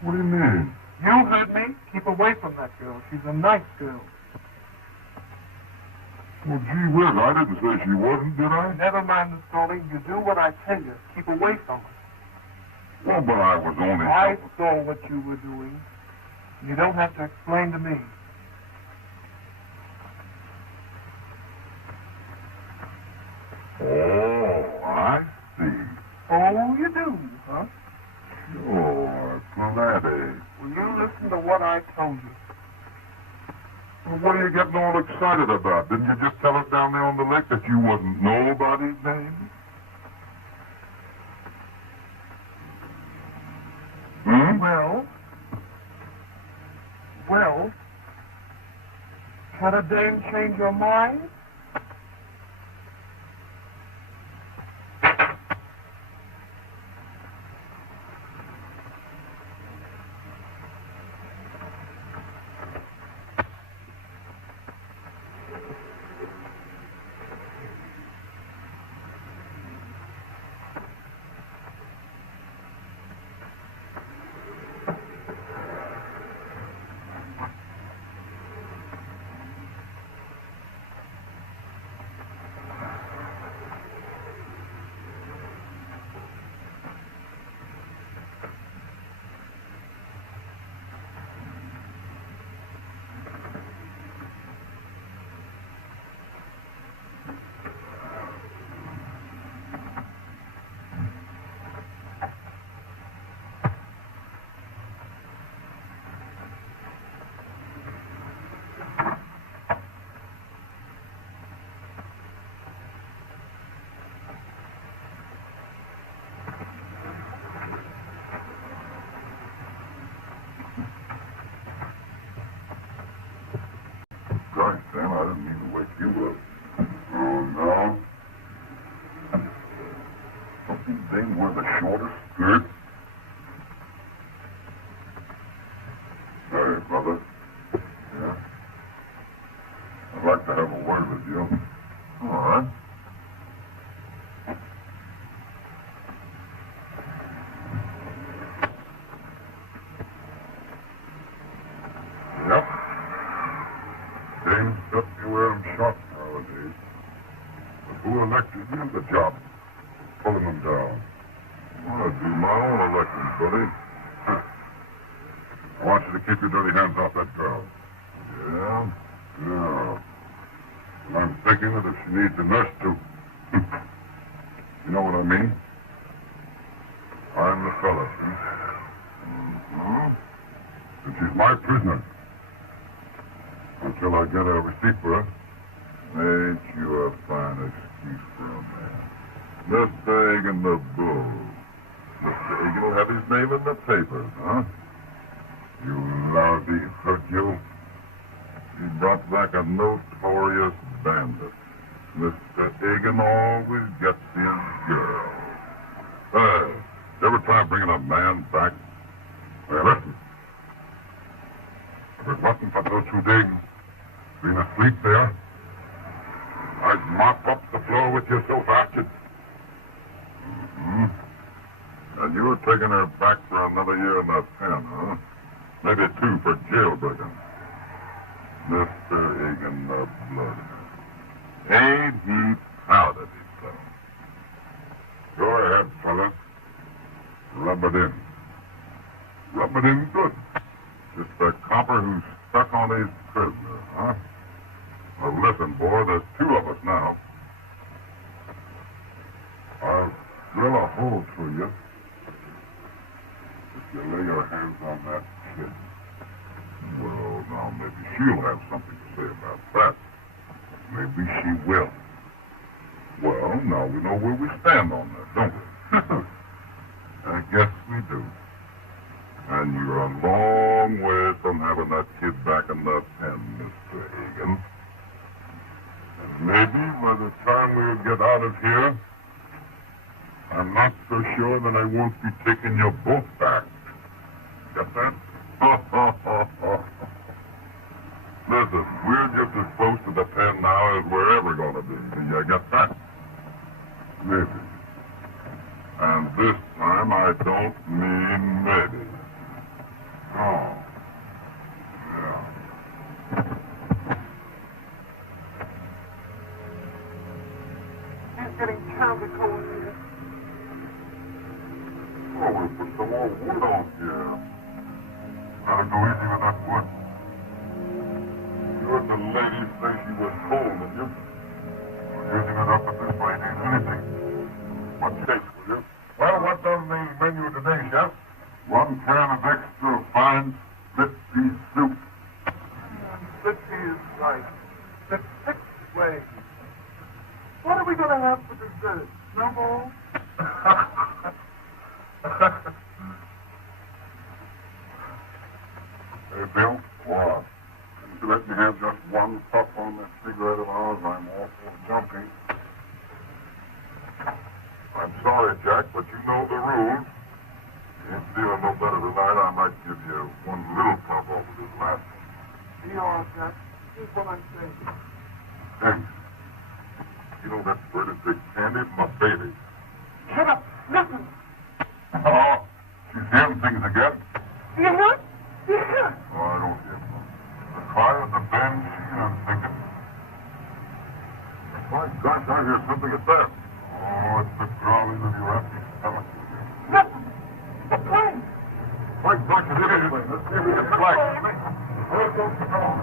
What do you mean? You heard me. Keep away from that girl. She's a nice girl. Well, gee whiz, I didn't say she wasn't, did I? Never mind the stalling. You do what I tell you. Keep away from her. Well, but I was only... I saw what you were doing. You don't have to explain to me. Oh, I see. Oh, you do, huh? Sure, plenty. Well, you listen to what I told you. Well, what are you getting all excited about? Didn't you just tell us down there on the lake that you wasn't nobody's baby? Hmm? Well, can a dame change your mind? Gosh, Sam, I didn't mean to wake you up. Oh, no. Don't you think we're the shortest skirt? Hey, brother. Yeah? I'd like to have a word with you. All right. Yep. Dames certainly wear them short nowadays. But who elected you to the job? Pulling them down. Well, it'd be my own election, buddy. I want you to keep your dirty hands off that girl. Yeah? Yeah. And I'm thinking that if she needs a nurse to... you know what I mean? I'm the fella, see? Mm-hmm. And she's my prisoner. Until I get a receipt for her. Ain't you a fine excuse for a man? Mr. Egan the Bull. Mr. Egan will have his name in the papers, huh? You lousy hoodlum. He brought back a notorious bandit. Mr. Egan always gets his girl. Hey, you ever try bringing a man back? Hey, listen. If it wasn't for those two dames being asleep there, I'd mop up the floor with you so fast you'd... Mm-hmm. And you're taking her back for another year in that pen, huh? Maybe 2 for jailbreaking. Mr. Egan the Bloodhound. Ain't he proud of himself? Go ahead, fella. Rub it in. Rub it in good. Just a copper who's stuck on his prisoner, huh? Well, listen, boy, there's 2 of us now. I'll drill a hole through you if you lay your hands on that kid. Well, now, maybe she'll have something to say about that. Maybe she will. Well, now we know where we stand on that, don't we? I guess we do. And you're a long way from having that kid back in the pen, Mr. Egan. And maybe by the time we'll get out of here, I'm not so sure that I won't be taking you both back. Get that? Listen, we're just as close to the pen now as we're ever going to be. Do you get that? Maybe. And this time I don't mean maybe. Oh. Yeah. It's getting terribly cold here. Oh, we'll put Better go easy with that foot. You heard the lady say she was cold, didn't you? Using it up at this rate ain't anything. What steak, will you? Well, what's on the menu today, Chef? 1 can of extra fine split-pea soup. Split-pea is right. It's 6 ways. What are we going to have for dessert? Snowballs? Hey, Bill. What? Couldn't you let me have just 1 puff on this cigarette of ours? I'm awful jumpy. I'm sorry, Jack, but you know the rules. You ain't feeling no better tonight, I might give you 1 little puff off of this last one. You are, Jack. Here's what I'm saying. Hey, you know that bird would take candy from a baby. Shut up. Listen. Oh, she's hearing things again. Do you hear it? Do you hear it? Oh, I don't hear it. The cry of the banshee, I'm thinking. My gosh, I hear something at that. Oh, it's the growling of your empty stomach. Listen. The plane. My gosh, it is. Let's hear it. It's black. Let's go. Come on.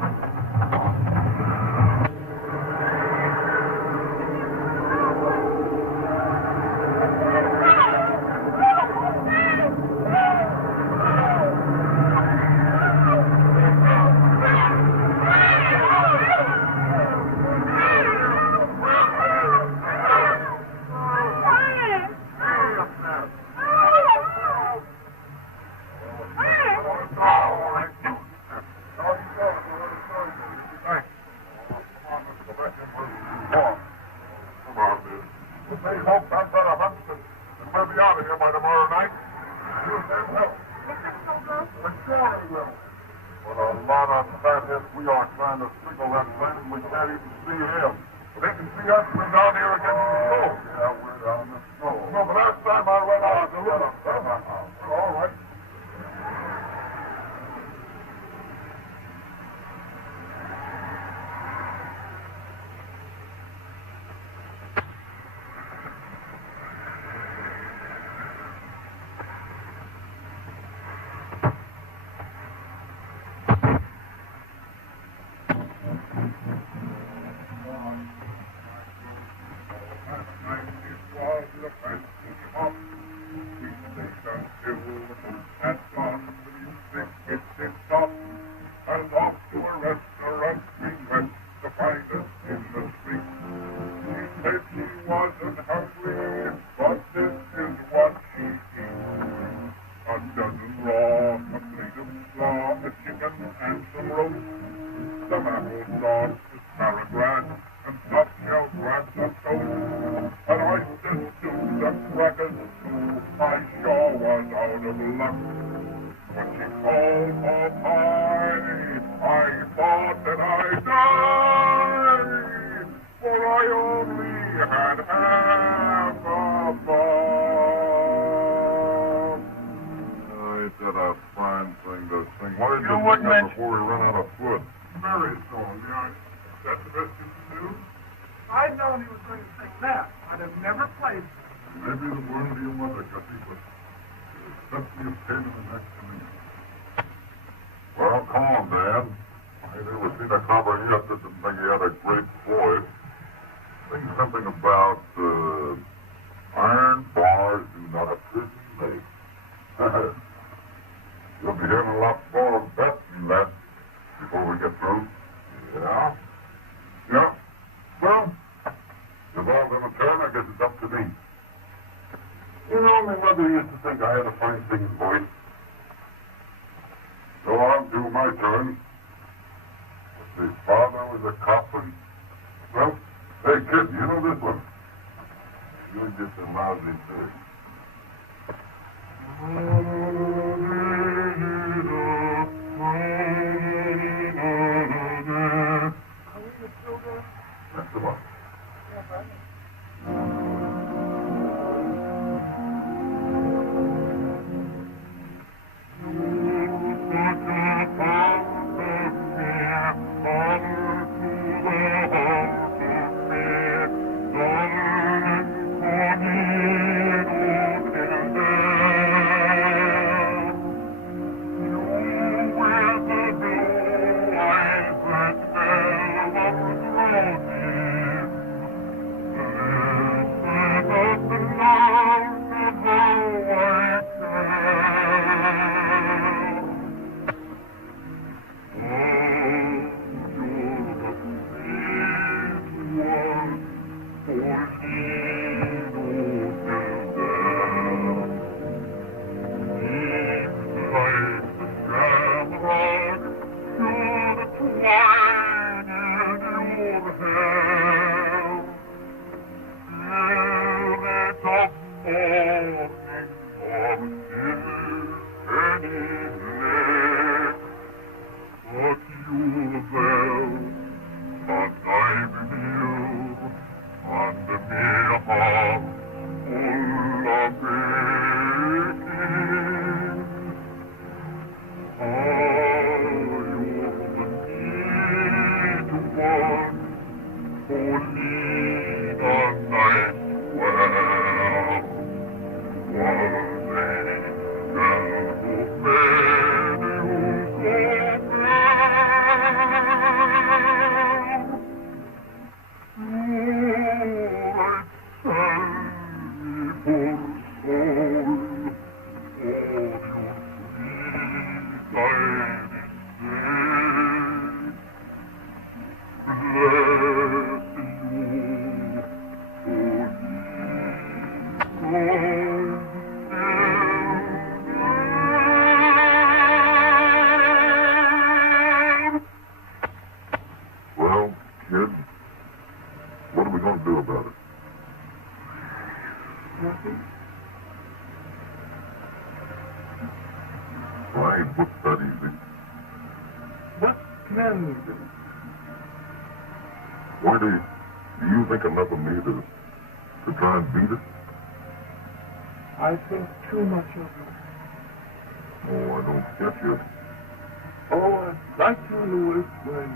Oh, I'd like to in the worst way.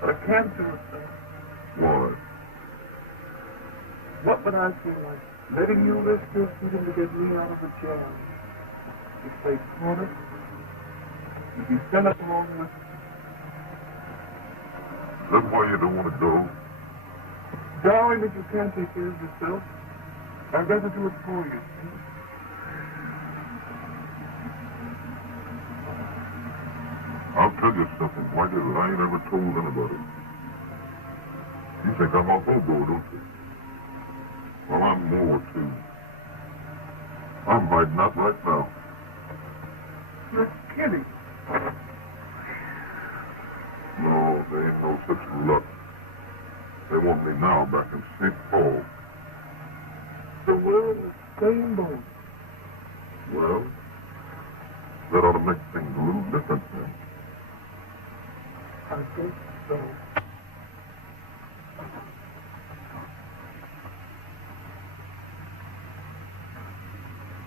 But I can't do it now. Why? What would I feel like? Letting you lift your feet in to get me out of the jam. If they caught us, you'd be sent up along with us. Is that why you don't want to go? Darling, if you can't take care of yourself, I'd rather do it for you. I'll tell you something, Whitey, that I ain't ever told anybody. You think I'm a hobo, don't you? Well, I'm more, too. I'm hiding out right now. You're kidding. No, there ain't no such luck. They want me now back in St. Paul. So we're in the same boat. Well, that ought to make things a little different then. I guess so.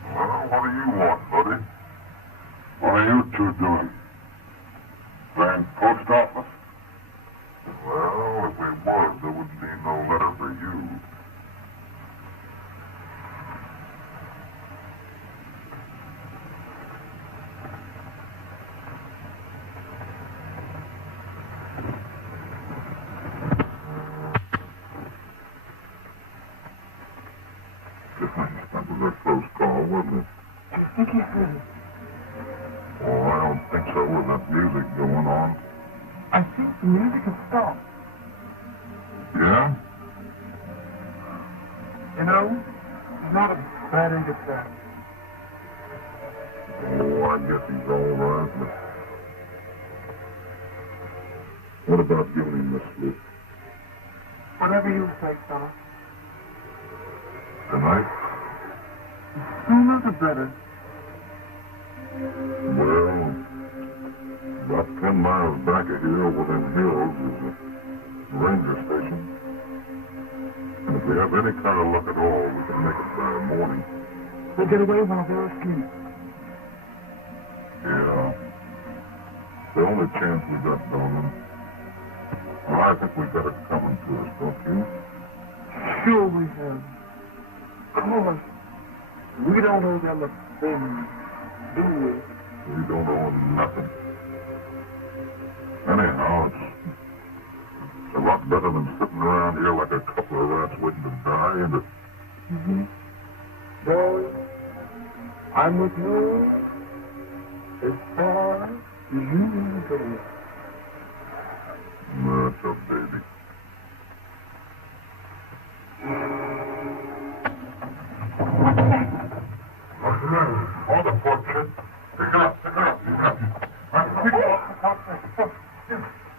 Well, what do you want, buddy? What are you two doing? Playing post office? Well, if we was, there wouldn't be no letter for you. That was a close call, wasn't it? Do you think he heard it? Oh, I don't think so with that music going on. I think the music has stopped. Yeah? You know, he's not a bad egg at that. Oh, I guess he's all right, but... What about giving him the slip? Whatever you say, fella. Tonight? The sooner the better. Well, about 10 miles back of here, over them hills, is a ranger station. And if we have any kind of luck at all, we can make it there morning. We'll get away while they're asleep. Yeah. The only chance we got, Donovan. And I think we got it coming to us, don't you? Sure we have. Of course. We don't owe them a thing, do we? We don't owe them nothing. Anyhow, it's a lot better than sitting around here like a couple of rats waiting to die, isn't it? Mm-hmm. Darling, I'm with you as far as you will go. That's a baby. What's the matter? Hold the poor kid. Pick her up, pick her up. You got me. I'm pick her up.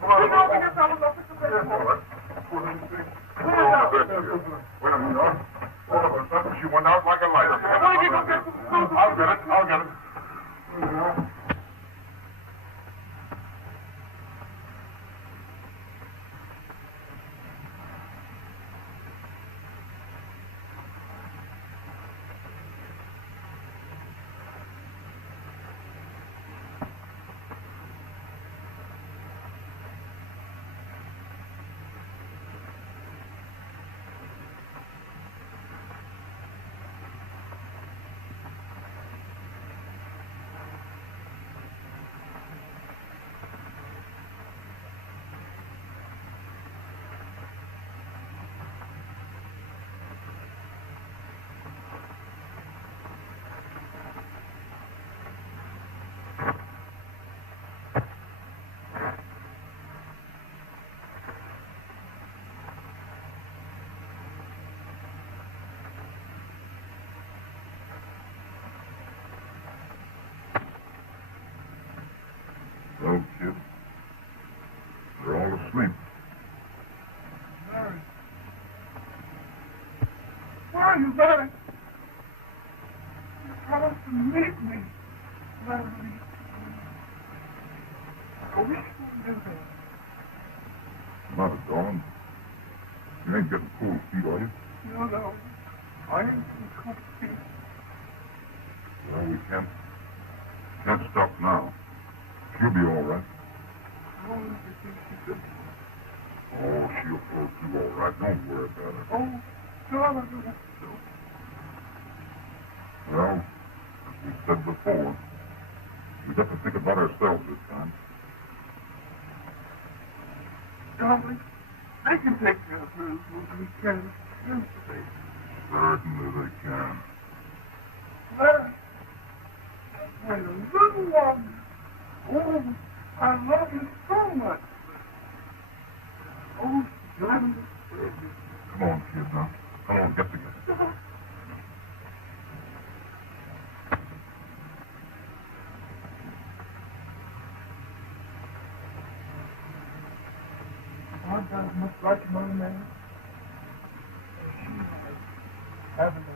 Come on, over here, fellas. I'll pick the baby. Wait a minute. All of a sudden, she went out like a light. I'll get it. I'll get it. There you are. Well, kid, they're all asleep. Mary. Where are you, Mary? You promised to meet me, Mary. I wish you wouldn't do that. Not a dawn. You ain't getting cold feet, are you? No. I ain't getting cold feet. Well, we can't stop now. She'll be all right. Oh, she'll pull through all right. Don't worry about her. Oh, sure. Well, as we said before, we've got to think about ourselves this time. Darling, they can take care of her as well as we can. Can't they? Certainly they can. Larry, just wait a little longer. Oh, I love you so much. Oh, darling, baby. Come on, kid, now. Come on, get together. Aren't those much like my name? And she has, haven't I?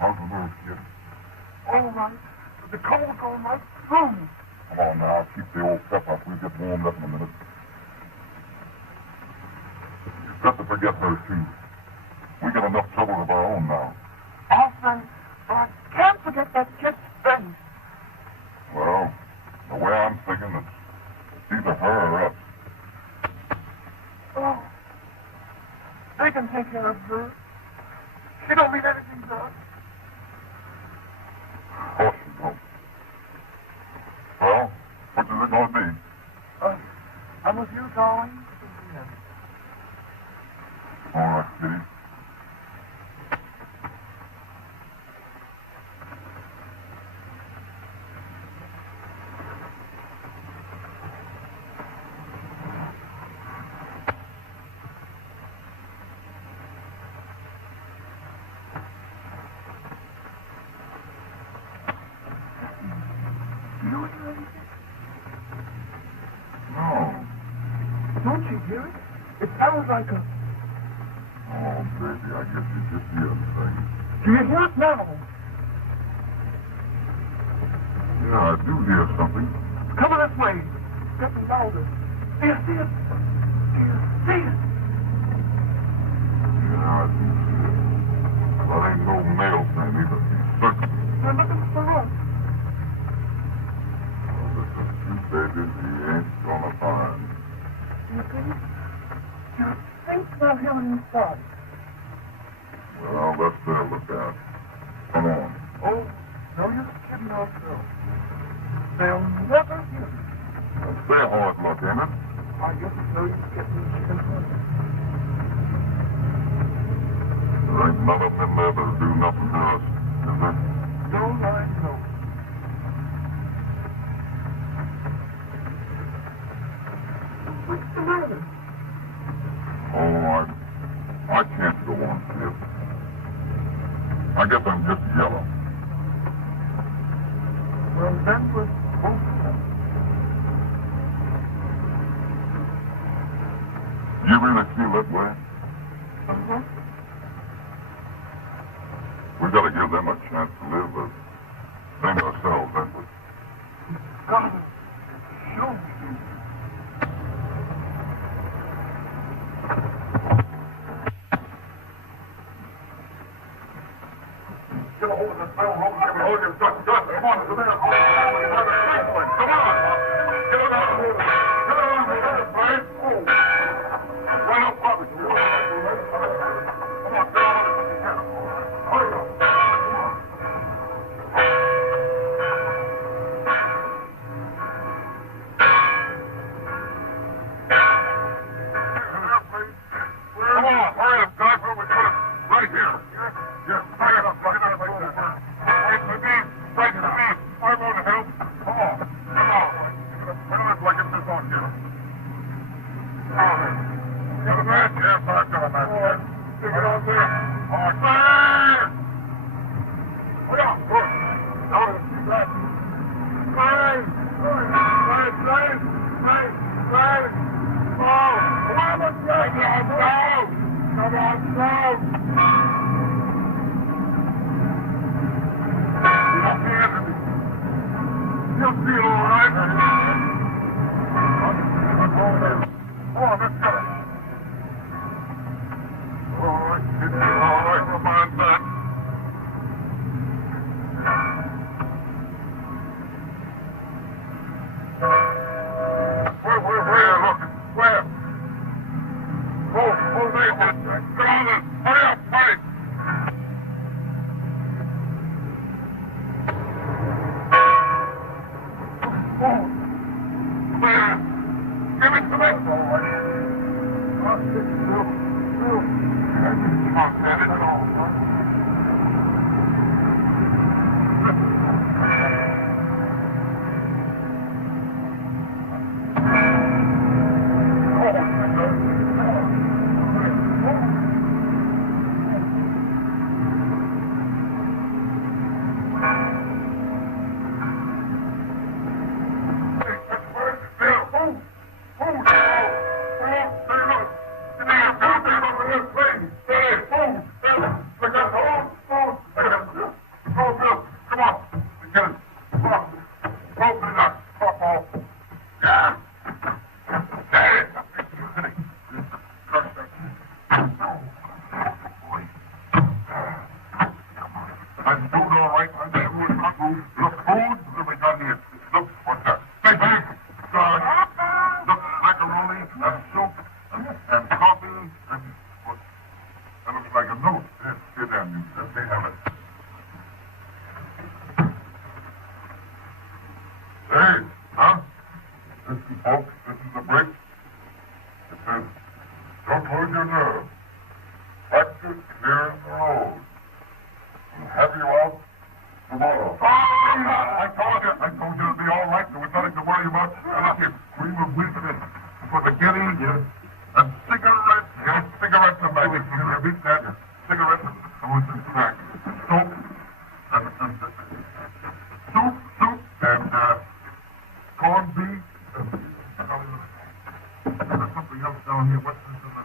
How's the nerve, kid? All right, but the cold going right through. Come on now, keep the old stuff up. We'll get warmed up in a minute. You've got to forget her, too. We got enough trouble of our own now. I'll say, but I can't forget that kid's face. Well, the way I'm thinking, it's either her or us. Oh, they can take care of her. She don't mean anything to us. Of course you don't. Well, which is it going to be? I'm with you, darling. All right, kitty. Sounds like a... Oh, baby, I guess you just hear the thing. Do you hear it now? Yeah, I do hear something. It's coming this way. It's getting louder. Do you see it? Do you see it? Yeah, I do see it. That ain't no male thing either. He's certain. They're looking for us. Well, this is two babies he ain't gonna find. You think they're here inside? Well, that's their lookout. Come on. Oh, no use kidding ourselves. They'll never hear us. That's their hard luck, ain't it? I guess it's no use getting this shit on. There ain't none of them in there that'll do nothing to us, is there? Those I know. What's the matter? Oh, I can't go on, kid. I guess I'm just yellow. Well, then we're both yellow. You really feel that way? Uh-huh. We gotta give them a chance to live as same ourselves, ain't we? Gotta show you. feel all right. Come on, let's go. All right, kid. All right, never mind that. Where, look. Where? Oh, there, kid. Come on, then. Hurry up, hurry. There. Give it to me. All right. I'm doing all right. I did with my food. Look, food that we got here. Look, what's that? Big look, macaroni and soup and coffee and what? That looks like a note. Yes, here, damn you. Let me have it. Hey, huh? Listen, folks, this is a break. It says, don't lose your nerve. Practice clearing the road. We'll have you out tomorrow. I told you it'd be all right. There was nothing to worry about. And you scream of weakness for spaghetti and cigarettes. Yes, cigarettes and back. You beat that. Cigarettes. I want some back. Soap and soup and corned beef and there's something else down here. What's this in the...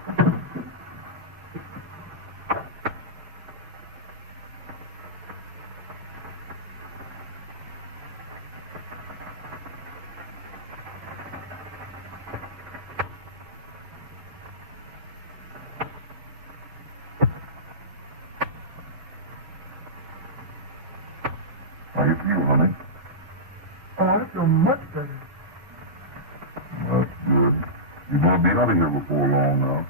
How you feel, honey? Oh, I feel much better. That's good. You're going to be out of here before long now.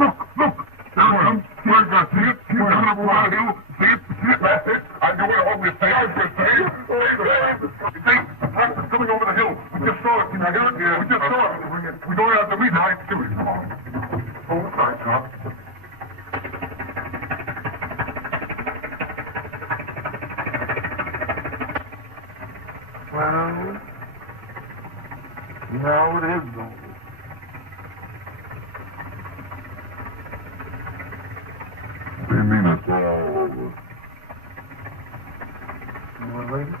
Look! Where got see it? He's coming up around the hill. See it? That's it. I knew it. All we say. See? The tractor's coming over the hill. We just saw it. Can you hear it? Yeah. We just saw it. We're going out to meet it. Right to it. Come on. Move aside, Tom. Well, now it is over. What do you mean it's all over? You want to leave it?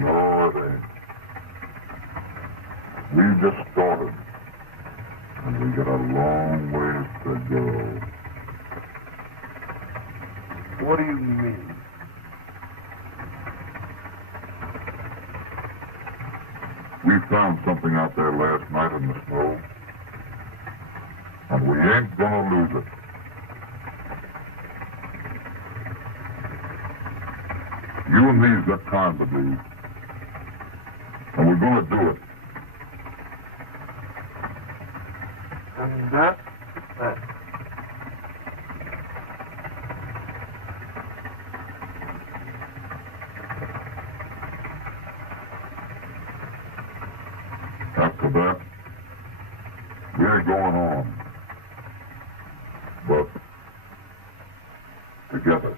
No, it ain't. We've just started. And we got a long ways to go. What do you mean? We found something out there last night in the snow. And we ain't gonna lose it. You and me's got time to be. And we're gonna do it. And that's that. After that, we ain't going on. But together.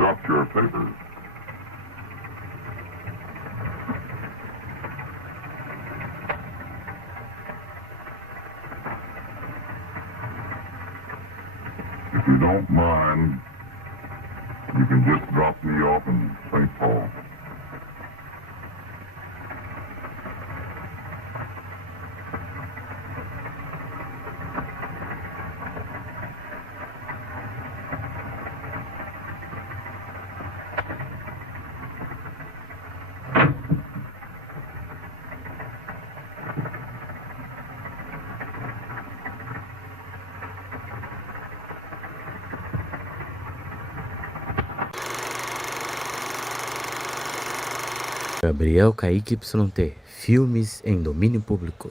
dropped your papers. If you don't mind, you can just drop me off in St. Paul. Gabriel Kaique YT, filmes em domínio público.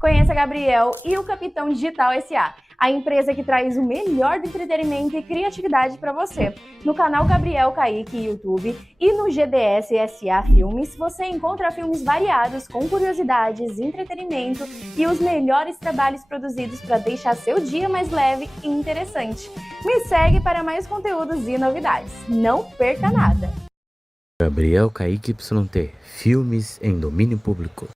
Conheça Gabriel e o Capitão Digital S.A., a empresa que traz o melhor do entretenimento e criatividade para você. No canal Gabriel Kaique YouTube e no GDS S.A. Filmes, você encontra filmes variados com curiosidades, entretenimento e os melhores trabalhos produzidos para deixar seu dia mais leve e interessante. Me segue para mais conteúdos e novidades. Não perca nada! Gabriel Kaique YT, filmes em domínio público.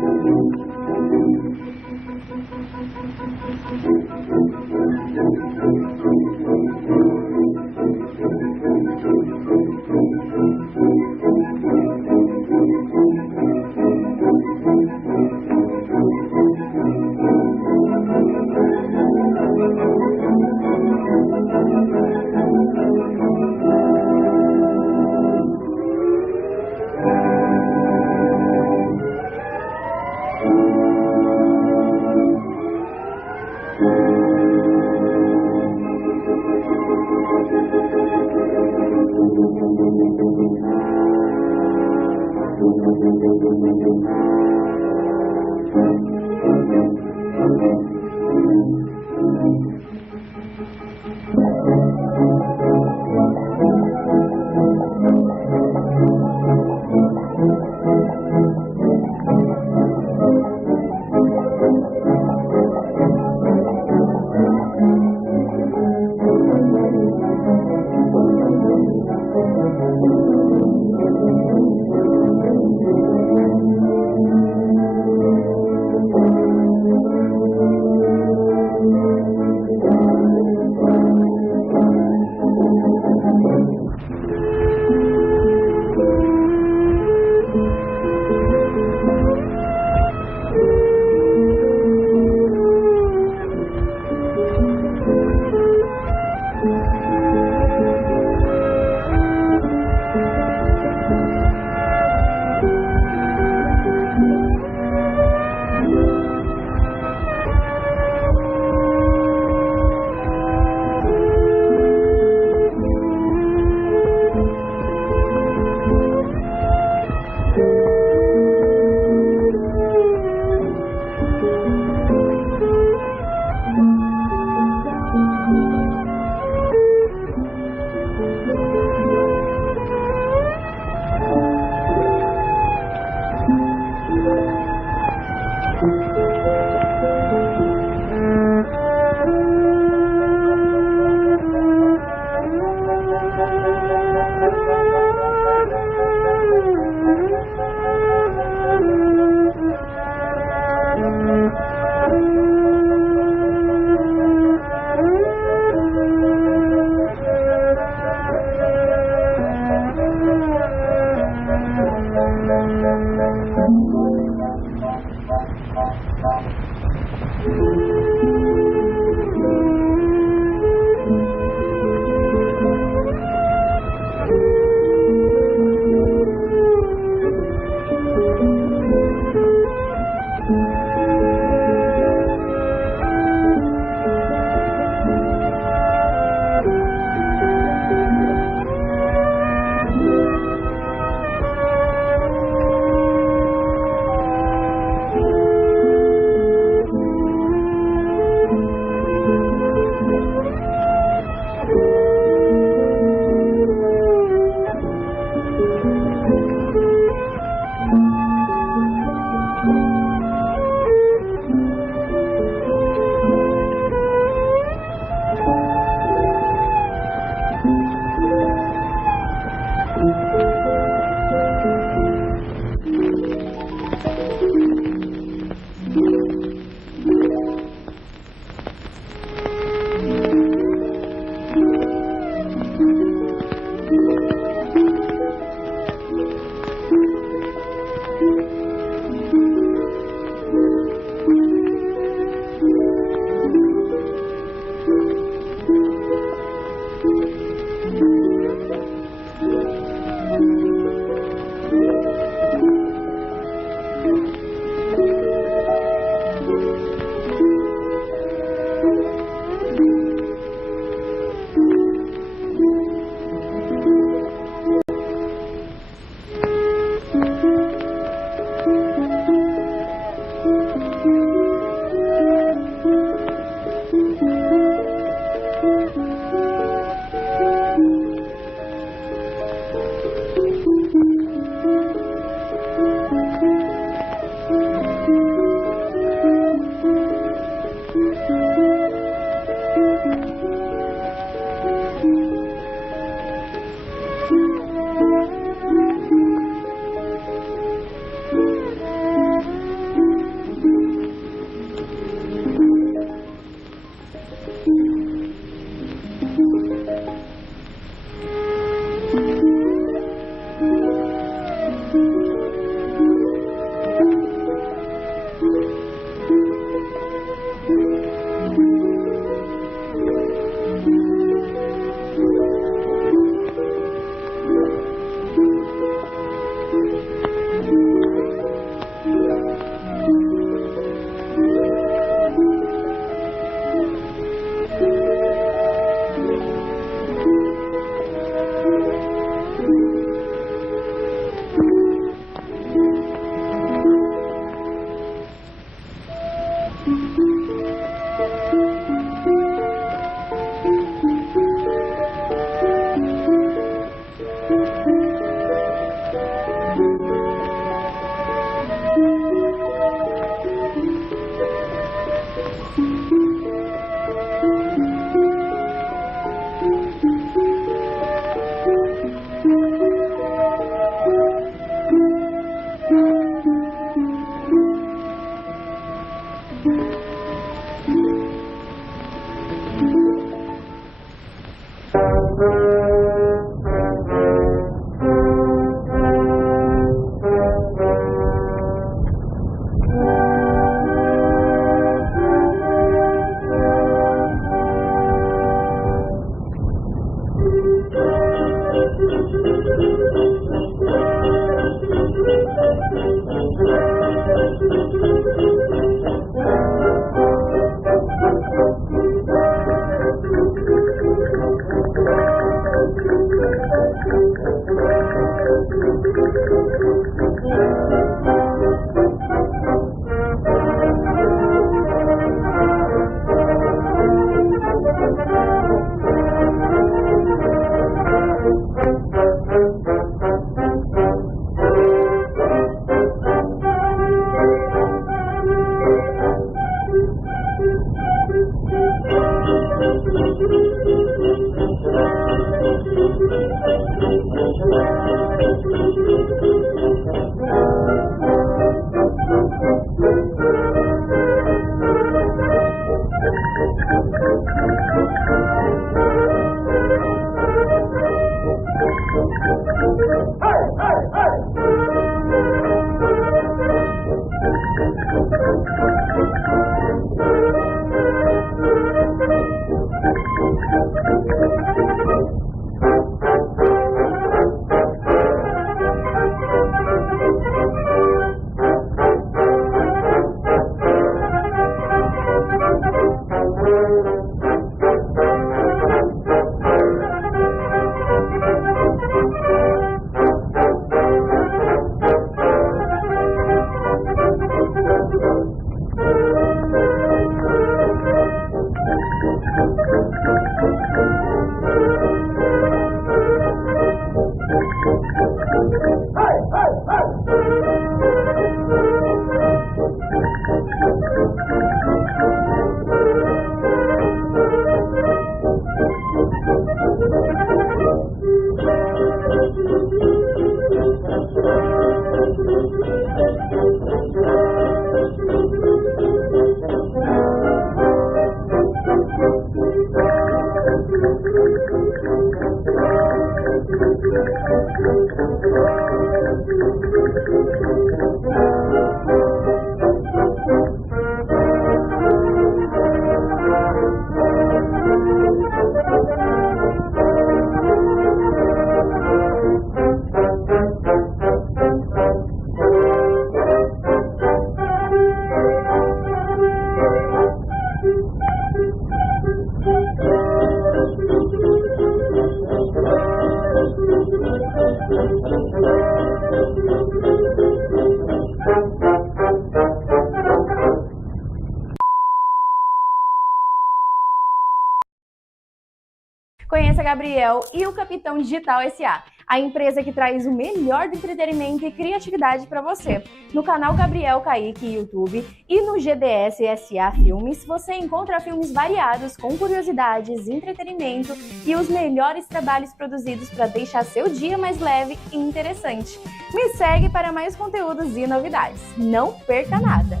Larissa Gabriel e o Capitão Digital S.A., a empresa que traz o melhor do entretenimento e criatividade para você. No canal Gabriel Kaique YouTube e no GDS S.A. Filmes, você encontra filmes variados com curiosidades, entretenimento e os melhores trabalhos produzidos para deixar seu dia mais leve e interessante. Me segue para mais conteúdos e novidades. Não perca nada!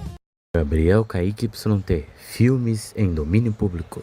Gabriel Kaique YT, filmes em domínio público.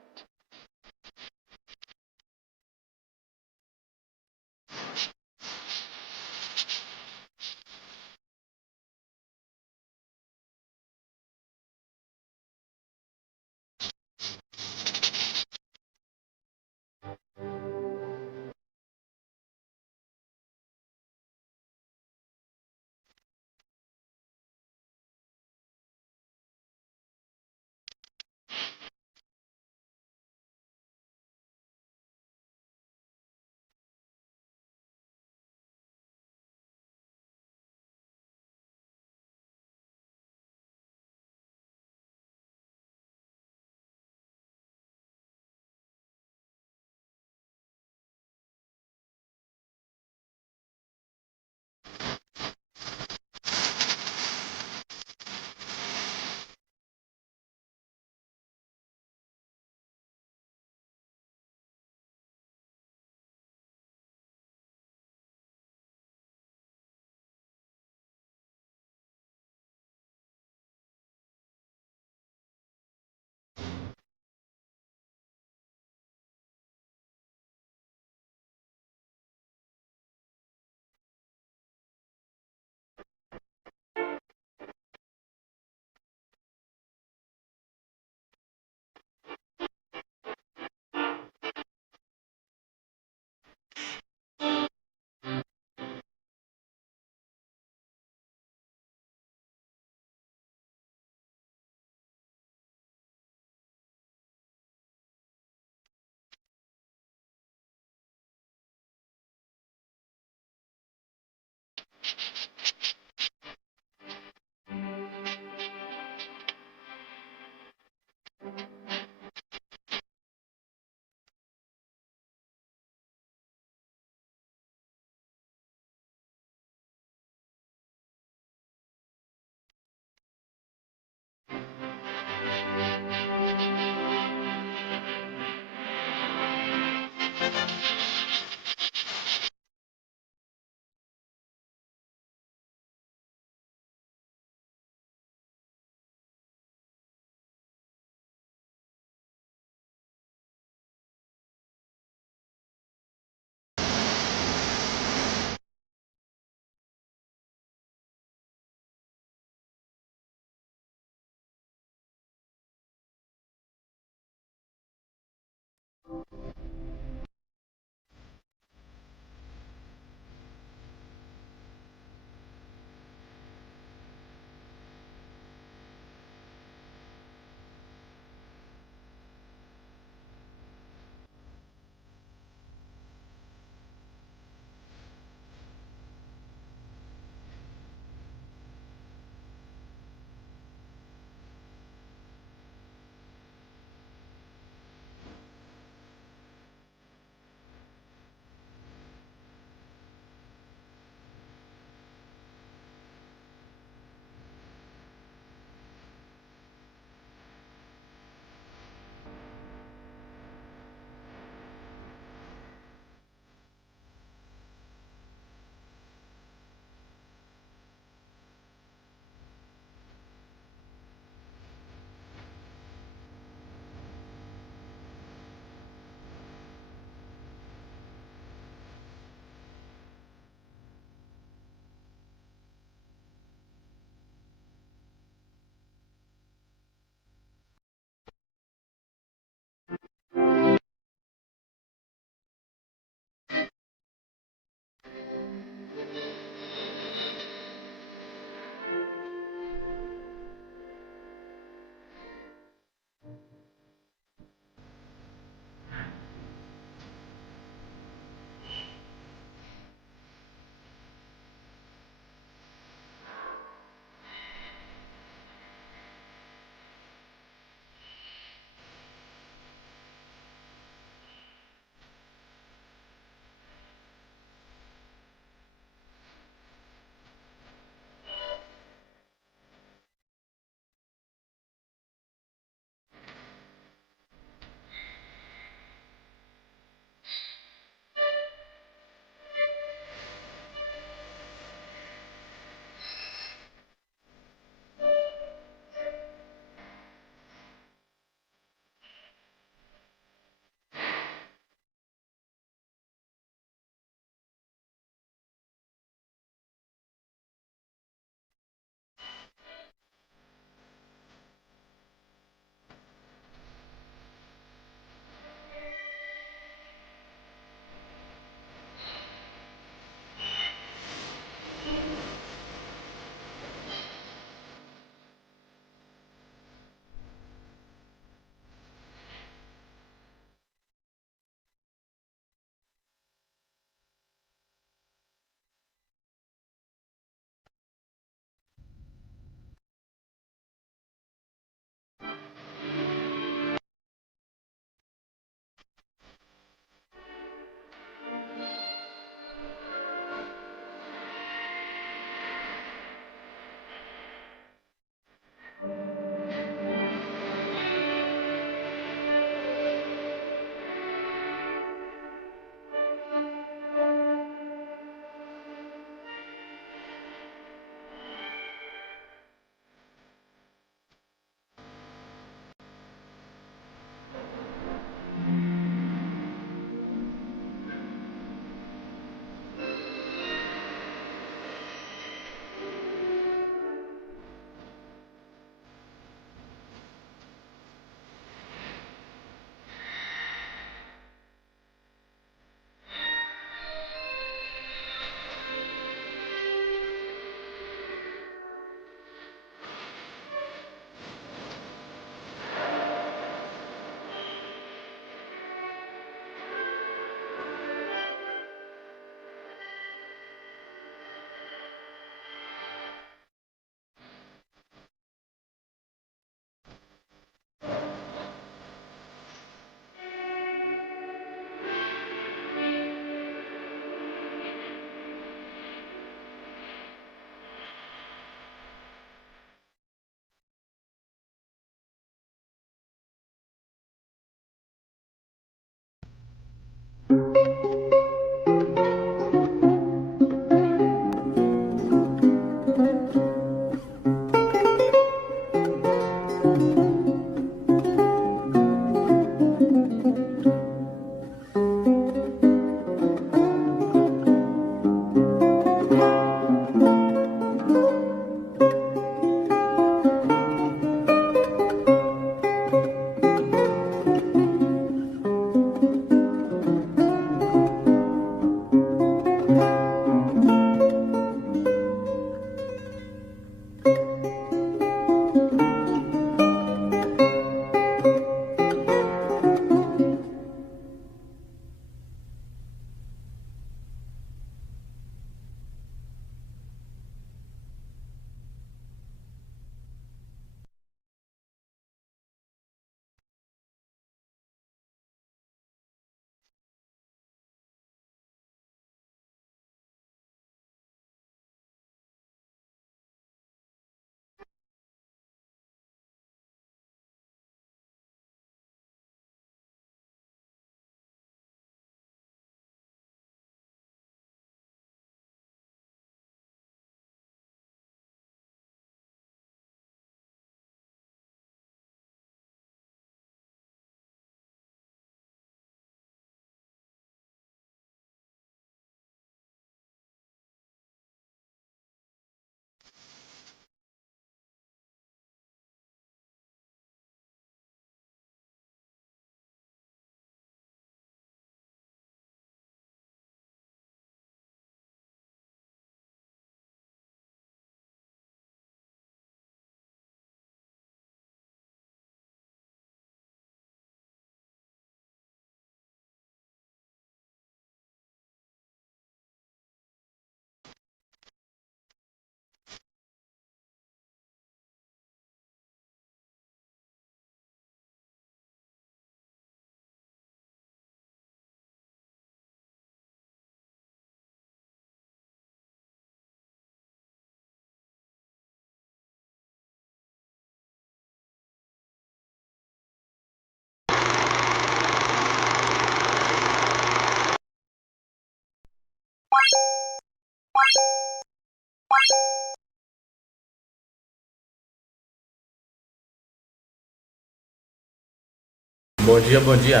Bom dia.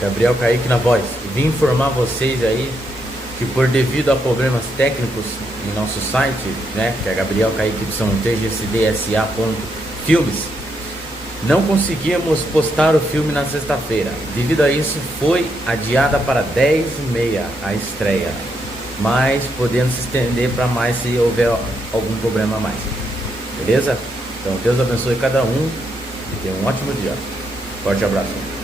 Gabriel Kaique na voz. Vim informar vocês aí que por devido a problemas técnicos no nosso site, né, que é gabrielkaique.tgsda.filmes, não conseguimos postar o filme na sexta-feira. Devido a isso, foi adiada para 10h30 a estreia. Mas podemos se estender para mais se houver algum problema a mais. Beleza? Então Deus abençoe cada um. Tenha um ótimo dia. Forte abraço.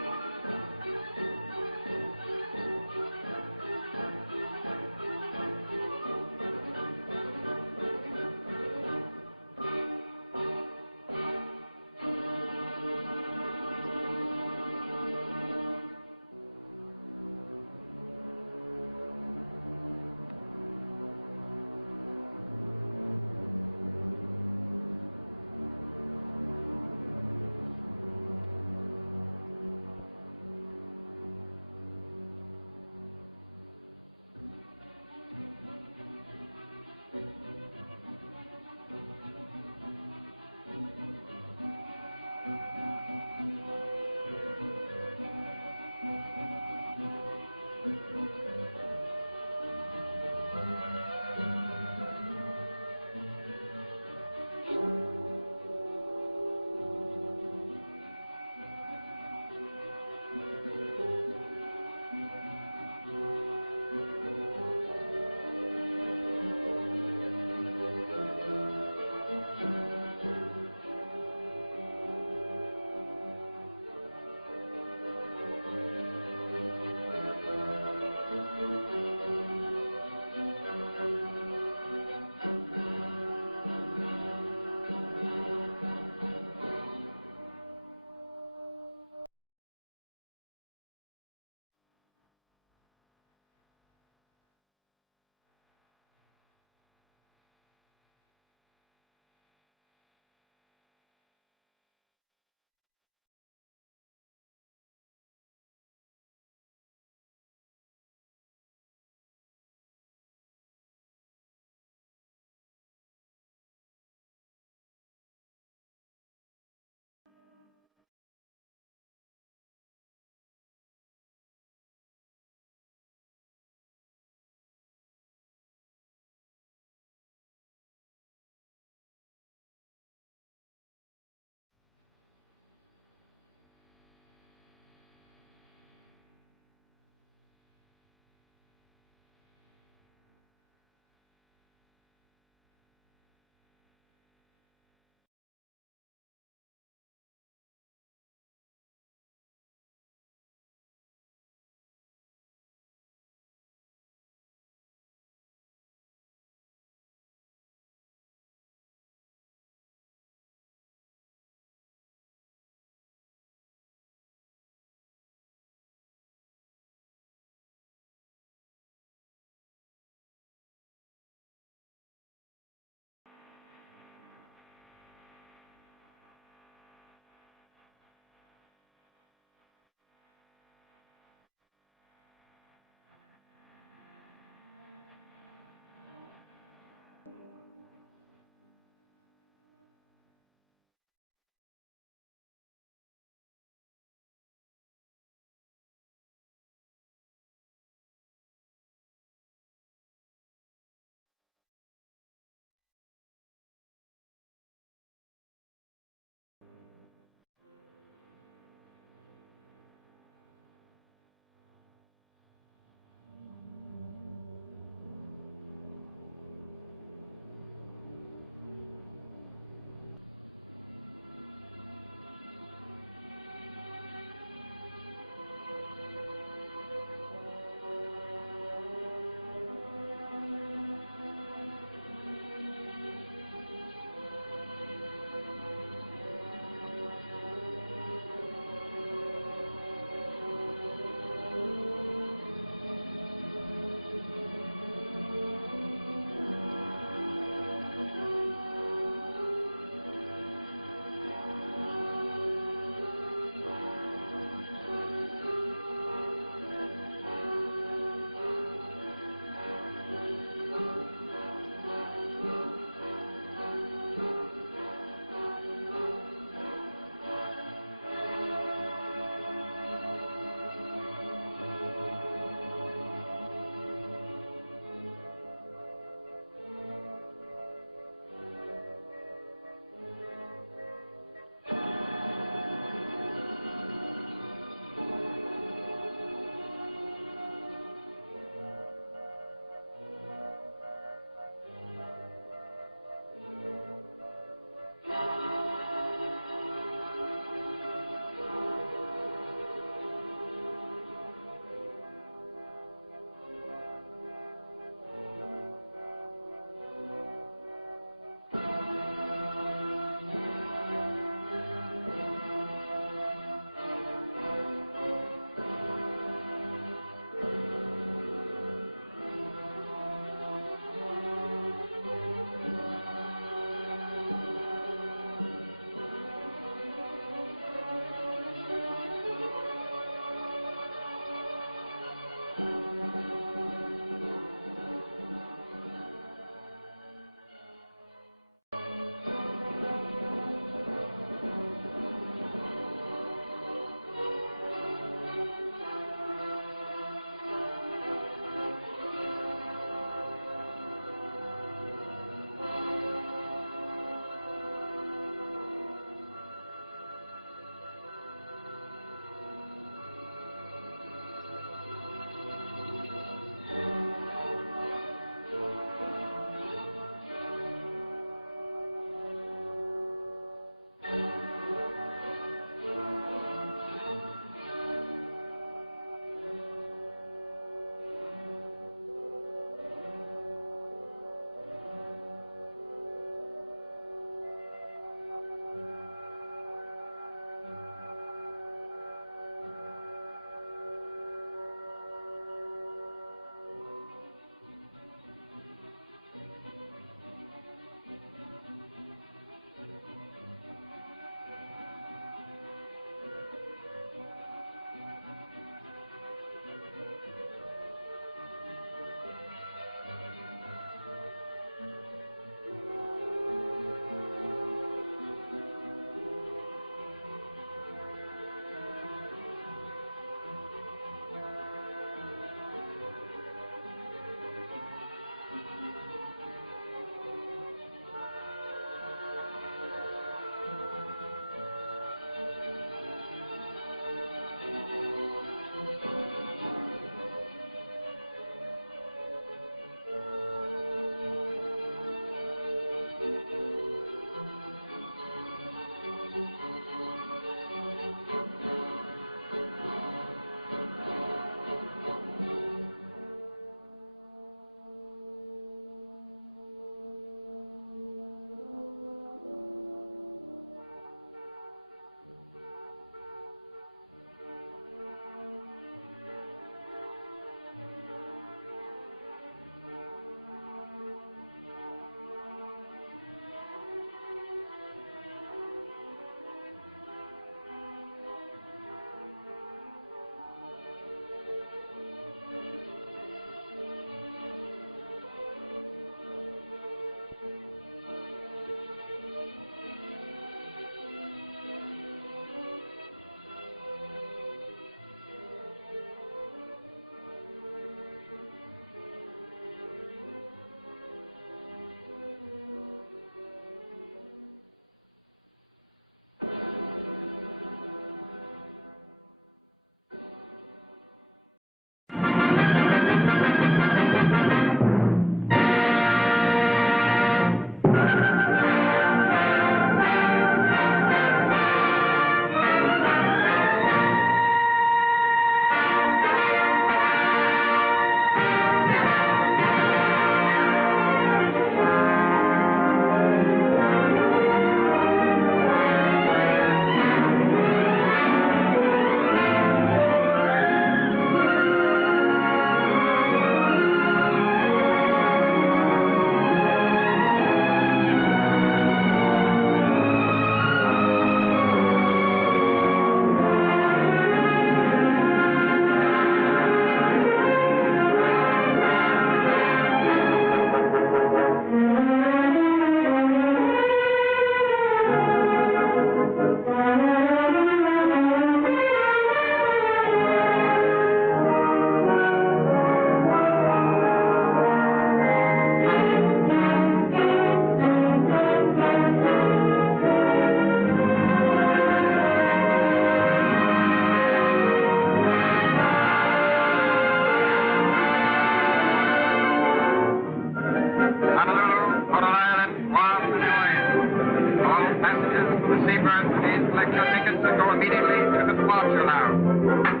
and go immediately to the departure lounge.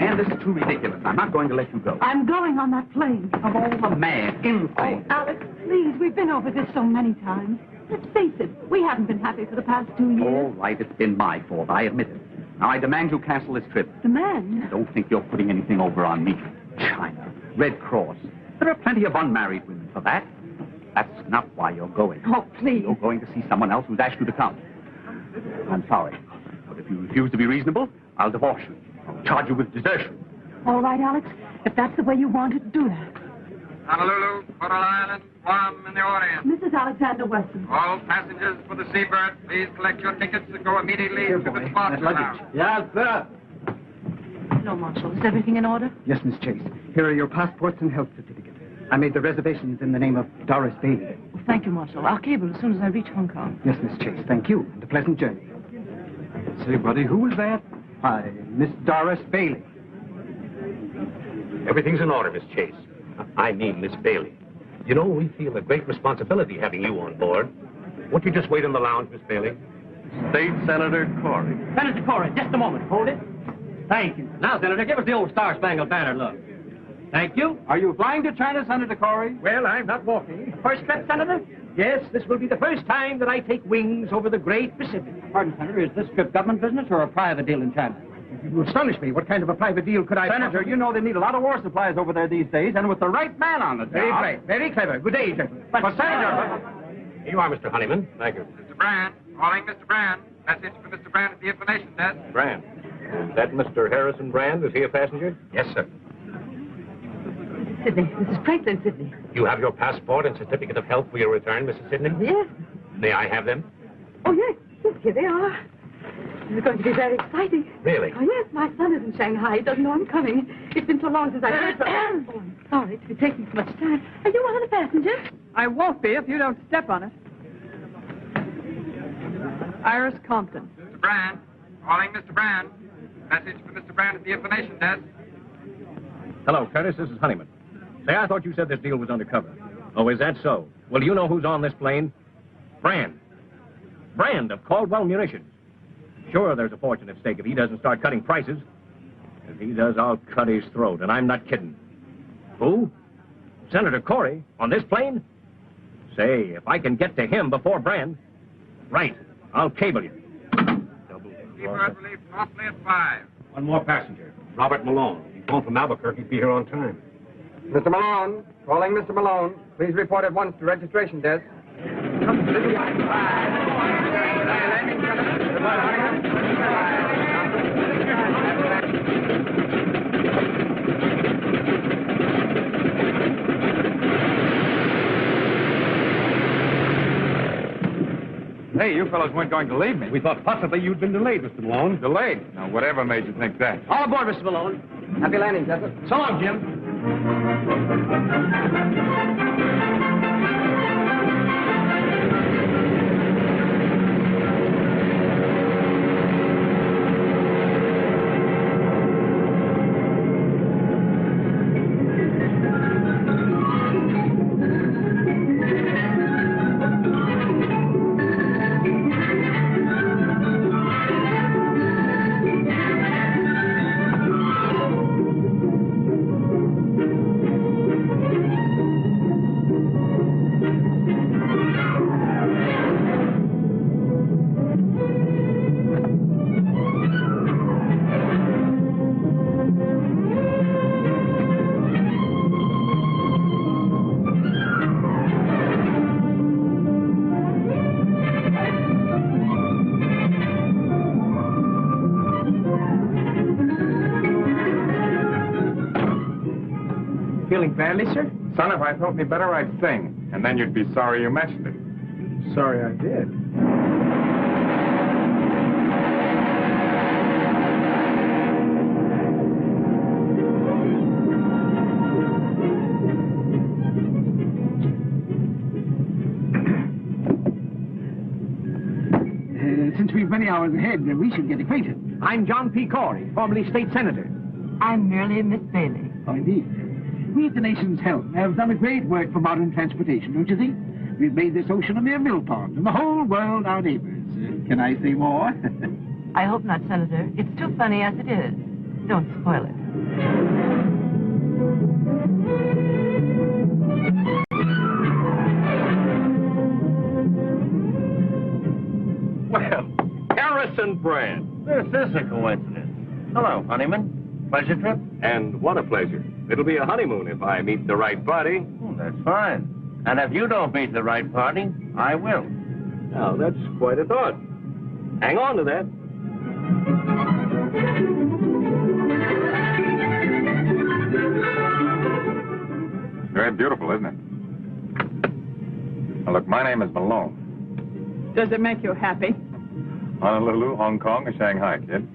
And this is too ridiculous. I'm not going to let you go. I'm going on that plane. Of all the mad, insane. Oh, Alex, please, we've been over this so many times. Let's face it, we haven't been happy for the past 2 years. All right, it's been my fault. I admit it. Now, I demand you cancel this trip. Demand? Don't think you're putting anything over on me. China, Red Cross. There are plenty of unmarried women for that. That's not why you're going. Oh, please. You're going to see someone else who's asked you to come. I'm sorry, but if you refuse to be reasonable, I'll divorce you. I'll charge you with desertion. All right, Alex, if that's the way you want it, do that. Honolulu, Coral Island, Guam, and the audience. Mrs. Alexander Weston. All passengers for the Seabird, please collect your tickets and go immediately to the departure lounge. Yes, sir. Hello, Marshal. Is everything in order? Yes, Miss Chase. Here are your passports and health certificates. I made the reservations in the name of Doris Bailey. Well, thank you, Marshal. I'll cable as soon as I reach Hong Kong. Yes, Miss Chase. Thank you. And a pleasant journey. Say, buddy, who was that? Hi, Miss Doris Bailey. Everything's in order, Miss Chase. I mean, Miss Bailey. You know, we feel a great responsibility having you on board. Won't you just wait in the lounge, Miss Bailey? State Senator Corey. Senator Corey, just a moment. Hold it. Thank you. Now, Senator, give us the old Star-Spangled Banner look. Thank you. Are you flying to China, Senator Corey? Well, I'm not walking. First trip, Senator? Yes, this will be the first time that I take wings over the great Pacific. Pardon, Senator, is this trip government business or a private deal in China? You astonish me. What kind of a private deal could I... Senator, you know they need a lot of war supplies over there these days, and with the right man on the job... Very bright, very clever. Good day, gentlemen. But Senator... Here you are, Mr. Honeyman. Thank you. Mr. Brand, calling Mr. Brand. Message for Mr. Brand at the information desk. Brand. Is that Mr. Harrison Brand? Is he a passenger? Yes, sir. Sidney, this is Franklin Sidney. You have your passport and certificate of health for your return, Mrs. Sidney? Yes. May I have them? Oh, yes. Yes, here they are. This is going to be very exciting. Really? Oh, yes. My son is in Shanghai. He doesn't know I'm coming. It's been so long since I've heard from him. Oh, I'm sorry to be taking so much time. Are you one of the passengers? I won't be if you don't step on it. Iris Compton. Mr. Brand, calling Mr. Brand. Message for Mr. Brand at the information desk. Hello, Curtis. This is Honeyman. Say, I thought you said this deal was undercover. Oh, is that so? Well, do you know who's on this plane? Brand. Brand of Caldwell Munitions. Sure, there's a fortune at stake if he doesn't start cutting prices. If he does, I'll cut his throat, and I'm not kidding. Who? Senator Corey on this plane? Say, if I can get to him before Brand... Right, I'll cable you. Seabird will leave promptly at 5. One more passenger, Robert Malone. He's going from Albuquerque. He'll be here on time. Mr. Malone. Calling Mr. Malone. Please report at once to registration desk. Hey, you fellows weren't going to leave me. We thought possibly you'd been delayed, Mr. Malone. Delayed? Now, whatever made you think that? All aboard, Mr. Malone. Happy landing, Joseph. So long, Jim. Feeling badly, sir? Son, if I felt any better, I'd sing. And then you'd be sorry you mentioned it. Sorry I did. Since we've many hours ahead, we should get acquainted. I'm John P. Corey, formerly state senator. I'm merely Miss Bailey. Oh, indeed. We at the nation's help have done a great work for modern transportation, don't you think? We've made this ocean a mere mill pond, and the whole world our neighbors. Can I say more? I hope not, Senator. It's too funny as it is. Don't spoil it. Well, Harrison Brand. This is a coincidence. Hello, honeyman. Pleasure trip? And what a pleasure. It'll be a honeymoon if I meet the right party. That's fine. And if you don't meet the right party, I will. Now, that's quite a thought. Hang on to that. Very beautiful, isn't it? Now, look, my name is Malone. Does it make you happy? Honolulu, Hong Kong, or Shanghai, kid?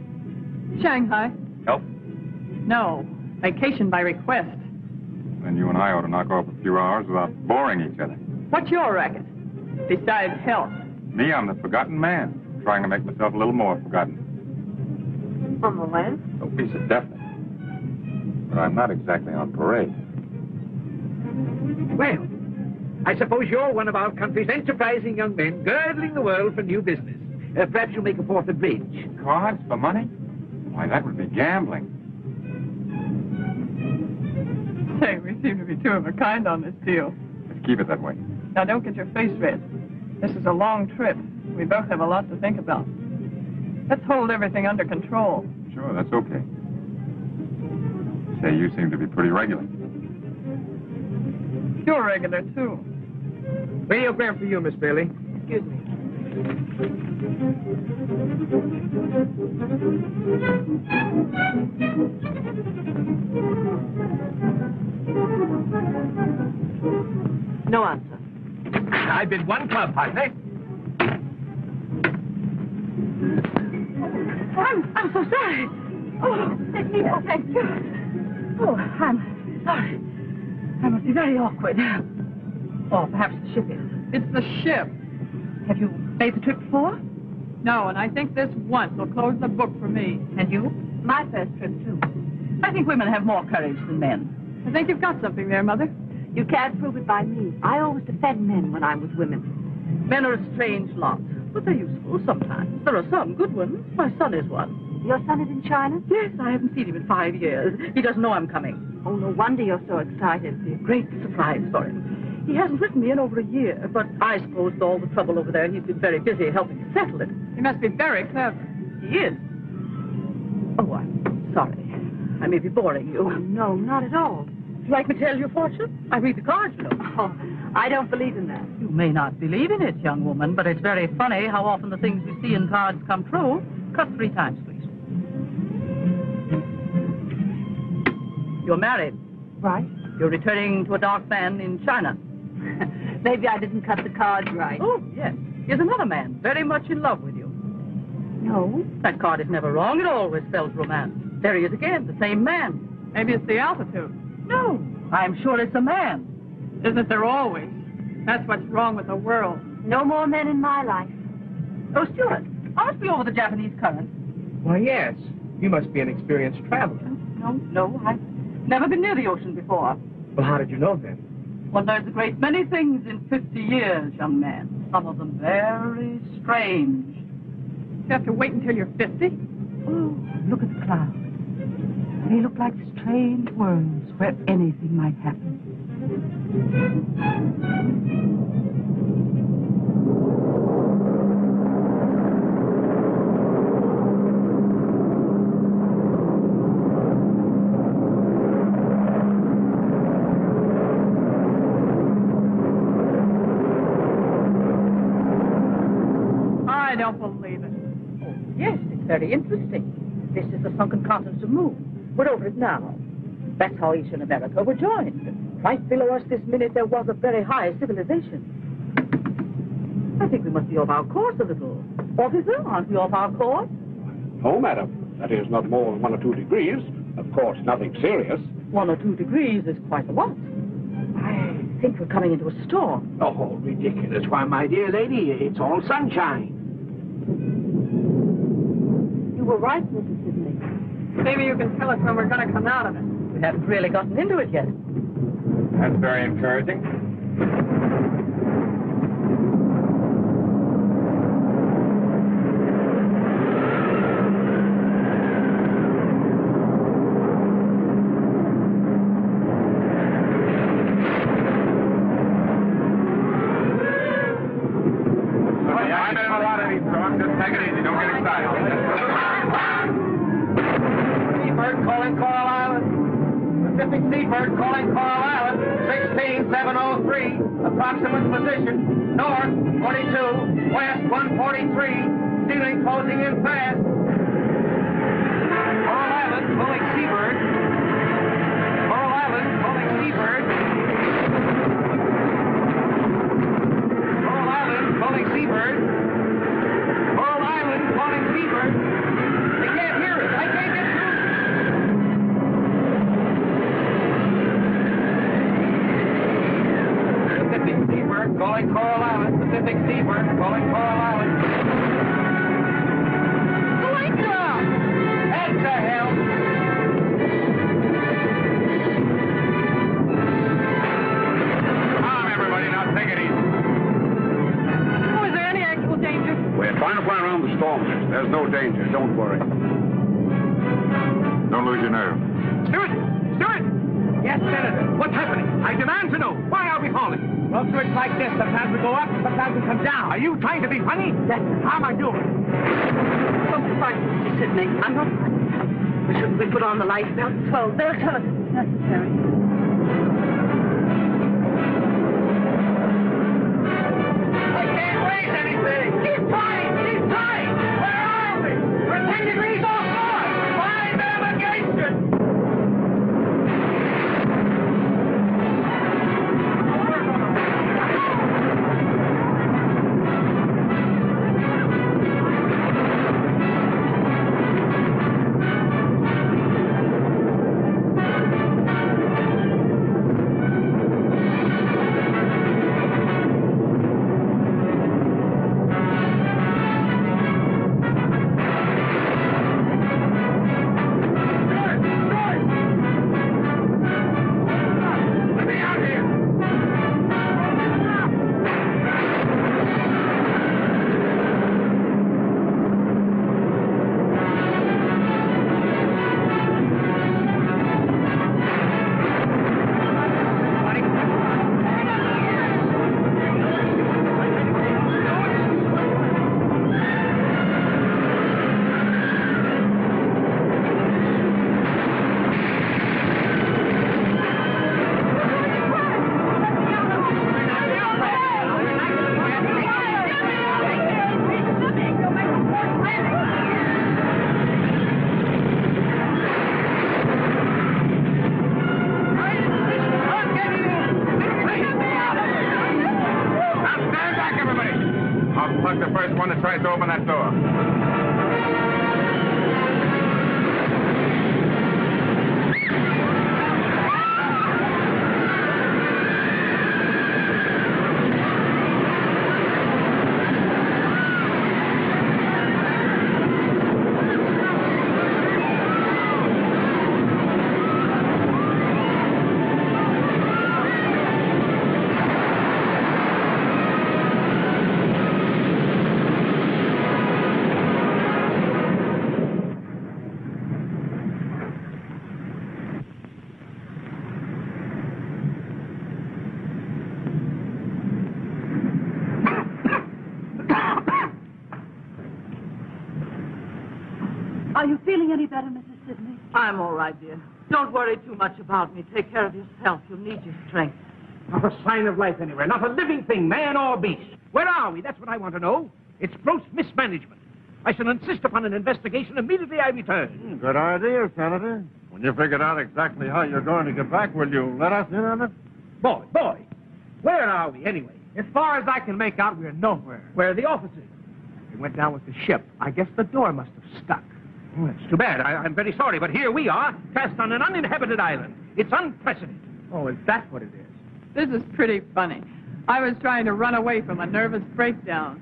Shanghai? Help? No. Vacation by request. Then you and I ought to knock off a few hours without boring each other. What's your racket? Besides health. Me, I'm the forgotten man, trying to make myself a little more forgotten. On the land? No piece of definite. But I'm not exactly on parade. Well, I suppose you're one of our country's enterprising young men, girdling the world for new business. Perhaps you'll make a fourth of bridge. Cards for money? Why, that would be gambling. Say, we seem to be two of a kind on this deal. Let's keep it that way. Now, don't get your face red. This is a long trip. We both have a lot to think about. Let's hold everything under control. Sure, that's okay. Say, you seem to be pretty regular. You're regular, too. Radiogram for you, Miss Bailey. Excuse me. No answer. I've been one club, partner. I'm so sorry. Oh, let me know, thank you. Oh, I'm sorry. I must be very awkward. Or perhaps the ship is. It's the ship. Have you made the trip before? No, and I think this once will close the book for me. And you? My first trip, too. I think women have more courage than men. I think you've got something there, Mother. You can't prove it by me. I always defend men when I'm with women. Men are a strange lot, but they're useful sometimes. There are some good ones. My son is one. Your son is in China? Yes, I haven't seen him in 5 years. He doesn't know I'm coming. Oh, no wonder you're so excited. It'll be a great surprise for him. He hasn't written me in over a year, but I suppose with all the trouble over there, he's been very busy helping to settle it. He must be very clever. He is. Oh, I'm sorry. I may be boring you. Oh, no, not at all. Would you like me to tell your fortune? I read the cards, you know. Oh, I don't believe in that. You may not believe in it, young woman, but it's very funny how often the things you see in cards come true. Cut 3 times, please. You're married. Right. You're returning to a dark man in China. Maybe I didn't cut the cards right. Oh, yes. Here's another man, very much in love with you. No. That card is never wrong. It always spells romance. There he is again, the same man. Maybe it's the altitude. No, I'm sure it's a man. Isn't there always? That's what's wrong with the world. No more men in my life. Oh, Stuart, aren't we over the Japanese current? Why, yes. You must be an experienced traveler. No, I've never been near the ocean before. Well, how did you know then? Well, there's a great many things in 50 years, young man. Some of them very strange. You have to wait until you're 50? Oh, look at the clouds. They look like strange worlds where anything might happen. I don't believe it. Oh, yes, it's very interesting. This is the sunken continent of Moon. We're over it now. That's how Eastern America were joined. Right below us this minute, there was a very high civilization. I think we must be off our course a little. Officer, aren't we off our course? No, madam. That is not more than 1 or 2 degrees. Of course, nothing serious. 1 or 2 degrees is quite a lot. I think we're coming into a storm. Oh, ridiculous. Why, my dear lady, it's all sunshine. You were right, Mrs. Sidney. Maybe you can tell us when we're going to come out of it. We haven't really gotten into it yet. That's very encouraging. take it easy. Don't get excited. Seabird calling Coral Island. Pacific Seabird calling Coral Island. 16703. Approximate position. North 42. West 143. Ceiling closing in fast. Coral Island calling Seabird. Coral Island calling Seabird. Coral Island calling Seabird. Coral Island calling Seabird. They can't hear us. I can't get through. Pacific Seabird calling Coral Island. Pacific Seabird calling Coral Island. Wake up! Head to hell! Calm, everybody. Now take it easy. Oh, is there any actual danger? We're trying to fly around the storm, miss. There's no danger. Don't worry. Don't lose your nerve. Stewart! Stewart! Yes, Senator. What's happening? I demand to know. Why are we falling? Well, sir, it's like this. Sometimes we go up, sometimes we come down. Are you trying to be funny? Yes, sir. How am I doing? Don't be frightened, Mr. Sidney. I'm not frightened. But shouldn't we put on the life belts? Well, they'll tell us if it's necessary. I can't raise anything! Keep trying! Keep trying! Where are we? We're 10 degrees off north! Find navigation! Tries to open that door. Are you feeling any better, Mrs. Sidney? I'm all right, dear. Don't worry too much about me. Take care of yourself. You'll need your strength. Not a sign of life anywhere. Not a living thing, man or beast. Where are we? That's what I want to know. It's gross mismanagement. I shall insist upon an investigation immediately I return. Good idea, Senator. When you figured out exactly how you're going to get back, will you let us in on it? Boy, where are we anyway? As far as I can make out, we're nowhere. Where are the officers? They went down with the ship. I guess the door must have stuck. Oh, that's too bad. I'm very sorry, but here we are, cast on an uninhabited island. It's unprecedented. Oh, is that what it is? This is pretty funny. I was trying to run away from a nervous breakdown.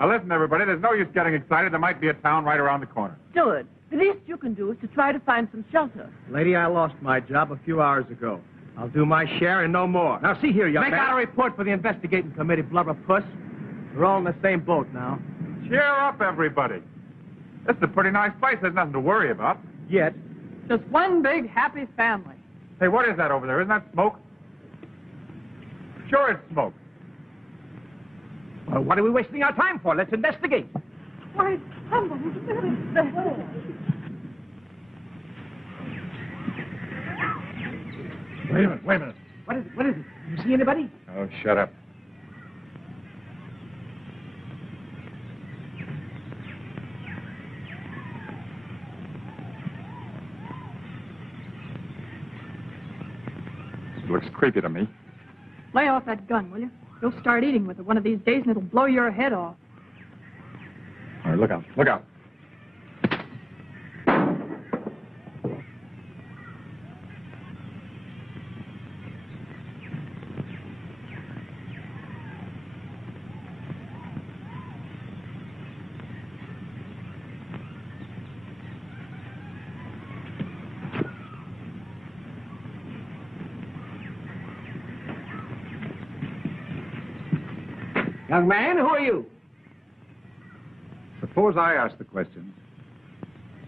Now, listen, everybody, there's no use getting excited. There might be a town right around the corner. Stewart, the least you can do is to try to find some shelter. Lady, I lost my job a few hours ago. I'll do my share and no more. Now, see here, young man. Make out a report for the investigating committee, blubber puss. We're all in the same boat now. Cheer up, everybody. This is a pretty nice place. There's nothing to worry about. Yet. Just one big happy family. Hey, what is that over there? Isn't that smoke? Sure it's smoke. Well, what are we wasting our time for? Let's investigate. Why, someone's living there. Wait a minute, wait a minute. What is it? What is it? You see anybody? Oh, shut up. It looks creepy to me. Lay off that gun, will you? You'll start eating with it one of these days and it'll blow your head off. All right, look out, look out. Young man, who are you? Suppose I ask the question.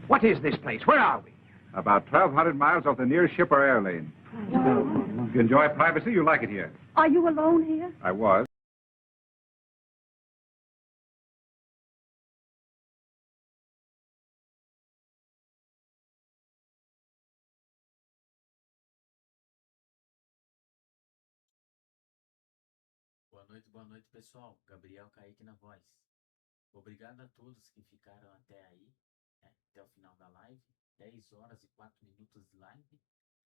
What is this place? Where are we? About 1,200 miles off the nearest ship or air lane. If you enjoy privacy, you like it here. Are you alone here? I was. Boa noite, pessoal. Gabriel Kaique na voz. Obrigado a todos que ficaram até aí, né, até o final da live. 10 horas e 4 minutos de live.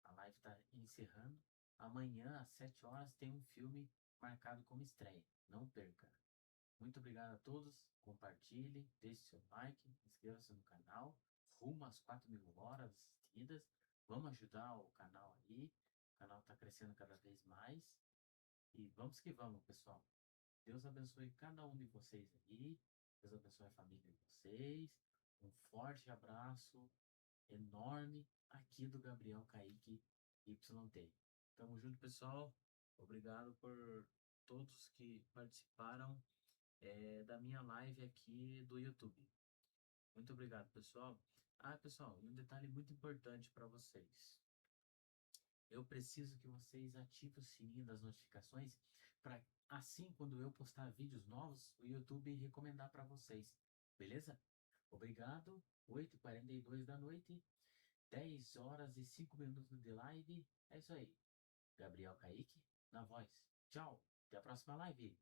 A live está encerrando. Amanhã, às 7 horas, tem um filme marcado como estreia. Não perca. Muito obrigado a todos. Compartilhe, deixe seu like, inscreva-se no canal. Rumo às 4.000 horas assistidas. Vamos ajudar o canal aí. O canal está crescendo cada vez mais. E vamos que vamos, pessoal. Deus abençoe cada um de vocês aí. Deus abençoe a família de vocês. Um forte abraço enorme aqui do Gabriel Kaique YT. Tamo junto, pessoal. Obrigado por todos que participaram da minha live aqui do YouTube. Muito obrigado, pessoal. Pessoal, um detalhe muito importante para vocês. Eu preciso que vocês ativem o sininho das notificações para assim, quando eu postar vídeos novos, o YouTube recomendar para vocês. Beleza? Obrigado. 8h42 da noite. 10 horas e 5 minutos de live. É isso aí. Gabriel Kaique na voz. Tchau. Até a próxima live.